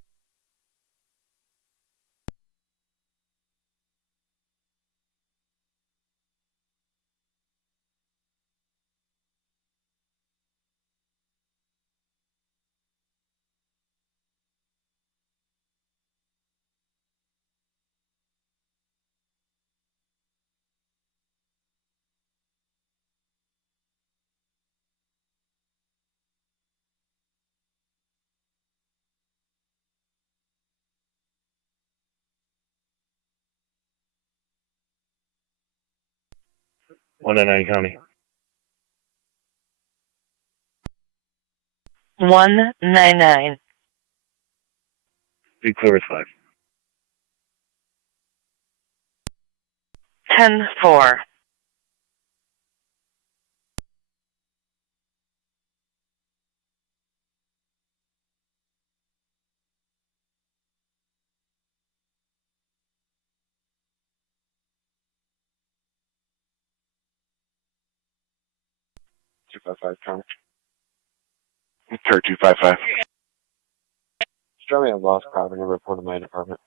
One in nine County. 199. Be clear with 5. 10-4. County. Car 255. Strongly have lost property and report to my department.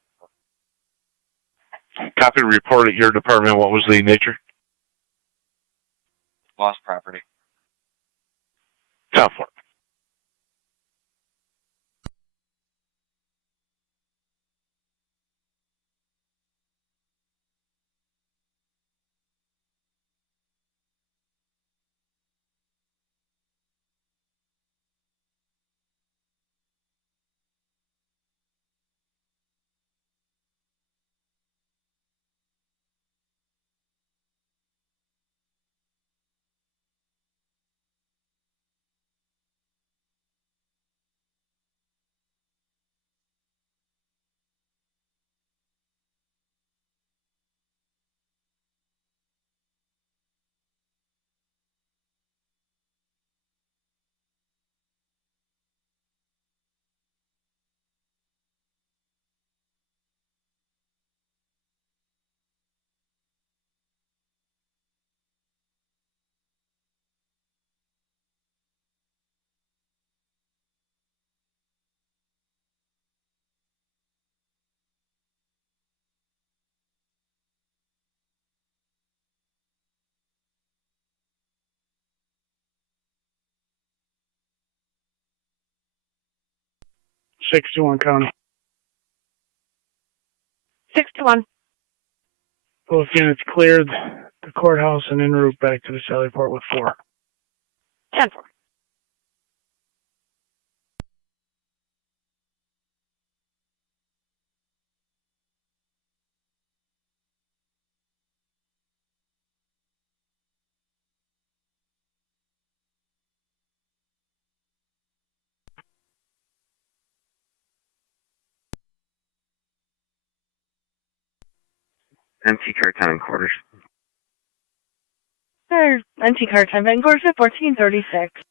Copy the report at your department. What was the nature? Lost property. 10-4. Six to one County. 6-1. Both units cleared the courthouse and en route back to the Sally Port with 4. 10-4. MC Car 10 in quarters. There's NT car time. Vancouver at 1436.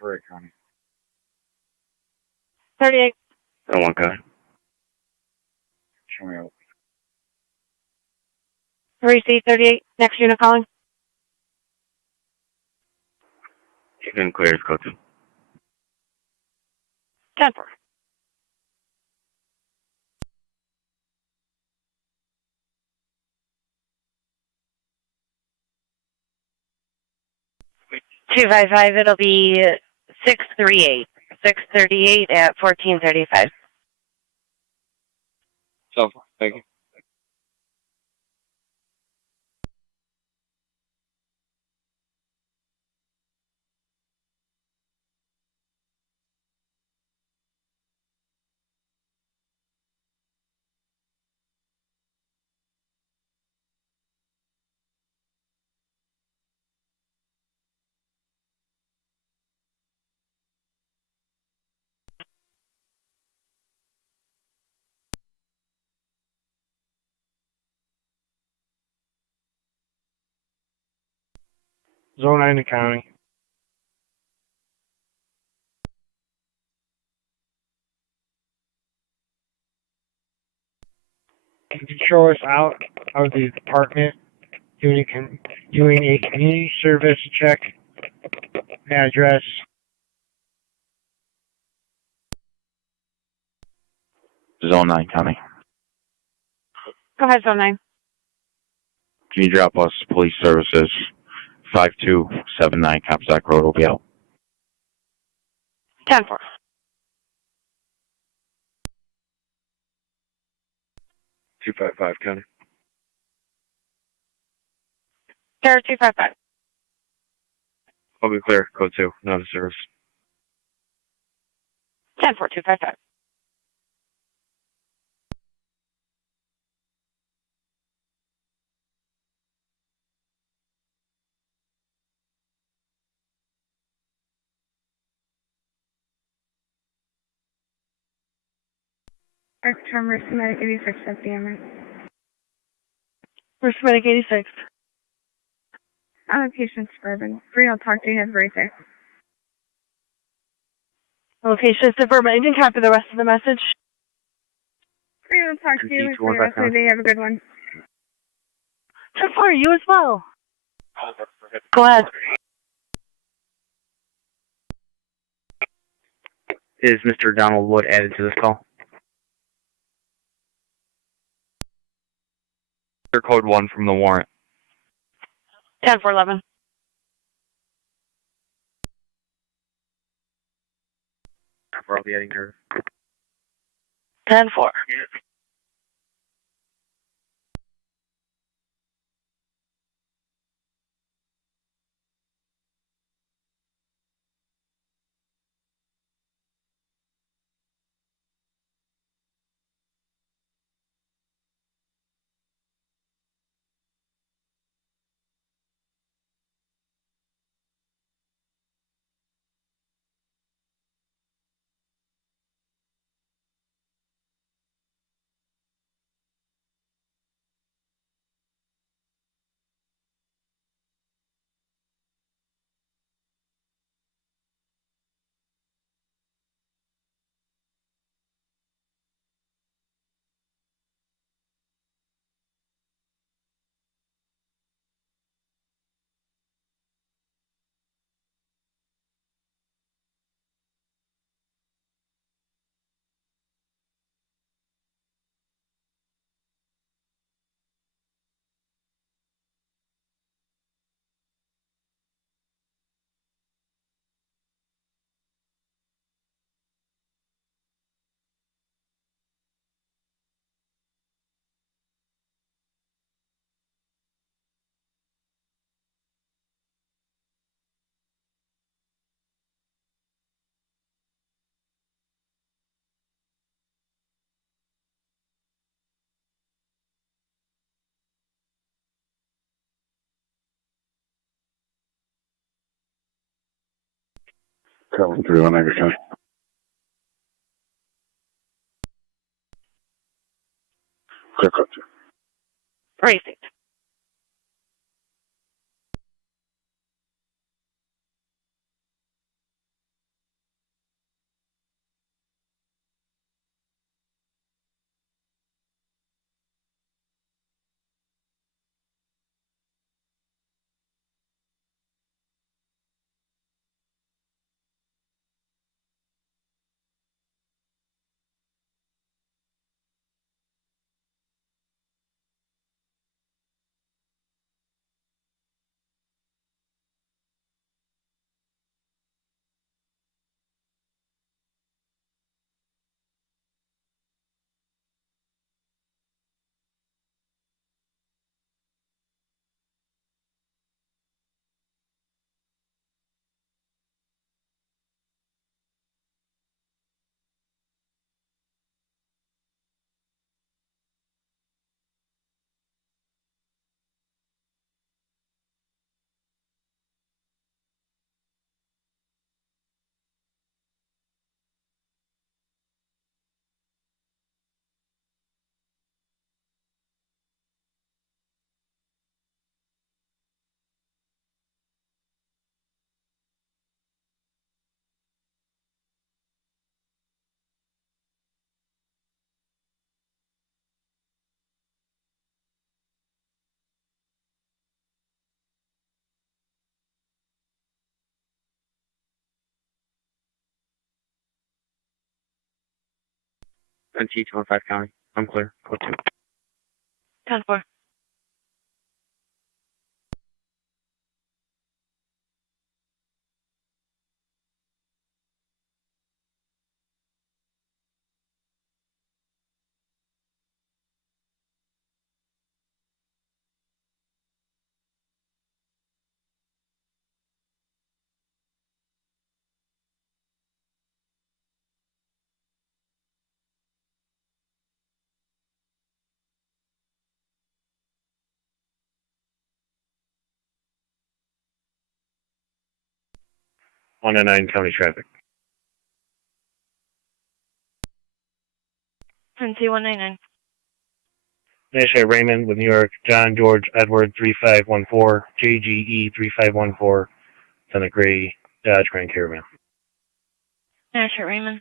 Surrey County. 38. No one guy. Show me out. 3C38. Next unit calling. You can clear his code 2. 10-4. Two 5-5. It'll be 638. 638 at 1435. So, thank you. Zone 9 to county. Control is out of the department doing a community service check address. Zone 9 County. Go ahead, Zone 9. Can you drop us police services? 5279 Comstock Road will be out. 10-4. Two 255 County. Terror 255. I'll be clear. Code 2, not a service. 10-4, 255. Arcturus Medic 86 at the Emirates. Where's Medic 86? I'm a patient suburban. Free, I'll talk to you. Have a great day. Location suburban. I didn't copy the rest of the message. Free, I'll talk to you. For the rest of the day. Have a good one. 10-4, you as well. Go ahead. Is Mr. Donald Wood added to this call? Code 1 from the warrant. 10-4-11. I'll be adding her. 10-4. Calvin 3 Niagara County. Clear cut 2. Racing. NT 215 County. I'm clear. Code 2. 10-4. One and 9 county traffic. NT 199. National Raymond with New York, John George Edward 3514, JGE 3514, Lieutenant Gray, Dodge Grand Caravan. National Raymond.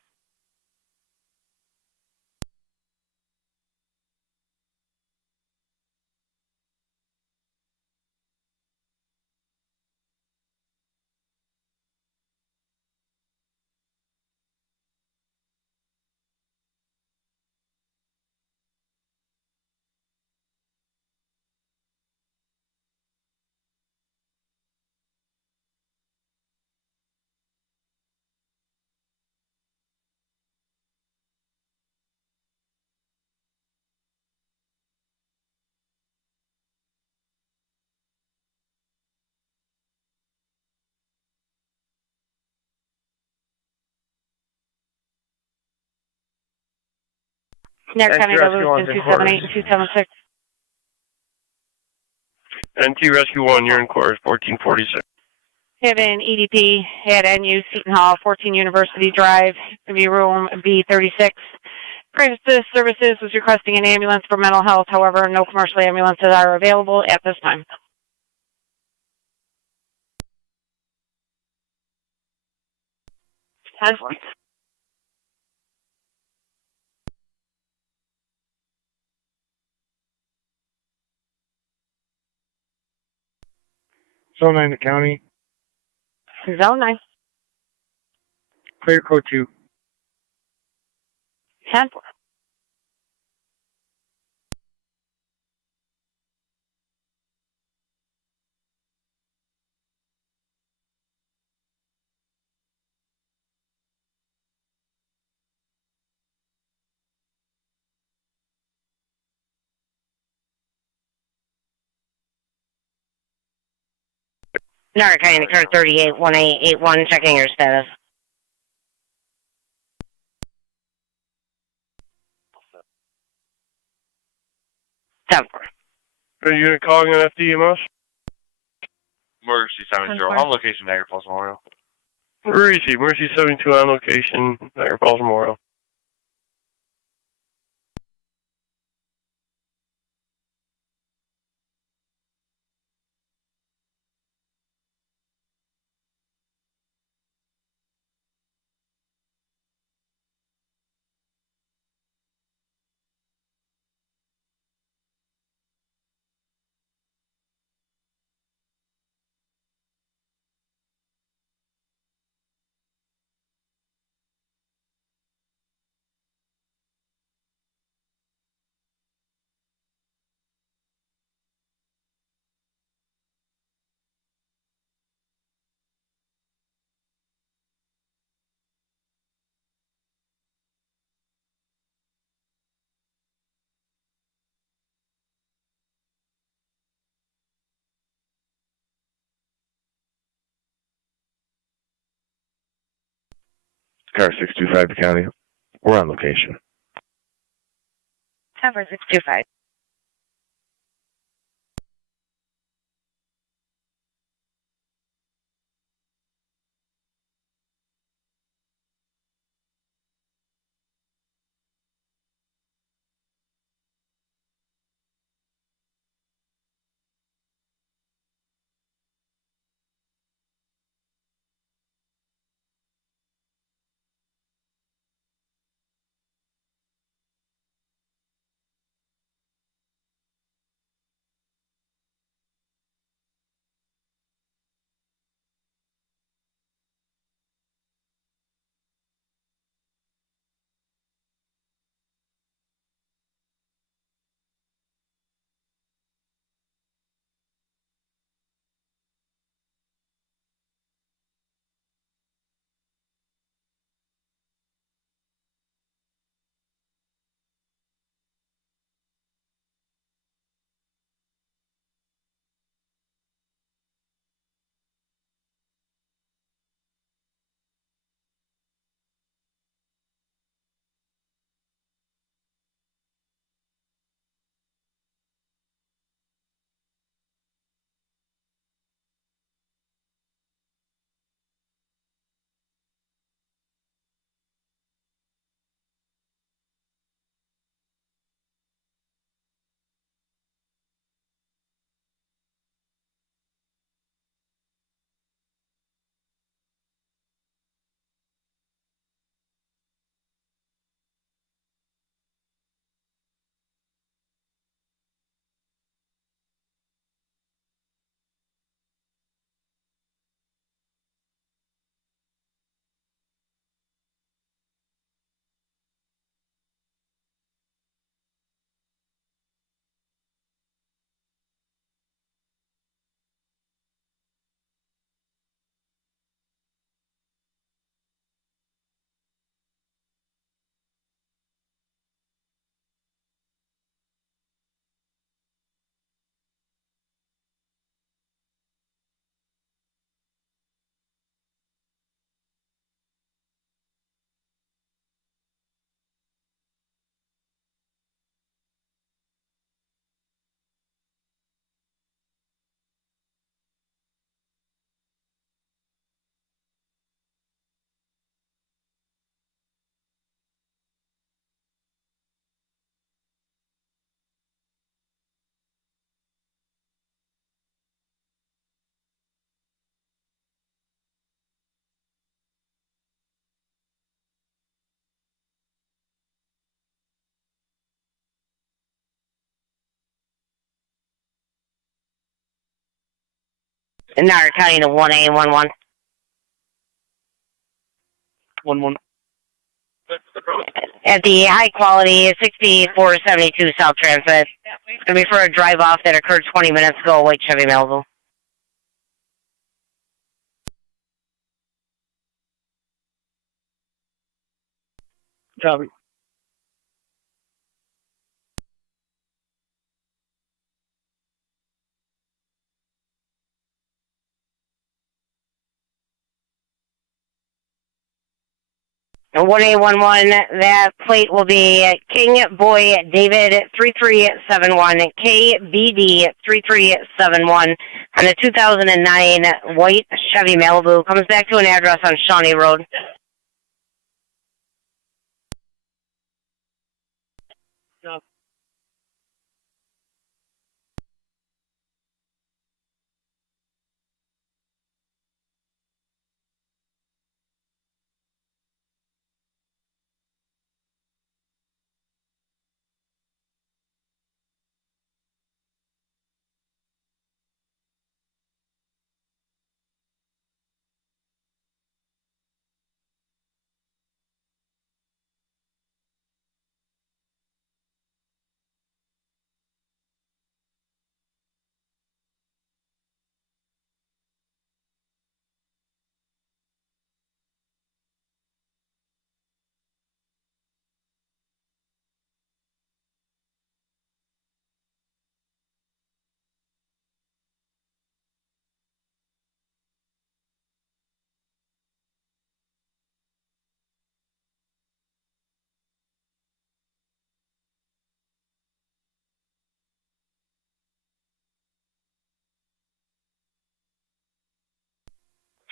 Niagara County, Lewiston 278 and 276. NT Rescue 1, you're in quarters 1446. Have an EDP at NU Seton Hall, 14 University Drive, be room B36. Crisis Services was requesting an ambulance for mental health. However, no commercial ambulances are available at this time. Advance. Zone 9 to county. Zone 9. Clear code 2. 10-4. Niagara County, car 381881, checking your status. Are you unit calling an FDMS? Emergency 70. On location, Niagara Falls Memorial. Receive. Mercy 72 on location, Niagara Falls Memorial. Car 625 to county. We're on location. 625. Niagara County to 1A11. 1-1. At the high quality 6472 South Transit. It's going to be for a drive off that occurred 20 minutes ago, white Chevy Malibu. Copy. And 1A11, that plate will be King Boy David 3371, KBD 3371, on a 2009 white Chevy Malibu. Comes back to an address on Shawnee Road. Copy.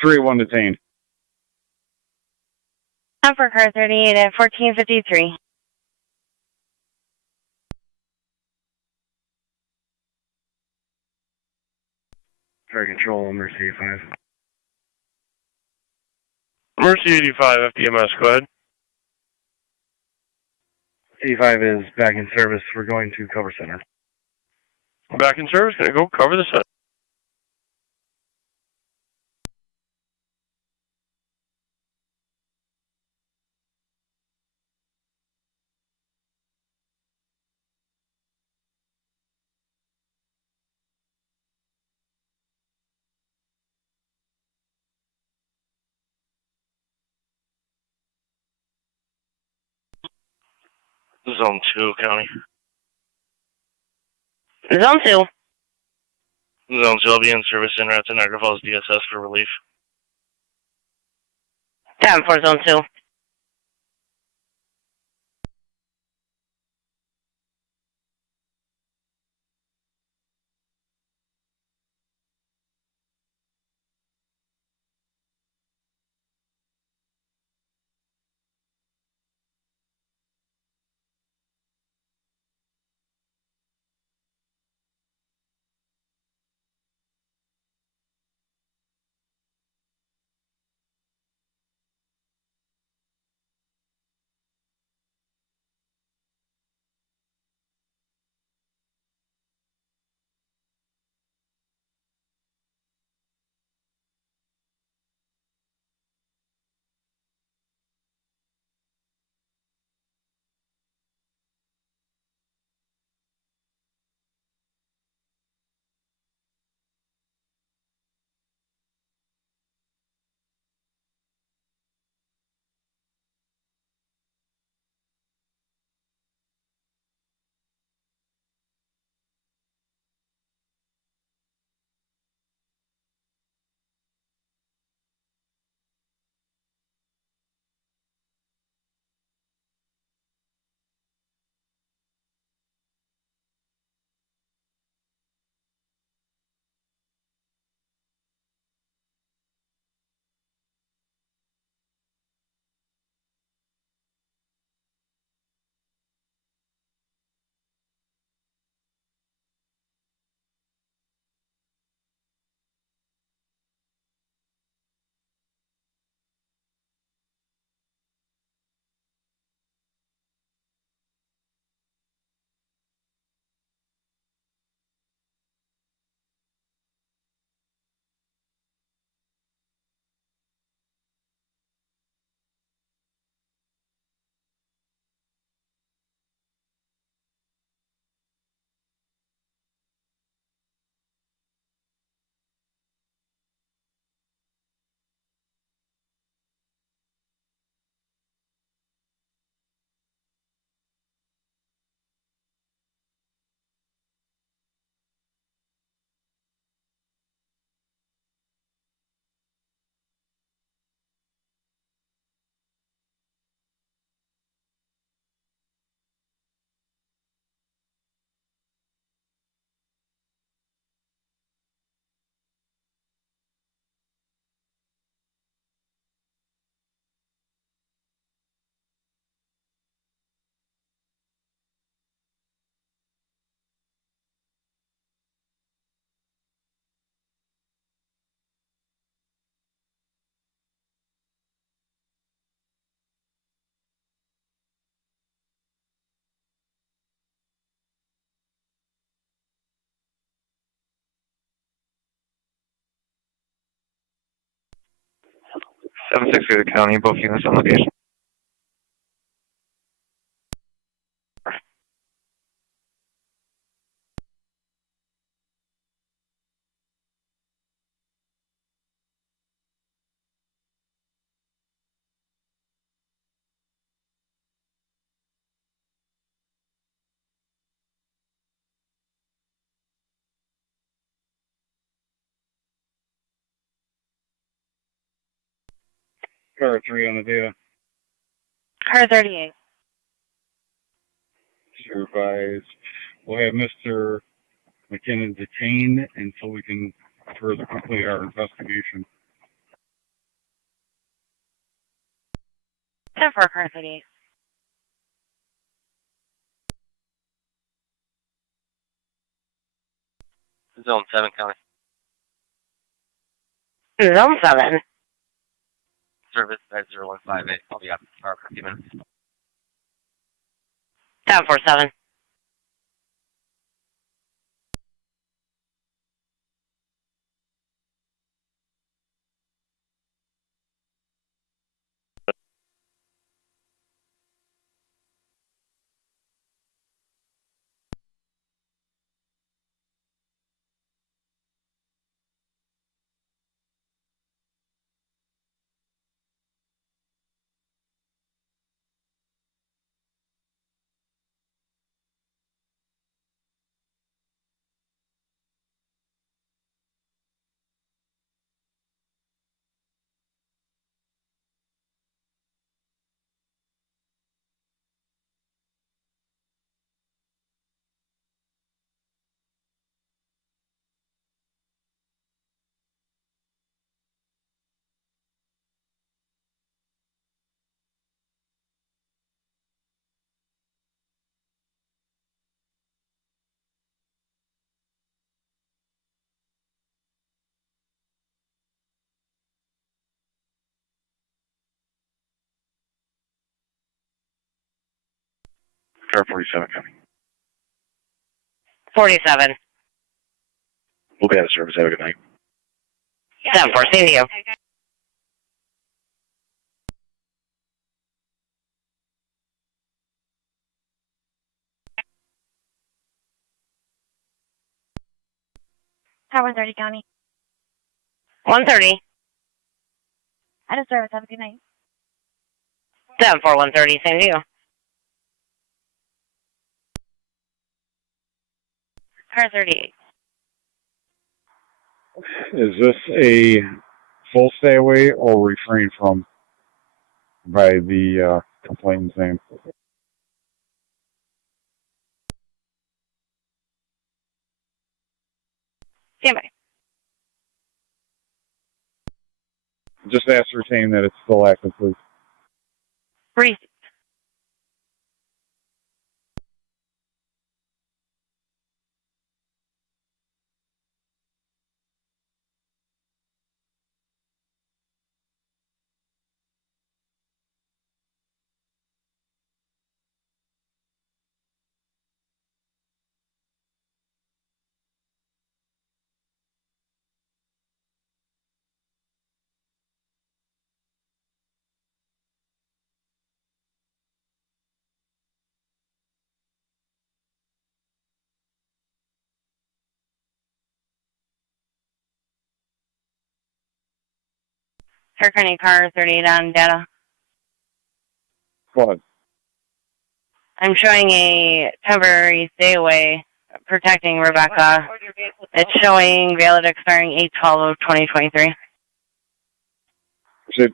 Three one detained. Number car 38 at 1453. Fire control, Mercy 85. Mercy 85, FDMS, go ahead. 85 is back in service. We're going to cover center. Back in service, gonna go cover the center. Zone 2, County. Zone 2. Zone 2, I'll be in service en route to Niagara Falls DSS for relief. 10 for Zone 2. 760 to the county, both units on location. Car 3 on the data. Car 38. Sure advised. We'll have Mr. McKinnon detained until we can further complete our investigation. 10-4, car 38. Zone 7 County. Zone 7. Service at 0158. I'll be out in the car for a few minutes. 747. Car 47 County. 47. We'll be out of service. Have a good night. 7-4, same to you. Tower 130 County. 130. Out of service. Have a good night. 7-4, 130, same to you. Car 38. Is this a full stay away or refrain from by the complainant's name? Stand by. Just ascertain that it's still active, please. Breathe. Turkey car 38 on data. Go ahead. I'm showing a temporary stay away protecting Rebecca. It's showing valid expiring 8/12 of 2023. Proceed.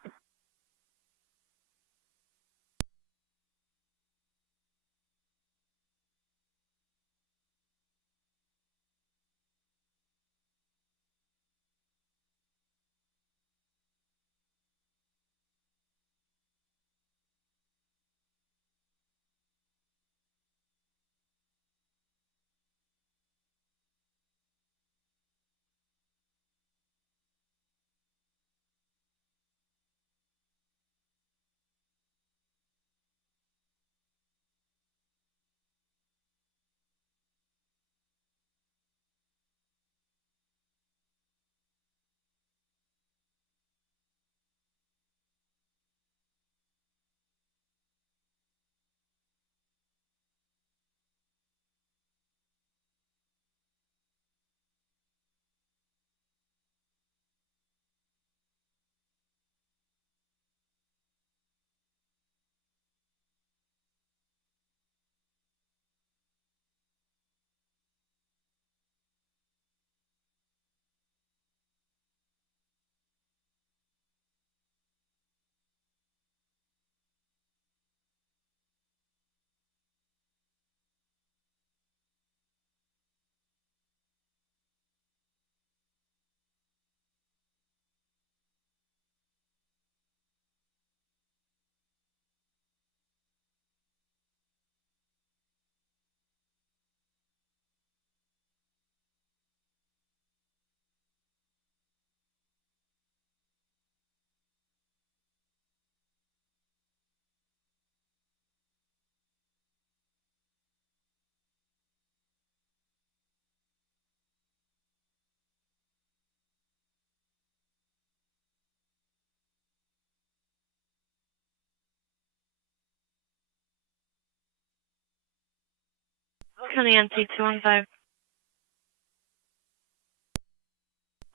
County NC 215.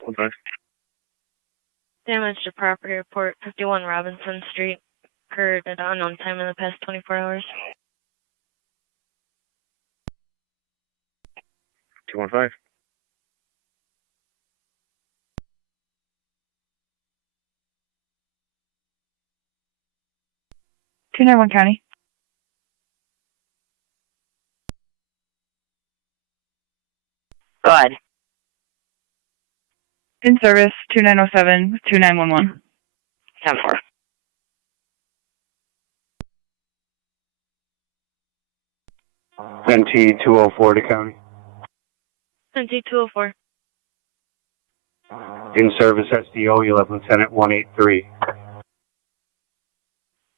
Okay. Damage to property report 51 Robinson Street. Occurred at an unknown time in the past 24 hours. 215. One County. Go ahead. In service, 2907, 2911. 10-4. NT 204 to county. NC 204. In service SDO, you have Lieutenant 183.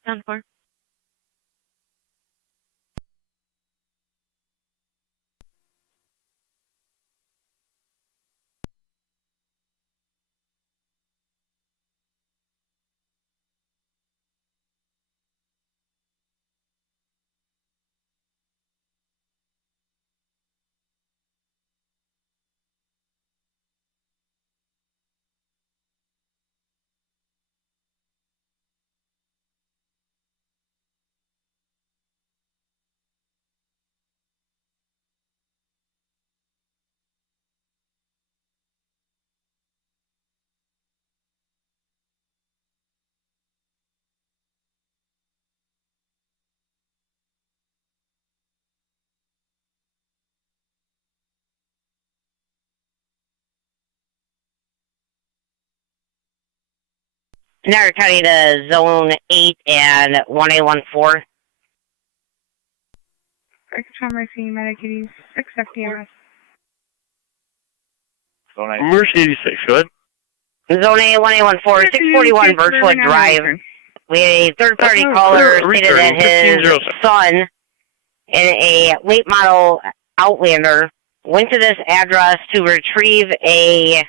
10-4. Niagara County to Zone 8 and 1A14. Emergency medications, accept EMS. Emergency 86, go ahead. Zone A, 1A14, 641 Birchwood Drive. We had a third-party caller stated that his son in a late model Outlander went to this address to retrieve a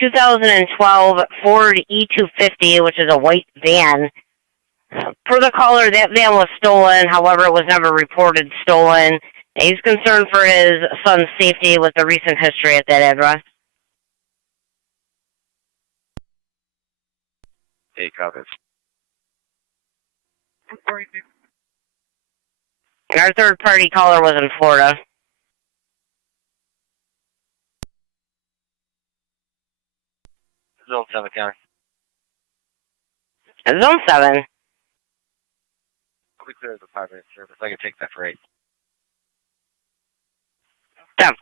2012 Ford E250, which is a white van. Per the caller, that van was stolen. However, it was never reported stolen. He's concerned for his son's safety with the recent history at that address. Hey, copies. And our third-party caller was in Florida. Zone 7, County. Zone 7. We clear the 5-minute service. I can take that for 8. 10-4.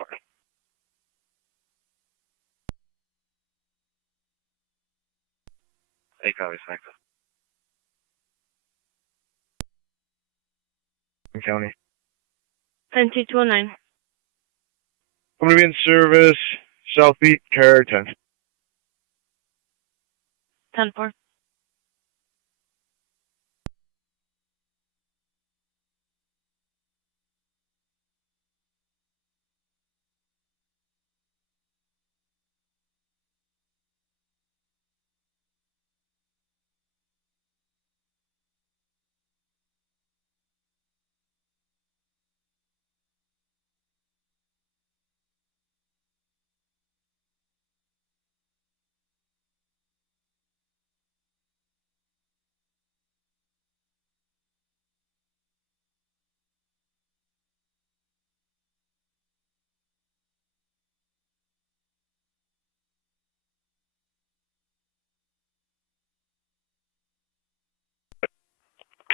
Hey, copies, thanks. County. NC 209. I'm going to be in service, South Beat, Car 10. 10-4.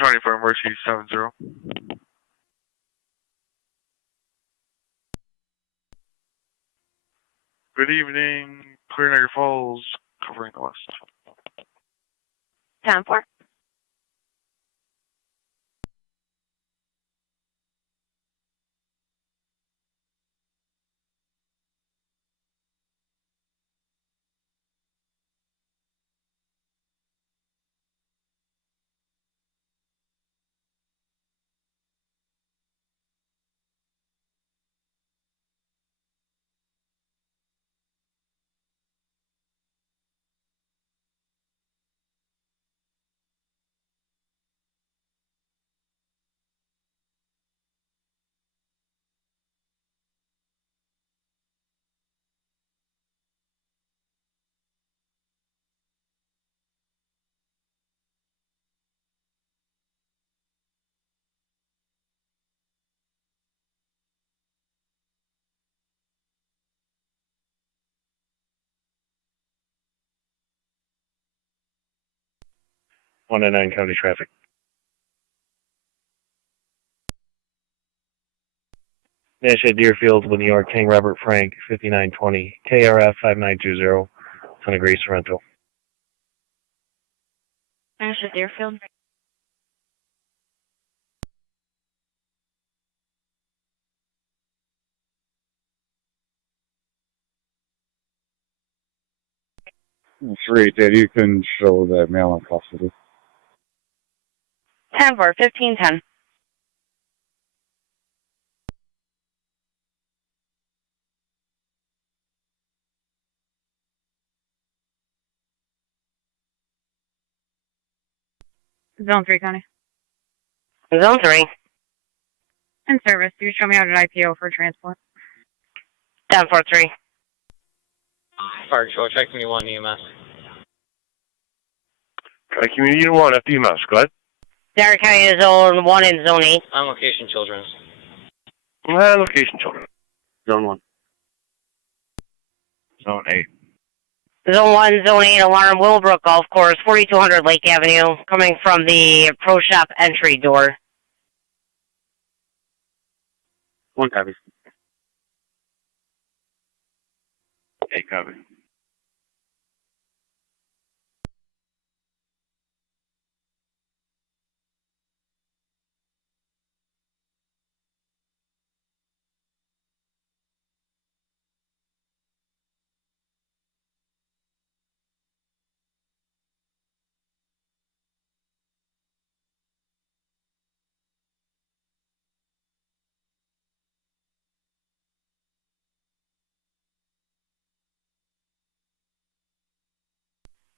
County for emergency 70. Good evening, Clear Niagara Falls, covering the west. 10-4. 109 County Traffic. Nash at Deerfield with New York, King Robert Frank, 5920, KRF 5920, Son of Grace Sorrento. Nash at Deerfield. Great, that you can show that male in custody. 10-4, 1510. Zone 3, County. Zone 3. In service. Do you show me out an IPO for transport? 10-4-3. Park Show, check me 1 EMS. Community 1, FDMS, go ahead. Niagara County is Zone 1 and Zone 8. On location, children's. Location, children. Zone 1. Zone 8. Zone 1, Zone 8, alarm, Willowbrook Golf Course, 4200 Lake Avenue, coming from the Pro Shop entry door. 1 copy. 8 copy.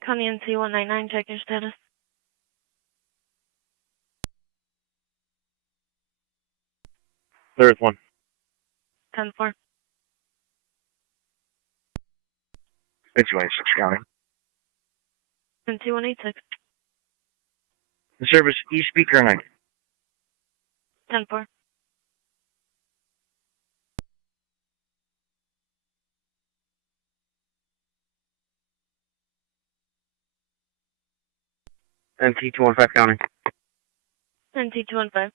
County NC 199, check your status. There is 1. 10-4. Situation, County. NC 186. The service, East Speaker 9. 10-4. NT 215 County. NC 215.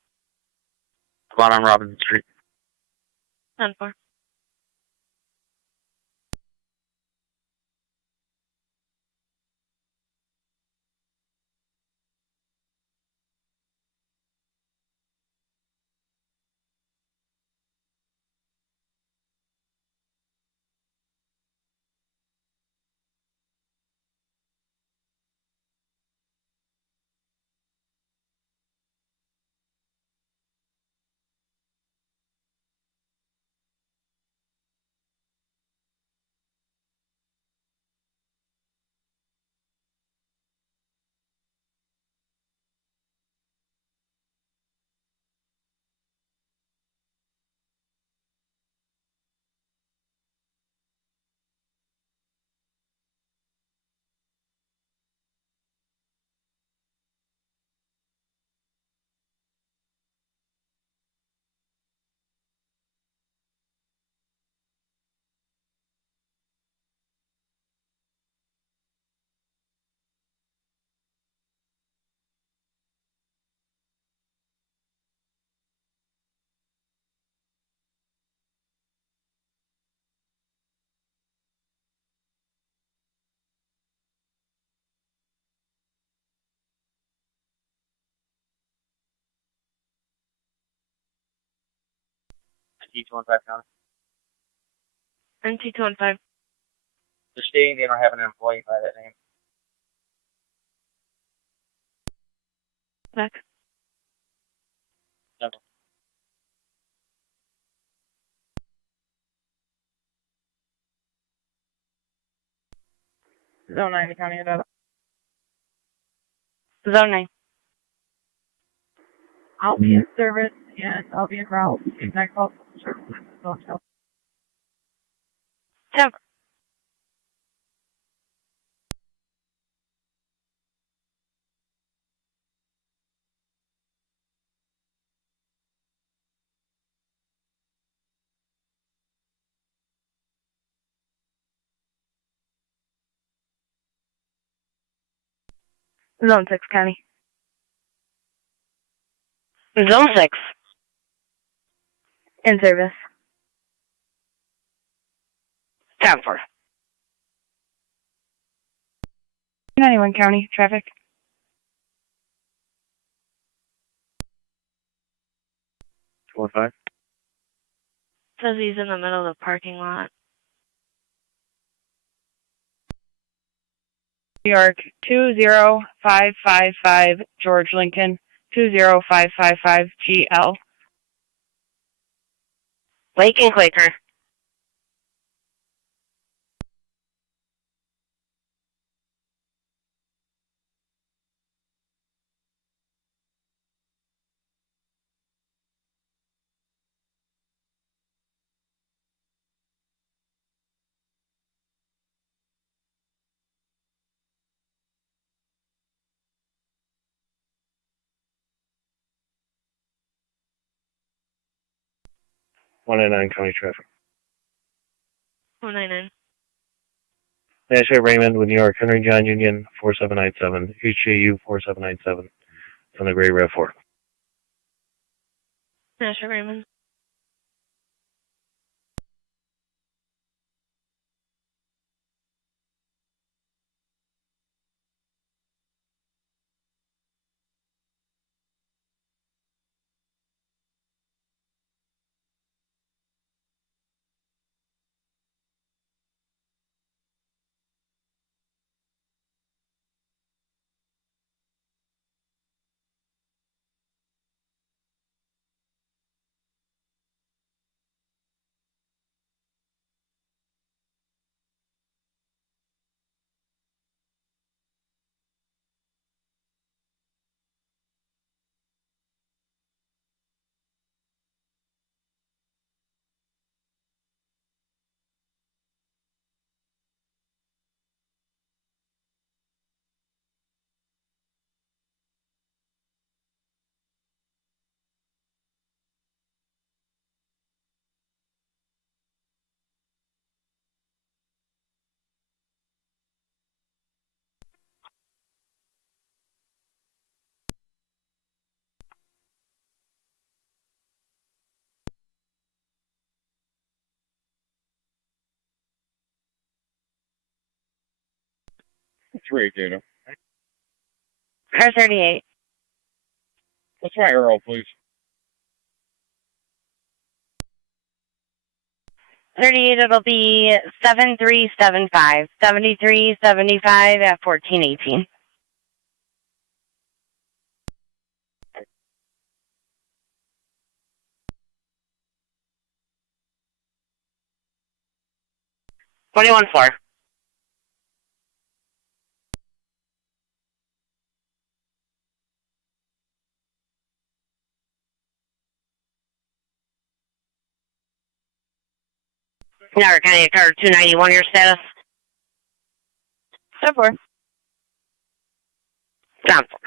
Spot on Robinson Street. 10-4. NT 215 County. NC 215. They're stating they don't have an employee by that name. Back. Never. Zone 9, County. Zone 9. I'll be in service. Yes, I'll be in route. Next call. 10. Zone 6, County. Zone 6. In service. 10-4. 291 County, traffic. Four five. Says he's in the middle of the parking lot. New York, 20555 George Lincoln, 20555 GL. Lake and Quaker. One nine nine County traffic. 199. National Raymond with New York, Henry John Union 4797, HJU 4797, on the Gray Rev 4. National Raymond. What's rate data? Car 38. What's my arrow, please? 38, it'll be 7375. 7375 at 1418. Twenty-one floor. Niagara County Car 291, your status? 10-4. Down 4.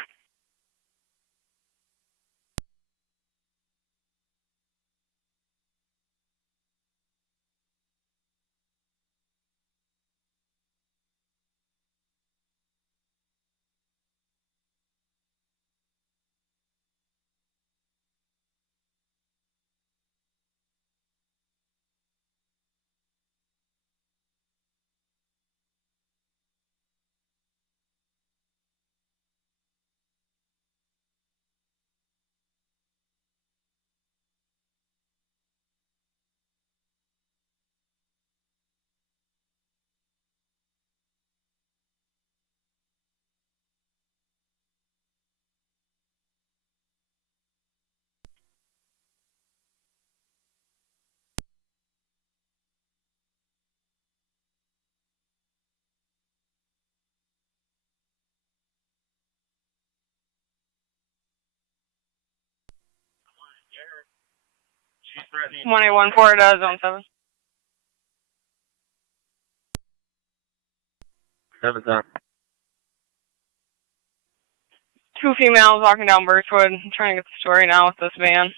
She's threatening. 1814 to Zone 7. 7 down. 2 females walking down Birchwood. I'm trying to get the story now with this van.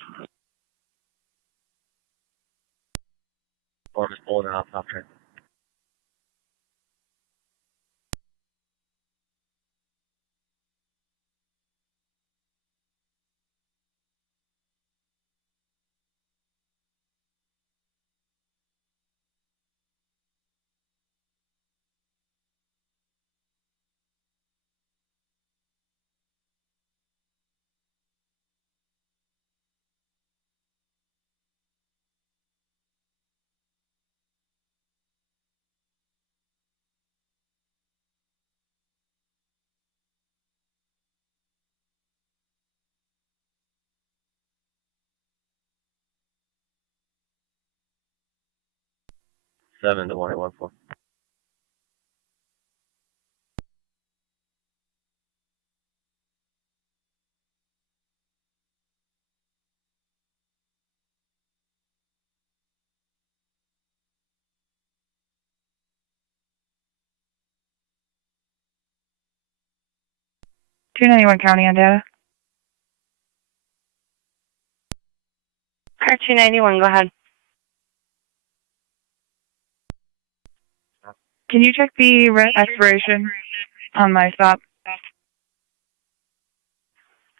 Or just pulling it off top train. 7 to 1814. County on data. Car 291, go ahead. Can you check the expiration on my stop?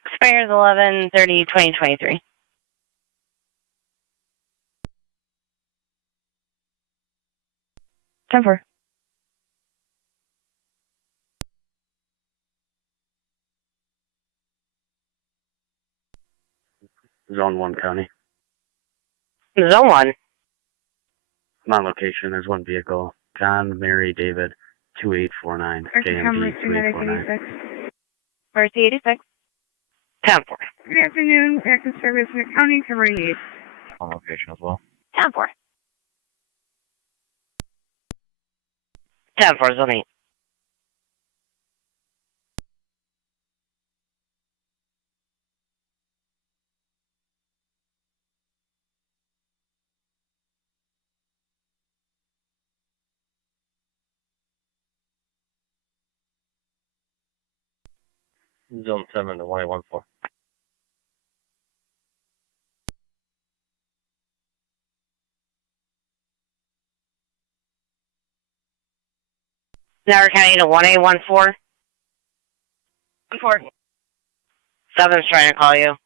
Expires 11/30/2023. Temper. Zone 1 County. Zone 1. I'm on location. There's one vehicle. John, Mary, David, 2849. KMD 2849. Where's the 86? 10-4. Good afternoon, active service in the county, covering 8. On location as well. 10-4. 10-4, zone 8. Zone 7 to 1814. Niagara County to 1814. 4. 7's trying to call you.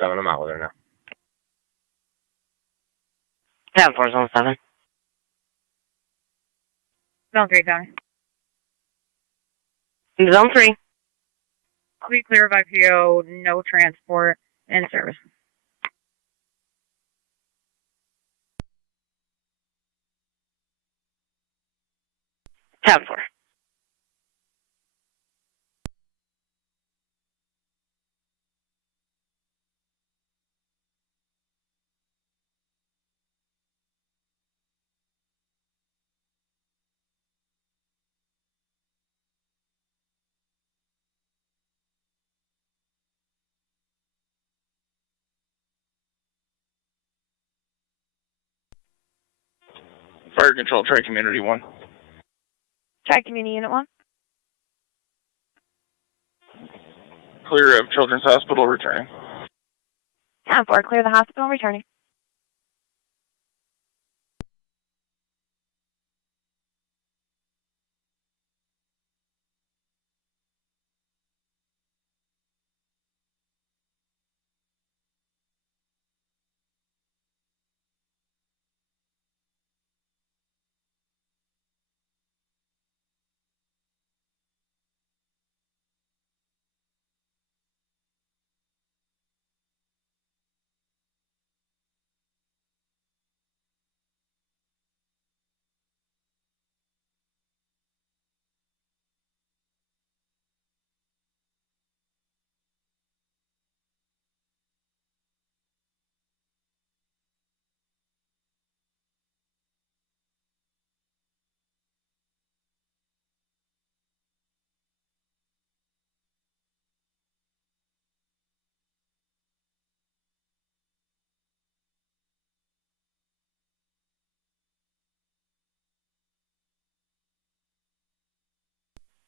7, I'm out with her now. 10-4, zone 7. Zone 3, County. Zone 3. I'll be clear by PO, no transport, and service. Time for. Fire Control, Tri Community 1. Tri-Community Unit 1. Clear of Children's Hospital, returning. Time for. Clear the hospital, returning.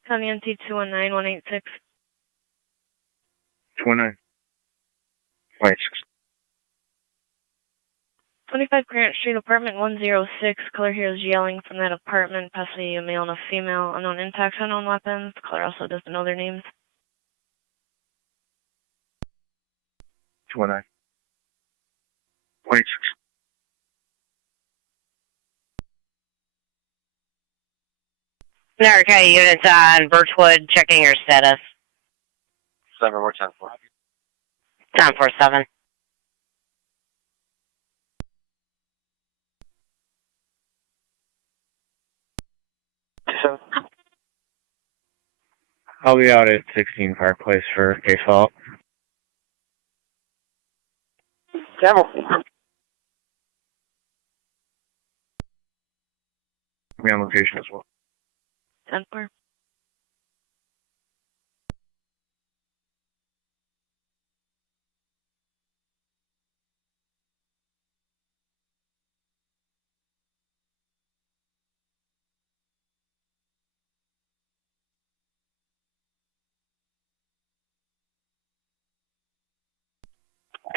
County MT 219-186. 29. 26. 25 Grant Street, apartment 106. Caller hears yelling from that apartment, possibly a male and a female. Unknown impacts, unknown weapons. Caller also doesn't know their names. 29. 26. Niagara County units on Birchwood, checking your status. 7, we're 10-4. 10-4-7. I'll be out at 16 Park Place for case fault. Camel. Be on location as well. 10-4.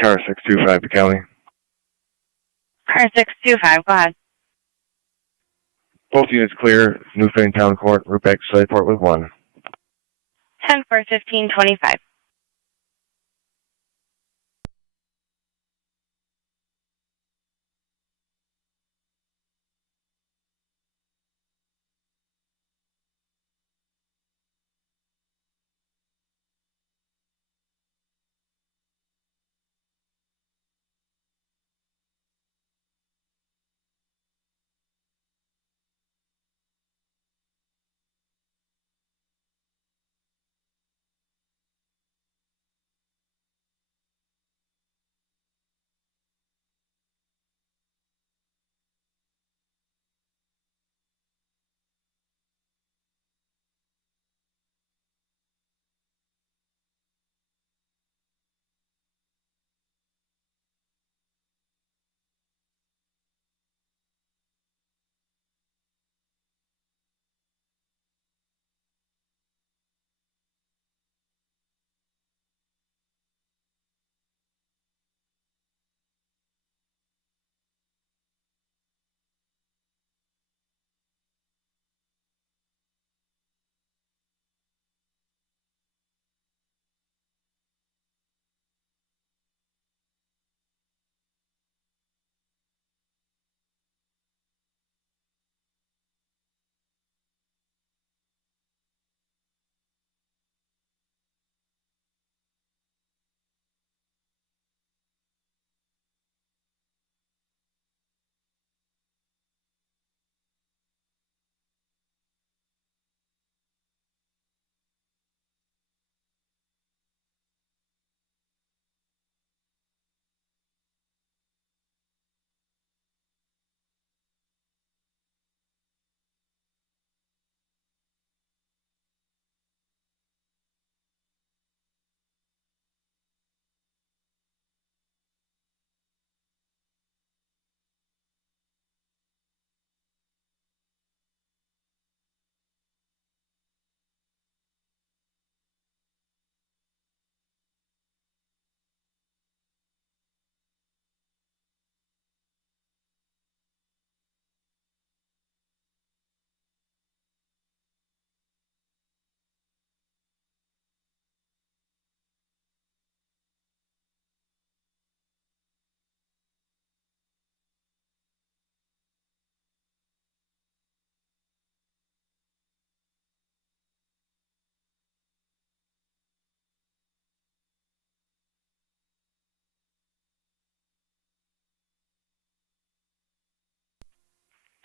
Car 625 to County. Car 625, go ahead. Both units clear. Newfane Town Court. Route back to Slateport with 1. 10-4-15-25.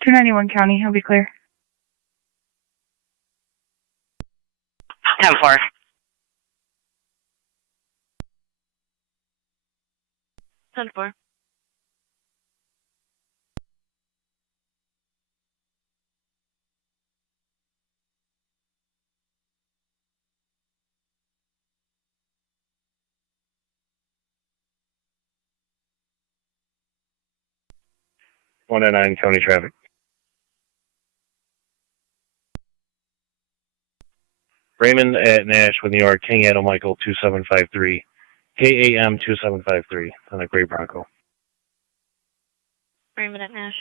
County, he'll be clear. 10-4. 10-4. One at 9 County traffic. Raymond at Nash with New York, King Adam Michael 2753, KAM 2753 on a gray Bronco. Raymond at Nash.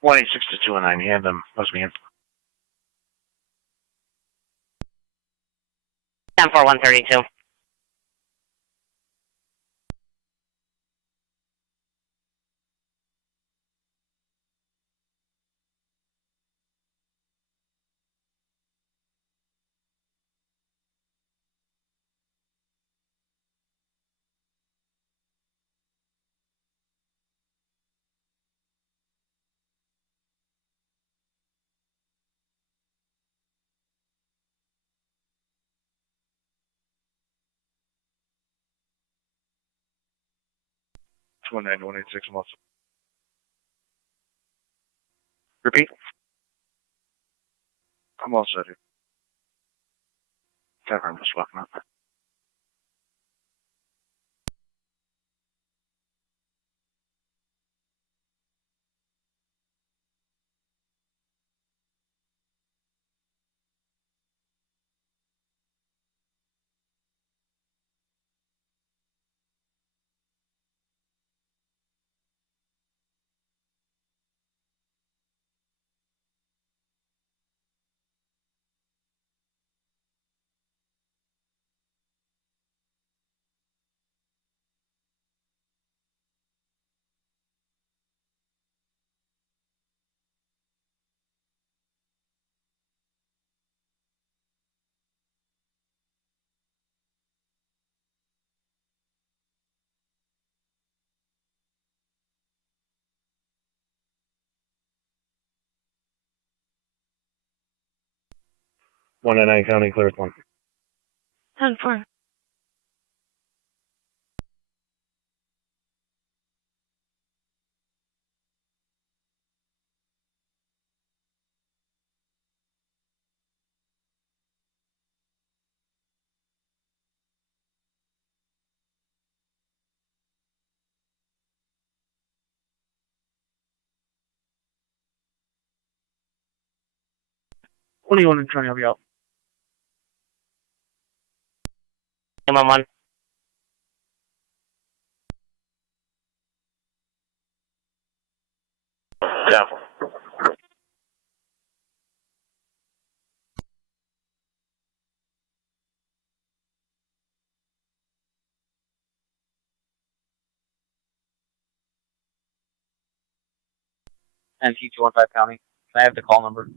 One 86219. Hand them. Must be in. 10-4-132. 219-186 Muscle. Repeat. I'm all set here. I'm just walking up. One in 9 County, clear 1. 10-4. What do you want to try to help you out? I'm on one. Yeah. NT215 County. Can I have the call number?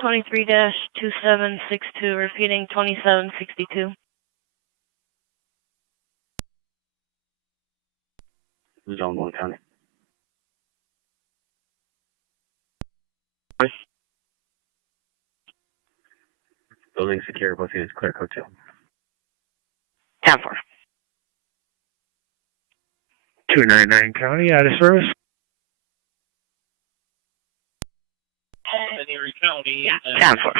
-2762, repeating 2762. Zone 1 County. Building secure, both units clear, code 2. 10-4. 299 County, out of service. Erie County. 10-4.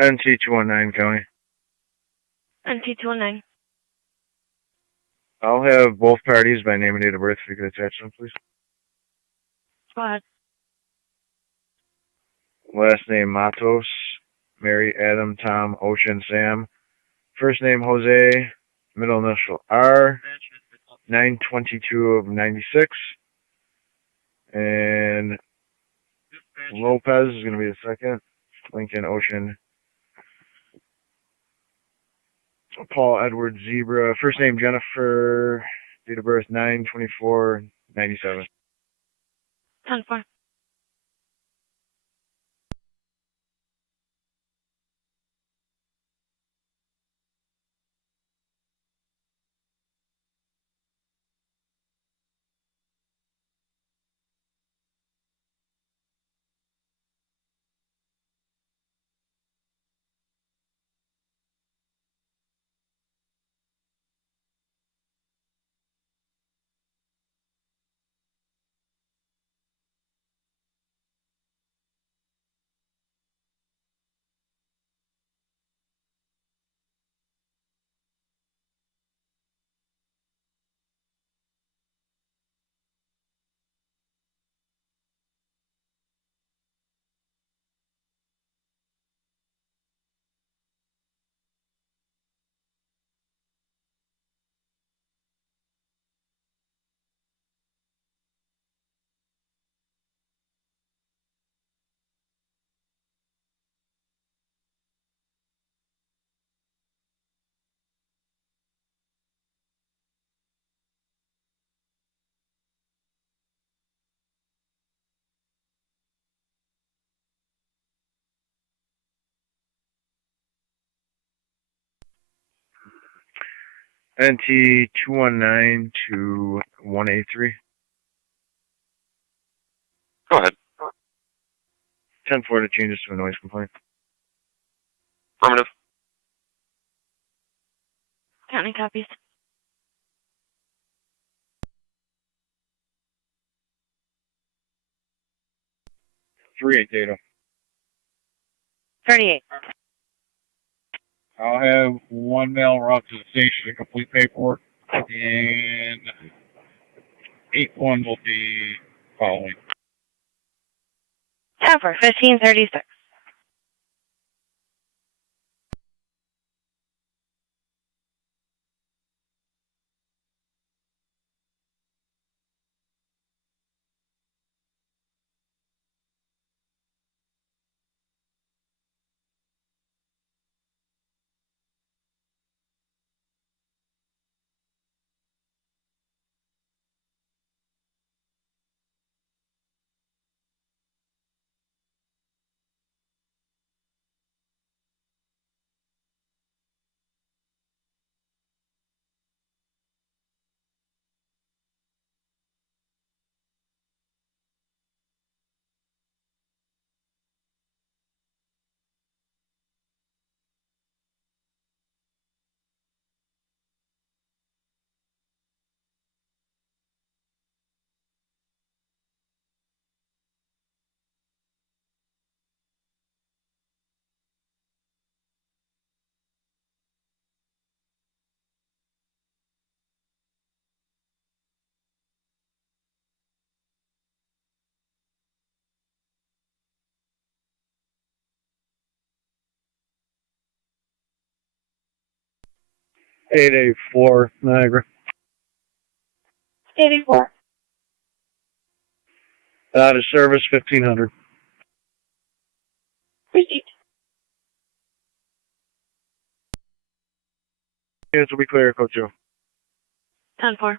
NT219 County. NT219. I'll have both parties by name and date of birth if you could attach them, please. Go ahead. Last name Matos, Mary, Adam, Tom, Ocean, Sam. First name Jose, middle initial R, 922 of 96. And Lopez is going to be the second. Lincoln, Ocean. Paul, Edward, Zebra. First name Jennifer, date of birth 9/24/97. 10-4. NT 219 to 183. Go ahead. 10-4 to changes to a noise complaint. Affirmative. County copies. Three eight data. 38. I'll have one male run to the station to complete paperwork, and 8-1 will be following. 10 for 1536. Eight eight four Niagara. 84. Out of service 1500. Received. Units will be clear, Code 2. 10-4.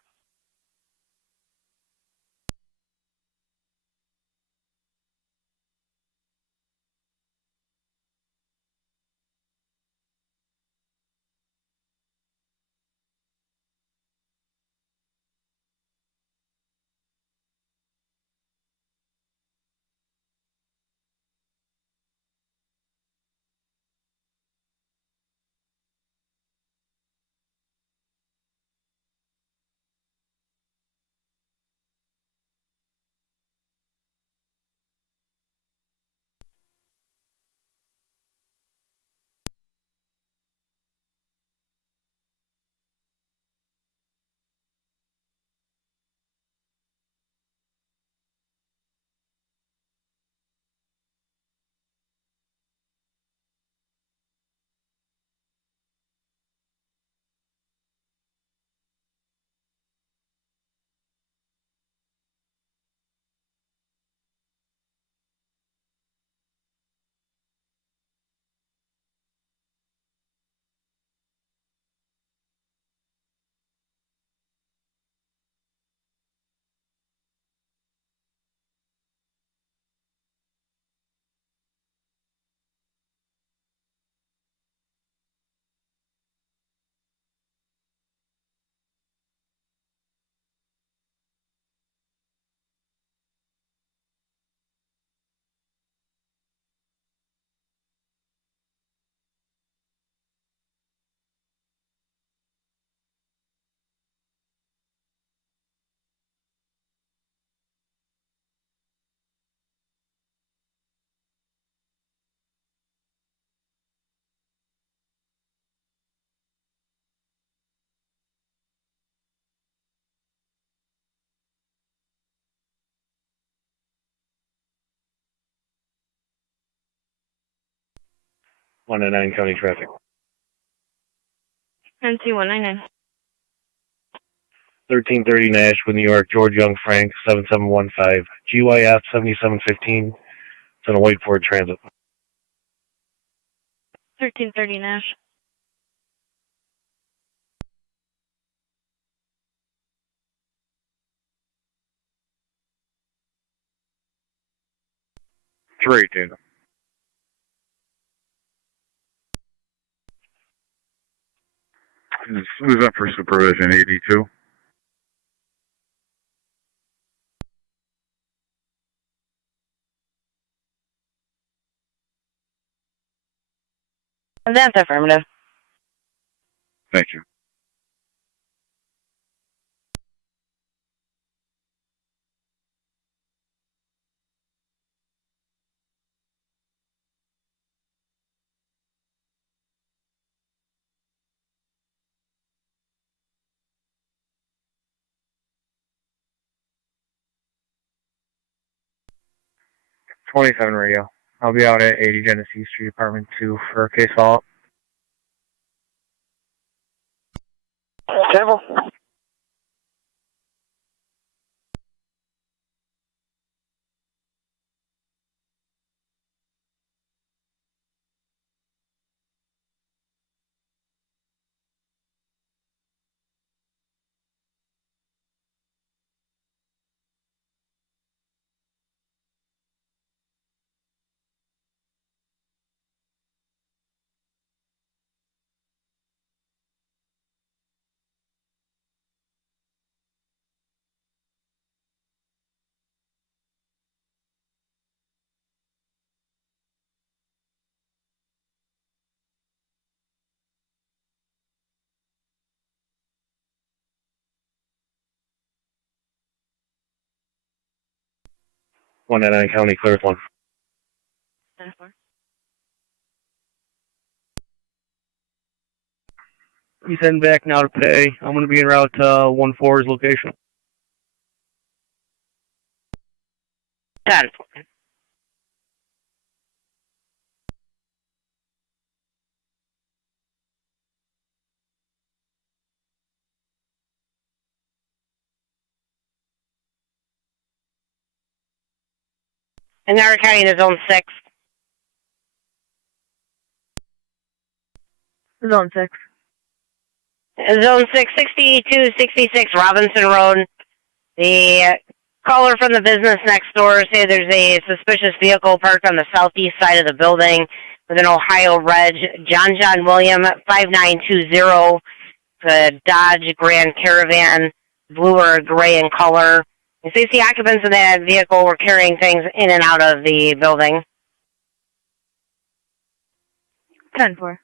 One and 9 county traffic. NC 199. 1330 Nashville, New York. George Young Frank 7715. GYF 7715. It's on a wait for transit. 1330 Nash. Three data. Who's up for supervision? 82. That's affirmative. Thank you. '27 radio. I'll be out at 80 Genesee Street, Apartment 2 for a case follow-up. Careful. One at County, clear with 1. He's heading back now to pay. I'm going to be en route to 1-4's location. 10. In Niagara County, the zone 6. Zone 6. Zone 6, 6266 Robinson Road. The caller from the business next door said there's a suspicious vehicle parked on the southeast side of the building with an Ohio reg, John William 5920. It's a Dodge Grand Caravan, blue or gray in color. You see the occupants of that vehicle were carrying things in and out of the building. 10-4.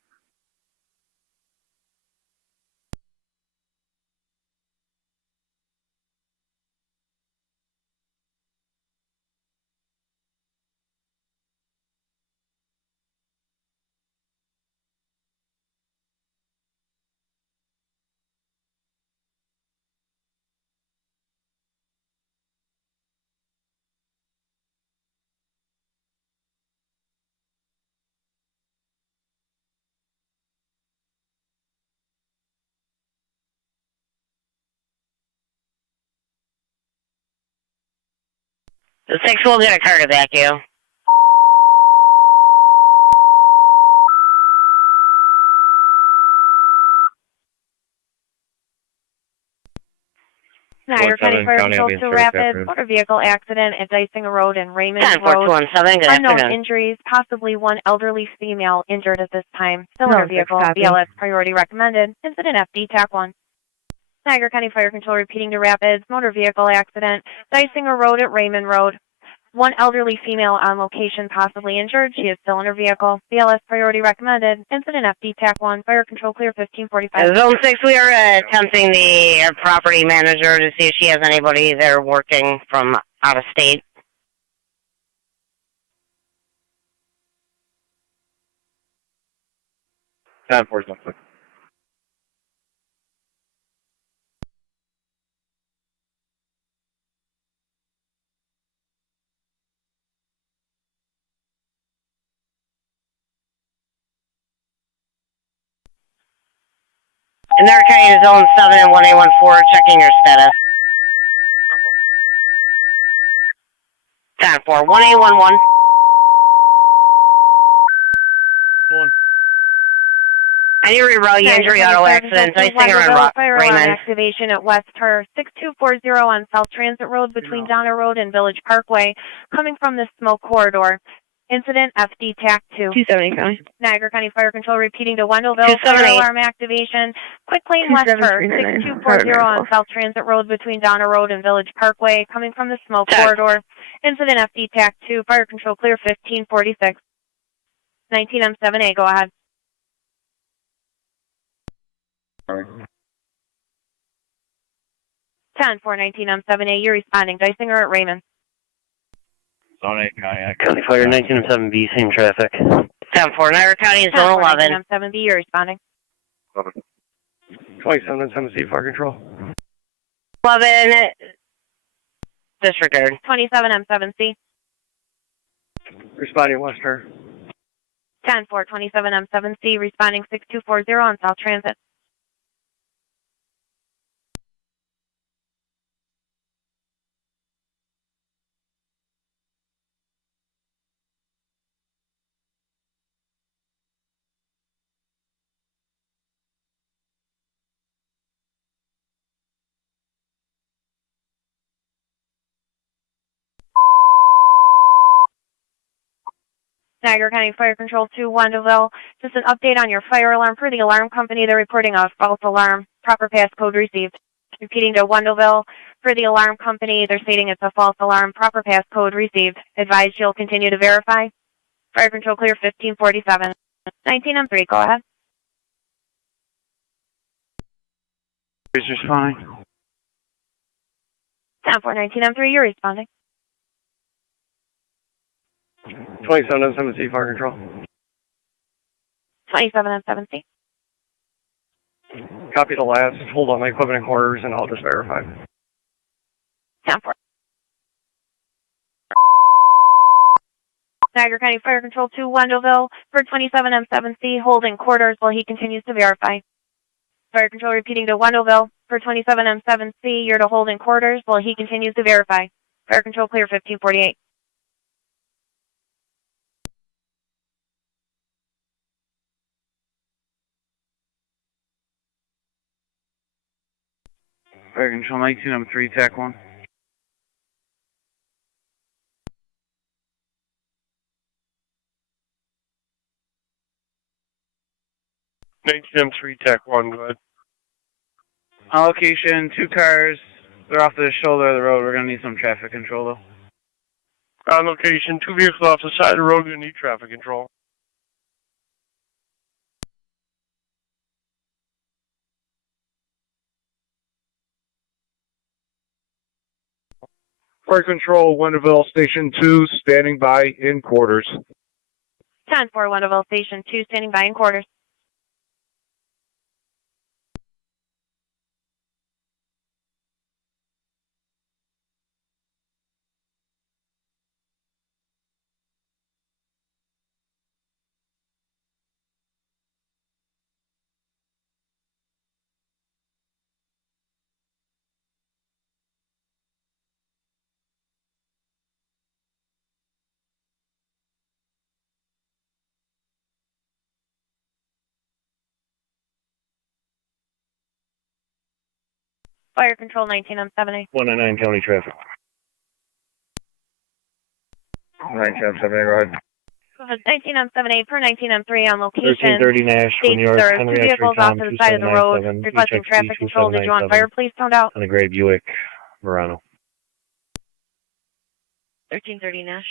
The 6 will get a car to back you. Niagara County Fire Control to Rapid motor vehicle accident at Dicing Road and Raymond 10-4-2-1-7, good Unknown afternoon. injuries, possibly one elderly female injured at this time. No, Cylinder 6 vehicle, copy. BLS priority recommended. Incident FD TAC 1. Niagara County Fire Control repeating to Rapids, motor vehicle accident, Dicing Road at Raymond Road. One elderly female on location, possibly injured. She is still in her vehicle. BLS priority recommended. Incident FD TAC 1. Fire control clear 1545. Zone 6, we are attempting the property manager to see if she has anybody there working from out of state. Time for something. In Niagara County, Zone 7 and 1814, checking your status. 10-4, 1811. 1. Any reroute injury, auto accident, Dicing and Fire alarm Raymond. activation at West Her 6240 on South Transit Road between Donner Road and Village Parkway, coming from the smoke corridor. Incident FD TAC 2. 270 County. Niagara County Fire Control repeating to Wendellville. 278. Fire alarm activation. Quick lane west for 27399. 6240 on South Transit Road between Donna Road and Village Parkway. Coming from the smoke corridor. Incident FD TAC 2. Fire Control clear 1546. 19M7A. Go ahead. 10-4-19M7A. You're responding. Geisinger at Raymond. Zone 8, County. County Fire 19M7B, same traffic. 10-4, Niagara County is Zone 11. 19M7B. You're responding. 27M7C, Fire Control. 11, disregard. 27M7C. Responding Wester. 10-4, 27M7C. Responding 6240 on South Transit. Niagara County Fire Control 2, Wendellville. Just an update on your fire alarm. Per the alarm company, they're reporting a false alarm. Proper passcode received. Repeating to Wendellville. Per the alarm company, they're stating it's a false alarm. Proper passcode received. Advised you'll continue to verify. Fire Control clear 1547. 19M3, go ahead. Is responding. 10-4, 19M3, you're responding. 27M7C, Fire Control. 27M7C. Copy the last. Hold on my equipment in quarters, and I'll just verify. 10-4. Niagara County Fire Control 2, Wendellville. For 27M7C, holding quarters while he continues to verify. Fire Control repeating to Wendellville. For 27M7C, you're to hold in quarters while he continues to verify. Fire Control clear 1548. Fire Control 19M3, TAC 1. M3 TAC 1, go ahead. Allocation, 2 cars. They're off the shoulder of the road. We're going to need some traffic control, though. On location, 2 vehicles off the side of the road, we need traffic control. Fire Control, Wendellville Station 2, standing by in quarters. 10-4, Wendellville Station 2, standing by in quarters. Fire Control 19M7A. 109 County traffic. 19M7A, go ahead. Go ahead. 19M7A per 19M3 on location. 1330 Nash, New York, There are Henry 2 X-ray vehicles off Tom, to the side of the road 2797, requesting HXC traffic control. Did you want 2797, fire police toned out? on a gray Buick Verano. 1330 Nash.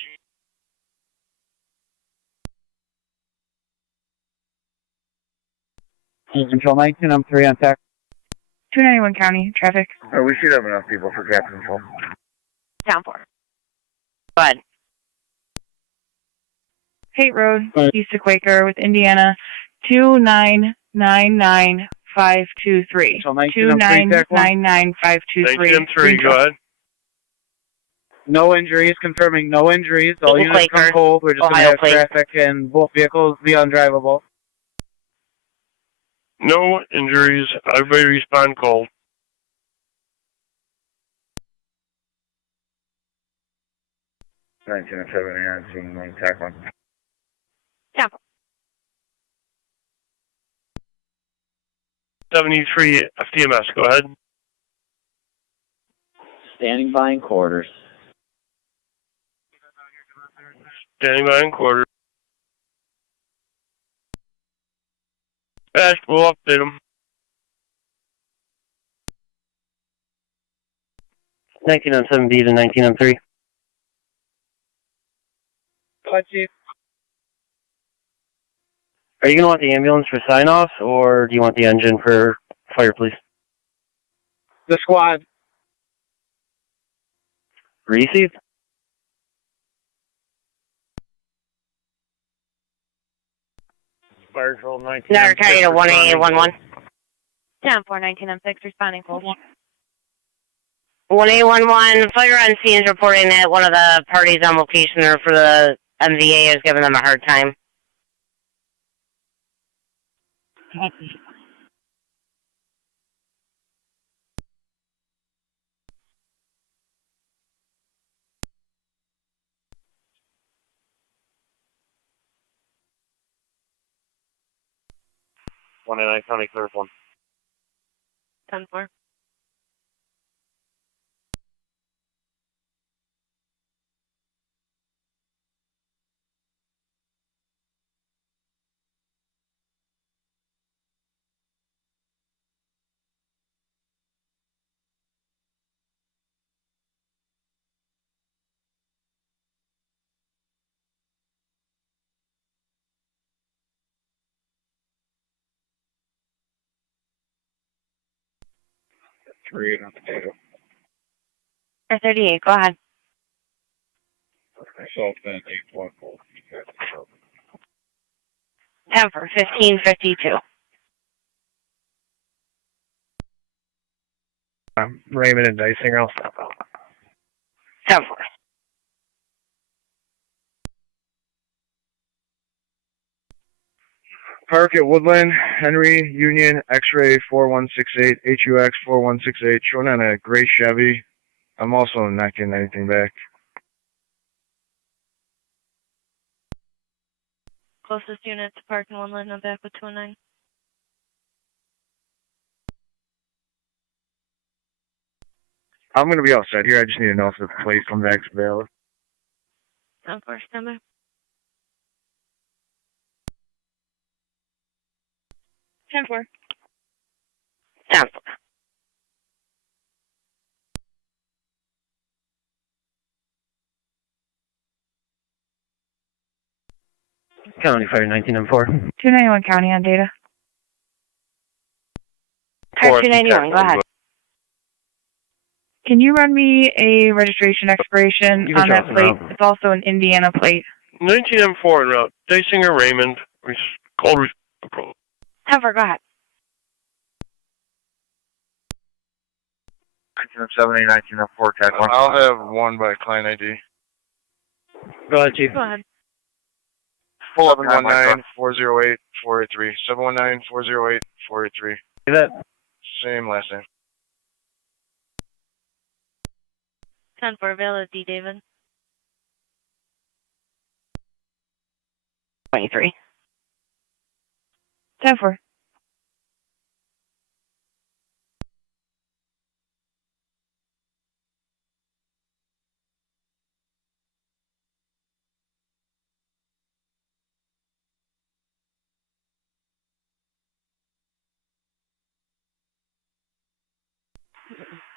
Fire Control 19M3 on TAC. 291 County traffic. We should have enough people for traffic control. Down 4. Go ahead. Haight Road, east of Quaker with Indiana, 2999523. 2999523. M3, go ahead. No injuries, confirming no injuries. All units come cold. We're just going to have traffic and both vehicles be undrivable. No injuries. Everybody respond cold. Nineteen and 79, TAC 1. Yeah. 73 FDMS, go ahead. Standing by in quarters. Standing by in quarter. Ash, we'll update them. 19 on 7B to 19 on 3. Chief. Are you going to want the ambulance for sign-offs, or do you want the engine for fire police? The squad. Received. Fire control 19. Niagara County to 18811. 10-4, 19 on 6, responding close. 1811, fire on scene is reporting that one of the parties on location or for the MVA is giving them a hard time. One in County, clear 1. 10-4. Three on potato. 38, go ahead. Myself then 814. 10 for 1552. Raymond and Dicing, I'll stop out. 10 for. Park at Woodland, Henry, Union, X-Ray 4168, HUX 4168, showing on a gray Chevy. I'm also not getting anything back. Closest unit to Park and Woodland, no back with 209. I'm going to be outside here. I just need to know if the plate comes back to valid. 10-4, stand by. 10-4. 10-4. County Fire 19 and 4. 291 County on data. Car 291, go ahead. Can you run me a registration expiration on that plate? It's also an Indiana plate. 19M4 en route. Dasinger Raymond. Call approach. 10-4, go ahead. 19M7, 19M4, TAC 1. I'll have one by client ID. Go ahead, Chief. Go ahead. 719-408-483. 719-408-483. See that? Same last name. 10-4, valid D, David. 23. 10-4.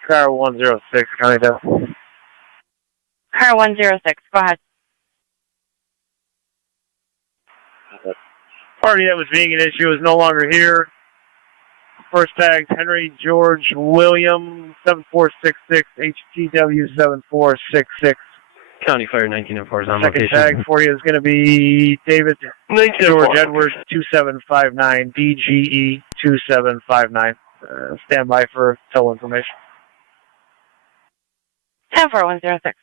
Car 106, County Dev. Car 106, go ahead. Party that was being an issue is no longer here. First tag, Henry George William, 7466, HTW 7466. County Fire 19 and 4 is on location. Second tag for you is going to be David George Edwards 2759, DGE 2759. Stand by for total information. 10-4, 106.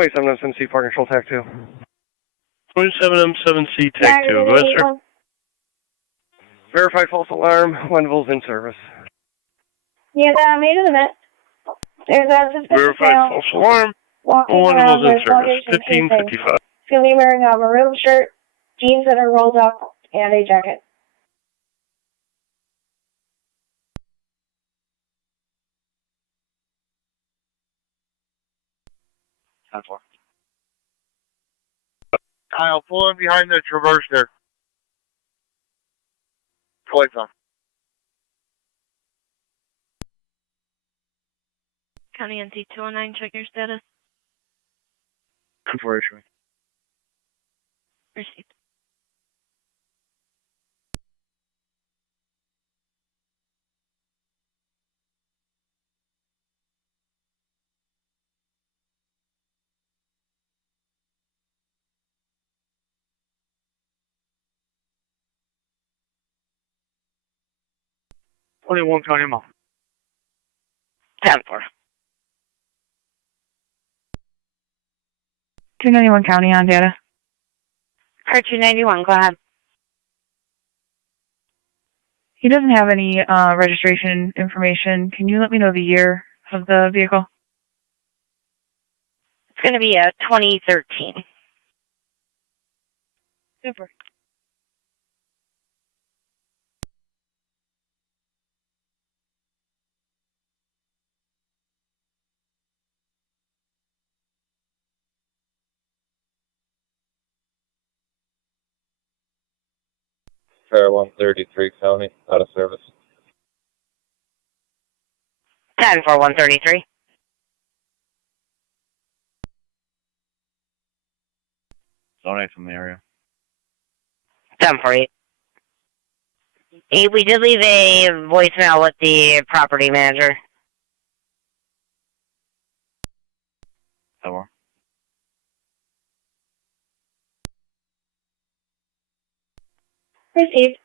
M7C Park Control TAC 2. 27M7C TAC 2. Go ahead, sir. Verify false alarm. Wenville's in service. Yeah, made of the net. There's a suspicious Verified male false alarm. walking One around of those in with service. luggage and 1555. He's going to be wearing a maroon shirt, jeans that are rolled up, and a jacket. 10-4. Kyle, pull in behind the traverse there. Lights on. County NC 209, check your status. 2-4 issuing. Received. County Mall. 10-4. 291 County on data. Car 291, go ahead. He doesn't have any registration information. Can you let me know the year of the vehicle? It's going to be a 2013. Super. Fair 133 County, out of service. 10-4, 133. Donate from the area. 10-4, 8. We did leave a voicemail with the property manager. 10-4. Received.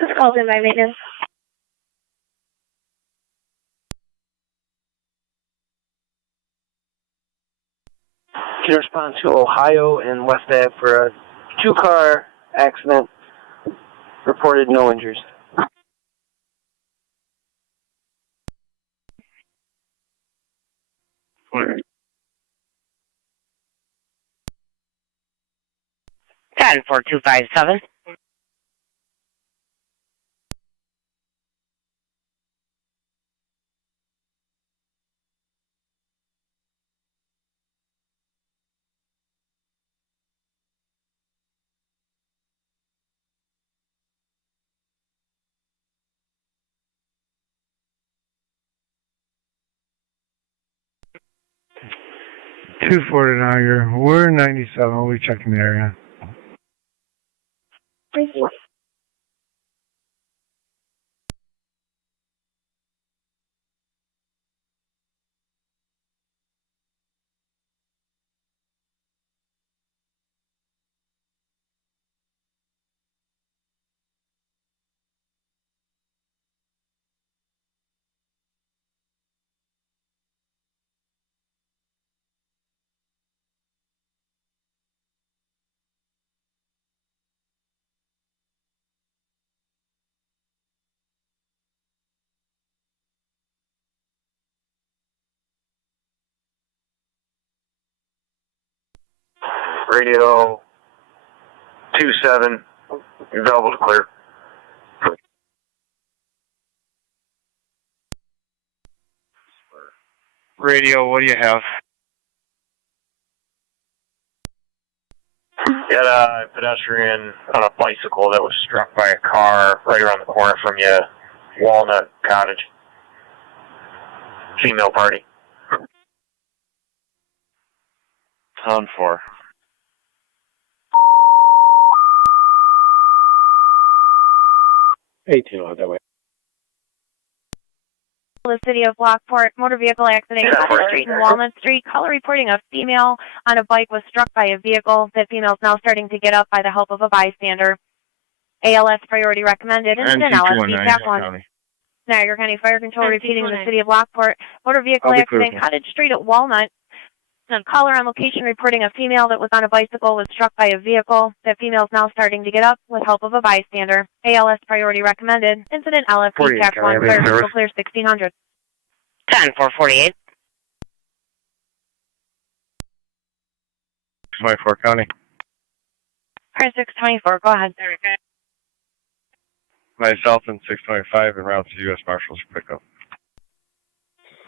This call's in by maintenance. Can you respond to Ohio and West Ave for a 2-car accident? Reported no injuries. Where? 10-4, 257. Two four to Niagara. We're 97. We'll be checking the area. Radio 27, available to clear. Radio, what do you have? You had a pedestrian on a bicycle that was struck by a car right around the corner from you, Walnut Cottage. Female party. 10-4. out that way. The city of Lockport, motor vehicle accident, Cottage Street and Walnut Street. Caller reporting a female on a bike was struck by a vehicle. That female is now starting to get up by the help of a bystander. ALS priority recommended. Incident LSD TAC 1. Niagara County Fire Control repeating the city of Lockport, motor vehicle accident, Cottage Street at Walnut. Caller on location reporting a female that was on a bicycle was struck by a vehicle. That female is now starting to get up with help of a bystander. ALS priority recommended. Incident LFD TAC 1, fire control clear 1600. 10-4, 624 County. Fire 624, go ahead. Myself and 625 en route to U.S. Marshals pickup.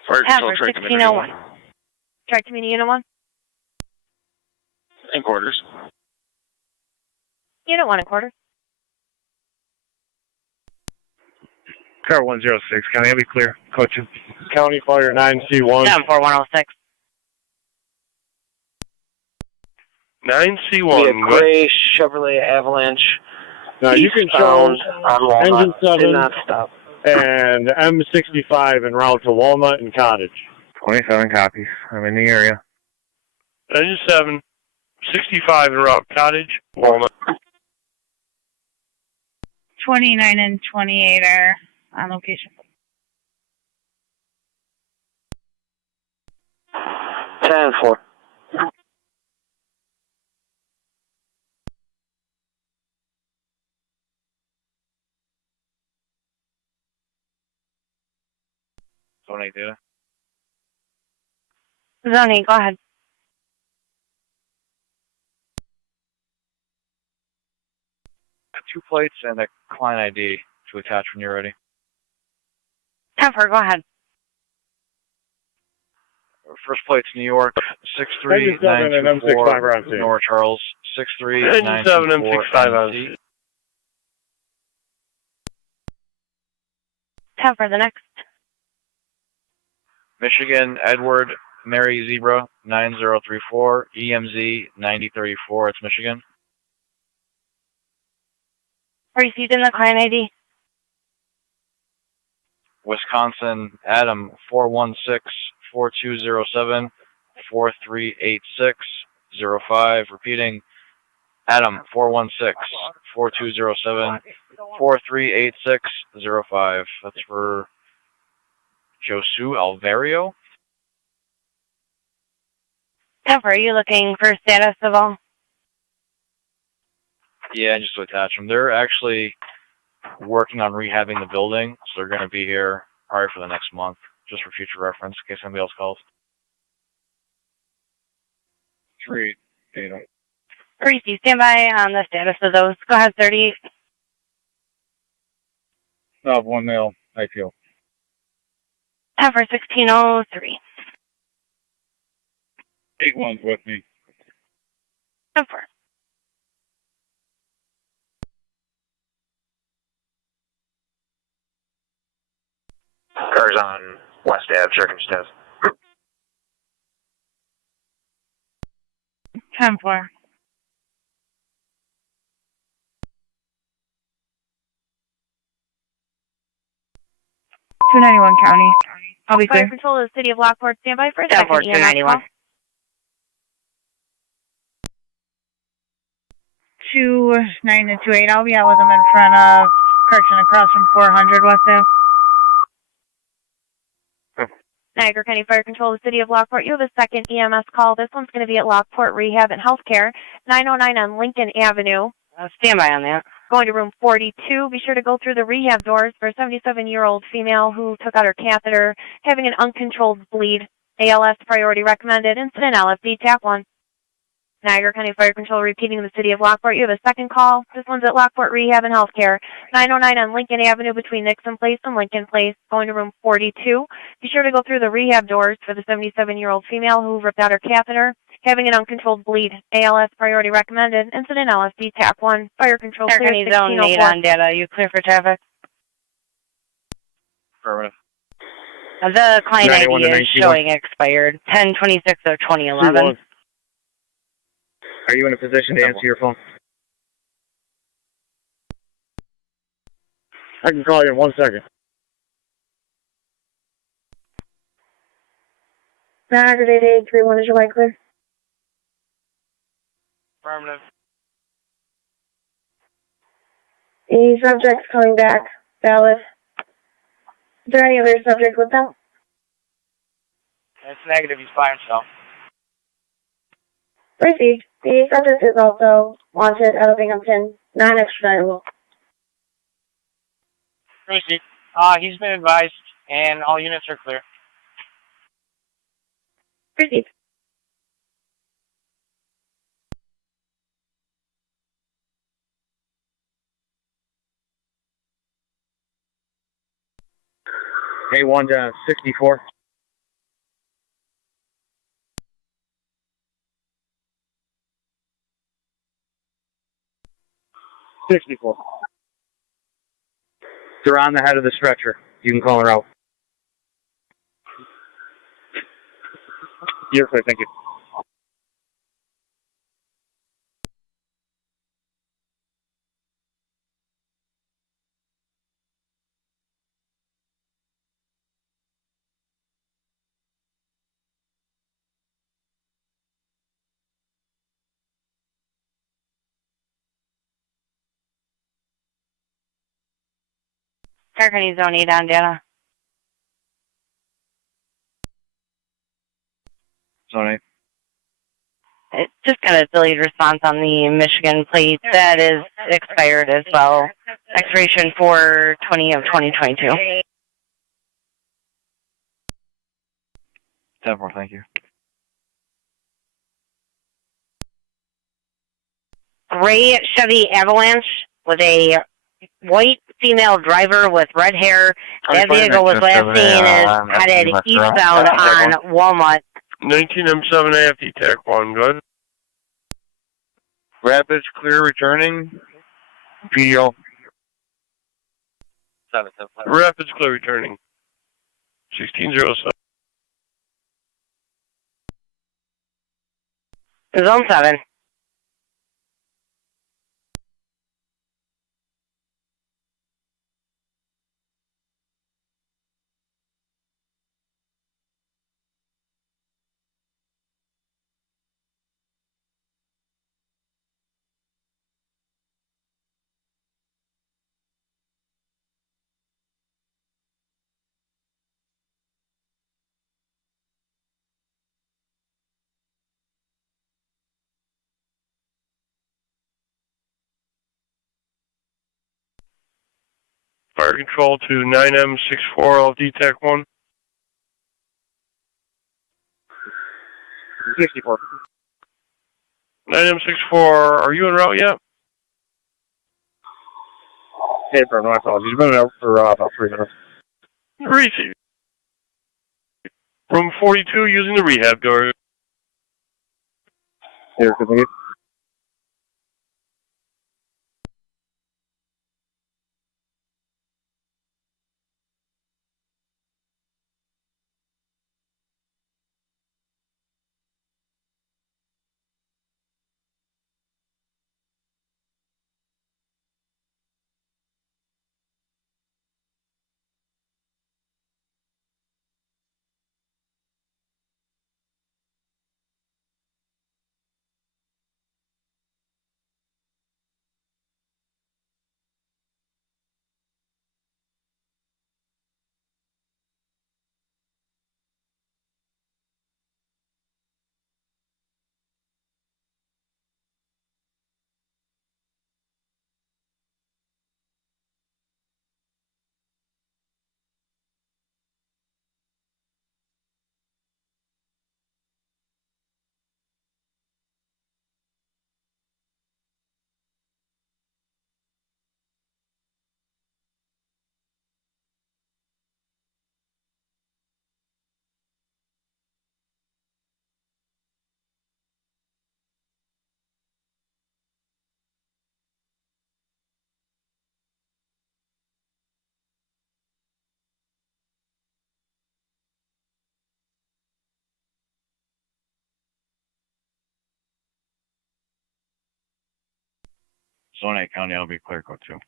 Fire 1601. Try to meet Unit 1. In quarters. Unit 1 in quarters. Car 106, County, I'll be clear. Code 2. County Fire 9C1. 74106. 9C1. Be a gray Chevrolet Avalanche. Now you can show on Walnut. Engine 7 Did not stop. and M65 en route to Walnut and Cottage. 27 copies. I'm in the area. Engine 7, 65 en route Cottage, Walnut. 29 and 28 are on location. 10-4. Zone 8 data. Zone 8, go ahead. Two plates and a client ID to attach when you're ready. 10-4, go ahead. First plate's New York, 63924, North Charles, 63924. 10-4, the next. Michigan, Edward, Mary Zebra, 9034, EMZ 9034, it's Michigan. Received in the client ID. Wisconsin, Adam, 416-4207, 438605, repeating, Adam, 416-4207, 438605. That's for Josu Alvario. 10-4, are you looking for status of all? Yeah, just to attach them. They're actually working on rehabbing the building, so they're going to be here probably for the next month, just for future reference, in case somebody else calls. 3 data. Receive, stand by on the status of those. Go ahead, 38. Of 1 male, I feel. 10-4, 1603. 81's with me. 10-4. Cars on West Ave, circumstance. 10-4. $291 County. I'll be clear. Fire control of the city of Lockport. Stand by for a 10-4, second EMS 291. call. 29 and 28. I'll be out with them in front of correction across from 400 West Ave. Niagara County Fire Control of the city of Lockport. You have a second EMS call. This one's going to be at Lockport Rehab and Healthcare, 909 on Lincoln Avenue. Stand by on that. Going to room 42. Be sure to go through the rehab doors for a 77-year-old female who took out her catheter, having an uncontrolled bleed. ALS priority recommended. Incident LFD TAC 1. Niagara County Fire Control repeating the city of Lockport. You have a second call. This one's at Lockport Rehab and Healthcare, 909 on Lincoln Avenue between Nixon Place and Lincoln Place. Going to room 42. Be sure to go through the rehab doors for the 77-year-old female who ripped out her catheter, having an uncontrolled bleed. ALS priority recommended. Incident LFD TAC 1. Fire Control clear. County Zone 8 on data. You clear for traffic? Affirmative. The client ID is showing expired. 10/26 of 2011. Are you in a position to answer your phone? I can call you in 1 second. Niagara 8831, is your mic clear? Affirmative. The subject's coming back. Valid. Is there any other subject with them? That's negative. He's by himself. Received. The subject is also wanted out of Binghamton, non-extraditable. Received. He's been advised, and all units are clear. Received. A1 to 64. 64. They're on the head of the stretcher. You can call her out. You're clear, thank you. Niagara County Zone 8 on data. Zone 8. It just got a delayed response on the Michigan plate. That is expired as well. Expiration 4/20 of 2022. 10-4, thank you. Gray Chevy Avalanche with a white female driver with red hair. That vehicle was last seen as headed eastbound on Walnut. 19M7 AFD TAC 1, go ahead. Rapids clear returning. PDO. 7. Rapids clear returning. 1607. Zone 7. Fire control to 9M64 LD TAC 1. 64. 9M64, are you en route yet? Hey, bro, no apologies. You've been out for about 3 minutes. Receive. Room 42 using the rehab door. Here, continue. Zone 8 County, I'll be clear, code 2.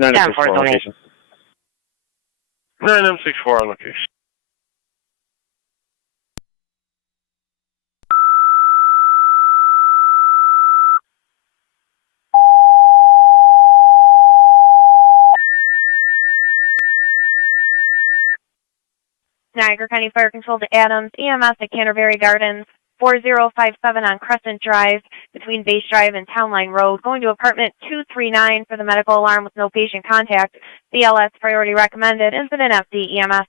9M64 on location. 9M64 on location. Niagara County Fire Control to Adams, EMS at Canterbury Gardens, 4057 on Crescent Drive between Base Drive and Town Line Road, going to apartment 239 for the medical alarm with no patient contact. BLS priority recommended. Incident FD EMS.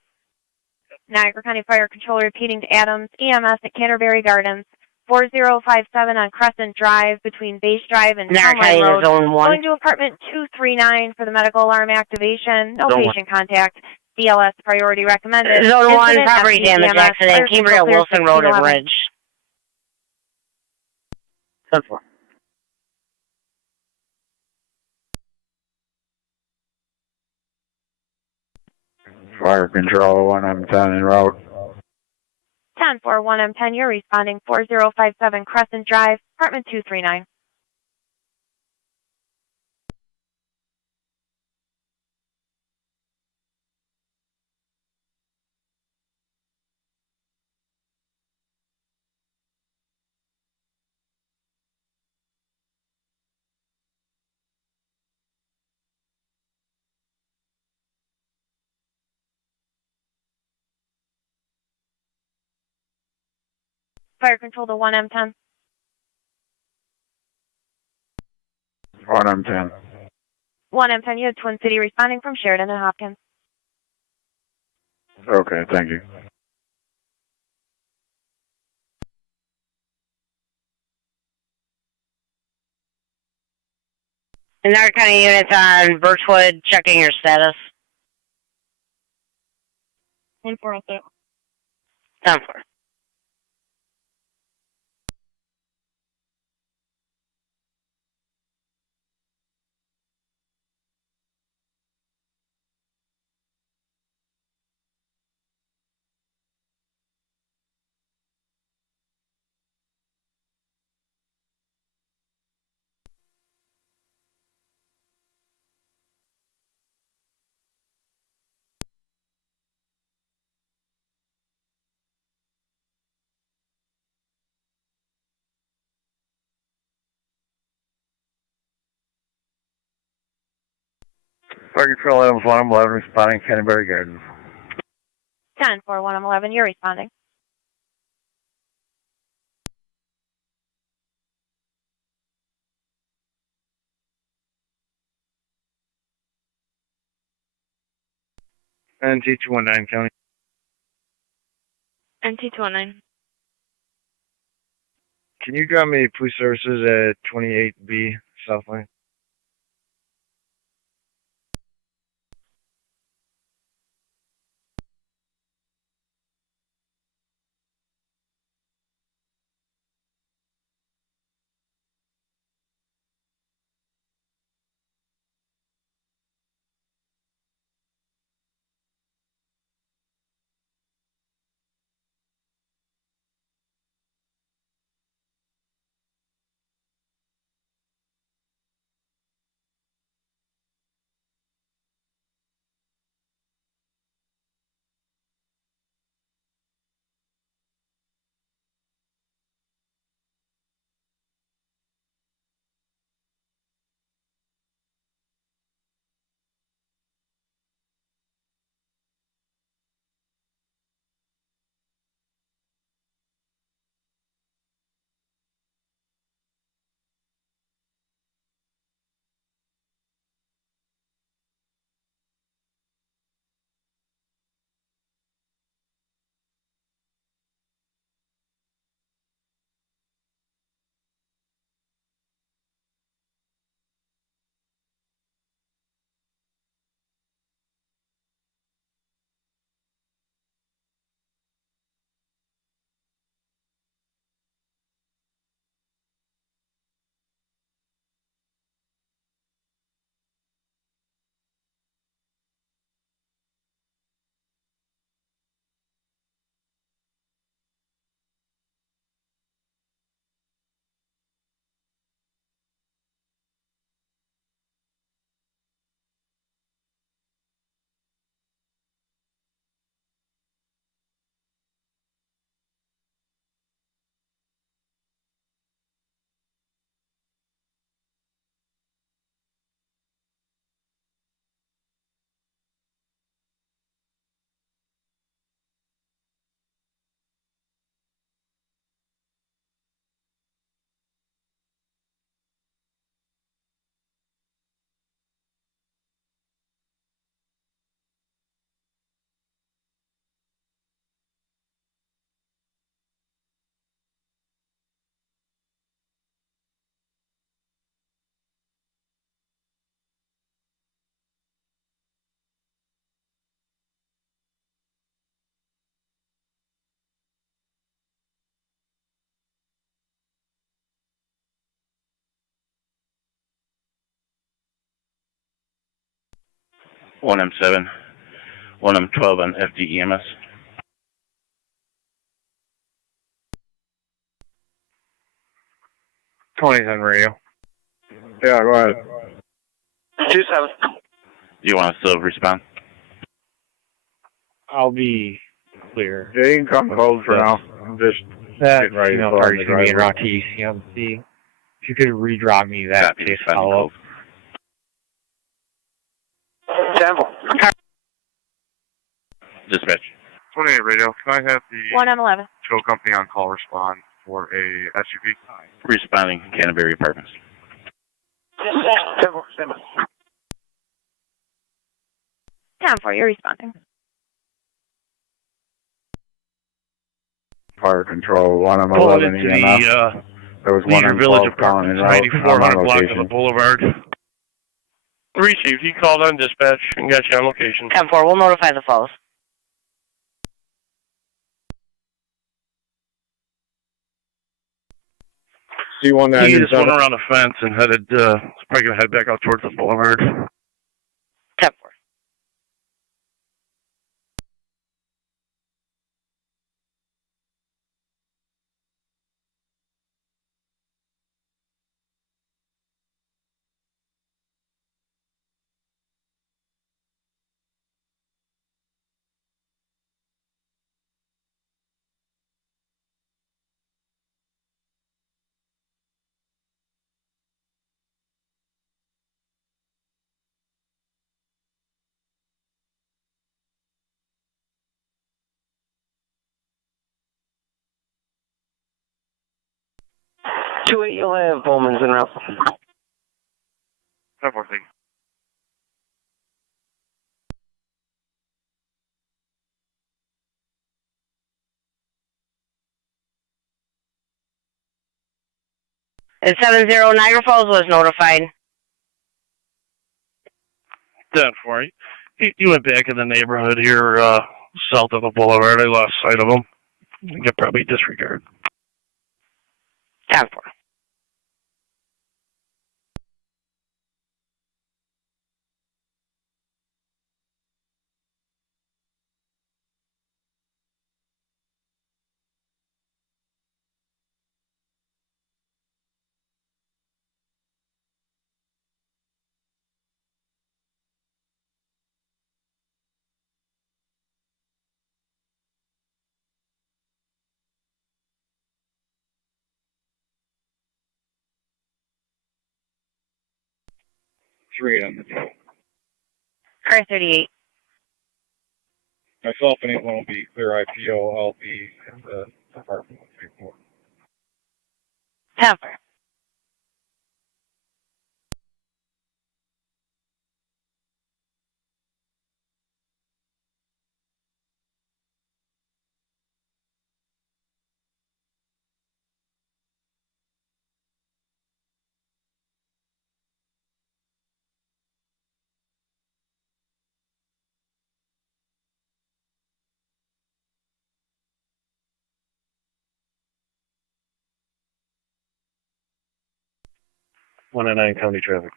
Niagara County Fire Control repeating to Adams, EMS at Canterbury Gardens, 4057 on Crescent Drive between Base Drive and Town Line Road, going to apartment 239 for the medical alarm activation. No patient contact. BLS priority recommended. Zone 1 Incident property FD damage EMS. accident, Cambria Wilson Road and Ridge. 10-4. Fire control 1M10 en route. 10-4, 1M10, you're responding 4057 Crescent Drive, apartment 239. Fire control to 1M10. 1M10. 1M10, you had Twin City responding from Sheridan and Hopkins. Okay, thank you. Niagara County units on Birchwood, checking your status. 1-4 out there. 10-4. Fire control Adams 1M11 responding Canterbury Gardens. 10-4, 1M11, you're responding. NT219 County. NT219. Can you drop me police services at 28B South Lane? 1M7, 1M12 on FDEMS. 2010 radio. Yeah, go ahead. 27. Do you want us to respond? I'll be clear. Yeah, you can come hold for now. I'm just getting ready to go on the me and driveway. Rocky. See, if you could redrop me that case follow-up. Temple. Dispatch. 28 radio. Can I have the 1M11. tow company on call respond for a SUV? Responding, Canterbury Apartments. Temple, stand by. 10-4, you're responding. Fire control, Pulling 1M11 into EMF. There was Leader Village1M12 calling Apartments, in route. 9400 on block of the location. Boulevard. Received. You called on dispatch and got you on location. 10-4, we'll notify the falls. C19. He just went around the fence and headed, probably going to head back out towards the Boulevard. 10-4. You'll have Bowman's and Russell. 10-4, And 70 Niagara Falls was notified. 10-4. He went back in the neighborhood here, south of the Boulevard. I lost sight of him. I could probably disregard. 10-4. Three on the deal. Car 38. Myself and anyone will be clear IPO. I'll be in the apartment with report. 10-4. One and 9 county traffic.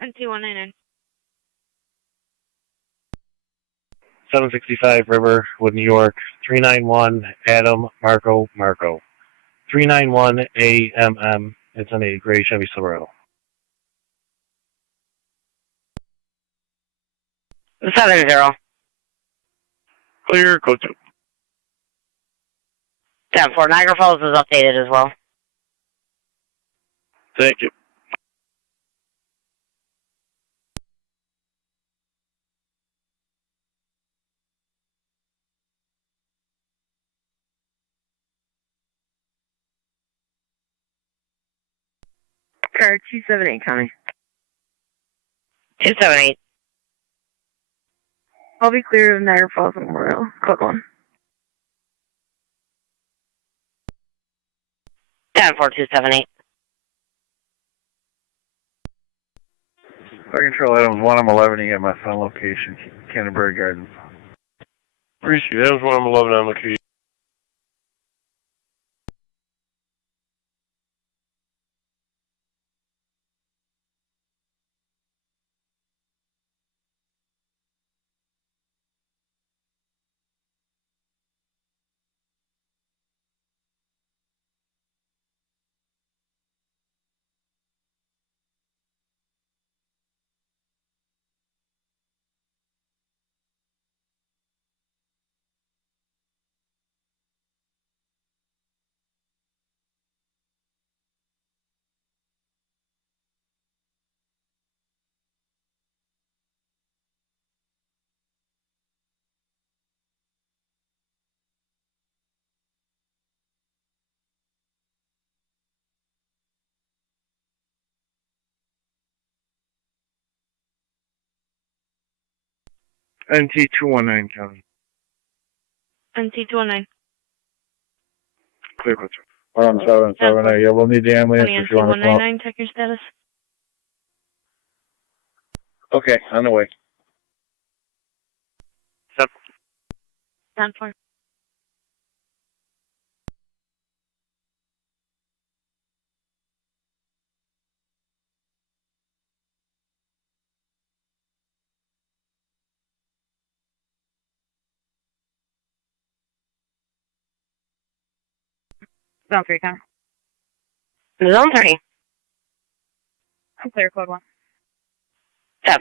12199. 765 Riverwood, New York. 391 Adam Marco. 391 AMM. It's on a gray Chevy Silverado. 70. Clear, code 2. 10-4. Niagara Falls is updated as well. Thank you. Car 278 County. 278. I'll be clear of Niagara Falls Memorial. Code 1. 10-4, 278. Fire control items 1M11 EMF on location, Canterbury Gardens. Appreciate it. That was 1M11 on location. NT219 County. NT219. Clear picture. 1778. Yeah, we'll need the ambulance if you want to come up. NT199, check your status. Okay, on the way. 10-4. Zone 3, count. Zone 3. Clear code 1. 10.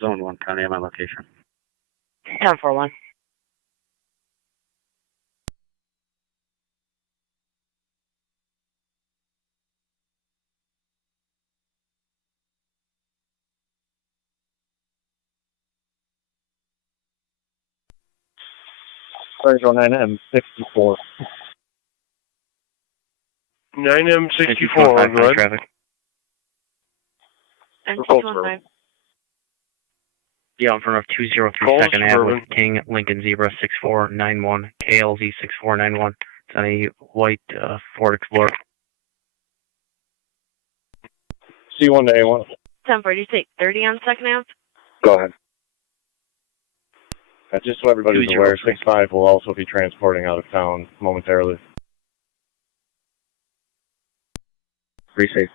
Zone 1, County, I'm on location. 10-4-1. Virgil 9M64. 9M64, good. Traffic. NT215. Yeah, in front of 203 Coles, 2nd Ave Suburban. with King Lincoln Zebra 6491, KLZ 6491. It's on a white Ford Explorer. C1 to A1. 10-4, do you take 30 on 2nd Ave? Go ahead. Just so everybody's aware, 6-5 will also be transporting out of town momentarily. Be safe.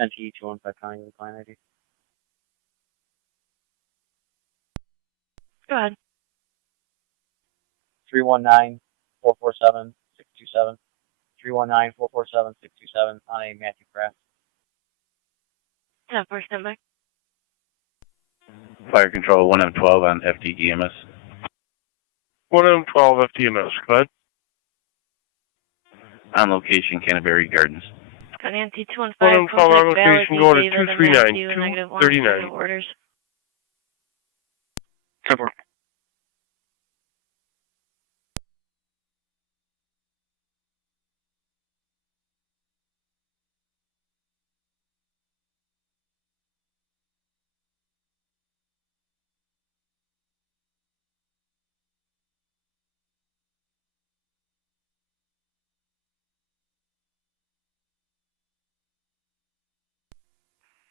NT215 County, with client ID. Go ahead. 319-447-627. 319-447-627 on a Matthew Craft. 10-4, stand by. Fire Control 1M12 on FDEMS. 1M12 FTMS, go ahead. On location, Canterbury Gardens. Got NT215, 1M12 on contact Valley, location, go to David, and 239, Matthew, -1, 239. orders. 10-4.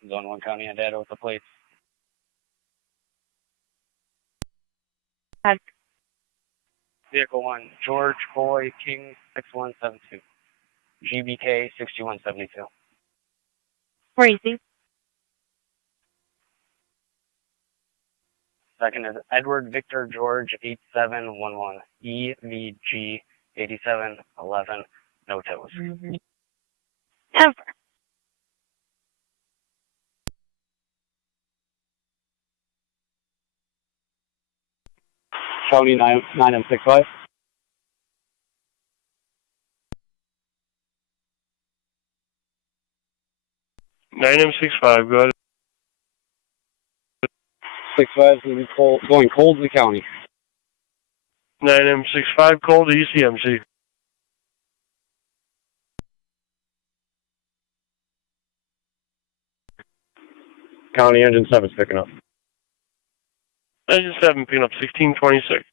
Zone 1 County and data with the plates. Ahead. Vehicle 1, George Boy King 6172. GBK 6172. Where are you seeing? Second is Edward Victor George 8711. EVG 8711. No toes. 10-4. County 9M65. Nine M65, go ahead. 65 is going to be going cold to the county. 9M65, call to ECMC. County engine 7's picking up. Engine 7 picking up 1626.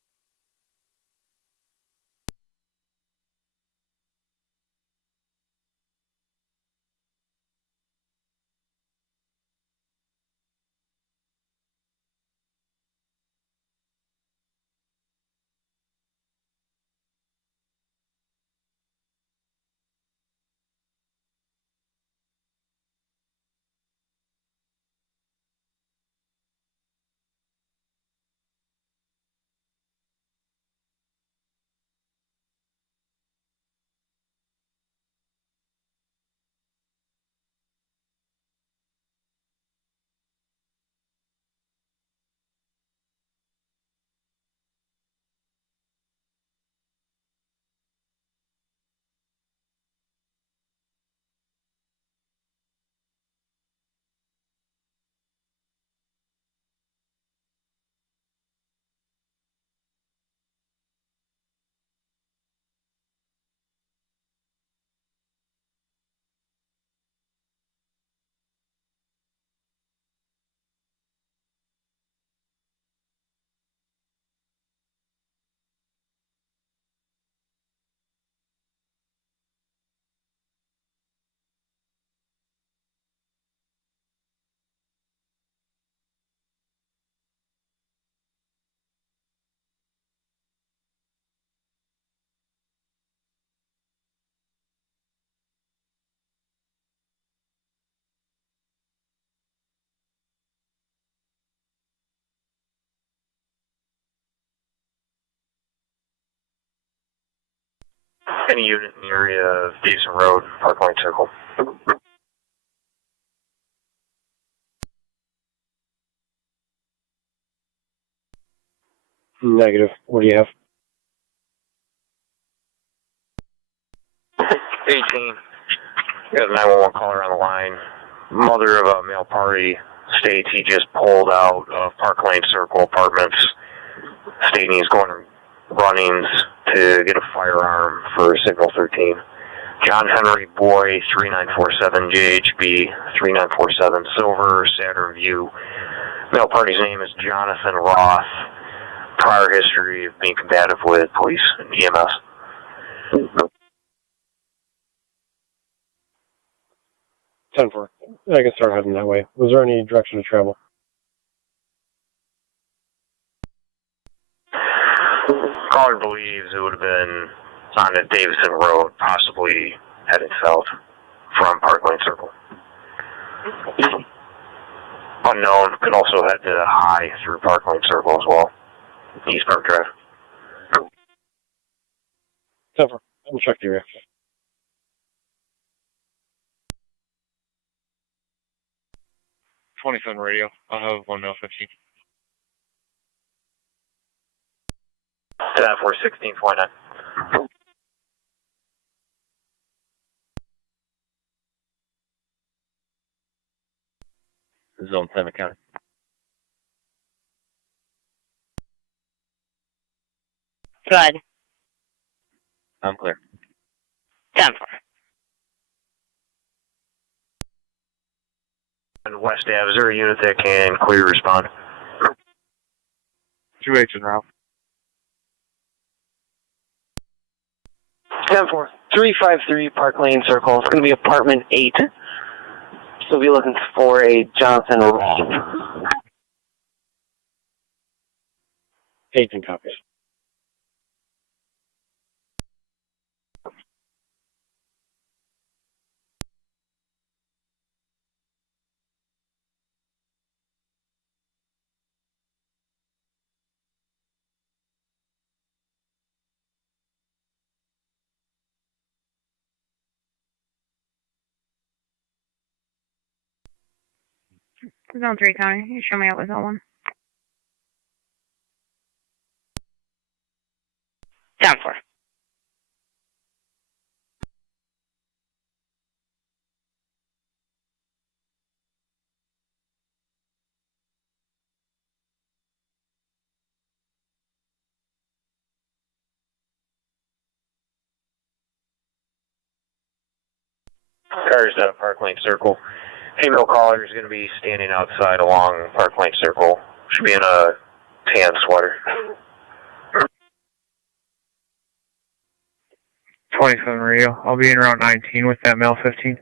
Any unit in the area of Davison Road, Parkline Circle. Negative. What do you have? 18. We got a 911 caller on the line. Mother of a male party states he just pulled out of Park Lane Circle Apartments, stating he's going runnings to get a firearm for Signal 13. John Henry Boy, 3947 JHB, 3947 Silver, Saturn View. Male party's name is Jonathan Roth. Prior history of being combative with police and EMS. 10-4. I can start heading that way. Was there any direction to travel? Caller believes it would have been on the Davison Road, possibly heading south from Park Lane Circle. Unknown, could also head to High through Park Lane Circle as well. East Park Drive. 10-4. I'll check the area. Radio. I'll have 1 mil 15. 416.9. Zone 7 County. Good. I'm clear. 10-4. And West Ave, is there a unit that can clear respond? 2H en route. 10-4. 353 Park Lane Circle. It's going to be apartment 8. So we'll be looking for a Jonathan Roth. 18 copies. Zone 3 County. You show me out with that one. 10-4. Cars out of Park Lane Circle. Female caller is going to be standing outside along Park Lane Circle. Should be in a tan sweater. 27 Radio. I'll be in around 19 with that male 15.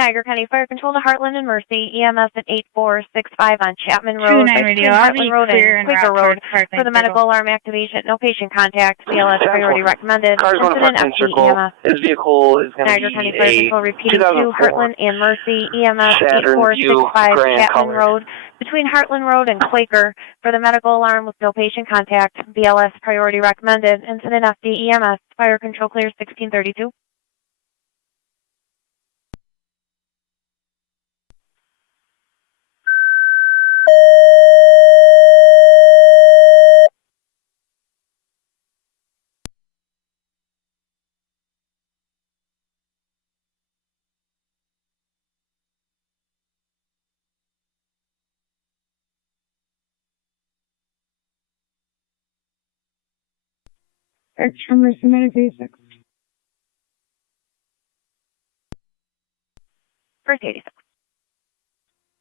Niagara County Fire Control to Heartland and Mercy, EMS at 8465 on Chapman Road, 29 Radio. Heartland Road and Quaker Road for the medical Circle. alarm activation. No patient contact. BLS priority recommended. Cars going to Park Lane Circle. EMS. His vehicle is going to Niagara County be Fire a Control repeating to 2004 Heartland and Mercy, EMS Saturn View 8465 Grand Chapman Color. Road between Heartland Road and Quaker for the medical alarm with no patient contact. BLS priority recommended. Incident FD EMS. Fire Control clear 1632. Extra Mercy Medication. First 86.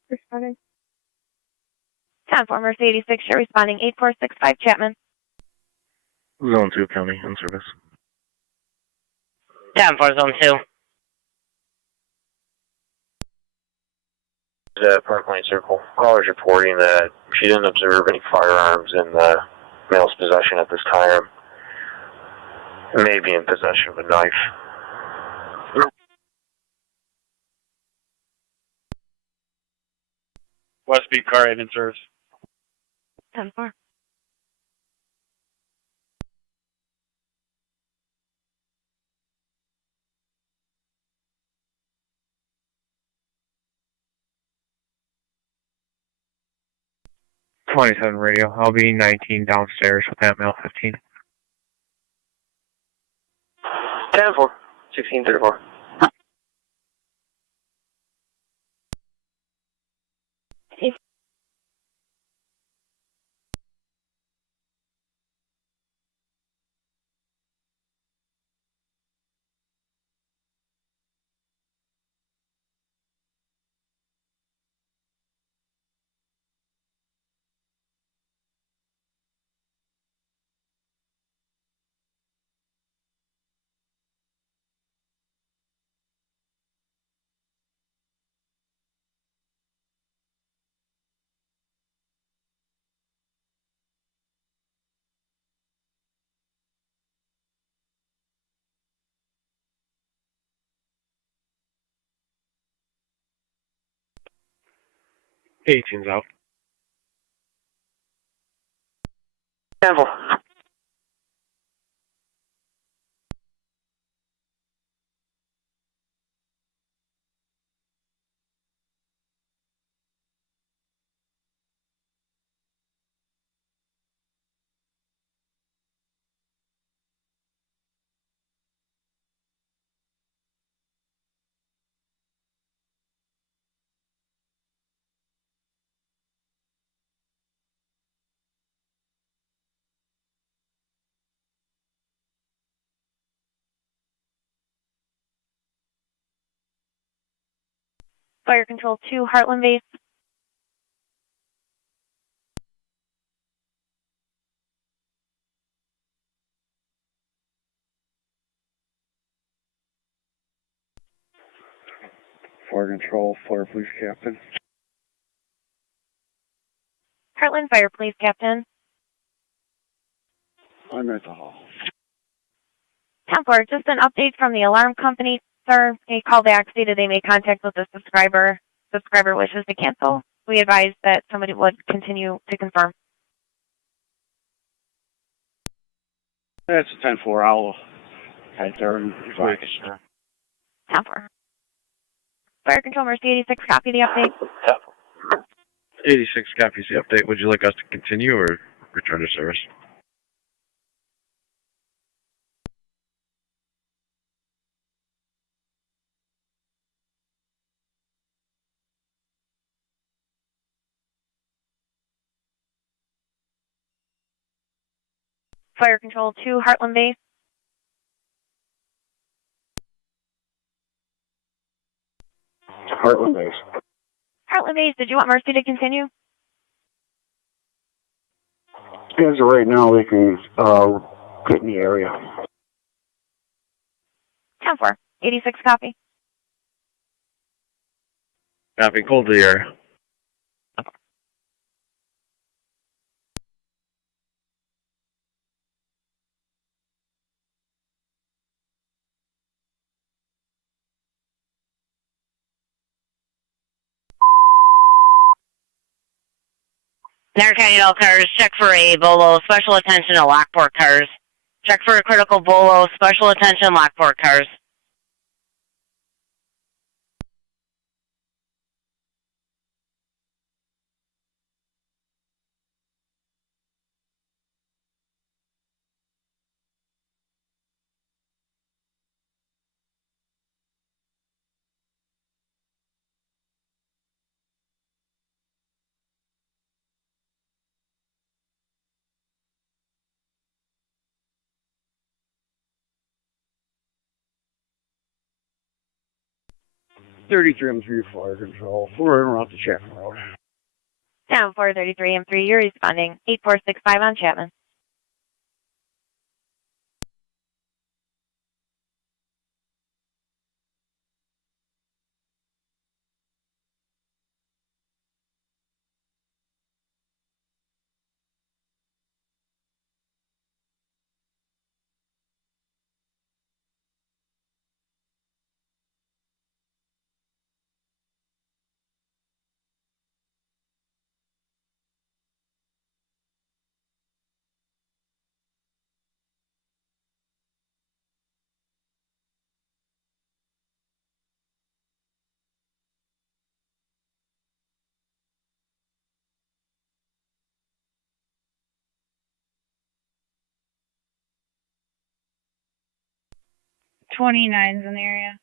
Responding. 10-4 Mercedes 86, you're responding 8465 Chapman. Zone 2 County in service. 10-4 Zone 2. Park Lane Circle. Caller's reporting that she didn't observe any firearms in the male's possession at this time. May be in possession of a knife. West Beat car 8 in service. 10-4. '27 radio. I'll be 19 downstairs with that male 15. 10-4, 1634. '18's out. 10-4. Fire Control 2, Heartland Base. Fire Control, Fire Police Captain. Heartland Fire Police Captain. I'm at the hall. 10-4, just an update from the alarm company, sir. A callback stated they made contact with the subscriber. Subscriber wishes to cancel. We advised that somebody would continue to confirm. That's a 10-4. I'll head there and advise. 10-4. Fire Control Mercedes 86, copy the update. 86 copies the update. Would you like us to continue or return to service? Fire Control 2, Heartland Base. Heartland Base. Heartland Base, did you want Mercy to continue? As of right now, they can get in the area. 10-4, 86 copy. Copy. Cold to the air. Niagara County all cars, check for a Bolo, special attention to Lockport cars. Check for a critical Bolo, special attention Lockport cars. '33 Fire Control. We're in around the Chapman Road. 433 M3, you're responding. 8465 on Chapman. '29's in the area.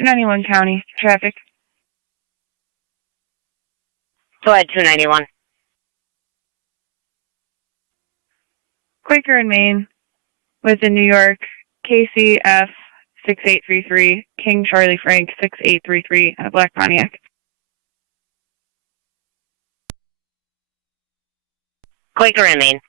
'291 County traffic. Go ahead, 291. Quaker in Maine, within New York, KCF 6833, King Charlie Frank 6833, and a black Pontiac. Quaker in Maine.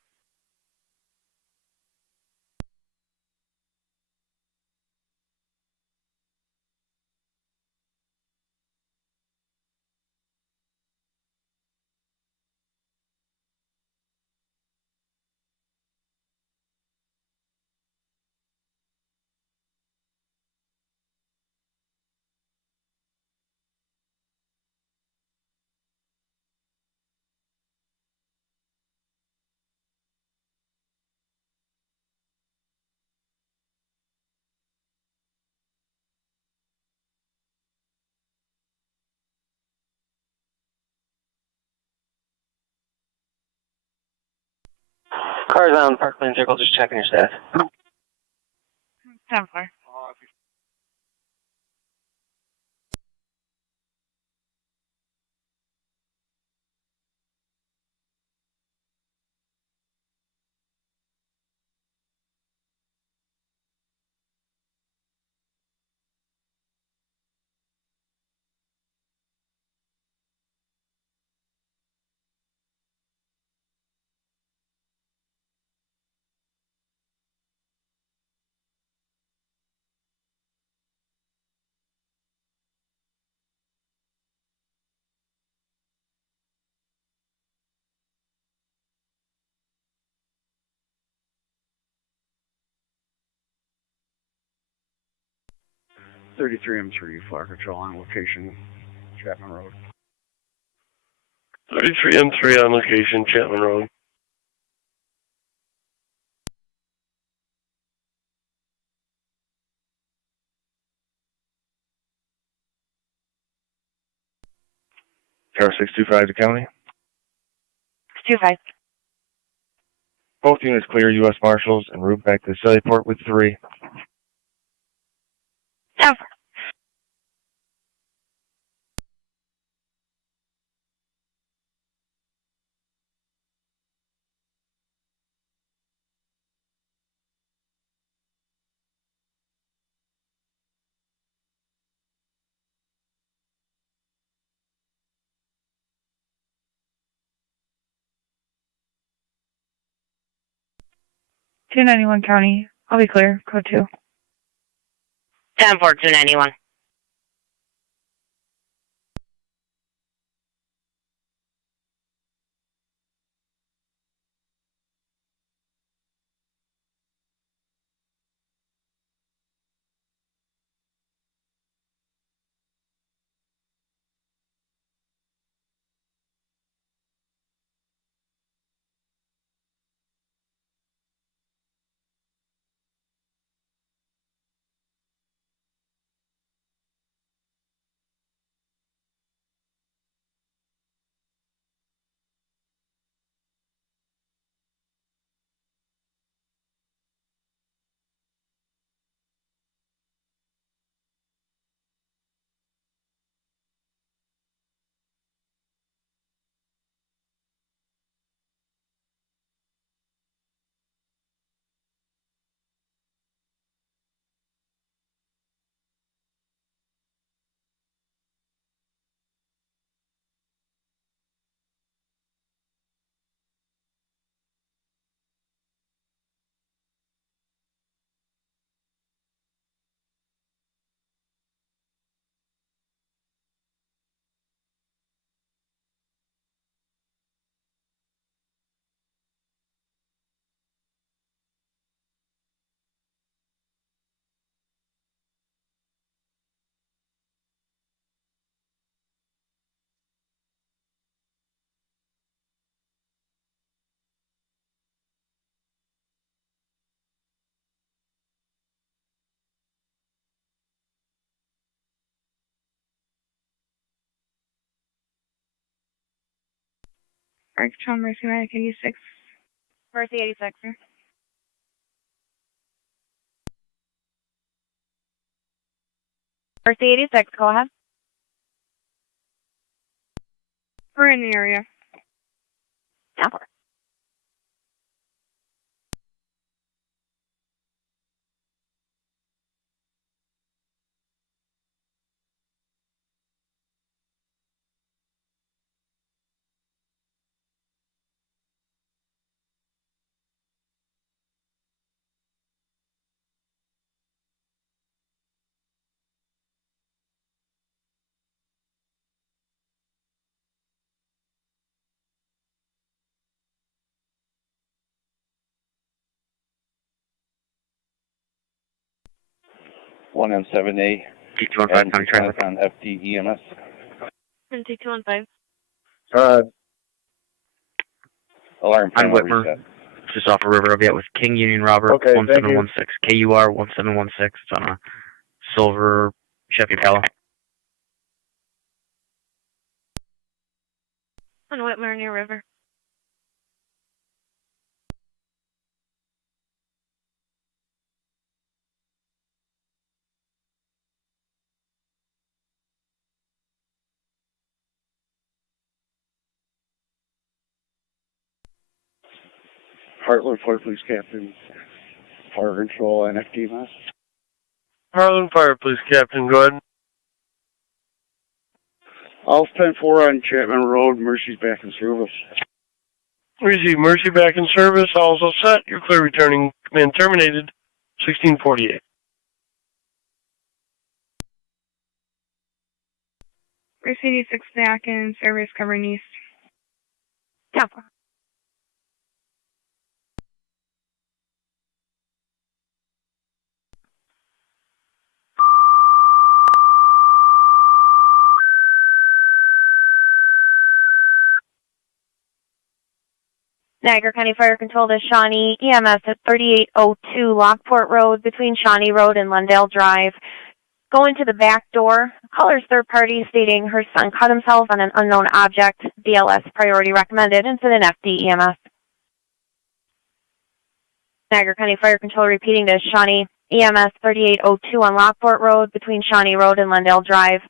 Cars on Parkland Circle, just checking your status. 10-4. 33M3, fire control on location, Chapman Road. 33M3 on location, Chapman Road. Tower 625 to county. 625. Both units clear U.S. Marshals en route back to Middleport with 3. Over. $291 County. I'll be clear. Code 2. 10-4, 291. Fire control, Mercy Medic 86. Mercy 86, sir. Mercy 86, go ahead. We're in the area. Over. One M7A. 215 County Traffic. On FDEMS. 215. Alarm On panel Whitmer, reset. just off of River Obiet with King Union Robert, Okay, 1716, KUR 1716. It's on a silver Chevy Impala. On Whitmer near River. Heartland Fire Police Captain. Fire Control and FDEMS. Harlan Fire Police Captain, go ahead. All's 10-4 on Chapman Road. Mercy's back in service. Receive Mercy back in service. All's all set. You're clear returning. Command terminated. 1648. Mercy 86 back in service covering east. Over. Niagara County Fire Control to Shawnee, EMS at 3802 Lockport Road between Shawnee Road and Lundale Drive. Go into the back door. Caller's third party stating her son cut himself on an unknown object. BLS priority recommended. Incident FD EMS. Niagara County Fire Control repeating to Shawnee, EMS 3802 on Lockport Road between Shawnee Road and Lundale Drive.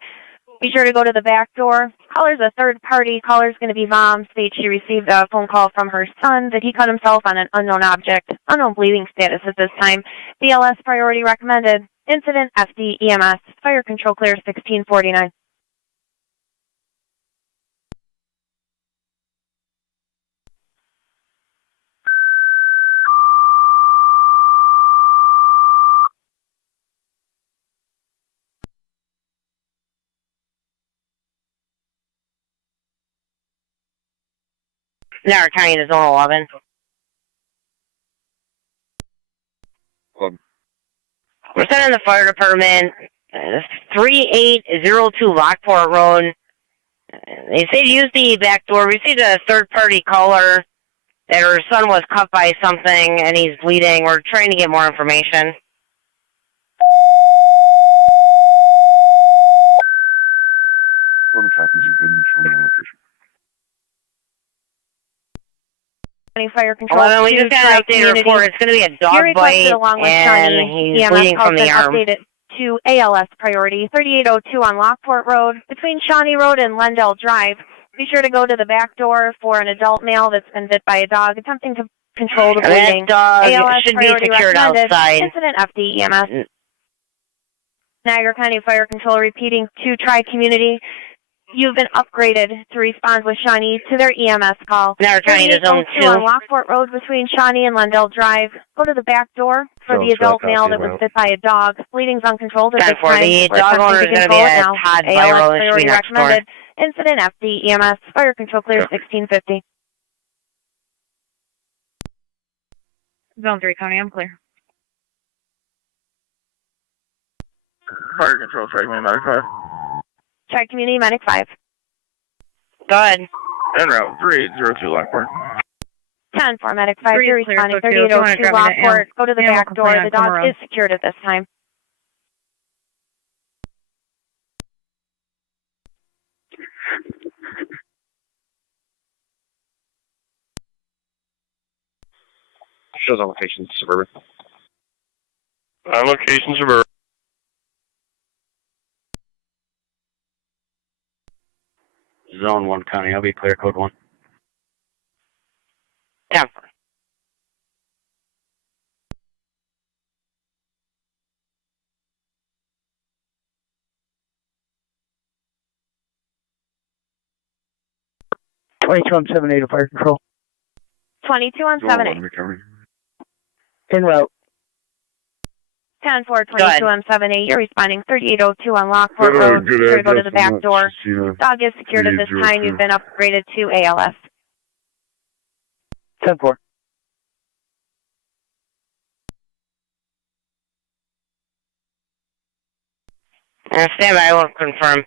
Be sure to go to the back door. Caller's a third party. Caller's going to be mom. States she received a phone call from her son that he cut himself on an unknown object. Unknown bleeding status at this time. BLS priority recommended. Incident FD EMS. Fire control clear 1649. Niagara County to Zone 11. We're sending the fire department 3802 Lockport Road. They say to use the back door. We received a third-party caller that her son was cut by something and he's bleeding. We're trying to get more information. Fire control. Well, we just got an updated report. It's going to be a dog bite, and he's bleeding from the arm. Updated to ALS priority, 3802 on Lockport Road, between Shawnee Road and Lundale Drive. Be sure to go to the back door for an adult male that's been bit by a dog, attempting to control the bleeding. That dog ALS should be secured outside. Incident FD EMS. Niagara County Fire Control repeating to Tri-Community. You've been upgraded to respond with Shawnee to their EMS call. Niagara County to Zone 2. On Lockport Road between Shawnee and Lundale Drive. Go to the back door for the adult male that was bit by a dog. Bleeding's uncontrolled at this time. The dog owner is going to be a Todd viral. It should be next door. Incident FD EMS. Fire control clear 1650. Zone 3 County, I'm clear. Fire control, track me, Medic 5. Check Community Medic 5. Go ahead. En route 3802 Lockport. 10-4 Medic 5. You're responding 3802 Lockport. Go to the back door. The dog is secured at this time. Shows on location, Suburban. On location, Suburban. Zone 1 County, I'll be clear, code 1. 10-4. On 78 fire control. 22 on 78. En route. 10-4, 22 on 78. You're responding 3802 on Lockport Road. Be sure to go to the back door. Dog is secured at this time. You've been upgraded to ALS. 10-4. Stand by, I will confirm.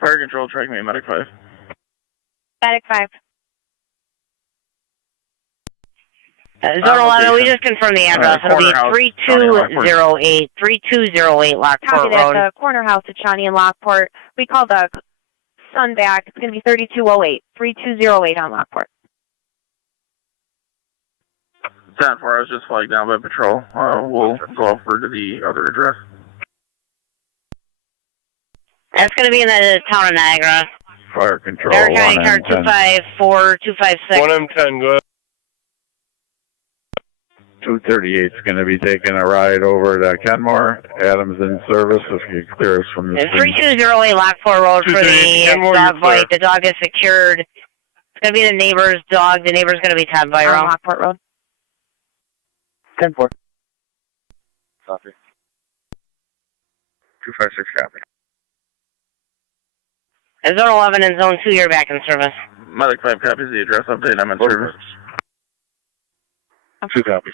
Fire control, track me, Medic 5. Medic 5. Zone 11, we just confirmed the address. It'll be 3208 Lockport Copy that. Road. The corner house at Shawnee and Lockport. We call the sun back. It's going to be 3208. 3208 on Lockport. 10-4, I was just flagged down by patrol. We'll go over to the other address. That's going to be in the town of Niagara. Fire control. Niagara County car 254256. 1M10, go ahead. 238 is going to be taking a ride over to Kenmore. Adam's in service. If you clear us from this. 3208 Lockport Road for the dog bite. The dog is secured. It's going to be the neighbor's dog. The neighbor's going to be Todd viral. On Lockport Road. 10-4. Copy. 256, copy. Zone 11 and Zone 2, you're back in service. Medic 5 copies the address update. I'm in service. 2 copies.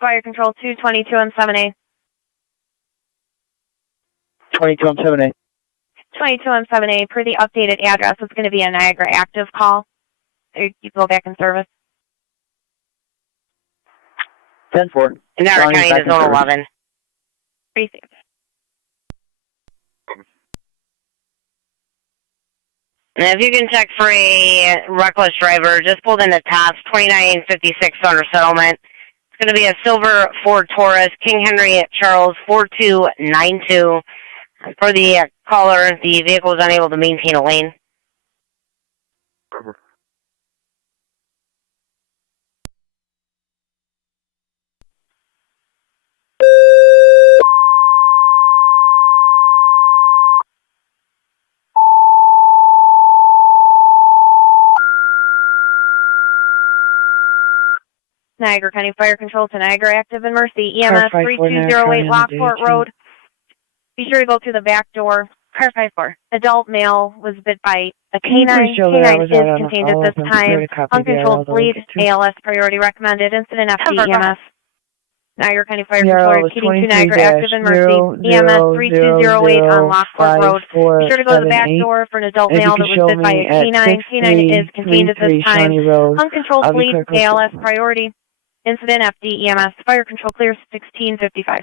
Fire Control 222 on 7A. 22 on 7A. 22 on 7A, per the updated address, it's going to be a Niagara active call. You go back in service. 10-4. Niagara County to Zone 11. Receive. And if you can check for a reckless driver, just pulled into TAPS 2956 under settlement. It's going to be a silver Ford Taurus, King Henry Charles 4292. For the caller, the vehicle is unable to maintain a lane. Niagara County Fire Control to Niagara active and Mercy. EMS 3208 Lockport Road. Be sure to go through the back door. Car 54. Adult male was bit by a canine. Canine is contained at this time. Uncontrolled bleed. ALS priority recommended. Incident FD EMS. Niagara County Fire Control repeating to Niagara active and Mercy. EMS 3208 on Lockport Road. Be sure to go to the back door for an adult male that was bit by a canine. Canine is contained at this time. Uncontrolled bleed. ALS priority. Incident FD EMS. Fire Control clear 1655.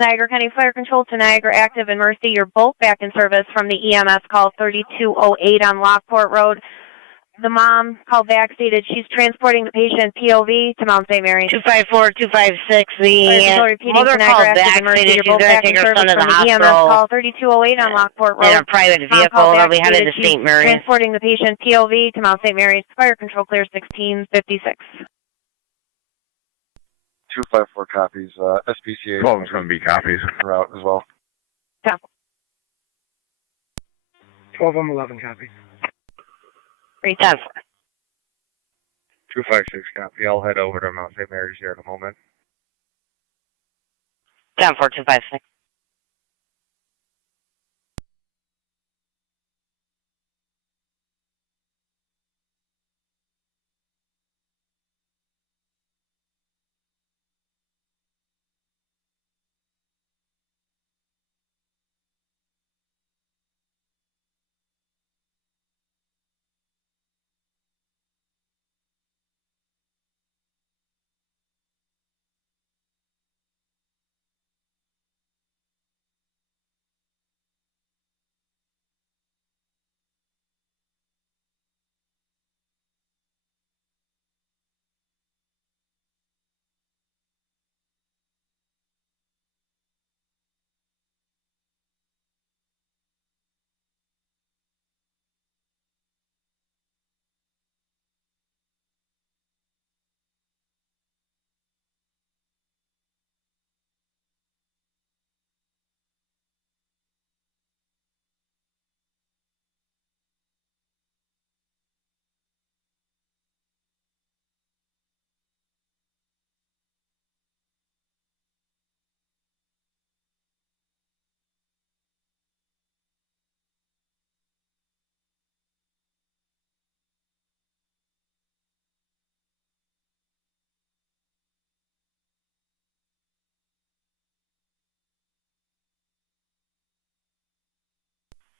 Niagara County Fire Control to Niagara active and Mercy. You're both back in service from the EMS call 3208 on Lockport Road. The mom called back, stated she's transporting the patient POV to Mount St. Mary's. 254, 256. The mother called back, stated she's going to take her son to the hospital. EMS call 3208 on Lockport Road. In a private vehicle, they'll be headed to St. Mary's. Transporting the patient POV to Mount St. Mary's. Fire Control clear 1656. 254 copies. SPCA. 12 is going to be copies. Route as well. 12 on 11 copies. 310. 256 copy. I'll head over to Mount St. Mary's here in a moment. 10-4, 256.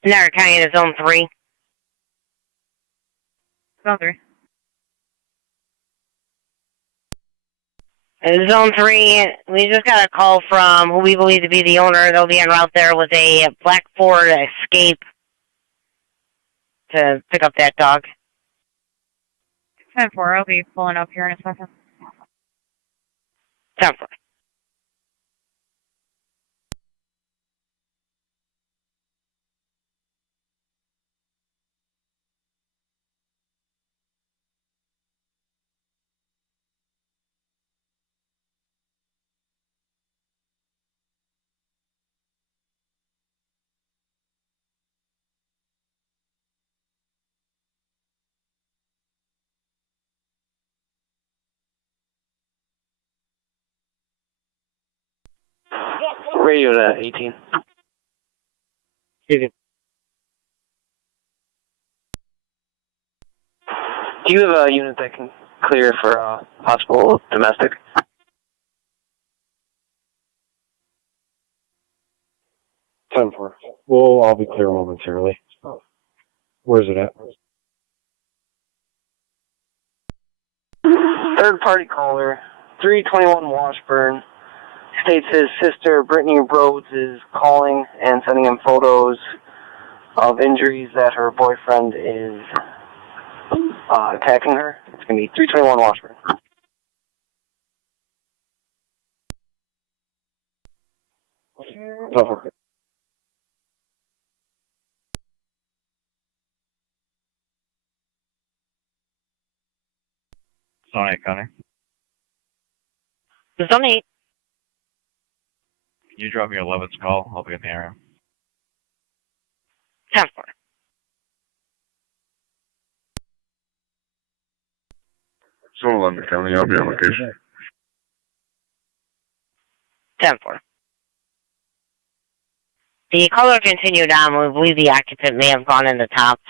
Niagara County to Zone 3. Zone 3. Zone 3, we just got a call from who we believe to be the owner. They'll be en route there with a black Ford Escape to pick up that dog. 10-4, I'll be pulling up here in a second. 10-4. Radio to 18. 18. Do you have a unit that can clear for possible domestic? Time for. We'll all be clear momentarily. Where's it at? Third party caller, 321 Washburn, states his sister Brittany Rhodes is calling and sending him photos of injuries that her boyfriend is attacking her. It's going to be 321 Washburn. Oh. Zone 8, County. Zone 8. Can you drop me your 11th call? I'll be in the area. 10-4. Zone 11 County, I'll be on location. 10-4. The caller continued on. We believe the occupant may have gone in the top.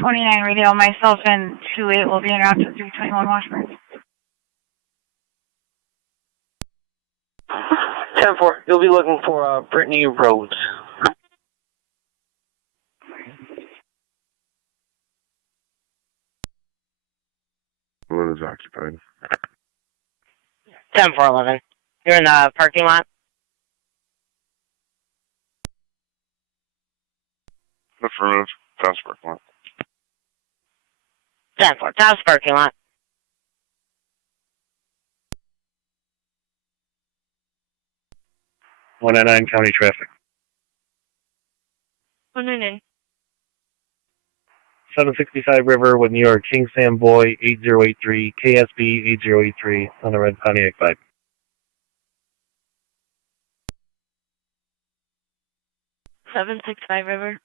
'29 radio, myself and 28 will be en route to 321 Washburn. 10-4, you'll be looking for Brittany Rhodes. What is occupied? 10-4-11. You're in the parking lot? Affirmative. Task parking lot. 10-4. Taos parking lot. One and 9 county traffic. 199. 765 River with New York King Sam Boy 8083, KSB 8083 on the red Pontiac vibe. $765 River.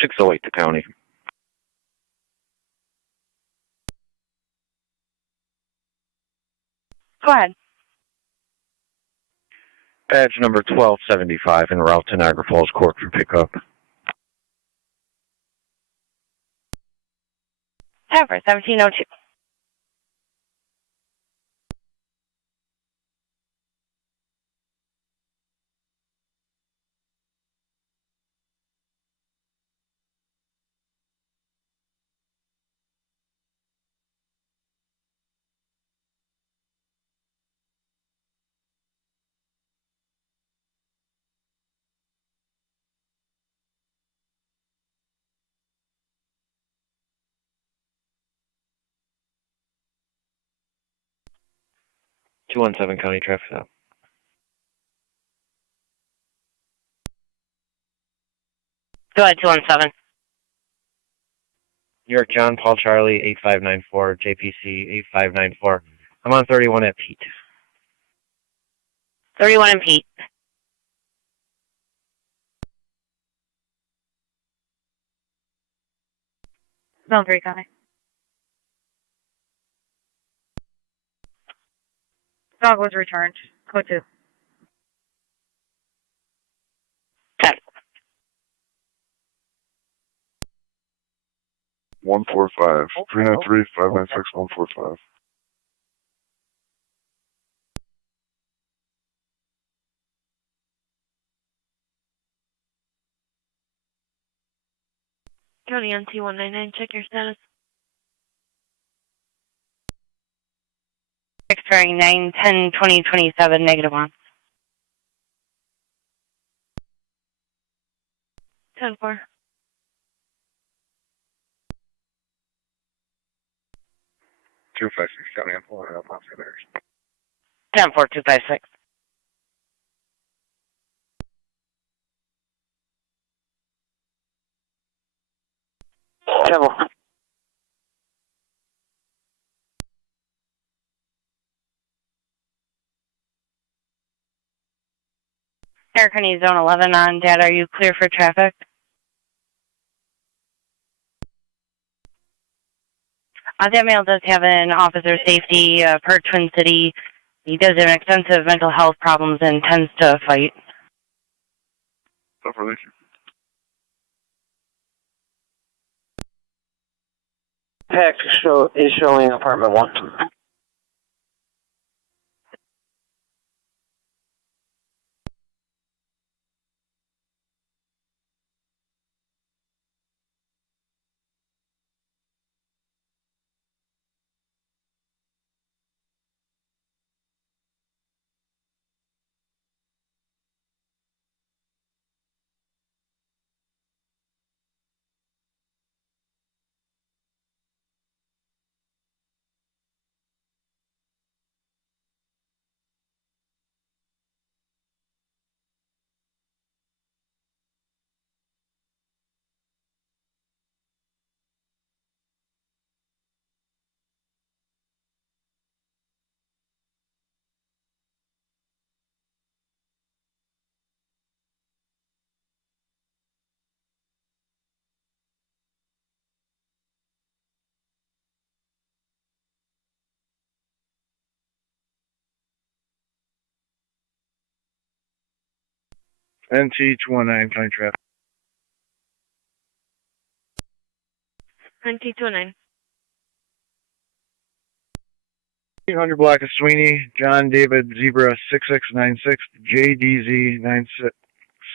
608 the county. Go ahead. Badge number 1275 en route to Niagara Falls Court for pickup. 10-4, 1702. .217 county traffic stop. Go ahead, 217. New York John Paul Charlie 8594, JPC 8594. I'm on 31 at Pete. 31 and Pete. Zone 3, County. Dog was returned. Code 2. 145. 393 596 145. County NT199, check your status. Expiring 9/10/2027, -1. 10-4. 256 County, I'm pulling it up off the bears. 10-4-256. Travel. Air County Zone 11 on data. Are you clear for traffic? That male does have an officer safety per Twin City. He does have extensive mental health problems and tends to fight. TAC is showing apartment 1. NT219, county traffic. NT209. 800 block of Sweeney, John David Zebra 6696, JDZ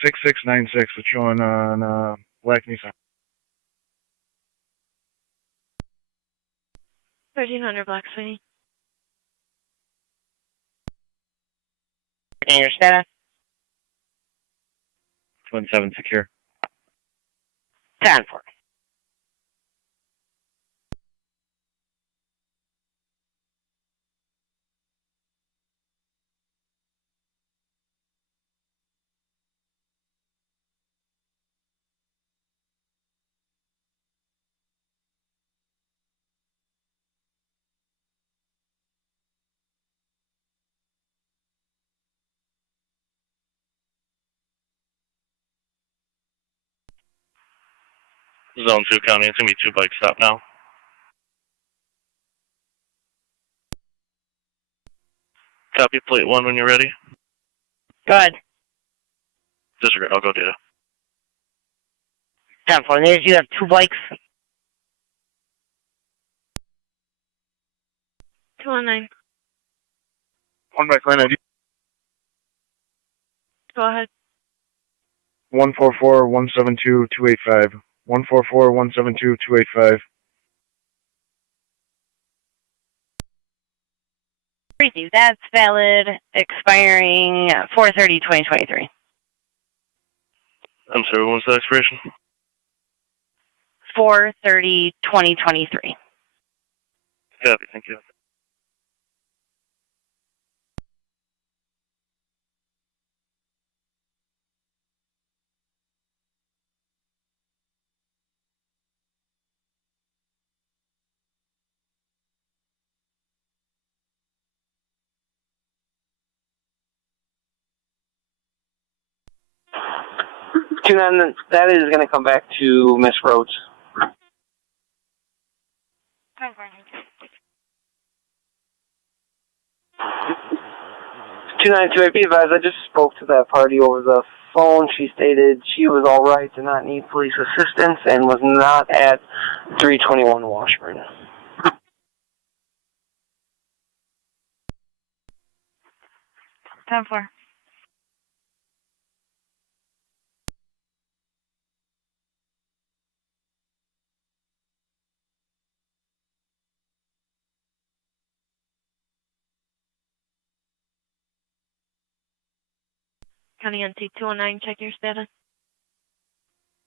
6696. It's showing on Black Nissan. 1300 block, Sweeney. And your status? Twin 7 secure. 10-4. Zone 2 County, it's going to be 2 bike stop now. Copy plate 1 when you're ready. Go ahead. Disregard, I'll go data. 10-4. There's, you have 2 bikes. 219. 1 bike line ID. Go ahead. 144 172 285. 144 172 285. Receive. That's valid, expiring 4/30/2023. I'm sorry, when was the expiration? 4/30/2023. Copy, thank you. That is going to come back to Miss Rhodes. $292 be advised, I just spoke to that party over the phone. She stated she was alright, did not need police assistance, and was not at 321 Washburn. 10-4. County NT 209, check your status.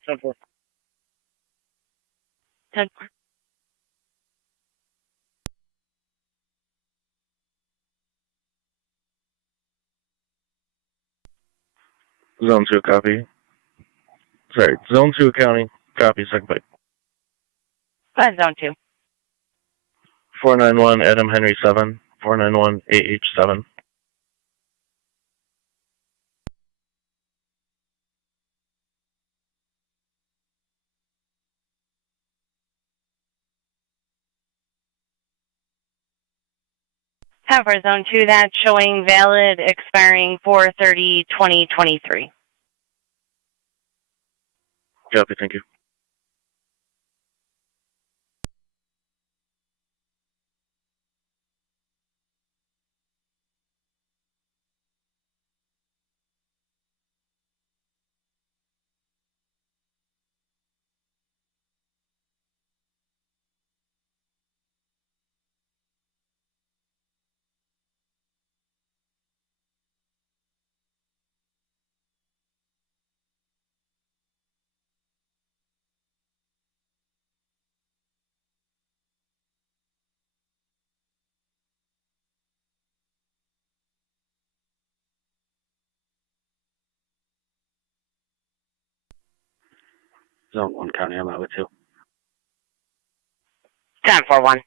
10-4. 10-4. Zone 2, copy. Sorry, Zone 2 County, copy, second pipe. Go ahead, Zone 2. 491 Adam Henry 7, 491 AH 7. Have for Zone 2, that's showing valid, expiring 4/30/2023. Copy, thank you. Zone 1 County, I'm out with 2. 10-4-1.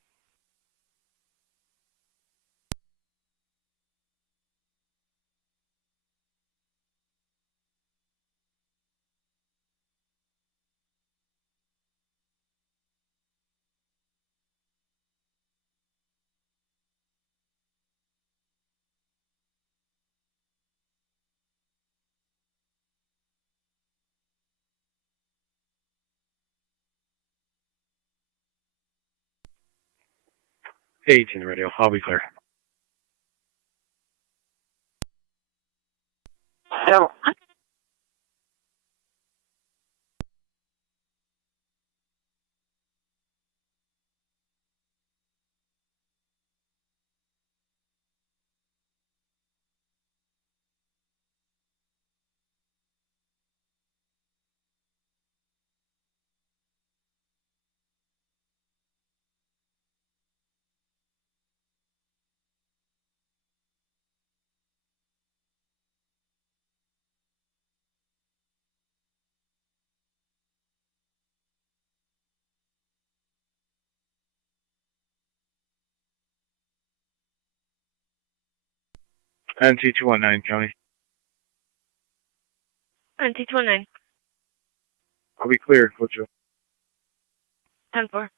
Hey, 18 radio, I'll be clear. Yeah. NT 219, County. NT 209, I'll be clear, Coach. 10-4.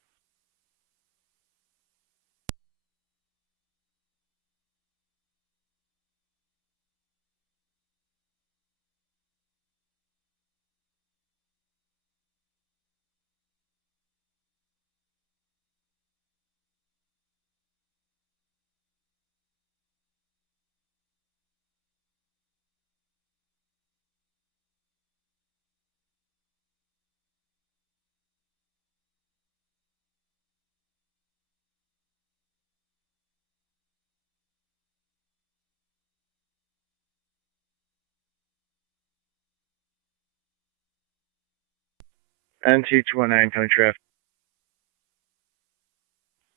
NT 219, County Traffic.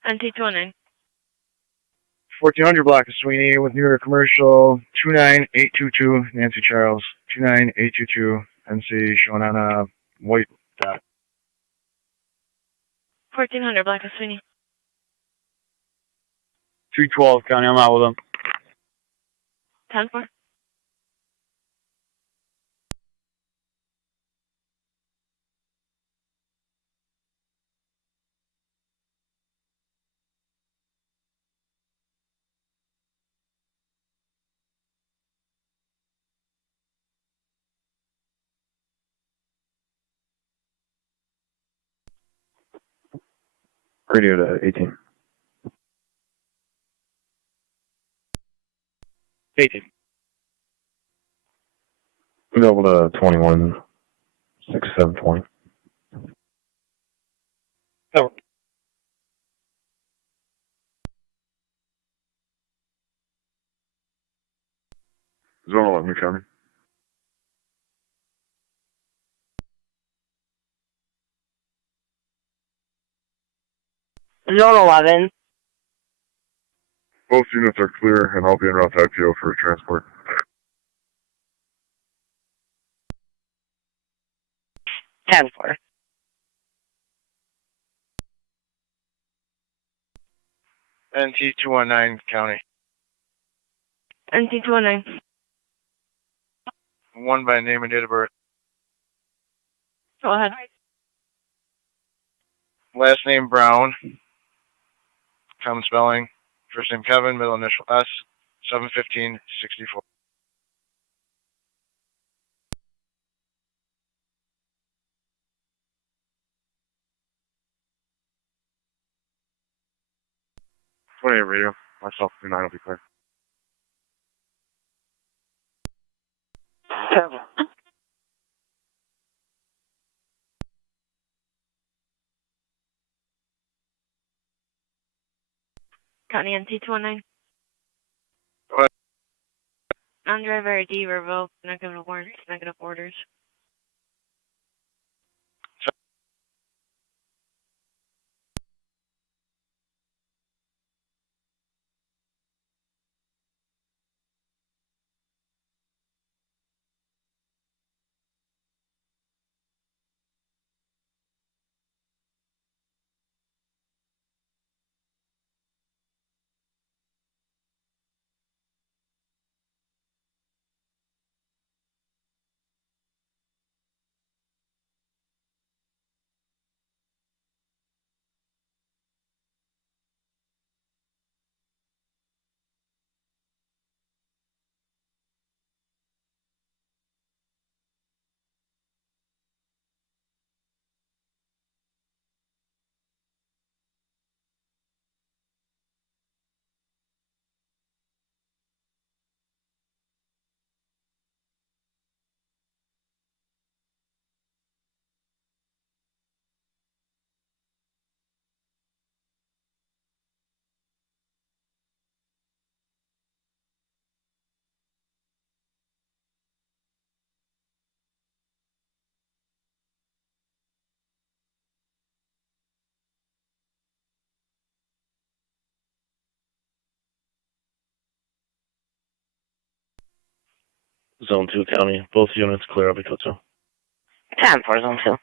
NT 209. 1400 block of Sweeney with New York Commercial 29822 Nancy Charles 29822 NC showing on a white dot. 1400 Black of Sweeney. 312 County, I'm out with them. 10-4. Radio to 18. 18. Available to 21, 6720. Over. Zone 11 County. Zone 11. Both units are clear, and I'll be en route to IPO for transport. 10-4. NT 219 County. NT 219. One by name and date of birth. Go ahead. Last name Brown. Common spelling. First name Kevin, middle initial S, 71564. Radio. Myself, 29 will be clear. County NT 219. Go ahead. Non-driver ID revoked. Negative warrants. Negative orders. Zone 2 County. Both units clear. I'll be code 2. 10-4, Zone 2.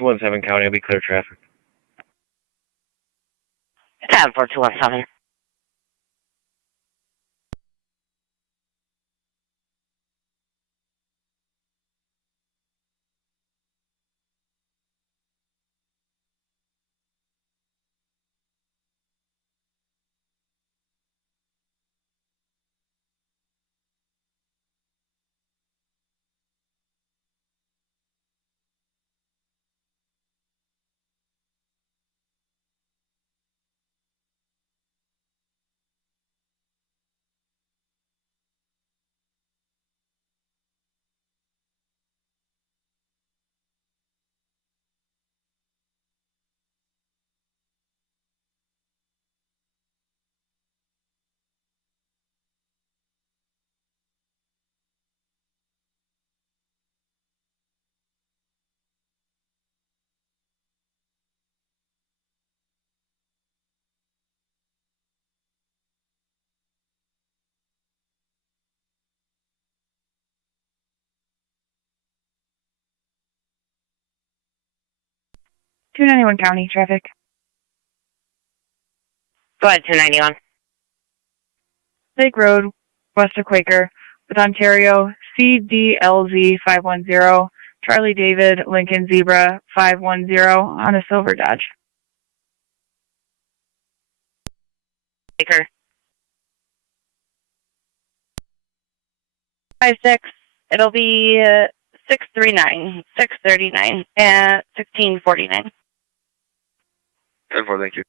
Two one seven County, I'll be clear traffic. 10-4, 217. 291 County traffic. Go ahead, 291. Lake Road, west of Quaker, with Ontario, CDLZ 510, Charlie David, Lincoln Zebra 510 on a silver Dodge. Baker. 56. It'll be 639, 639 at 1649. 10-4, thank you.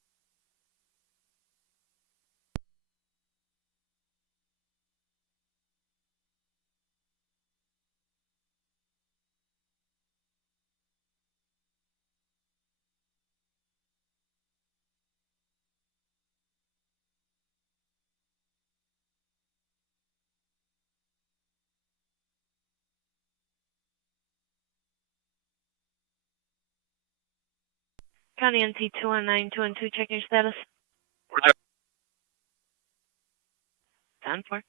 County NC 219, 212, check your status. 10-4.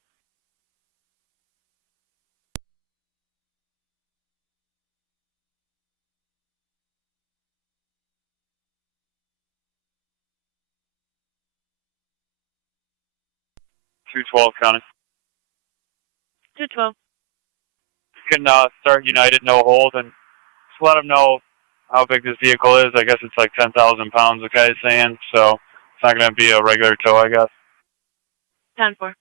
County. 212. You can start United no hold and just let them know how big this vehicle is. I guess it's like 10,000 pounds, the guy's saying, so it's not going to be a regular tow, I guess. 10-4.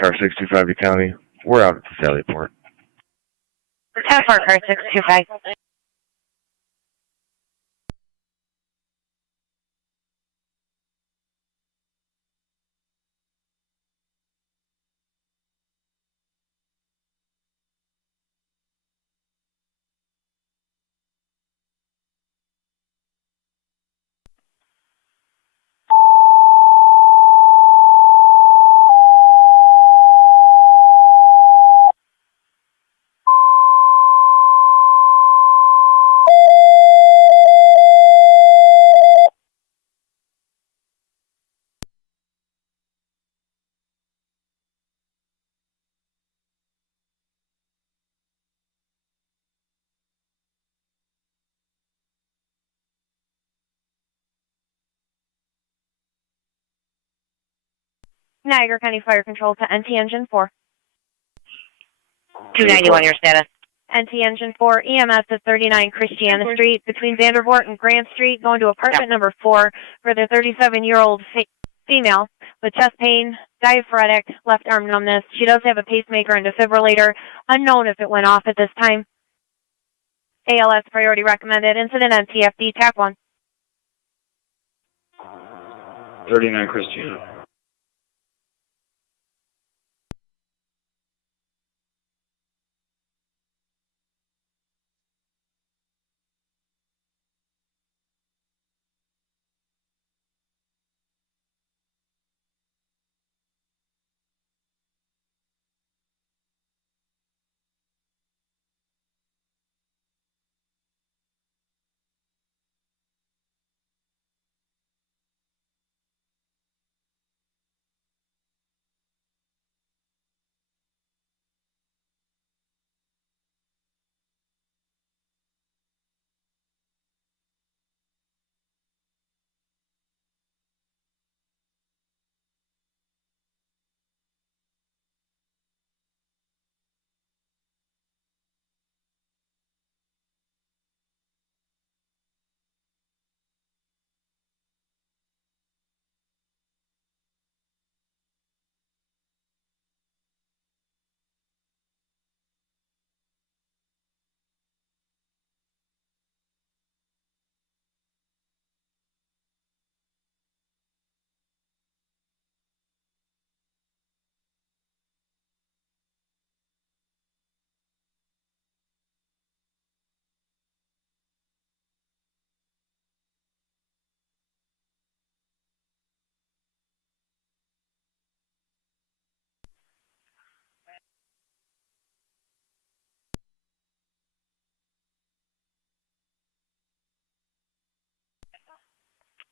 Car 625 County. We're out at the Sallyport. 10-4, car 625. Niagara County Fire Control to NT Engine 4. 291, your status. NT Engine 4, EMS at 39 Christiana Street between Vandervoort and Grant Street, going to apartment number 4 for the 37-year-old female with chest pain, diaphoretic, left arm numbness. She does have a pacemaker and defibrillator. Unknown if it went off at this time. ALS priority recommended. Incident MTFD, TAC 1. 39 Christiana.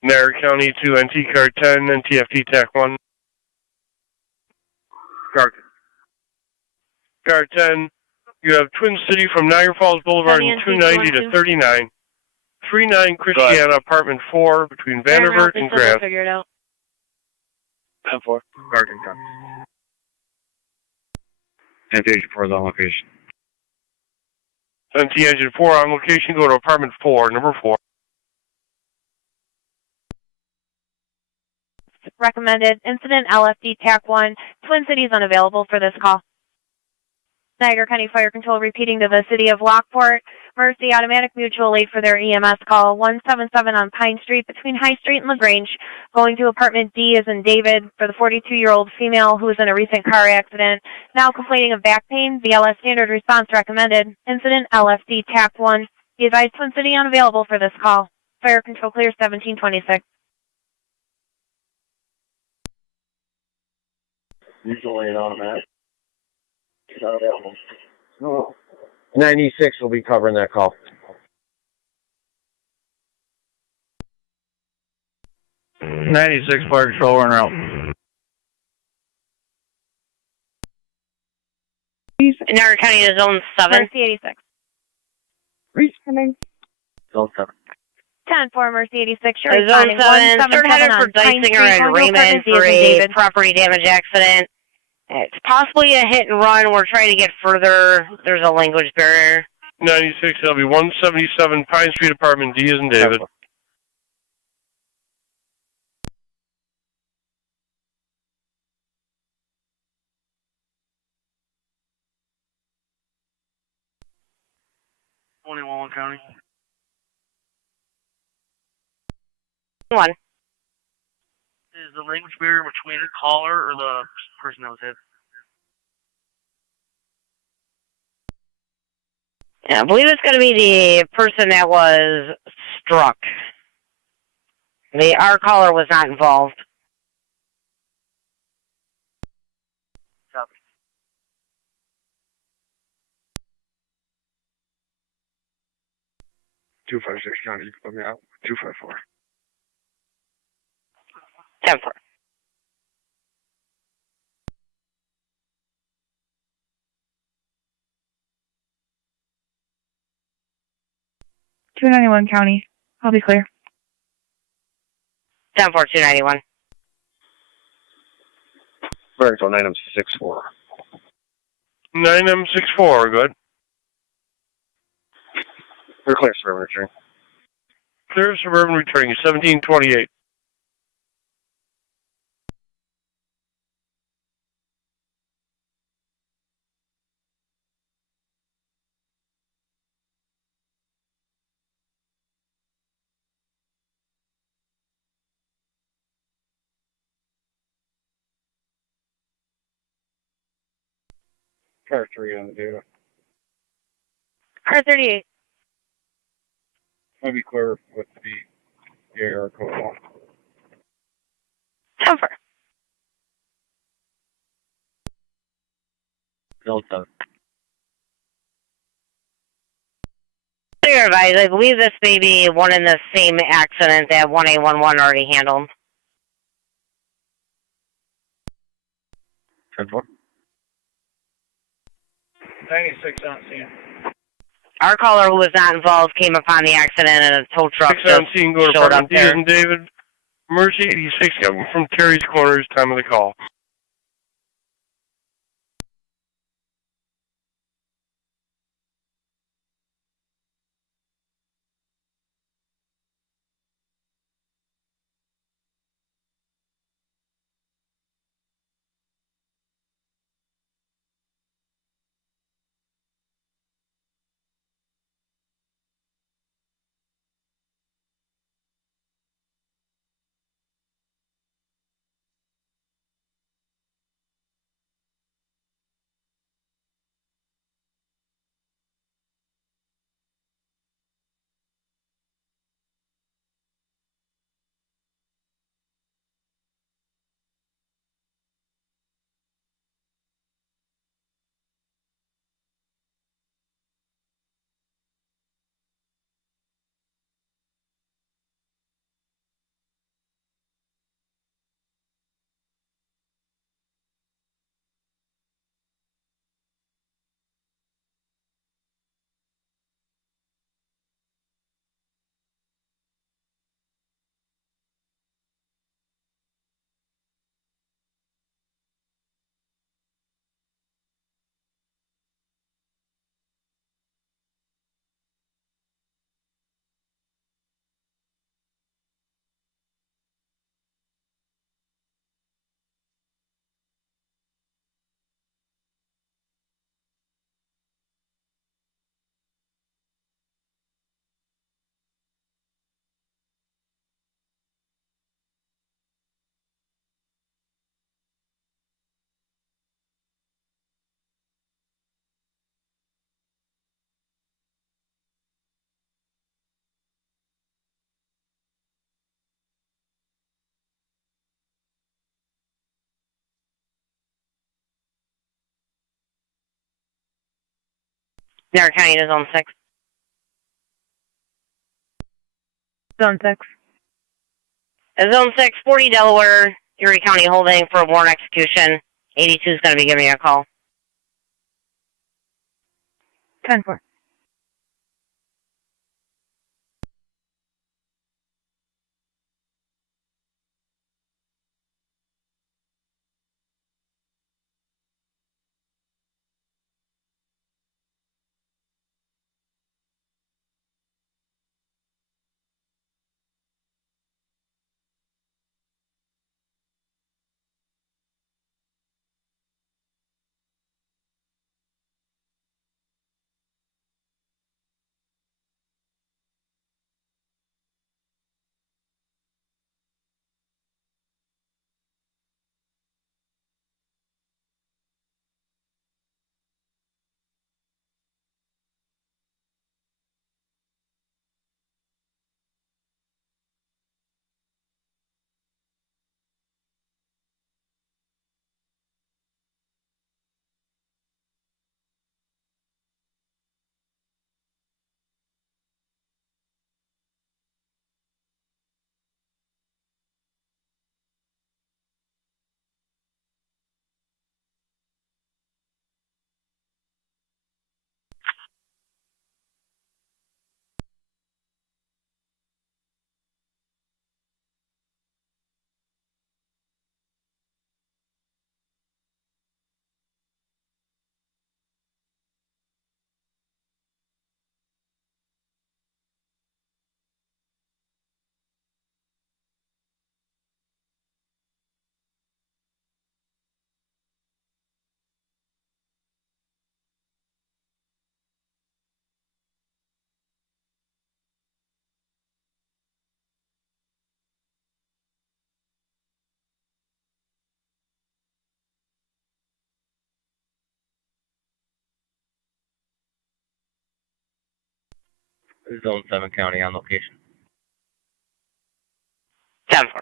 Niagara County to NT Car 10, NTFT TAC 1. Car 10, you have Twin City from Niagara Falls Boulevard and 290 to 39. 39 Christiana, apartment 4, between Vanderbilt and Grass. Figure it out. 10-4. Garden comes. NT Engine 4 is on location. NT Engine 4 on location, go to apartment 4, number 4. Recommended. Incident LFD TAC 1. Twin Cities unavailable for this call. Niagara County Fire Control repeating to the city of Lockport. Mercy Automatic Mutual late for their EMS call. 177 on Pine Street between High Street and LaGrange. Going to apartment D as in David for the 42-year-old female who was in a recent car accident. Now complaining of back pain. BLS standard response recommended. Incident LFD TAC 1. Be advised Twin City unavailable for this call. Fire Control clear 1726. Usually an automatic. Not available. No. 96 will be covering that call. '96 Fire Control, we're en route. Niagara County to Zone 7. Mercy 86. Zone 7. 10-4 Mercy 86. You're Zone 7, start headed for Dysinger and Raymond for a property damage accident. It's possibly a hit and run. We're trying to get further. There's a language barrier. 96, that'll be 177 Pine Street, apartment D as in David. Wallen County. 1. Is the language barrier between the caller or the person that was hit? Yeah, I believe it's going to be the person that was struck. Our caller was not involved. Copy. 256 County, you can put me out. 254. 10-4. $291 County. I'll be clear. 10-4, 291. Burns on 9M64. 9M64, good. We're clear, Suburban returning. Clear Suburban returning, 1728. Car 3 on the data. Car 38. I'll be clear with the AR code. 10-4. Zone 7. Clear advice. I believe this may be one in the same accident that 1A11 already handled. 10-4. 96 on scene. Our caller who was not involved came upon the accident and a tow truck 6 just on scene, go to showed up apartment D there. as in David. Mercy 86 coming from Terry's Corners, time of the call. Niagara County to Zone 6. Zone 6. Zone 6, 40 Delaware, Erie County holding for a warrant execution. 82 is going to be giving you a call. 10-4. Zone 7 County on location. 10-4.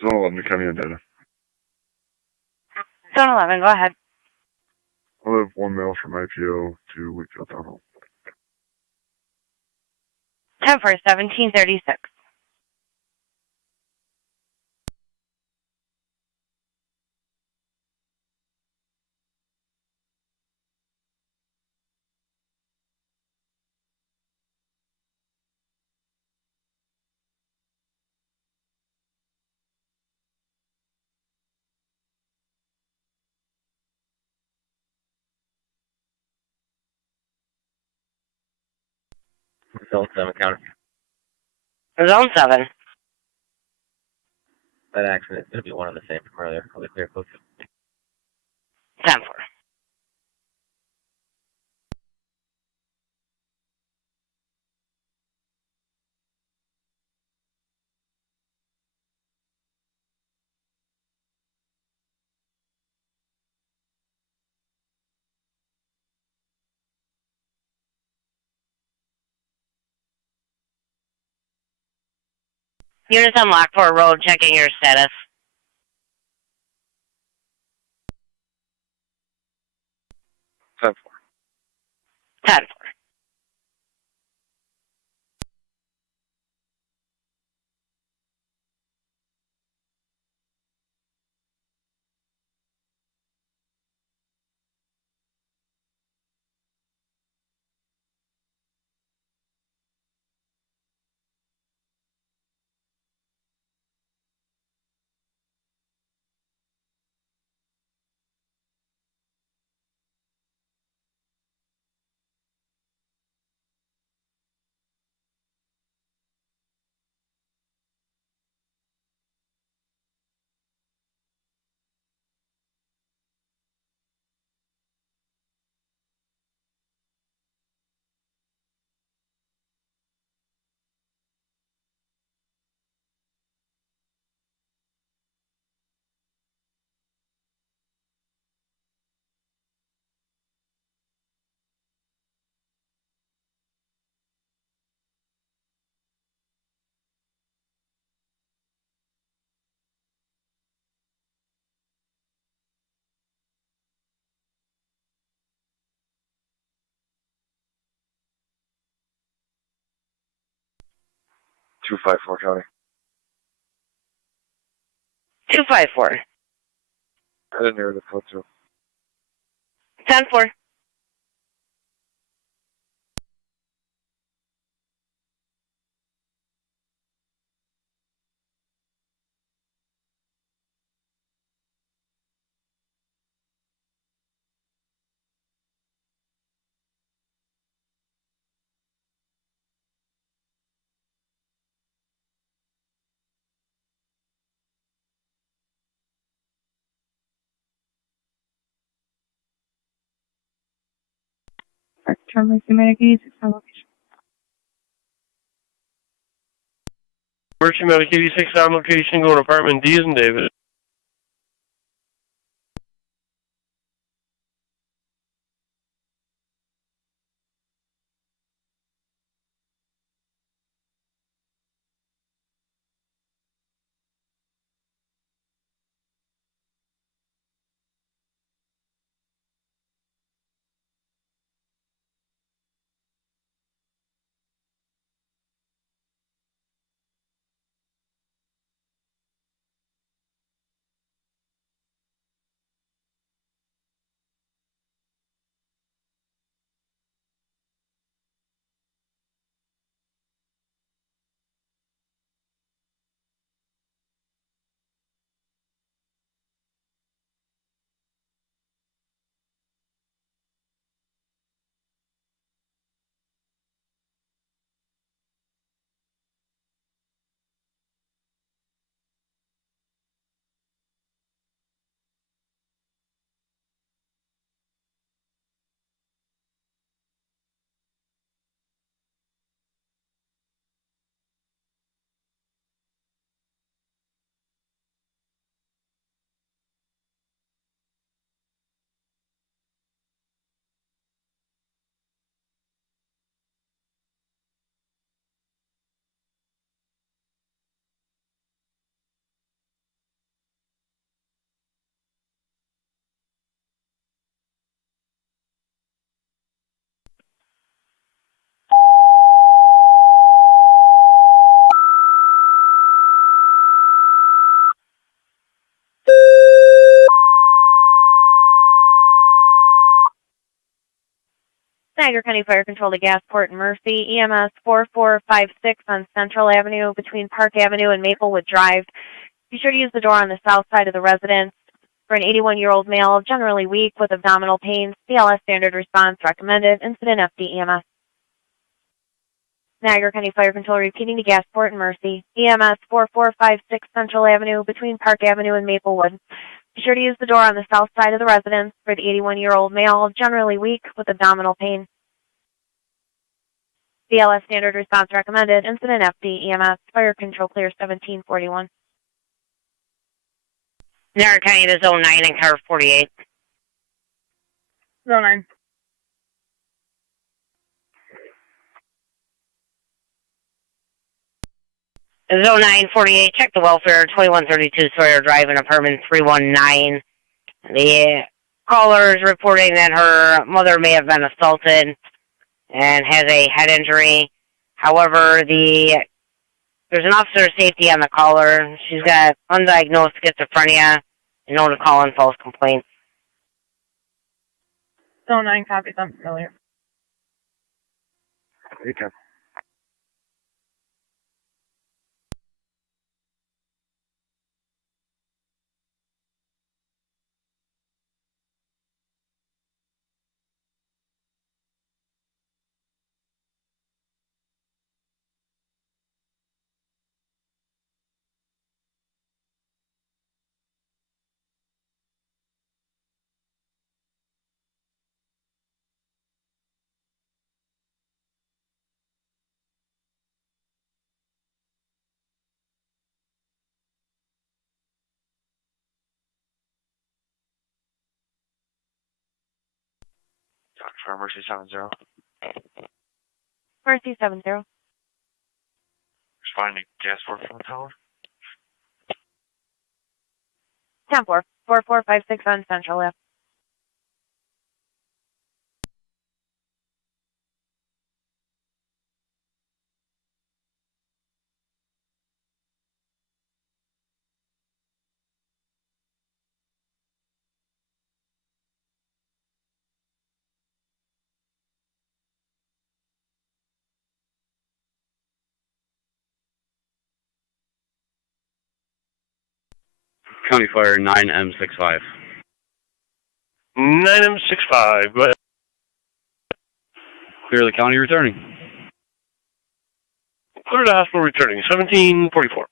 Zone 11 County on data. Zone 11, go ahead. I'll have one mail from IPO to Wakefield Town Hall. 10-4, 1736. Zone 7 County. Zone 7. That accident is going to be one and the same from earlier. I'll be clear close to 10-4. Units on Lockport Road, checking your status. 10-4. 10-4. Two 5-4 County. 254. I didn't hear the code 2. 10-4. Terminal Medicaid, 6 on location. Emergency Medic 86 on location, going to apartment D as in David. Niagara County Fire Control to Gasport and Murphy, EMS 4456 on Central Avenue between Park Avenue and Maplewood Drive. Be sure to use the door on the south side of the residence. For an 81-year-old male, generally weak with abdominal pain, CLS standard response recommended. Incident FD EMS. Niagara County Fire Control repeating to Gasport and Mercy. EMS 4456 Central Avenue between Park Avenue and Maplewood. Be sure to use the door on the south side of the residence for the 81-year-old male, generally weak with abdominal pain. BLS standard response recommended. Incident FD EMS. Fire control clear 1741. Niagara County to zone 9 and car 48. Zone 9. Zone 948, check the welfare, 2132 Sawyer Drive in apartment 319. The caller is reporting that her mother may have been assaulted and has a head injury. However, there's an officer of safety on the caller. She's got undiagnosed schizophrenia and known to call in false complaints. Zone 9 copies. I'm familiar. 810. For Mercy 70. Mercy 70. Responding to Gasport from the tower. 10-4. 4456 on Central Ave. County Fire 9M65. 9M65, go ahead. Clear the county returning. Clear to hospital returning, 1744.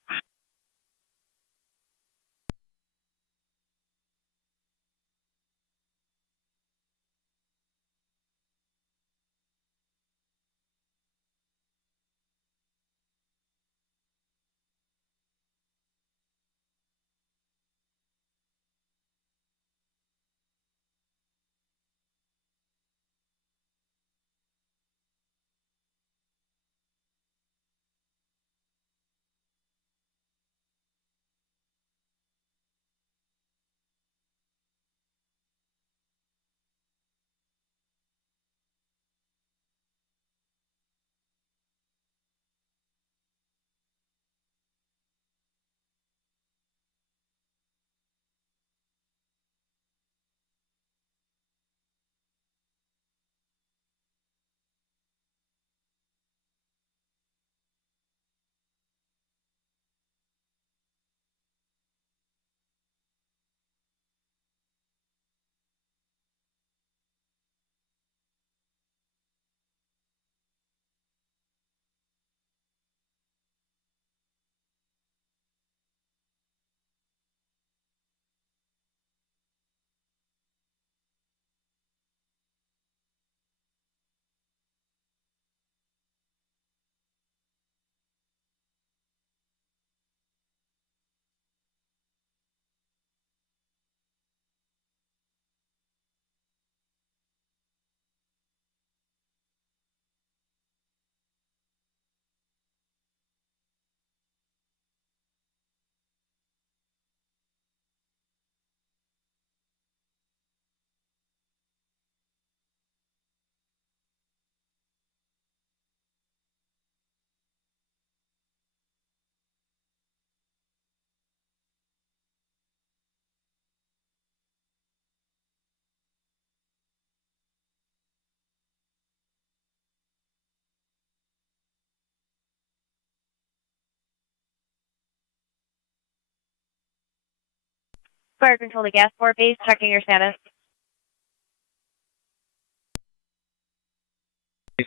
Fire control to Gasport base, checking your status.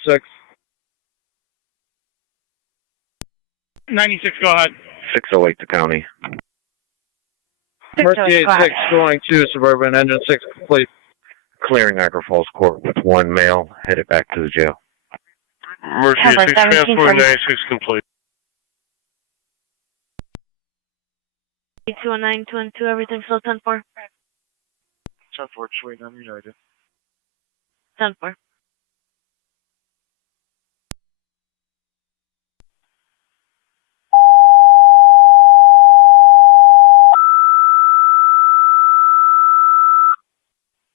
6. 96, go ahead. 608 to county. Mercy 86 going to Suburban, engine 6 complete. Clearing Niagara Falls Court with one male headed back to the jail. Mercy 6, transport 96 complete. 219, 212, everything still 10-4. 10-4, just waiting on United. 10-4.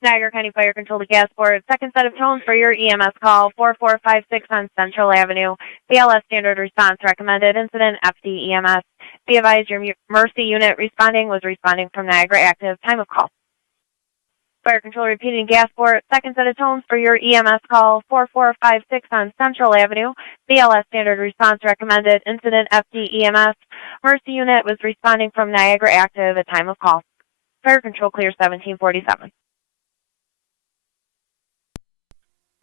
Niagara County Fire Control to Gasport. Second set of tones for your EMS call, 4456 on Central Avenue. BLS standard response recommended. Incident FD EMS. Be advised your Mercy unit was responding from Niagara active. Time of call. Fire Control repeating Gasport. Second set of tones for your EMS call, 4456 on Central Avenue. BLS standard response recommended. Incident FD EMS. Mercy unit was responding from Niagara active at time of call. Fire Control clear 1747.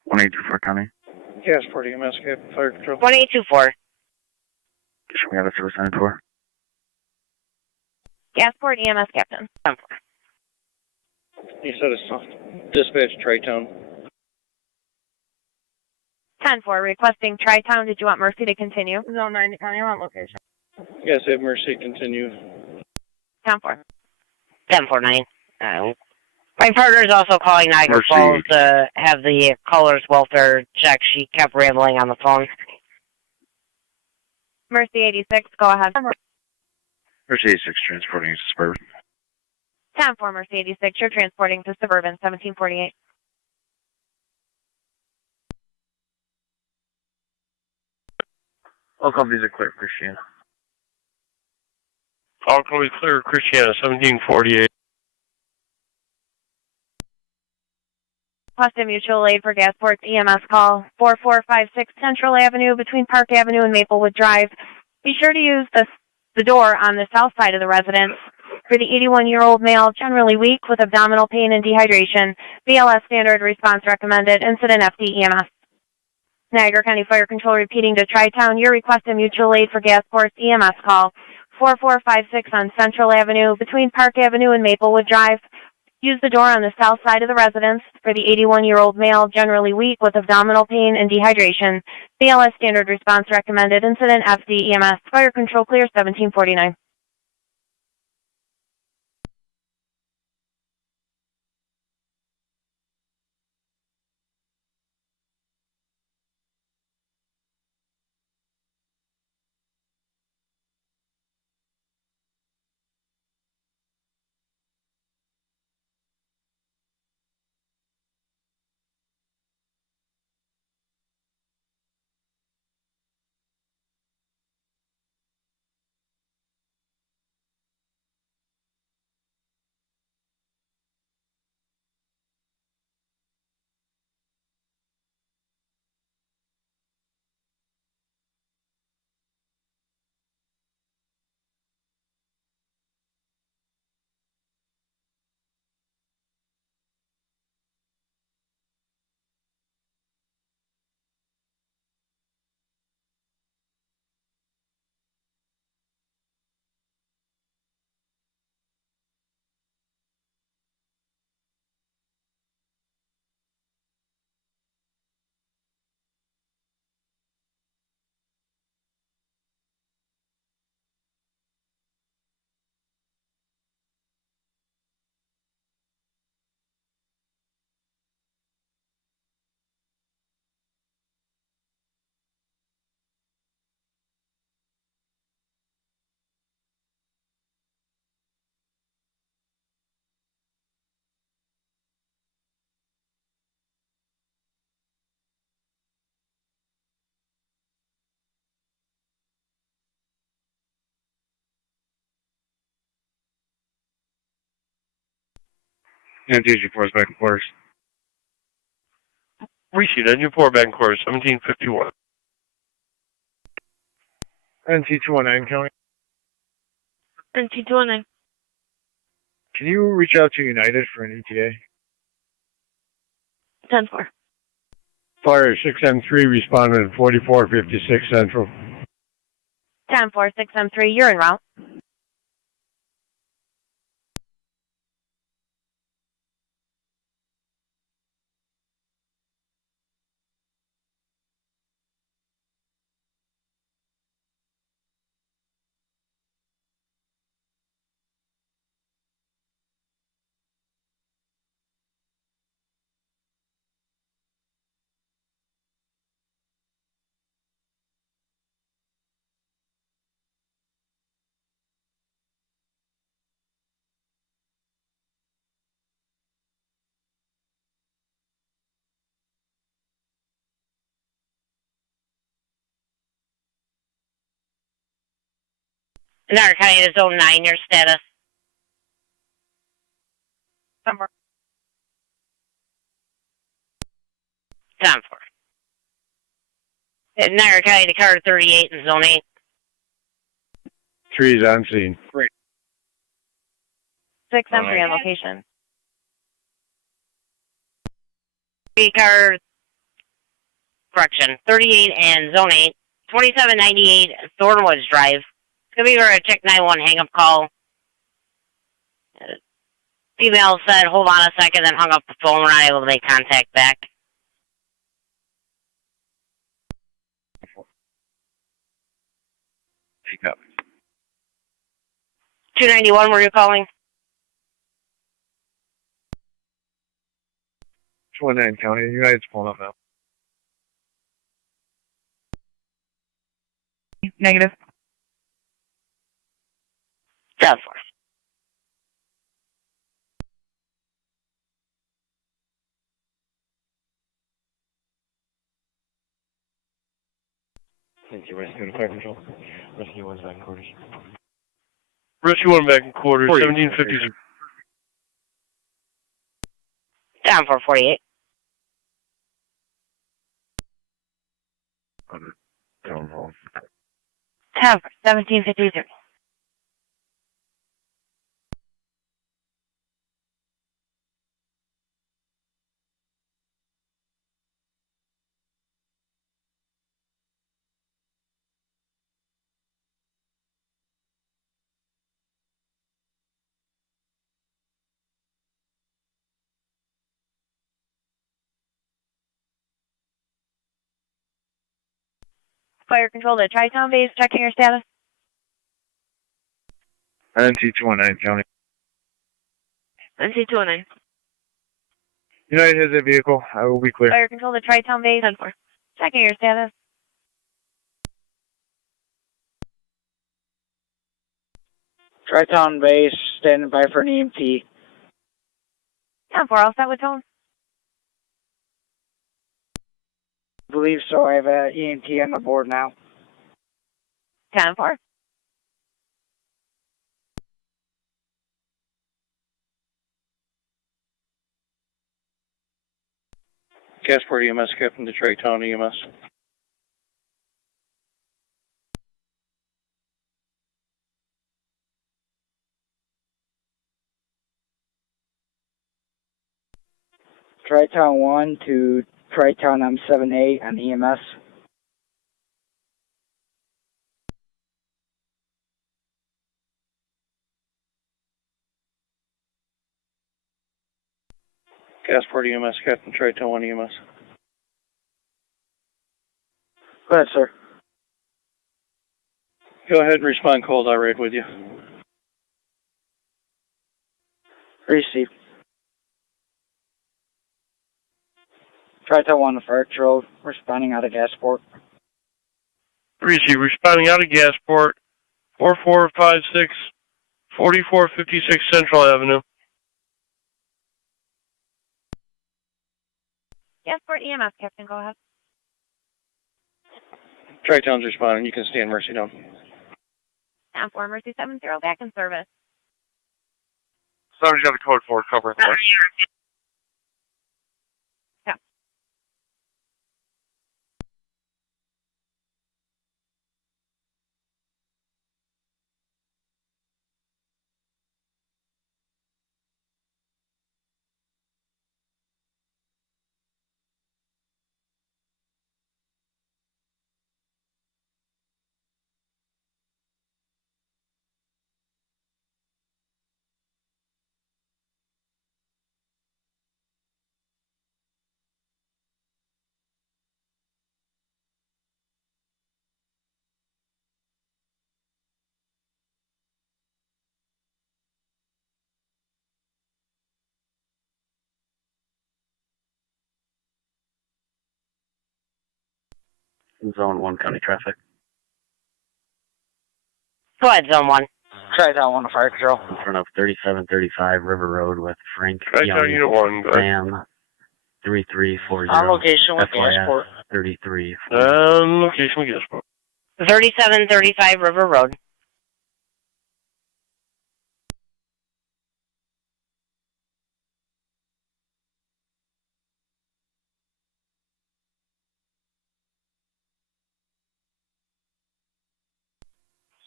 1824 county. Gasport EMS, Fire Control. 1824. Should we have a service 94? Gasport EMS captain. You said it's dispatch Tri-Town. 10-4 requesting Tri-Town. Did you want Mercy to continue? Zone 90 county, on location. Yes, have Mercy continue. 10-4. 1049. My partner is also calling Niagara Falls to have the caller's welfare check. She kept rambling on the phone. Mercy 86, go ahead. Mercy 86 transporting to Suburban. 10-4 Mercy 86, you're transporting to Suburban 1748. All companies are clear, Christiana. All companies clear, Christiana, 1748. Request mutual aid for Gasport's EMS call, 4456 Central Avenue between Park Avenue and Maplewood Drive. Be sure to use the door on the south side of the residence. For the 81-year-old male, generally weak with abdominal pain and dehydration, BLS standard response recommended. Incident FD EMS. Niagara County Fire Control repeating to Tri-Town, your request of mutual aid for Gasport's EMS call, 4456 on Central Avenue between Park Avenue and Maplewood Drive. Use the door on the south side of the residence. For the 81-year-old male, generally weak with abdominal pain and dehydration. BLS standard response recommended. Incident FD EMS. Fire Control clear 1749. And DG4 is back in quarters. Receipt, engine 4 back in quarters, 1751. NT219 county. NT219. Can you reach out to United for an ETA? 10-4. Fire 6M3 responded at 4456 Central. 10-4-6-M-3, you're en route. Niagara County to Zone 9, your status. Number. 10-4. Niagara County to Carter 38 in Zone 8. Trees on scene. Great. 6M3 on location. 38 and Zone 8. 2798 Thornwoods Drive. It's going to be for a check 911 hang-up call. Female said, hold on a second, then hung up the phone. We're not able to make contact back. Pick up. 291, were you calling? 29 County, United's pulling up now. Negative. 10-4. Thank you, Rescue and Fire Control. Rescue 1's back in quarters. Rescue 1 back in quarters, 1753. 10-4-48. Town hall. 10-1753. Fire Control to Tri-Town base, checking your status. NC219 County. NC209. United has a vehicle. I will be clear. Fire Control to Tri-Town base, 10-4. Checking your status. Tri-Town base, standing by for an EMT. 10-4, all set with tone. I believe so. I have an EMT on the board now. 10-4. Gasport EMS, Captain Detroit Town EMS. Tri-Town 1 to Tri-Town M78 on EMS. Gasport EMS, Captain Tri-Town 1 EMS. Go ahead, sir. Go ahead and respond cold. I'll raid with you. Received. Tri-Town 1 to Fire Road, responding out of Gasport. Receive, responding out of Gasport, 4456, 4456 Central Avenue. Gasport EMS, Captain, go ahead. Tri-Town's responding. You can stay in Mercy down. 10-4, Mercy 70, back in service. Somebody's got a code for it, cover it. Zone 1 county traffic. Go ahead, Zone 1. Tri-Town 1 Fire Control. In front of 3735 River Road with Frank Tri-Town Unit 1, go ahead. Sam 3340. On location with FYS Gasport. 33. Location with Gasport. 3735 River Road.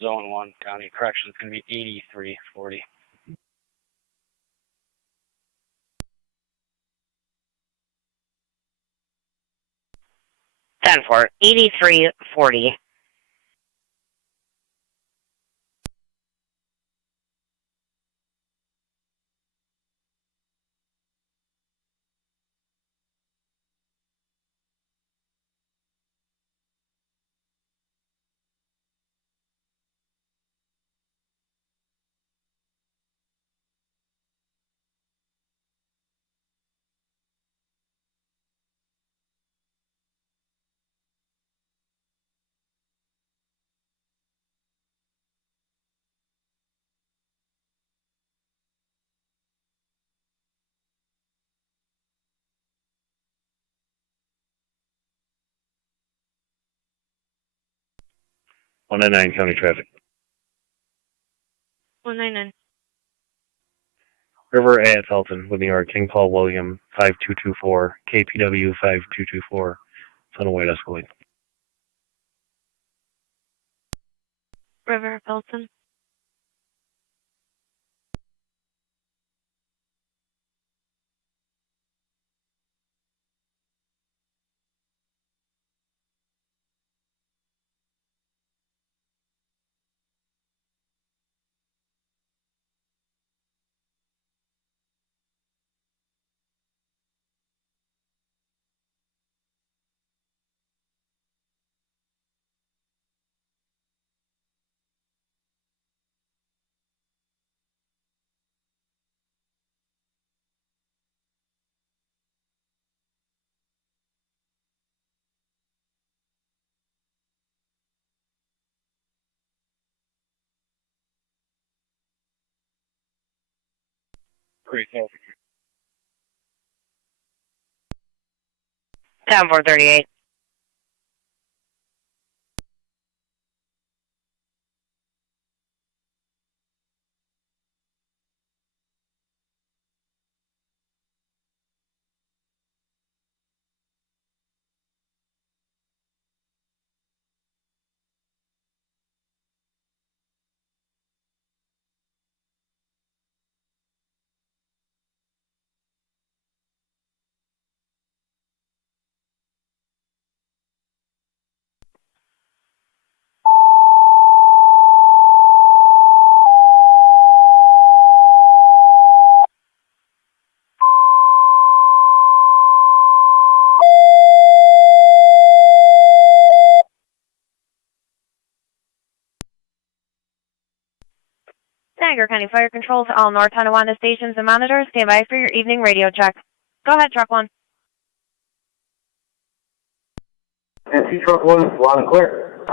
Zone 1 county corrections going to be 8340. Ten for 8340. One nine nine county traffic. 199. River at Felton with New York, King Paul William 5224, KPW 5224. It's on a white Escalade. River Felton. Great, thank you. 10438. Niagara County Fire Control to all North Tonawanda stations and monitors. Stand by for your evening radio check. Go ahead, Truck 1. And Truck 1, loud and clear.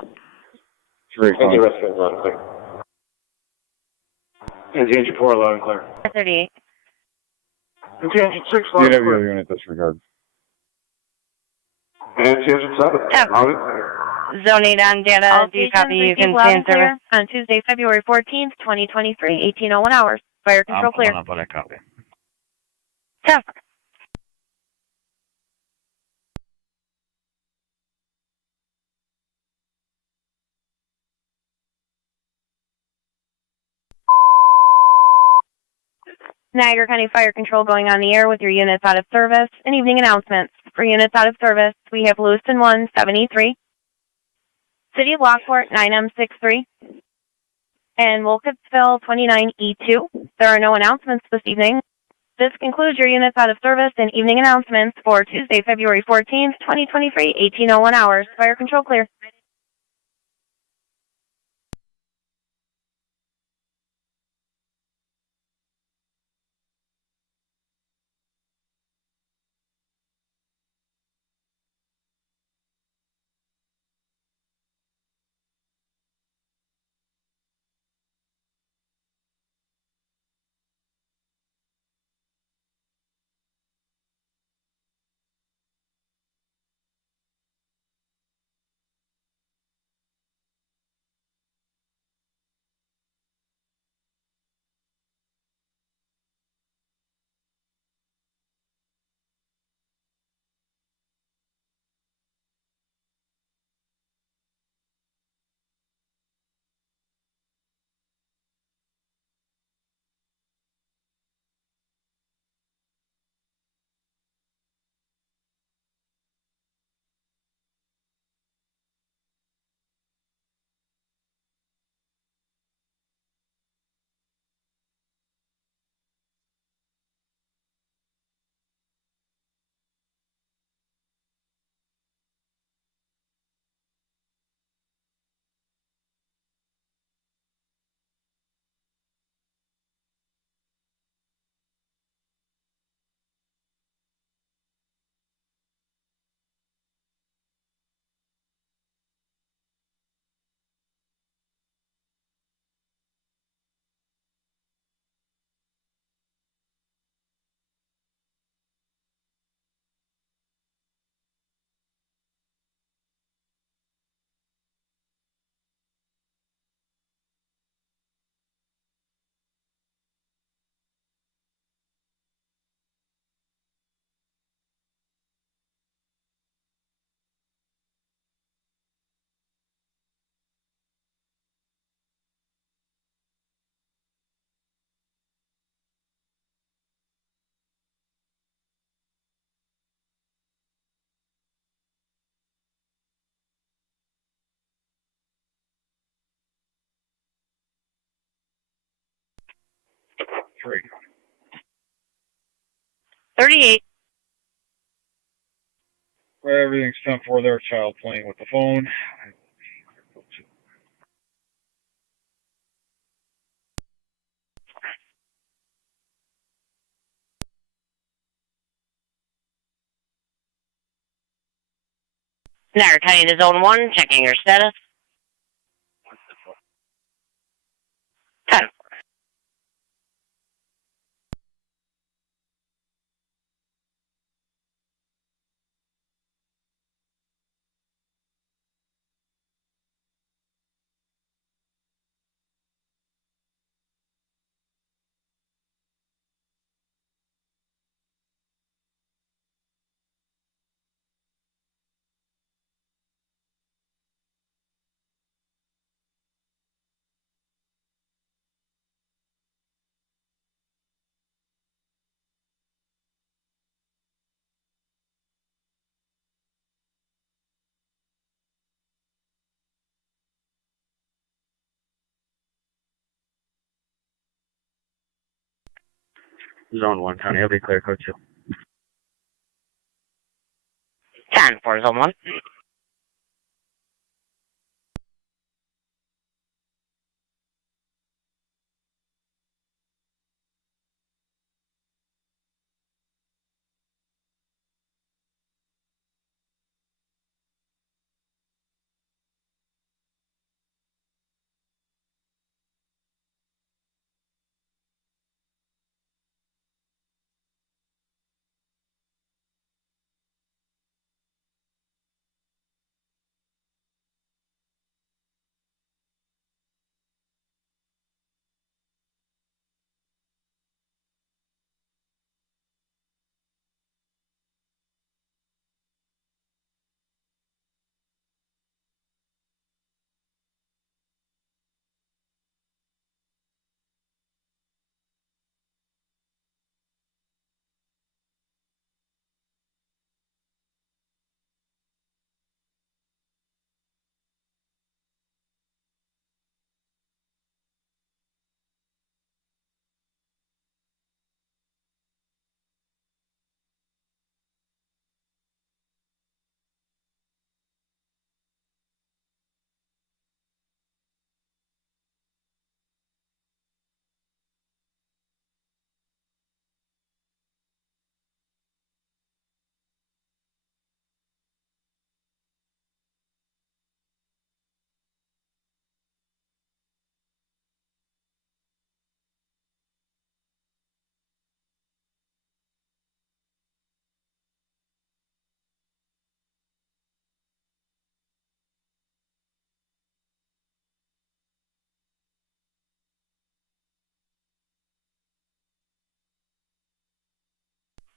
Thank you, resident, loud and clear. And Engine 4, loud and clear. 38. And Engine 6, loud and clear. UW unit disregard. And Engine 7, loud and clear. Zone 8 on data. All Do you copy? You stations can loud stand and clear service. on Tuesday, February 14th, 2023, 1801 hours. Fire control clear. Up on that copy. 10. Niagara County Fire Control going on the air with your units out of service. And evening announcements. For units out of service, we have Lewiston 1, 73. City of Lockport, 9M63. And Wilkesville, 29E2. There are no announcements this evening. This concludes your units out of service and evening announcements for Tuesday, February 14th, 2023, 1801 hours. Fire control clear. 3. 38. Everything's 10-4 there, child playing with the phone. Niagara County to Zone 1, checking your status. 10. Zone 1, County, I'll be clear, code 2. 10 for Zone 1.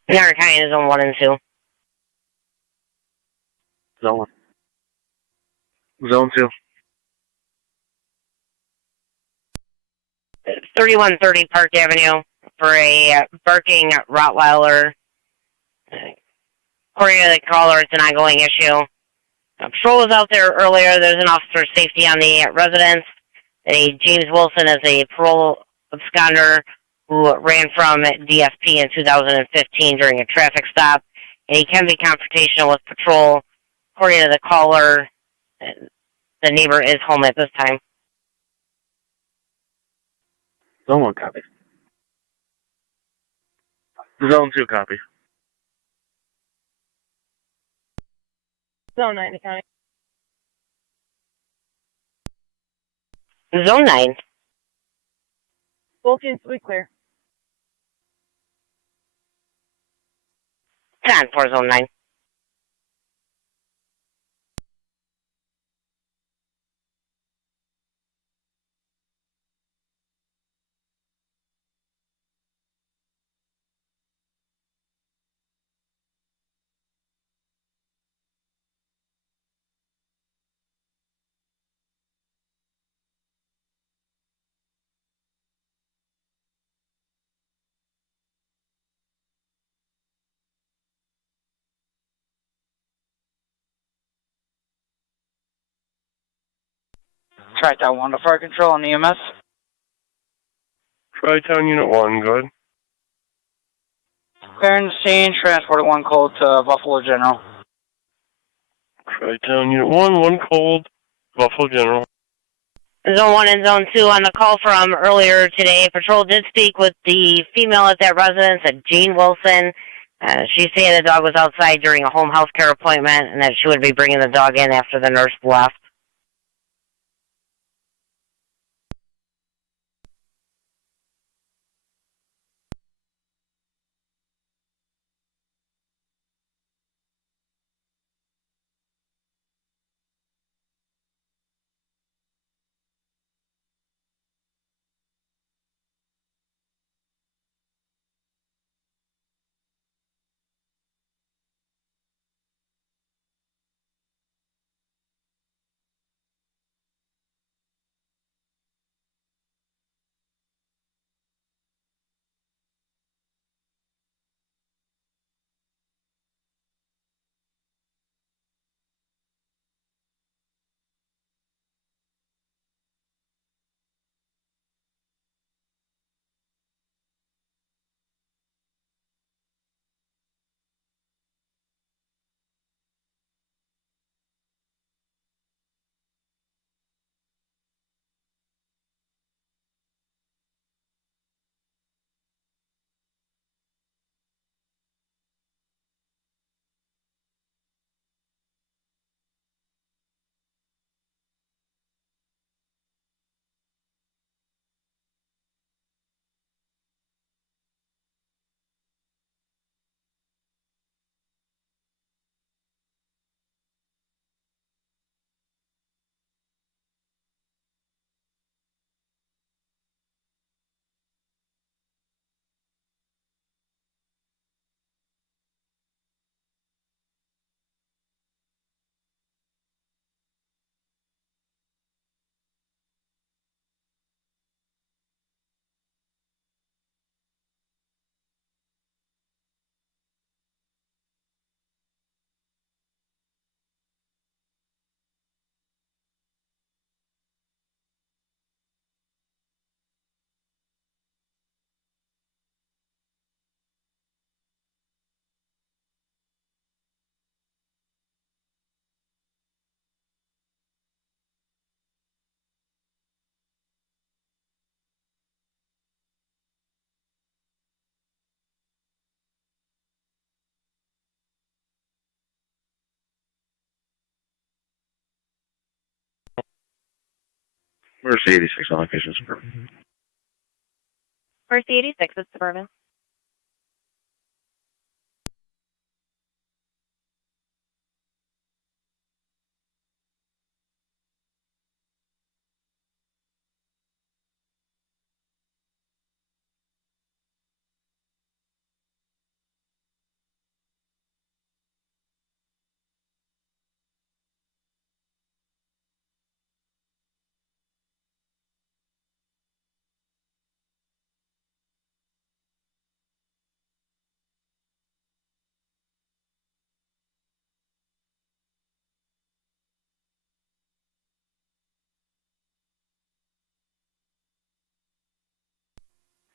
Niagara County to Zone 1 and 2. Zone 1. Zone 2. 3130 Park Avenue for a barking Rottweiler. According to the caller, it's an ongoing issue. Patrol was out there earlier. There's an officer of safety on the residence. James Wilson is a parole absconder who ran from DFP in 2015 during a traffic stop. And he can be confrontational with patrol. According to the caller, the neighbor is home at this time. Zone 1, copy. Zone 2, copy. Zone 9 to County. Zone 9. Both units will be clear. 10 for Zone 9. Track that one to fire control on EMS. Tri-Town Unit 1, go ahead. Clearing the scene, transport 1 cold to Buffalo General. Tri-Town Unit 1 cold, Buffalo General. Zone 1 and Zone 2 on the call from earlier today. Patrol did speak with the female at that residence, Jean Wilson. She said the dog was outside during a home health care appointment and that she would be bringing the dog in after the nurse left. Mercy 86 on location, Suburban. Mercy 86 is Suburban.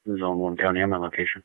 Zone 1 County, I'm on location.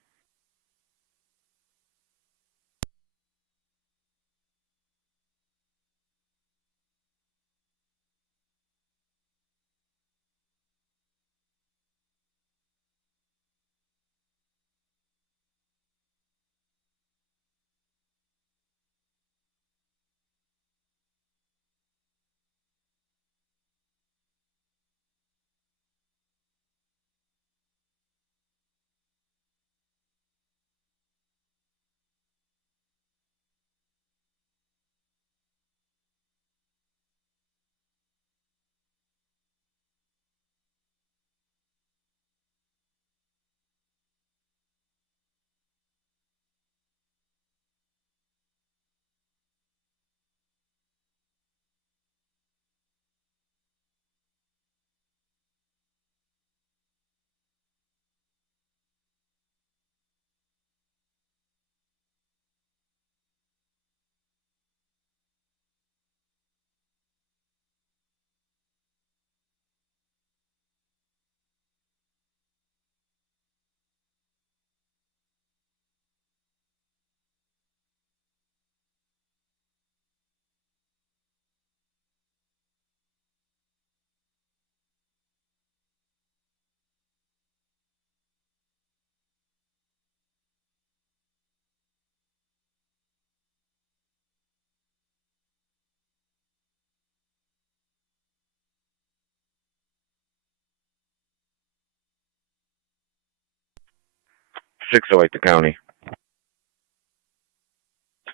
608 the county.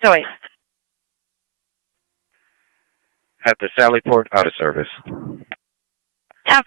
So wait. At the Sallyport out of service. 10-4.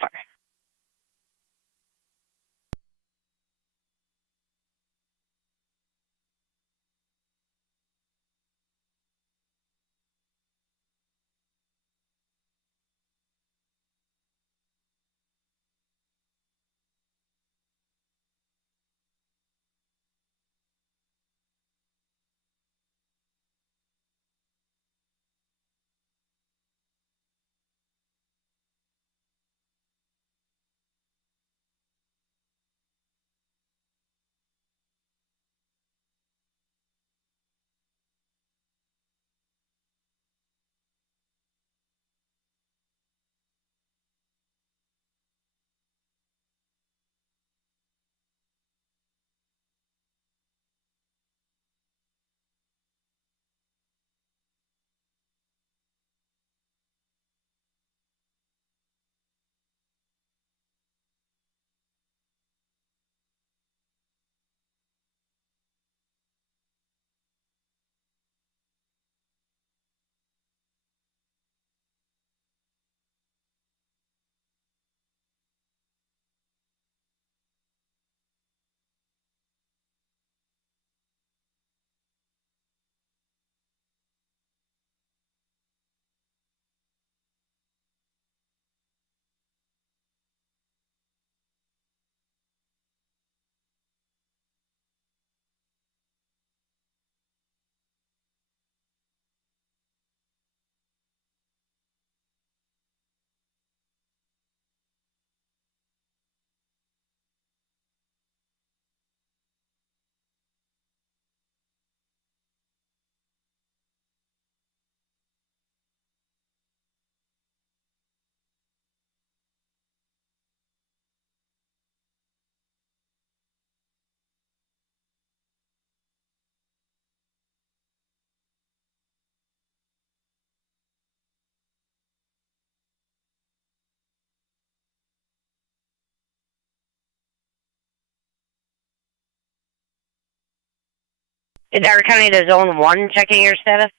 Is our county to zone 1 checking your status?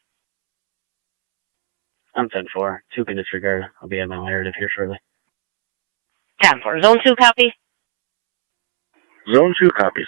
I'm 10-4. 2 can disregard. I'll be at my narrative here shortly. 10-4. Zone 2 copy? Zone 2 copies.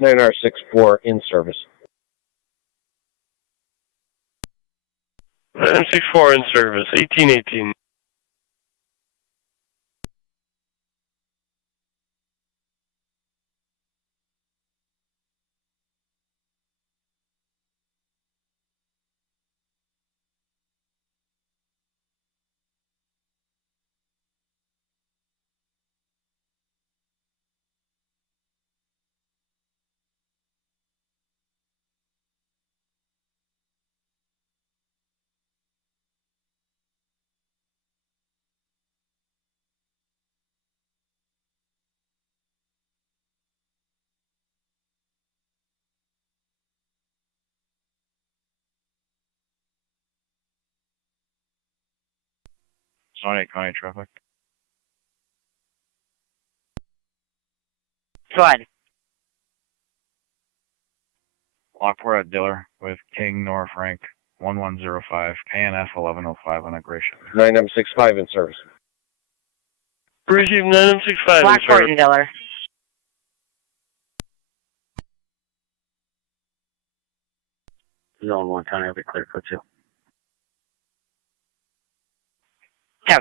Nine R64 in service. 964 in service, 1818. Sonic County traffic. Go ahead. Lockport at Diller with King Nora Frank 1105, KNF 1105 on aggression. 9M65 in service. Receive 9M65 in Lockport service. and Diller. Zone 1 County, I'll be clear for 2. 10-4.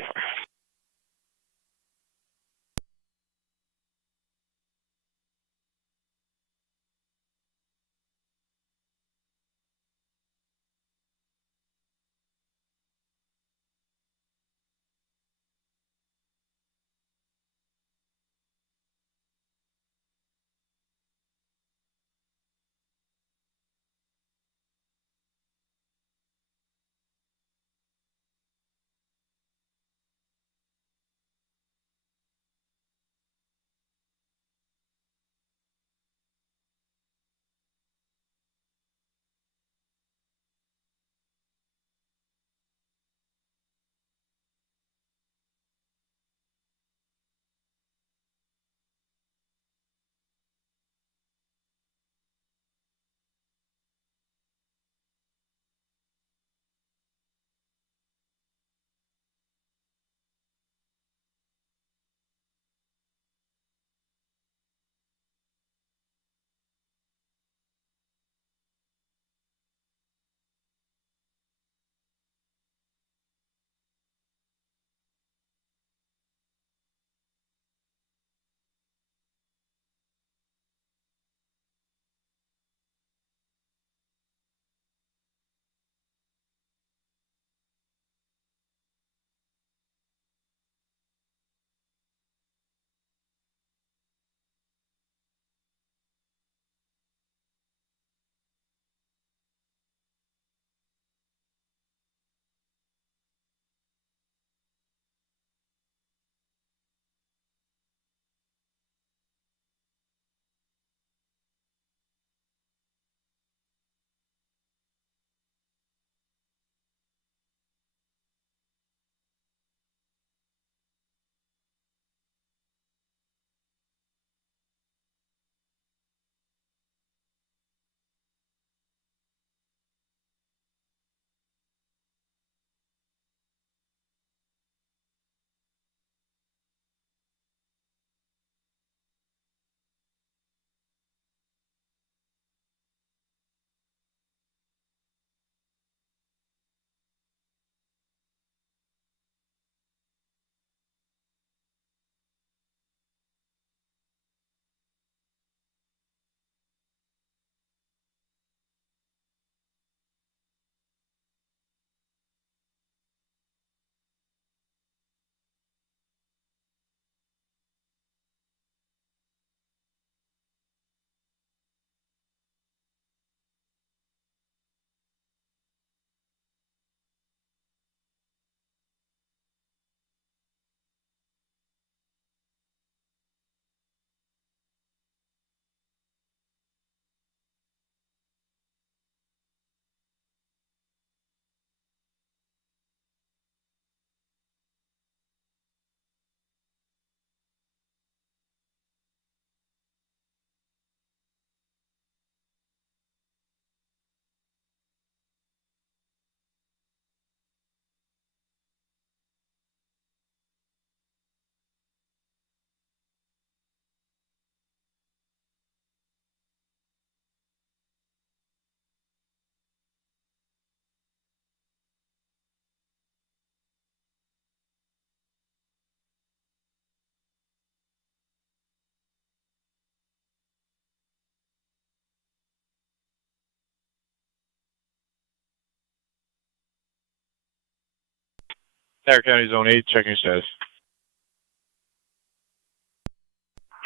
Niagara County Zone 8, checking status.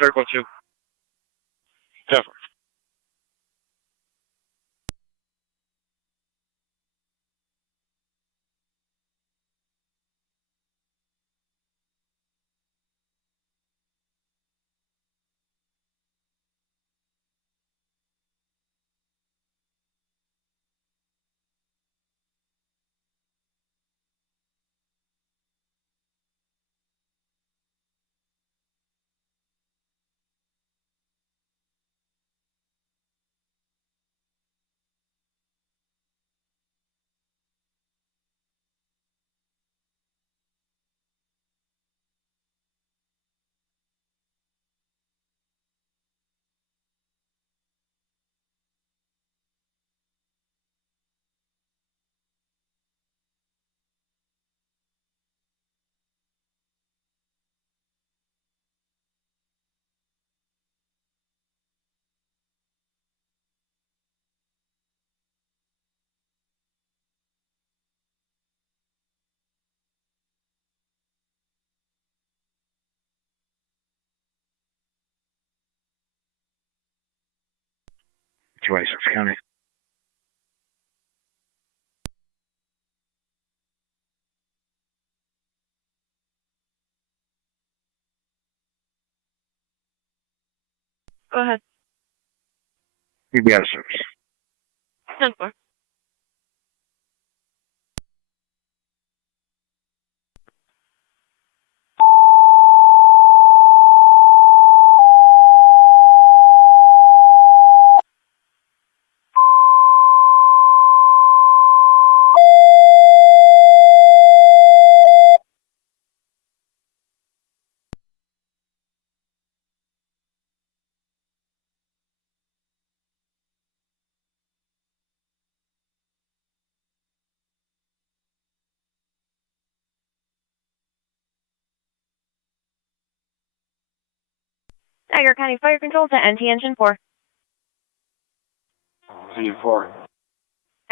Circle 2. 10-4. 226 County. Go ahead. You'd be out of service. 10-4. Niagara County Fire Control to NT Engine 4. Engine 4.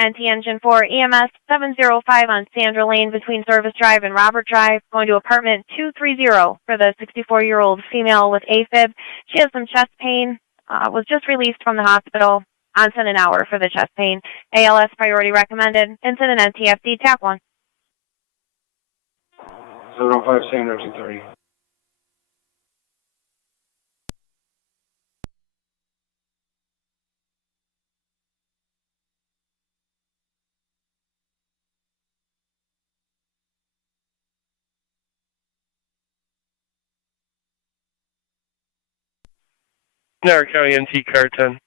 NT Engine 4, EMS 705 on Sandra Lane between Service Drive and Robert Drive, going to apartment 230 for the 64-year-old female with AFib. She has some chest pain, was just released from the hospital. Onset an hour for the chest pain. ALS priority recommended. Incident NTFD, TAC 1. 705 Sandra 230. Niagara County NT Car 10.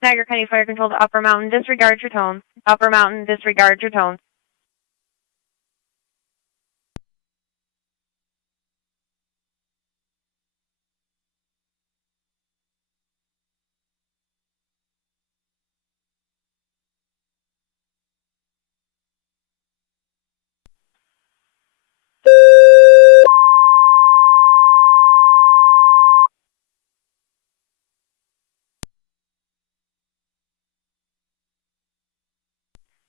Niagara County Fire Control to Upper Mountain, disregard your tones. Upper Mountain, disregard your tones.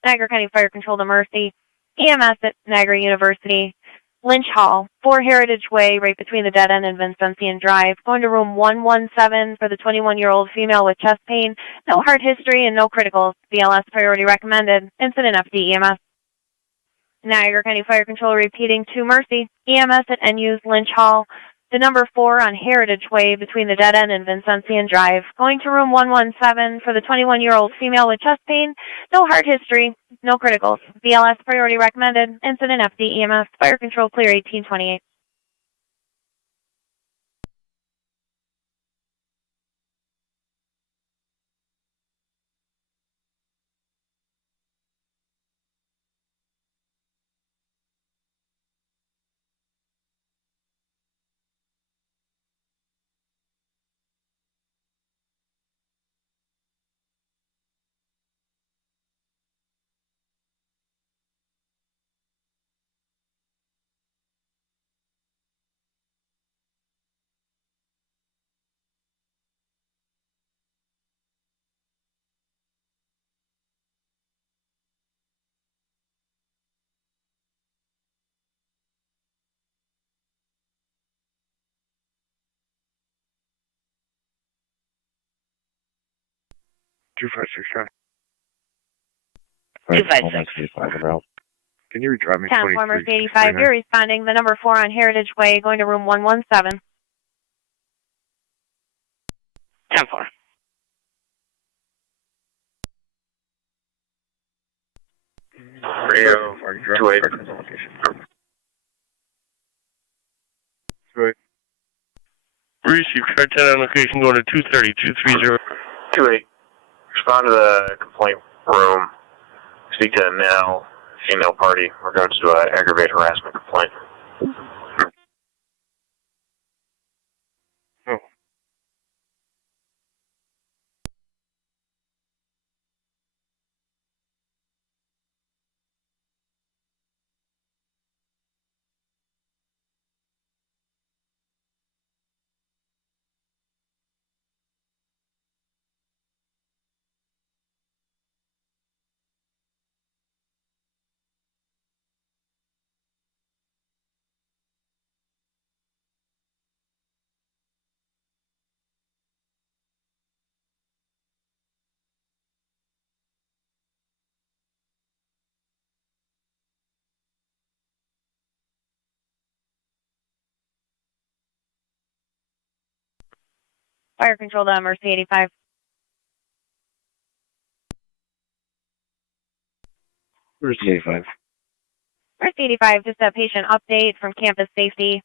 Niagara County Fire Control to Mercy, EMS at Niagara University, Lynch Hall, 4 Heritage Way, right between the dead end and Vincentian Drive, going to room 117 for the 21-year-old female with chest pain, no heart history and no criticals, BLS priority recommended, incident FD EMS. Niagara County Fire Control repeating to Mercy, EMS at NU's Lynch Hall, the number 4 on Heritage Way between the dead end and Vincentian Drive, going to room 117 for the 21-year-old female with chest pain, no heart history, no criticals, BLS priority recommended, incident FD EMS, Fire Control clear 1828. Two five six County. 256. Can you redrive me 10 Farmers 85, you're responding, the number 4 on Heritage Way, going to room 117. 10-4. Radio 28. Receive Car 10 on location going to 230, 230. 28. Respond to the complaint room. Speak to a male, female party in regards to an aggravated harassment complaint. Fire control to Mercy 85. Mercy 85. Mercy 85, just a patient update from campus safety.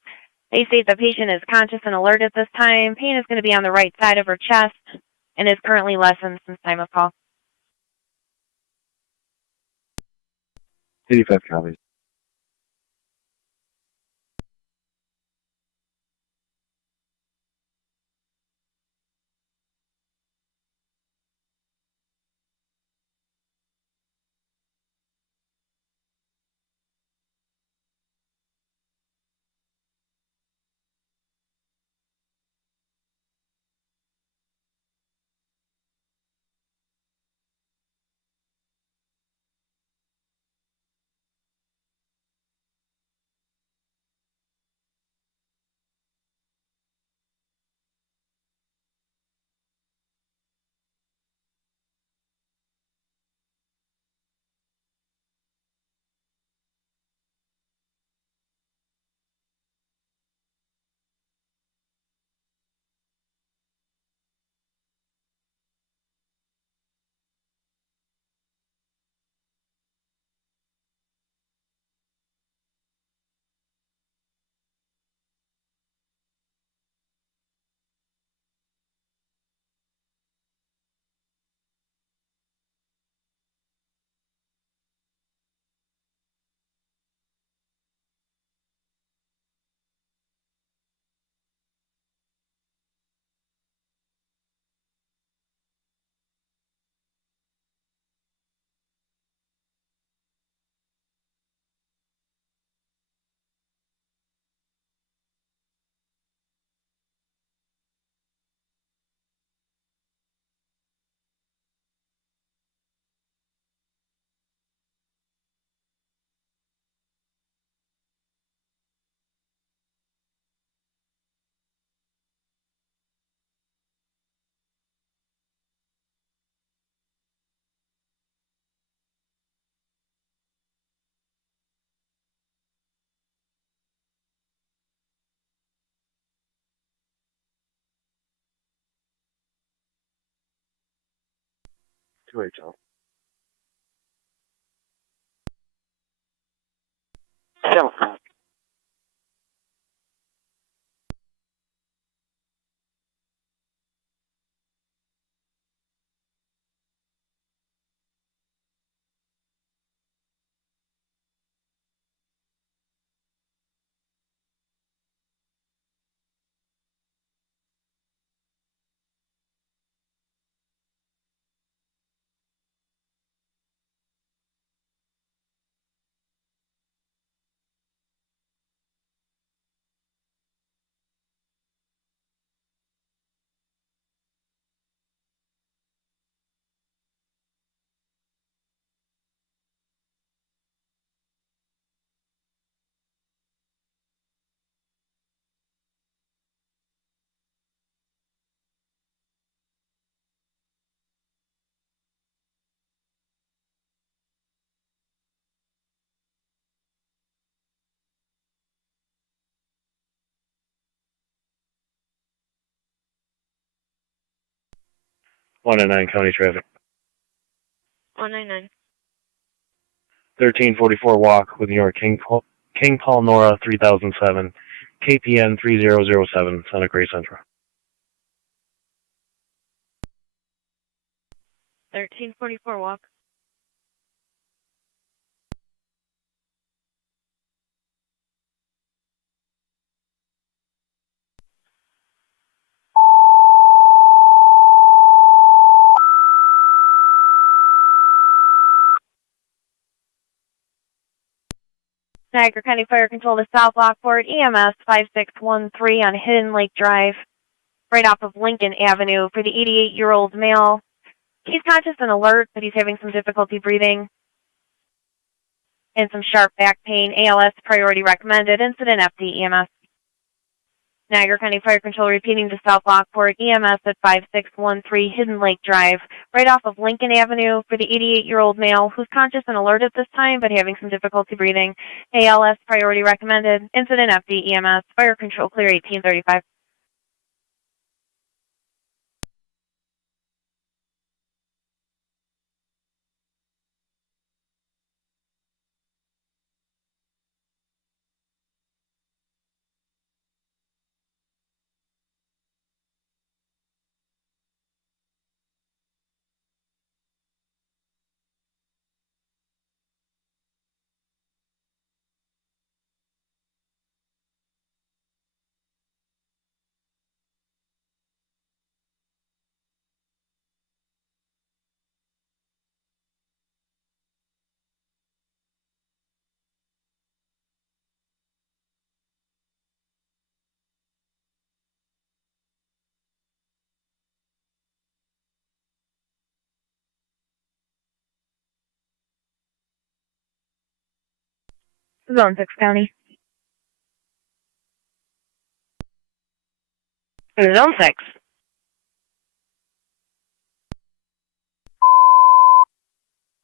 They state the patient is conscious and alert at this time. Pain is going to be on the right side of her chest and is currently lessened since time of call. 85 copies. Two HL. One and 9 county traffic. 199. 1344 walk with New York King Paul Nora 3007, KPN 3007, Santa Cruz Central. 1344 walk. Niagara County Fire Control to South Lockport, EMS 5613 on Hidden Lake Drive, right off of Lincoln Avenue for the 88-year-old male. He's conscious and alert, but he's having some difficulty breathing and some sharp back pain. ALS priority recommended. Incident FD EMS. Niagara County Fire Control repeating to South Lockport, EMS at 5613 Hidden Lake Drive, right off of Lincoln Avenue for the 88-year-old male who's conscious and alert at this time, but having some difficulty breathing. ALS priority recommended. Incident FD EMS. Fire Control clear 1835. Zone 6 County. Zone 6.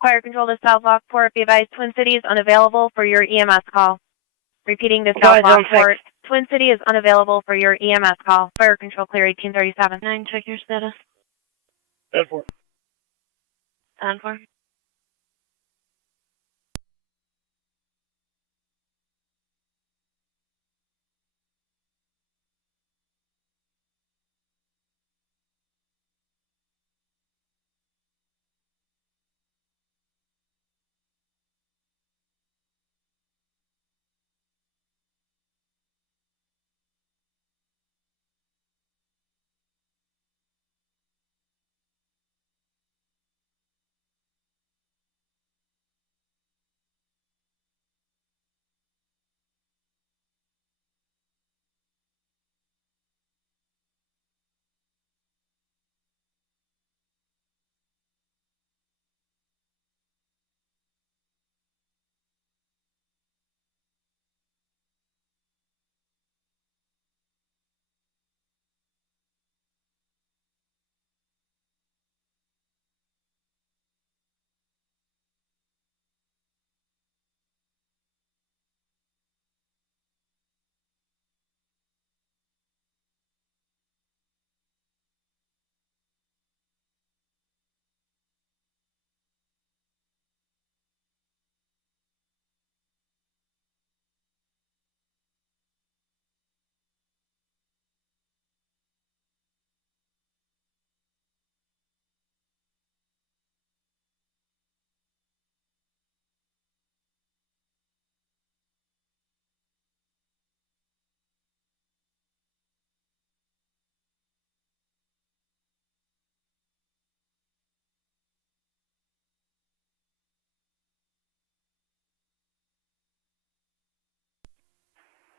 Fire control to South Lockport. Be advised, Twin City is unavailable for your EMS call. Repeating to South Lockport. Twin City is unavailable for your EMS call. Fire control clear 1837. 9, check your status. 10-4. 10-4.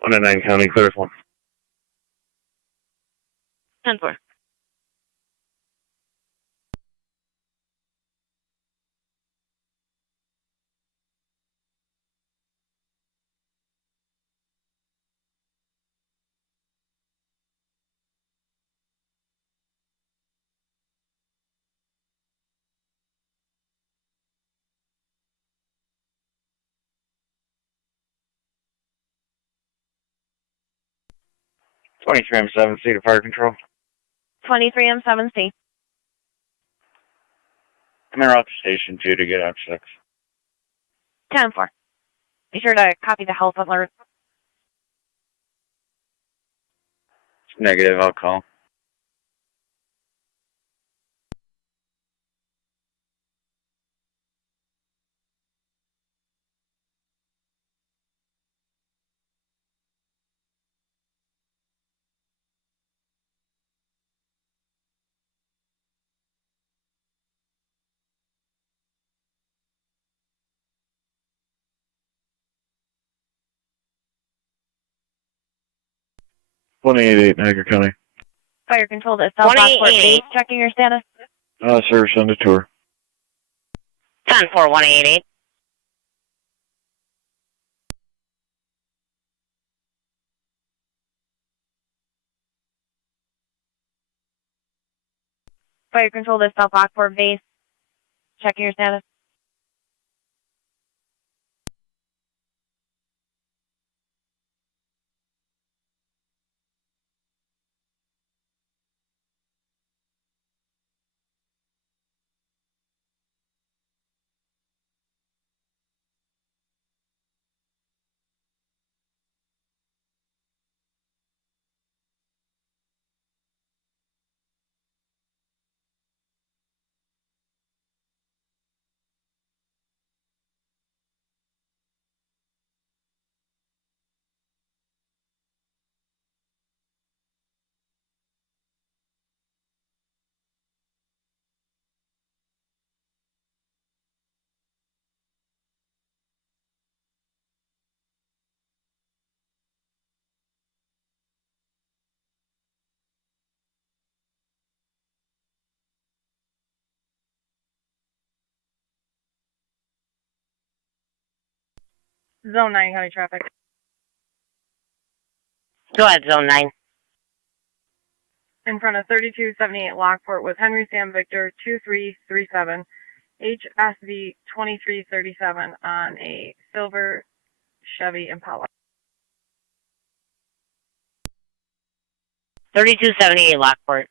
One in 9 County, clear as 1. 10-4. M7C to fire control. 23 M7C. Come here out to station 2 to get out 6. 10-4. Be sure to copy the health alert. Negative, I'll call. Niagara County. Fire control to South Lockport base. Checking your status. Sir, send a tour. 10-4, 188. Fire control to South Lockport base. Checking your status. Zone 9 county traffic. Go ahead, Zone 9. In front of 3278 Lockport with Henry Sam Victor 2337, HSV 2337 on a silver Chevy Impala. 3278 Lockport.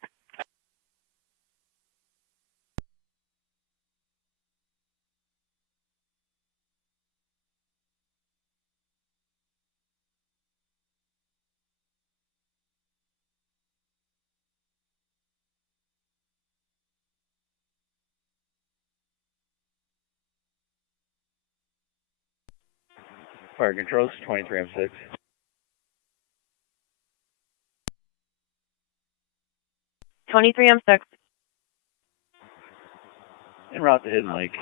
Fire controls, 23M6. M6. En route to Hidden Lake.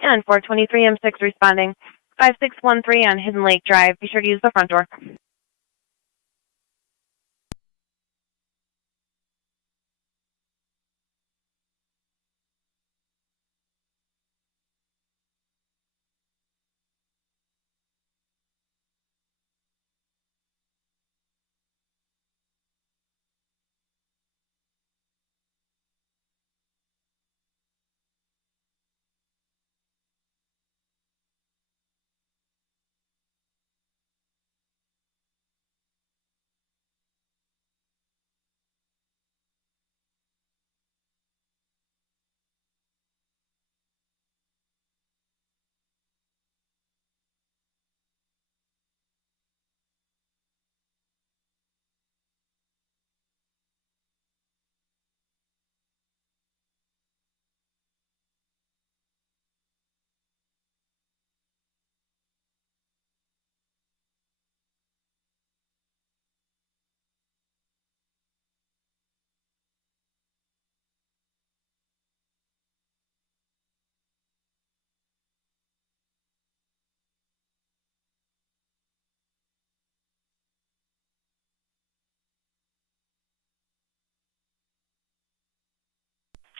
And 423 M6 responding. 5613 on Hidden Lake Drive. Be sure to use the front door.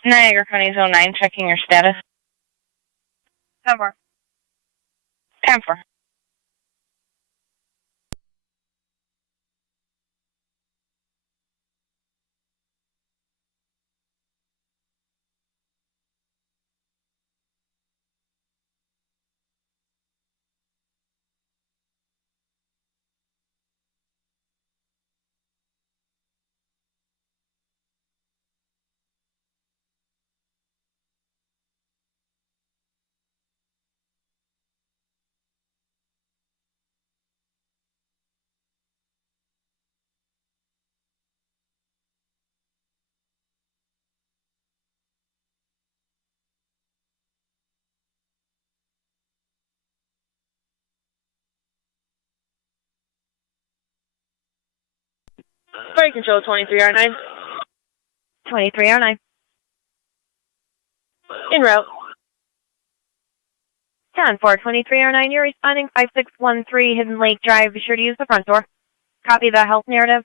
Niagara County Zone 9, checking your status. 10-4. 10-4. Fire control 2309. 2309. En route. 10-4-2309, you're responding 5613 Hidden Lake Drive. Be sure to use the front door. Copy the health narrative.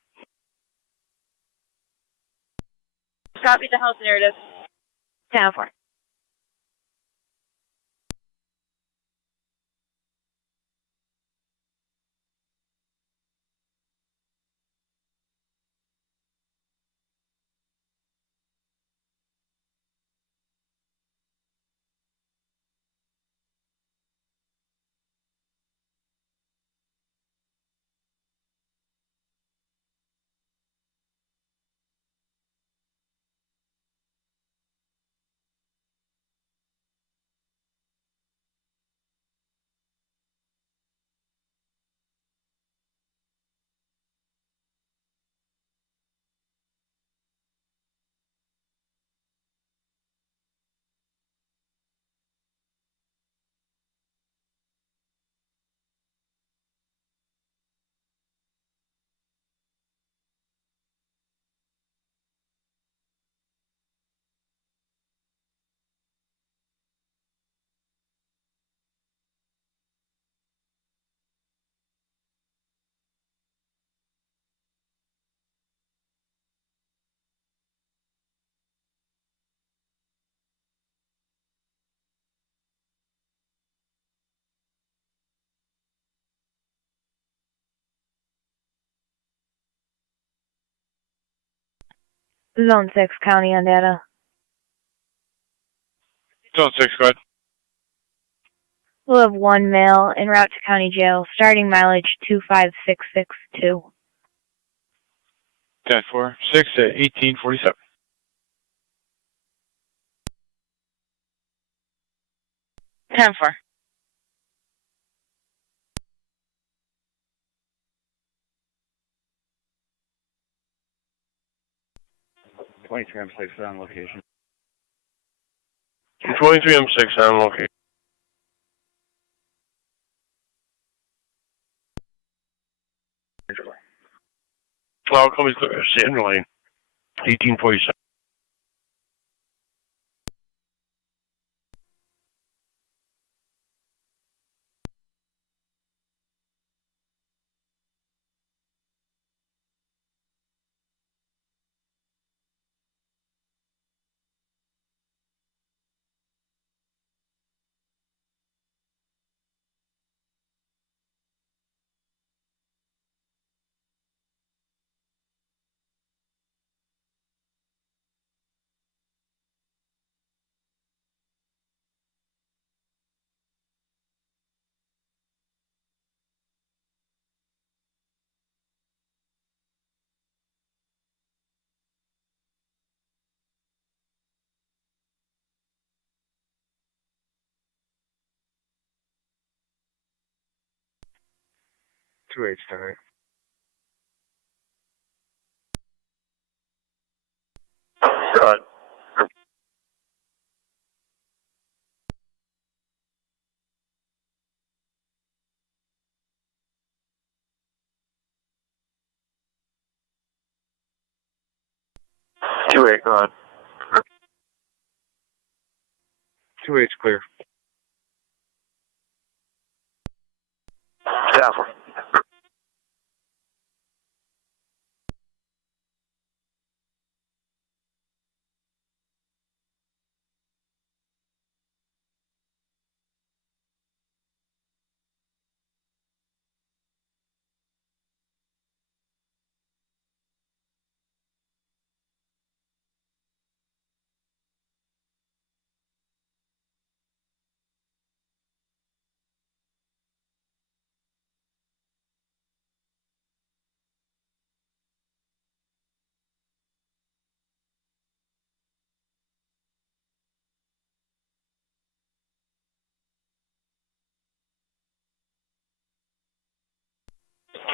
Copy the health narrative. 10-4. Zone 6, county on data. Zone 6, go ahead. We'll have one male en route to county jail, starting mileage 25662. 10-4, 6 to 1847. Ten four. M6 on location. 23 M6 on location. Well, Company's Sandra Lane, 1847. Two eight start. Good. 2-8, go ahead. 2-8's clear. 10-4.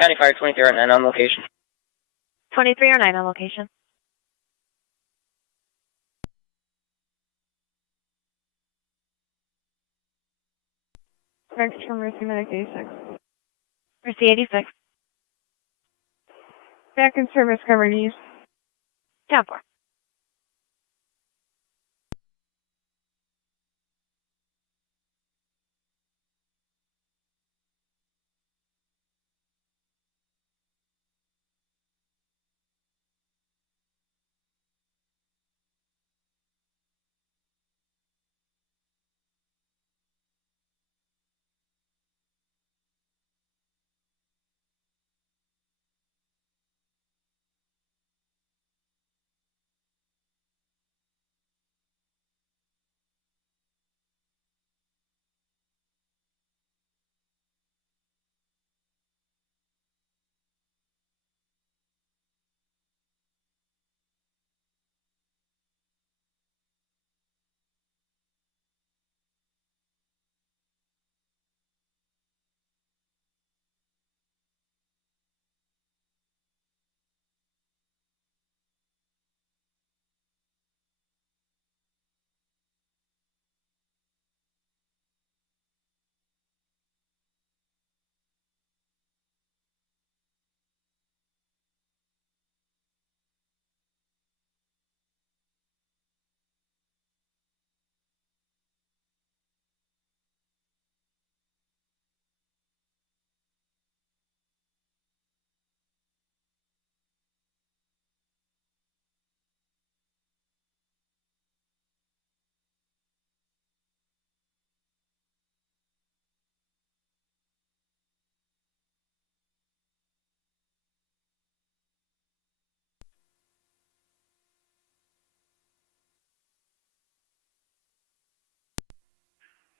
County Fire 2309 on location. 2309 on location. Next from Mercy Medic 86. Mercy 86. Back in service, covered east. 10-4.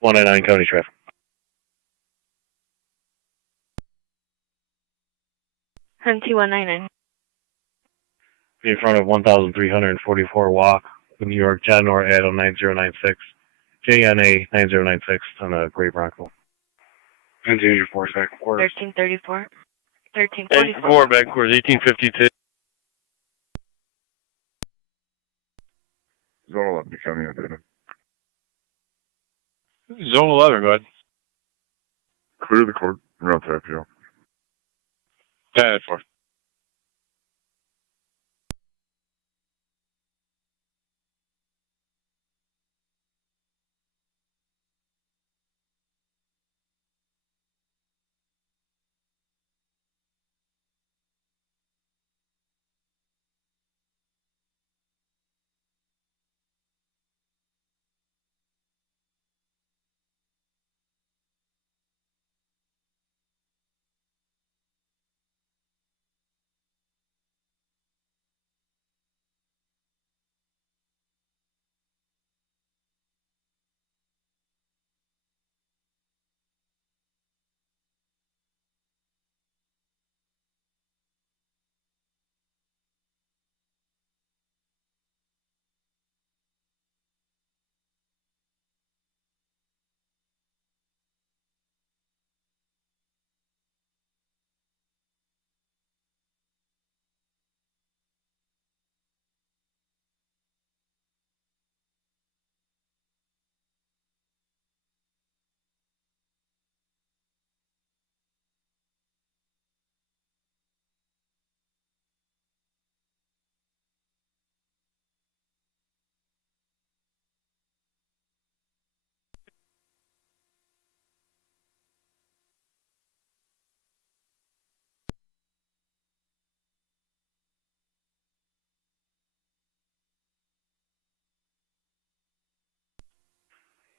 199 county traffic. T199. In front of 1344 Walk, New York, John or Adam 9096, JNA 9096 on a Gray Bronco. Continue your force back and forth. 1334. 1344 back and forth, 1852. Zone 11 becoming updated. Zone 11, go ahead. Clear the court. Route to IPO. Yeah, 4.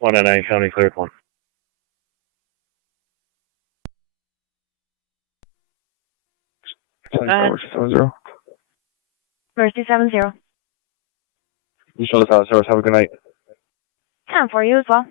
One at 9 county cleared 1. Mercy 70. You show the service. Have a good night. 10 for you as well.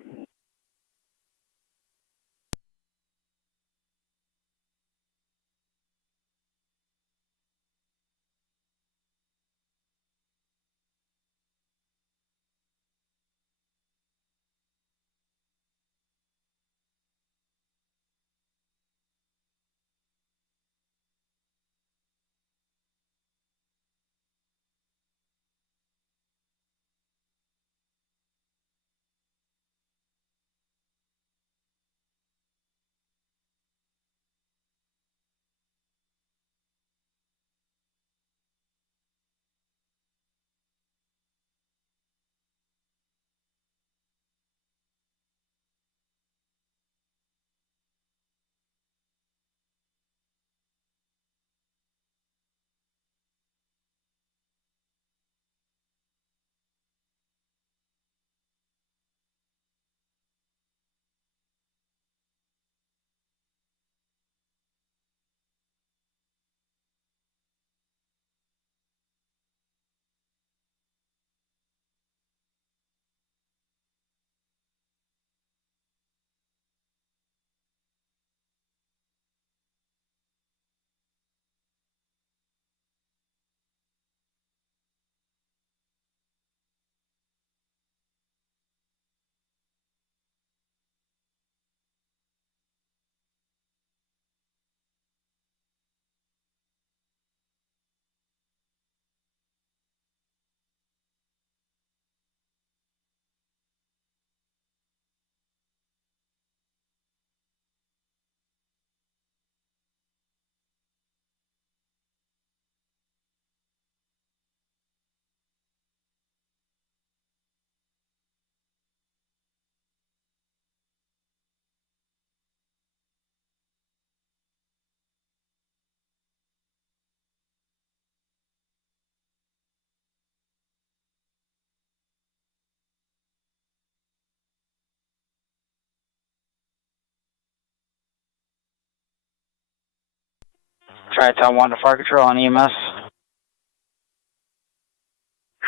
Tonawanda Fire Control on EMS.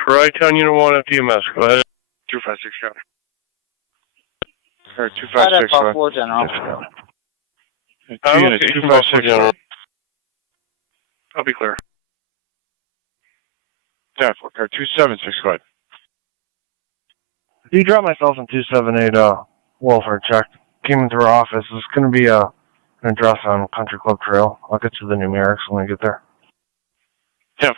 Tri-Town Unit 1 FDMS, go ahead. 256 county. Or 256. Buffalo General. Unit 256. I'll be clear. 10-4, car 276, go ahead. Do you drop myself in 278 welfare check? Came into our office. It's going to be an address on Country Club Trail. I'll get you the numerics when I get there. 10-4.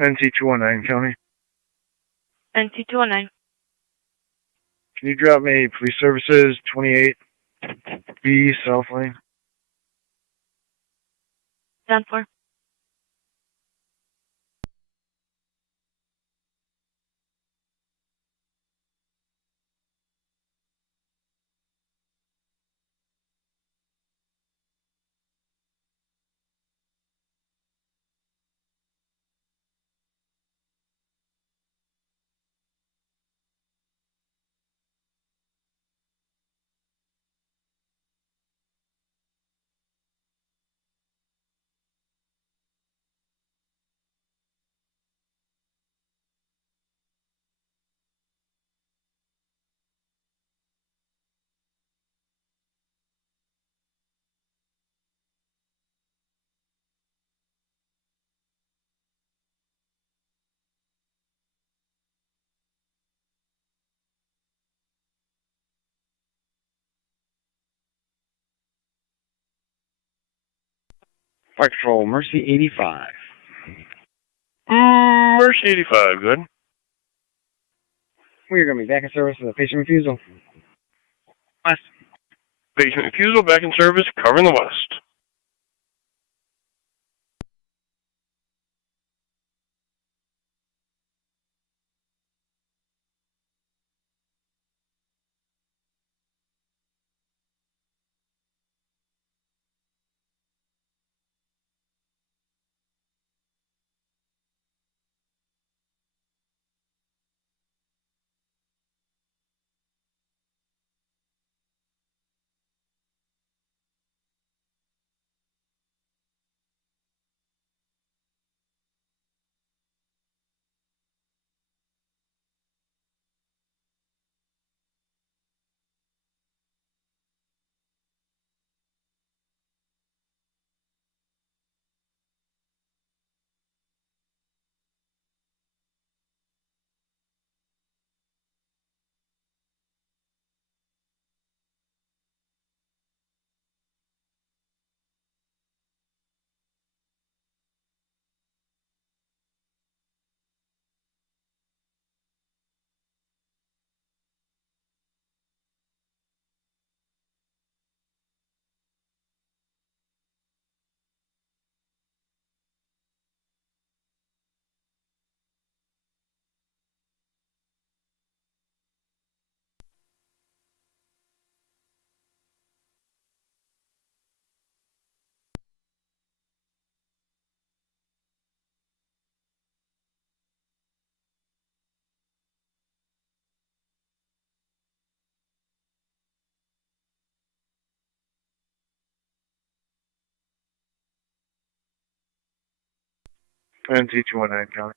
NT219, County. NT219. Can you drop me police services 28B South Lane? 10-4. Fire Control, Mercy 85. Mercy 85, good. We're going to be back in service with a patient refusal. West. Patient refusal back in service, covering the west. NT219, County.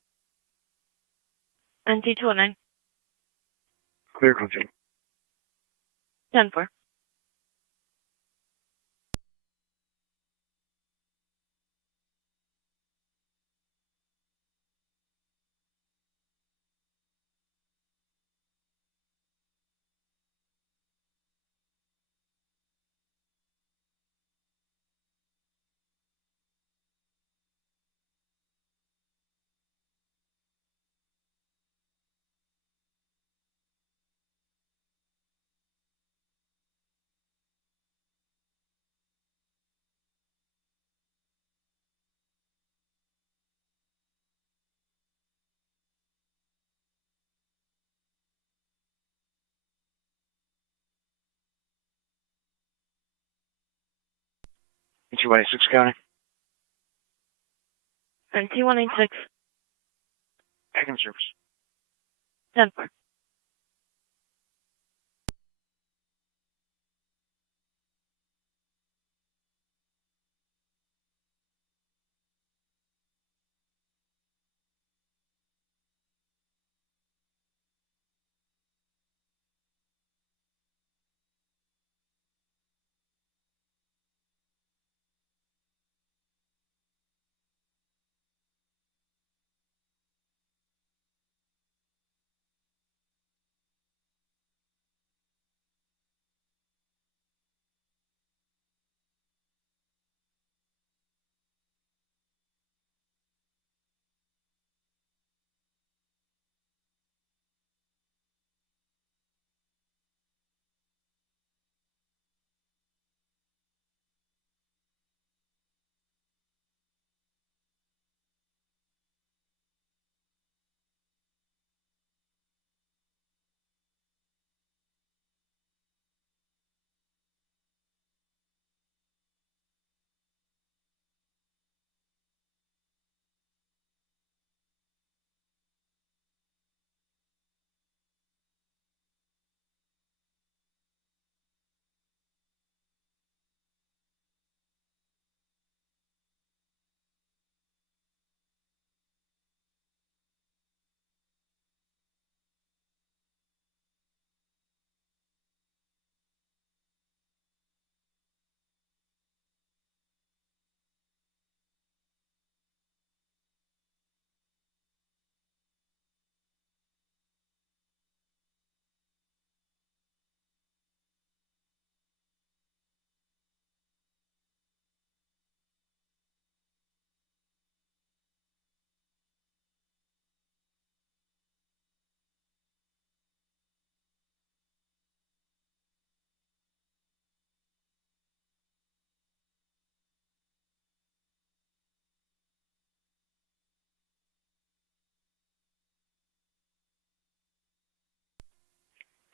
NT219. Clear, continue. 10-4. 2186 County. And T186. TAC and service. 10-4.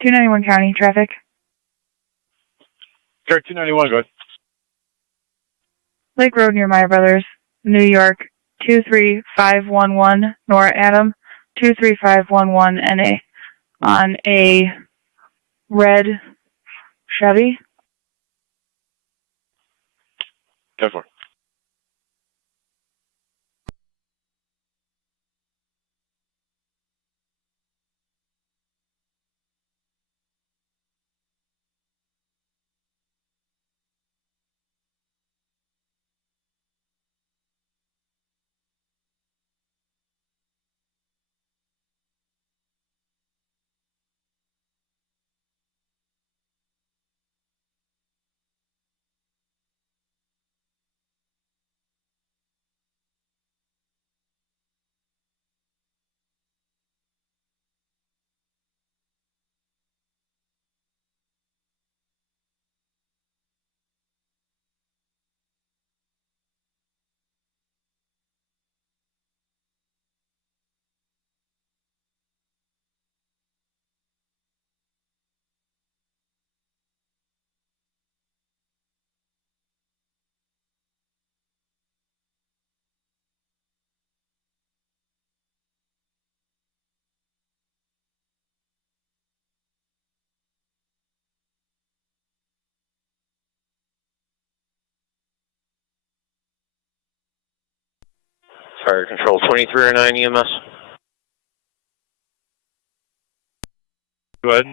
.291 County traffic. Car 291, go ahead. Lake Road near Meyer Brothers, New York 23511, Nora Adam 23511 NA on a red Chevy. 10-4. Fire Control 2309 EMS. Go ahead.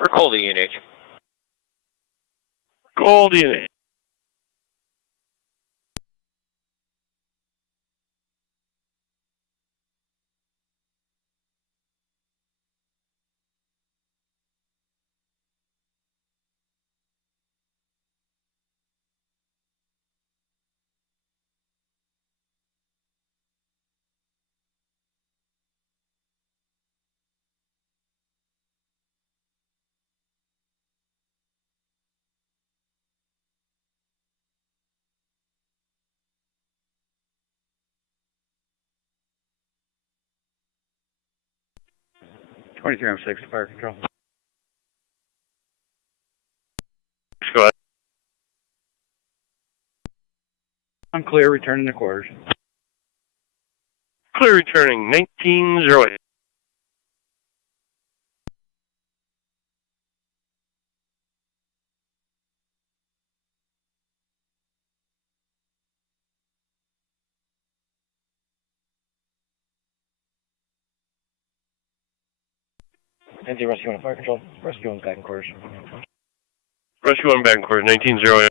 Or Coldy UNH. Gold unit. I'm 6, fire control. clear, returning the quarters. Clear returning 1908. NZ Rescue 1 Fire Control. Rescue 1's back in quarters. Rescue 1 back in quarters 1908.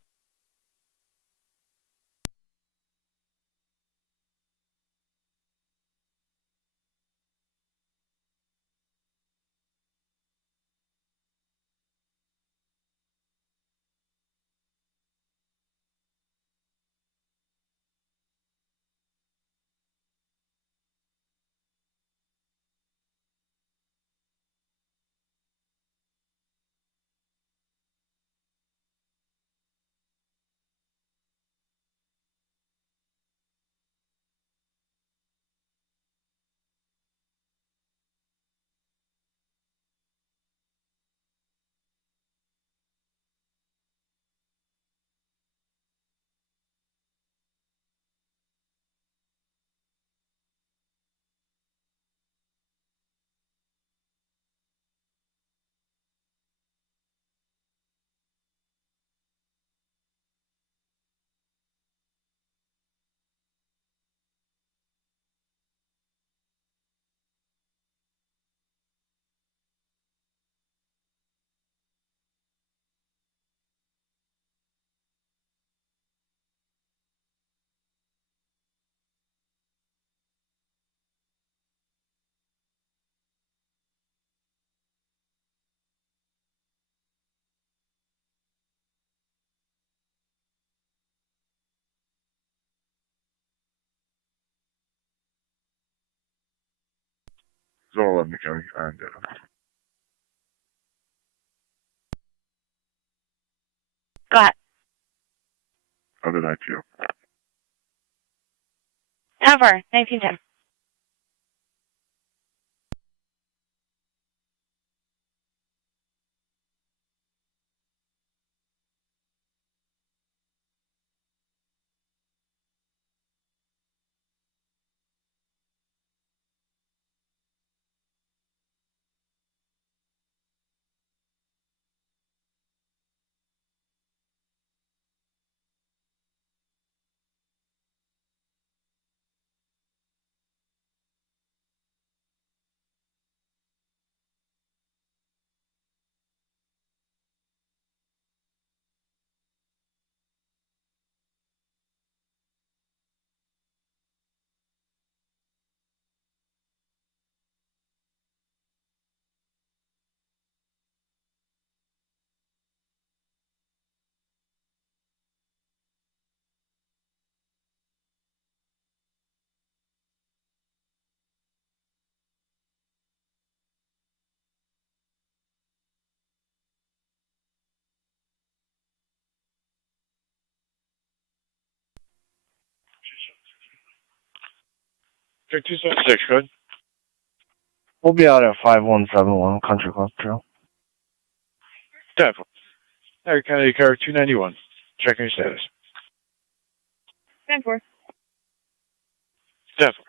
Zone 11 County, and Go ahead. other than IPO. Cover 1910. Check 276, good. We'll be out at 5171 Country Club Trail. Definitely. Niagara County Car 291. Checking your status. 10-4. Definitely.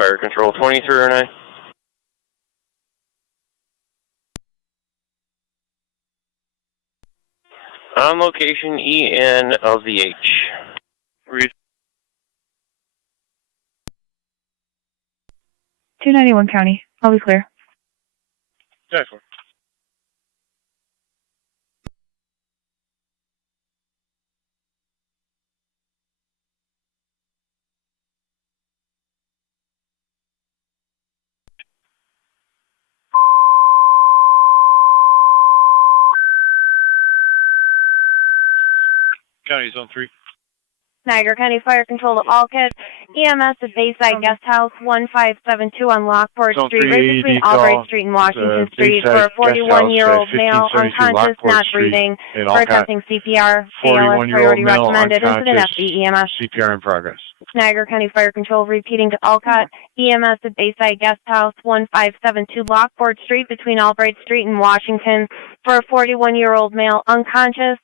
Fire Control 2309. On location, EN of the H. Read. 291 County. I'll be clear. 10-4. County Zone 3. Niagara County Fire Control to all kits. EMS at Bayside Guest House 1572 on Lockport Zone Street, 3 right between AED Albright call. Street and Washington Street Bayside for a Guest House, 41-year-old male, 1572 unconscious, Lockport not Street breathing, in for Alcott. attempting CPR. ALS 41-year-old priority male, recommended. Incident unconscious, FD EMS. CPR in progress. Niagara County Fire Control repeating to Alcott. EMS at Bayside Guest House 1572 Lockport Street between Albright Street and Washington for a 41-year-old male, unconscious,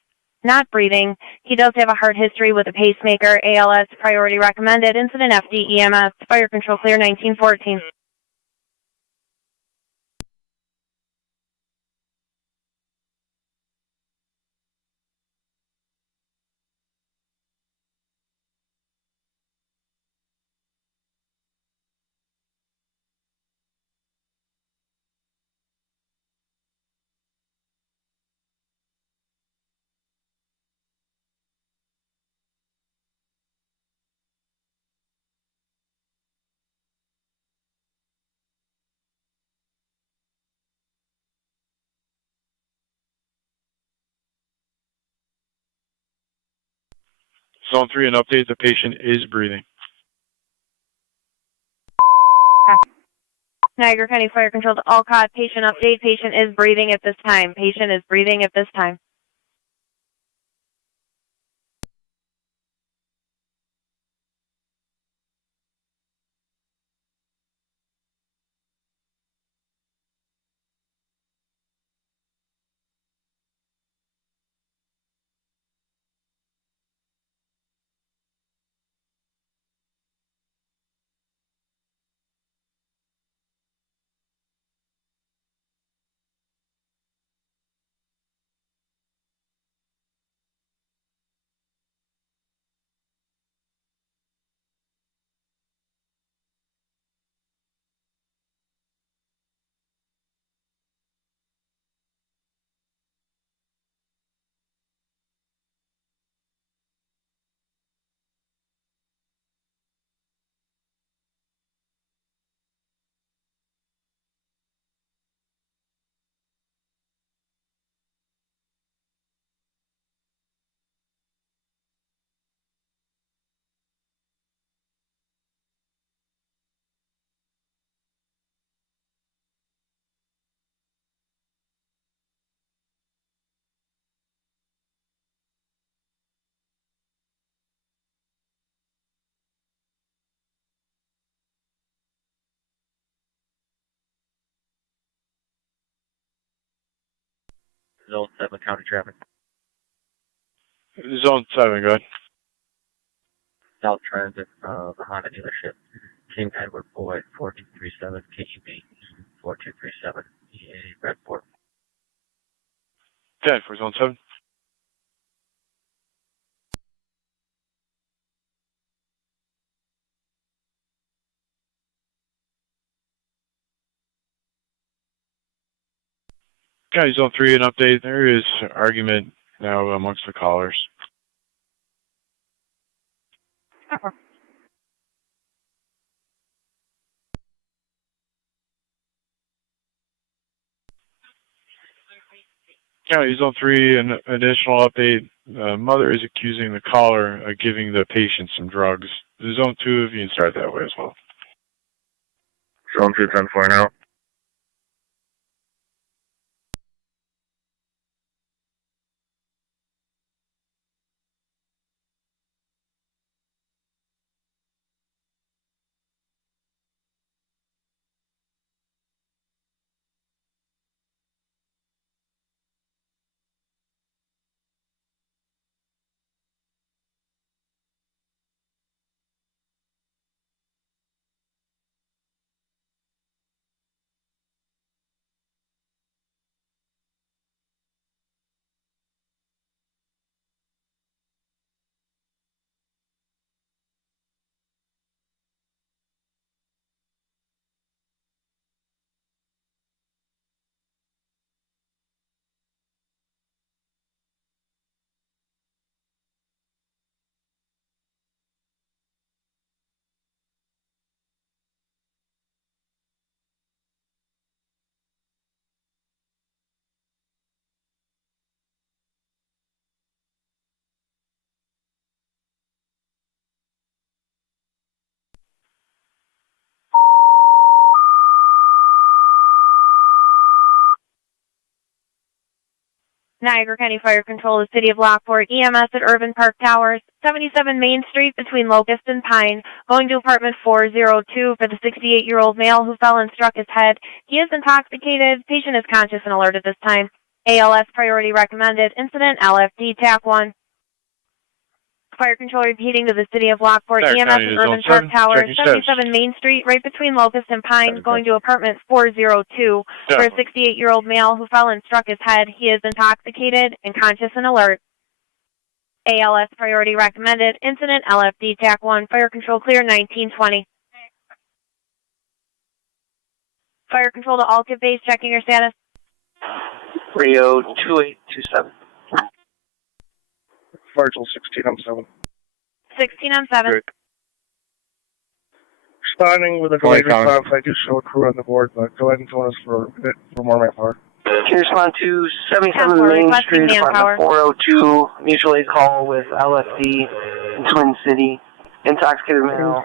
not breathing. He does have a heart history with a pacemaker. ALS priority recommended. Incident FD EMS. Fire Control clear 1914. Zone 3, an update, the patient is breathing. Niagara County Fire Control to Alcott. Patient update. Patient is breathing at this time. Patient is breathing at this time. Zone 7 county traffic. Zone 7, go ahead. South Transit, the Honda dealership. King Edward Boyd, 4237 KUB, 4237 EA Redport. 10 for Zone 7. County Zone 3, an update. There is argument now amongst the callers. County Zone 3, an additional update. Mother is accusing the caller of giving the patient some drugs. Zone 2, if you can start that way as well. Zone 2, 10-4 now. Niagara County Fire Control, the City of Lockport, EMS at Urban Park Towers, 77 Main Street between Locust and Pine, going to apartment 402 for the 68-year-old male who fell and struck his head. He is intoxicated. Patient is conscious and alert at this time. ALS priority recommended. Incident LFD TAC 1. Fire Control repeating to the City of Lockport, EMS at Urban Park Towers, 77 Main Street, right between Locust and Pine, going to apartment 402 for a 68-year-old male who fell and struck his head. He is intoxicated and conscious and alert. ALS priority recommended. Incident LFD TAC 1. Fire Control clear 1920. Fire Control to all kit base, checking your status. Radio 2827. Fire till 16 on 7. 16 on 7. Great. Responding with a delayed response. I do show a crew on the board, but go ahead and phone us for more manpower. Can you respond to 77 Main Street, apartment 402, mutual aid call with LFD in Twin City. Intoxicated male,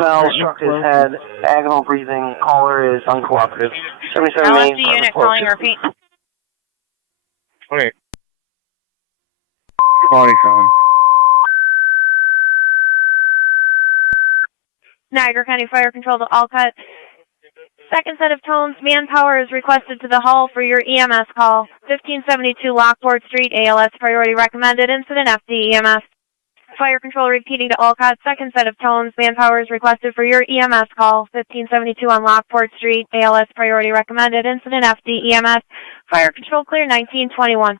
fell, struck his head, agonal breathing, caller is uncooperative. 77 Main, LFD unit calling, repeat. 28. 27. Niagara County Fire Control to all cut. Second set of tones, manpower is requested to the hall for your EMS call. 1572 Lockport Street, ALS priority recommended. Incident FD EMS. Fire Control repeating to all cuts. Second set of tones, manpower is requested for your EMS call. 1572 on Lockport Street, ALS priority recommended. Incident FD EMS. Fire Control clear 1921.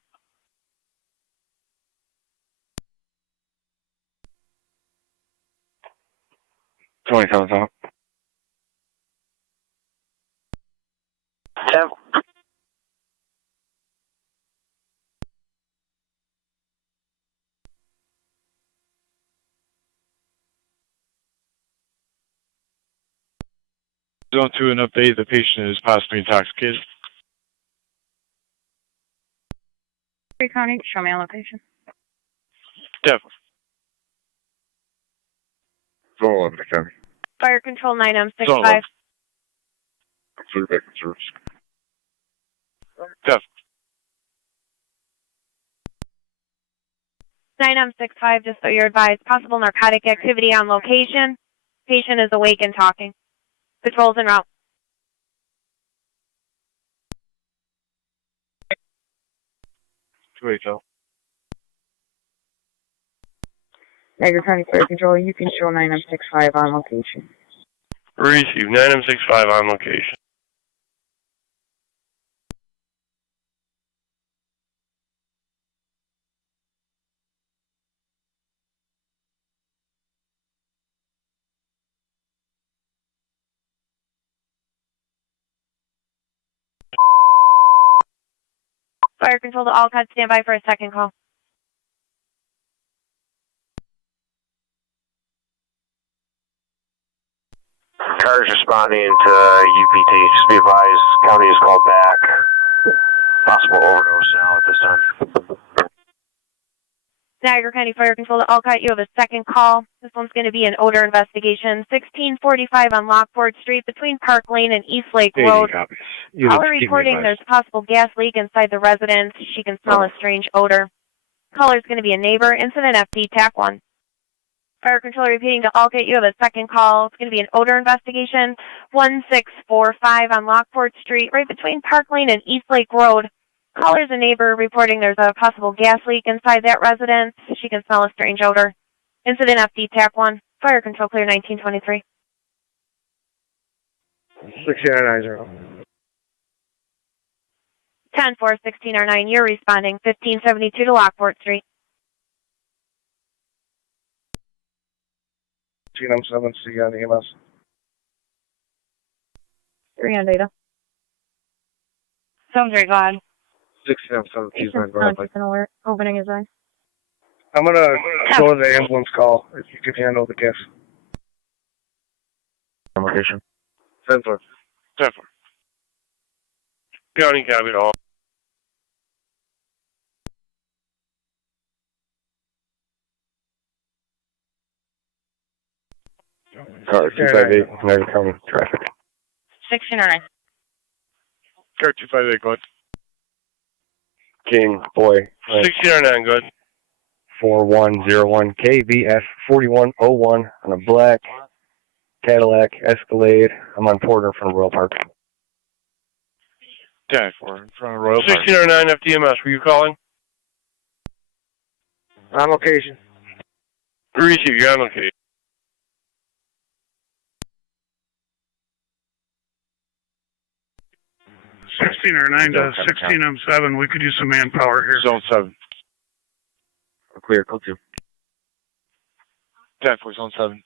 $27. Yep. Zone 2, an update. The patient is possibly intoxicated. County, show me a location. Definitely. Zone 11, County. Fire Control 9M65. Zone 11. Clear back in service. Definitely. 9M65, just so you're advised, possible narcotic activity on location. Patient is awake and talking. Patrols en route. Niagara County Fire Control, you can show 9M65 on location. Receive 9M65 on location. Fire Control to all cuts, stand by for a second call. Cars responding to UPT. Just be advised, county is called back. Possible overdose now at this time. Niagara County Fire Control to all cut, you have a second call. This one's going to be an odor investigation. 1645 on Lockport Street between Park Lane and East Lake Road. Caller reporting there's a possible gas leak inside the residence. She can smell a strange odor. Caller's going to be a neighbor. Incident FD TAC 1. Fire Control repeating to all kit, you have a second call. It's going to be an odor investigation. 1645 on Lockport Street, right between Park Lane and East Lake Road. Caller's a neighbor reporting there's a possible gas leak inside that residence. She can smell a strange odor. Incident FD TAC 1. Fire Control clear 1923. 6990. 10-4-16R9, you're responding. 1572 to Lockport Street. 16M7, see on EMS. 3 on data. Sounds very glad. 16M7, He's conscious and alert. Opening his eyes. I'm going to go to the ambulance call if you can handle the gas. Location. 10-4. 10-4. County copy to all. Car 258, Niagara County traffic. 1609. Car 258, go ahead. King, boy. 1609, good. 4101 KVF 4101 on a black Cadillac Escalade. I'm on Porter from Royal Park. 10-4, in front of Royal Park. 1609 FDMS, were you calling? On location. Receive, you're on location. or 9 to 16M7. We could use some manpower here. Zone 7. Clear, code 2. 10-4, Zone 7.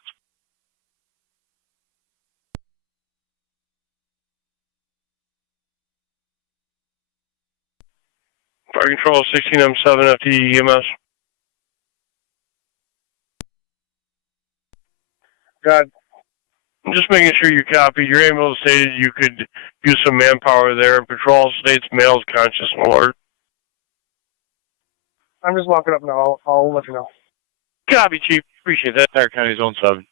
Fire control 16M7 FDEMS. God. I'm just making sure you copy. Your ambulance stated you could use some manpower there. Patrol states male's conscious and alert. I'm just walking up now. I'll let you know. Copy, Chief. Appreciate that. Niagara County, Zone 7.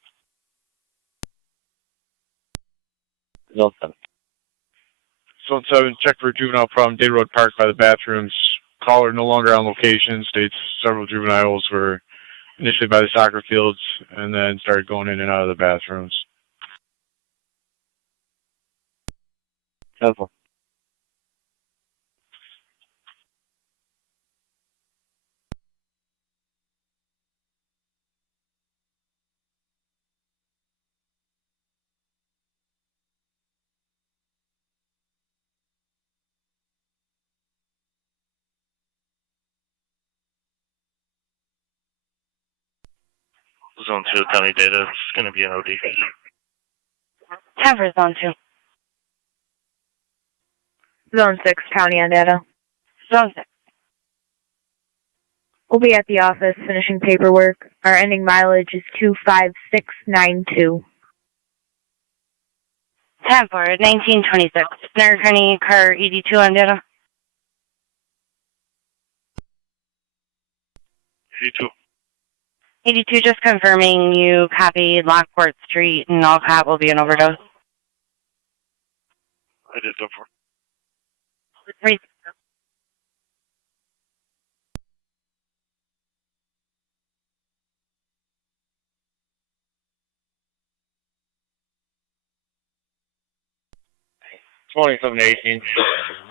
Zone 7. Zone 7, check for a juvenile problem, Day Road Park by the bathrooms. Caller no longer on location, states several juveniles were initially by the soccer fields and then started going in and out of the bathrooms. 10-4. Zone 2 county data, it's going to be an OD. 10 for Zone 2. Zone 6, county on data. Zone 6. We'll be at the office finishing paperwork. Our ending mileage is 25692. 10 for 1926. Niagara County car 82 on data. 82. 82, just confirming you copied Lockport Street and all cop will be an overdose. I did so far. Read.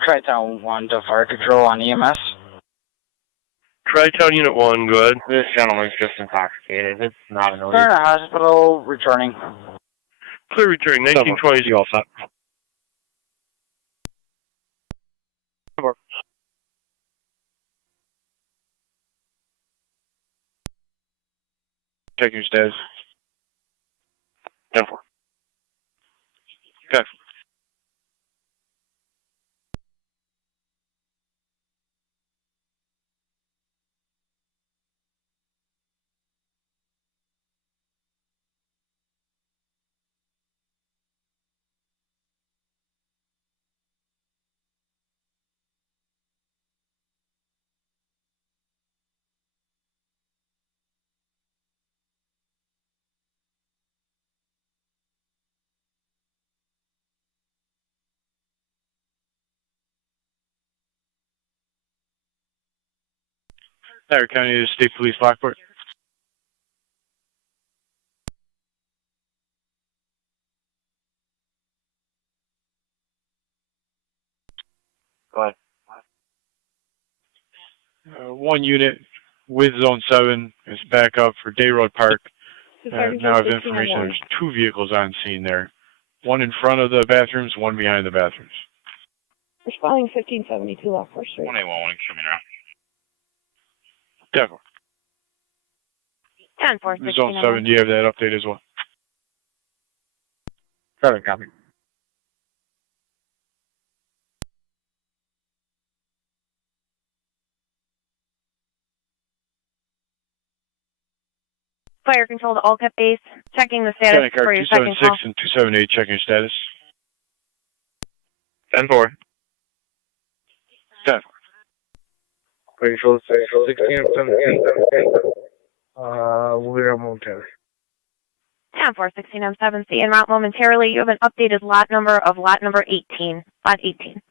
Tri-Town 1 to fire control on EMS. Tri-Town Unit 1, good. This gentleman's just intoxicated. It's not an OD. Turn to hospital, returning. Clear return, 1920. You all set. Check your status. 10-4. Okay. Niagara County State Police Lockport. Go ahead. One unit with Zone 7 is back up for Day Road Park. Now I have information. There's 2 vehicles on scene there. One in front of the bathrooms, one behind the bathrooms. Responding 1572 Lockport Street. 181, show me now. Definitely. 10 4 Zone 7, do you have that update as well? 7, copy. Fire control to all cap base. Checking the status for your second call. 276 and 278, checking your status. 10-4. 10. Control 16 we'll be around momentarily. 10 4 16M7, see en route momentarily. You have an updated lot number of lot number 18. Lot 18.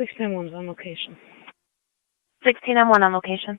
16-1's on location. 16-1 on location.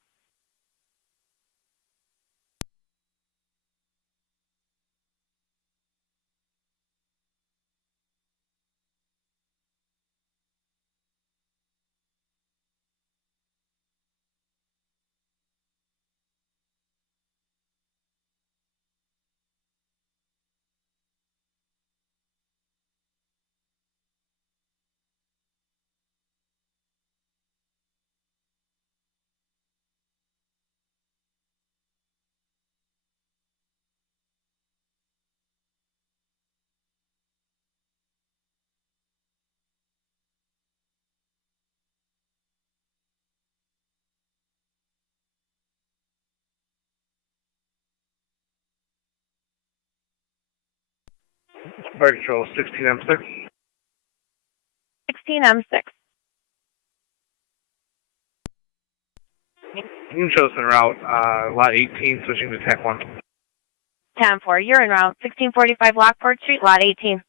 Fire Control 16M6. 16M6. Chosen route, lot 18, switching to TAC 1. 10-4, you're en route. 1645 Lockport Street, lot 18.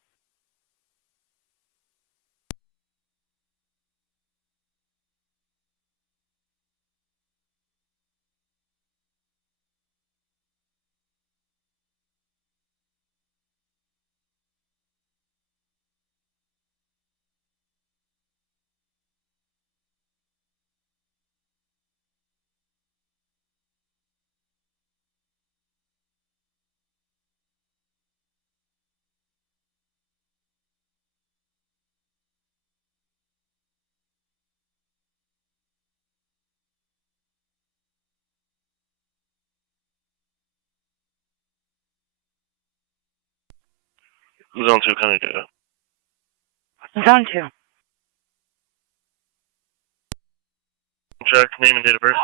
Zone 2, County data. Zone 2. Check name and date of birth.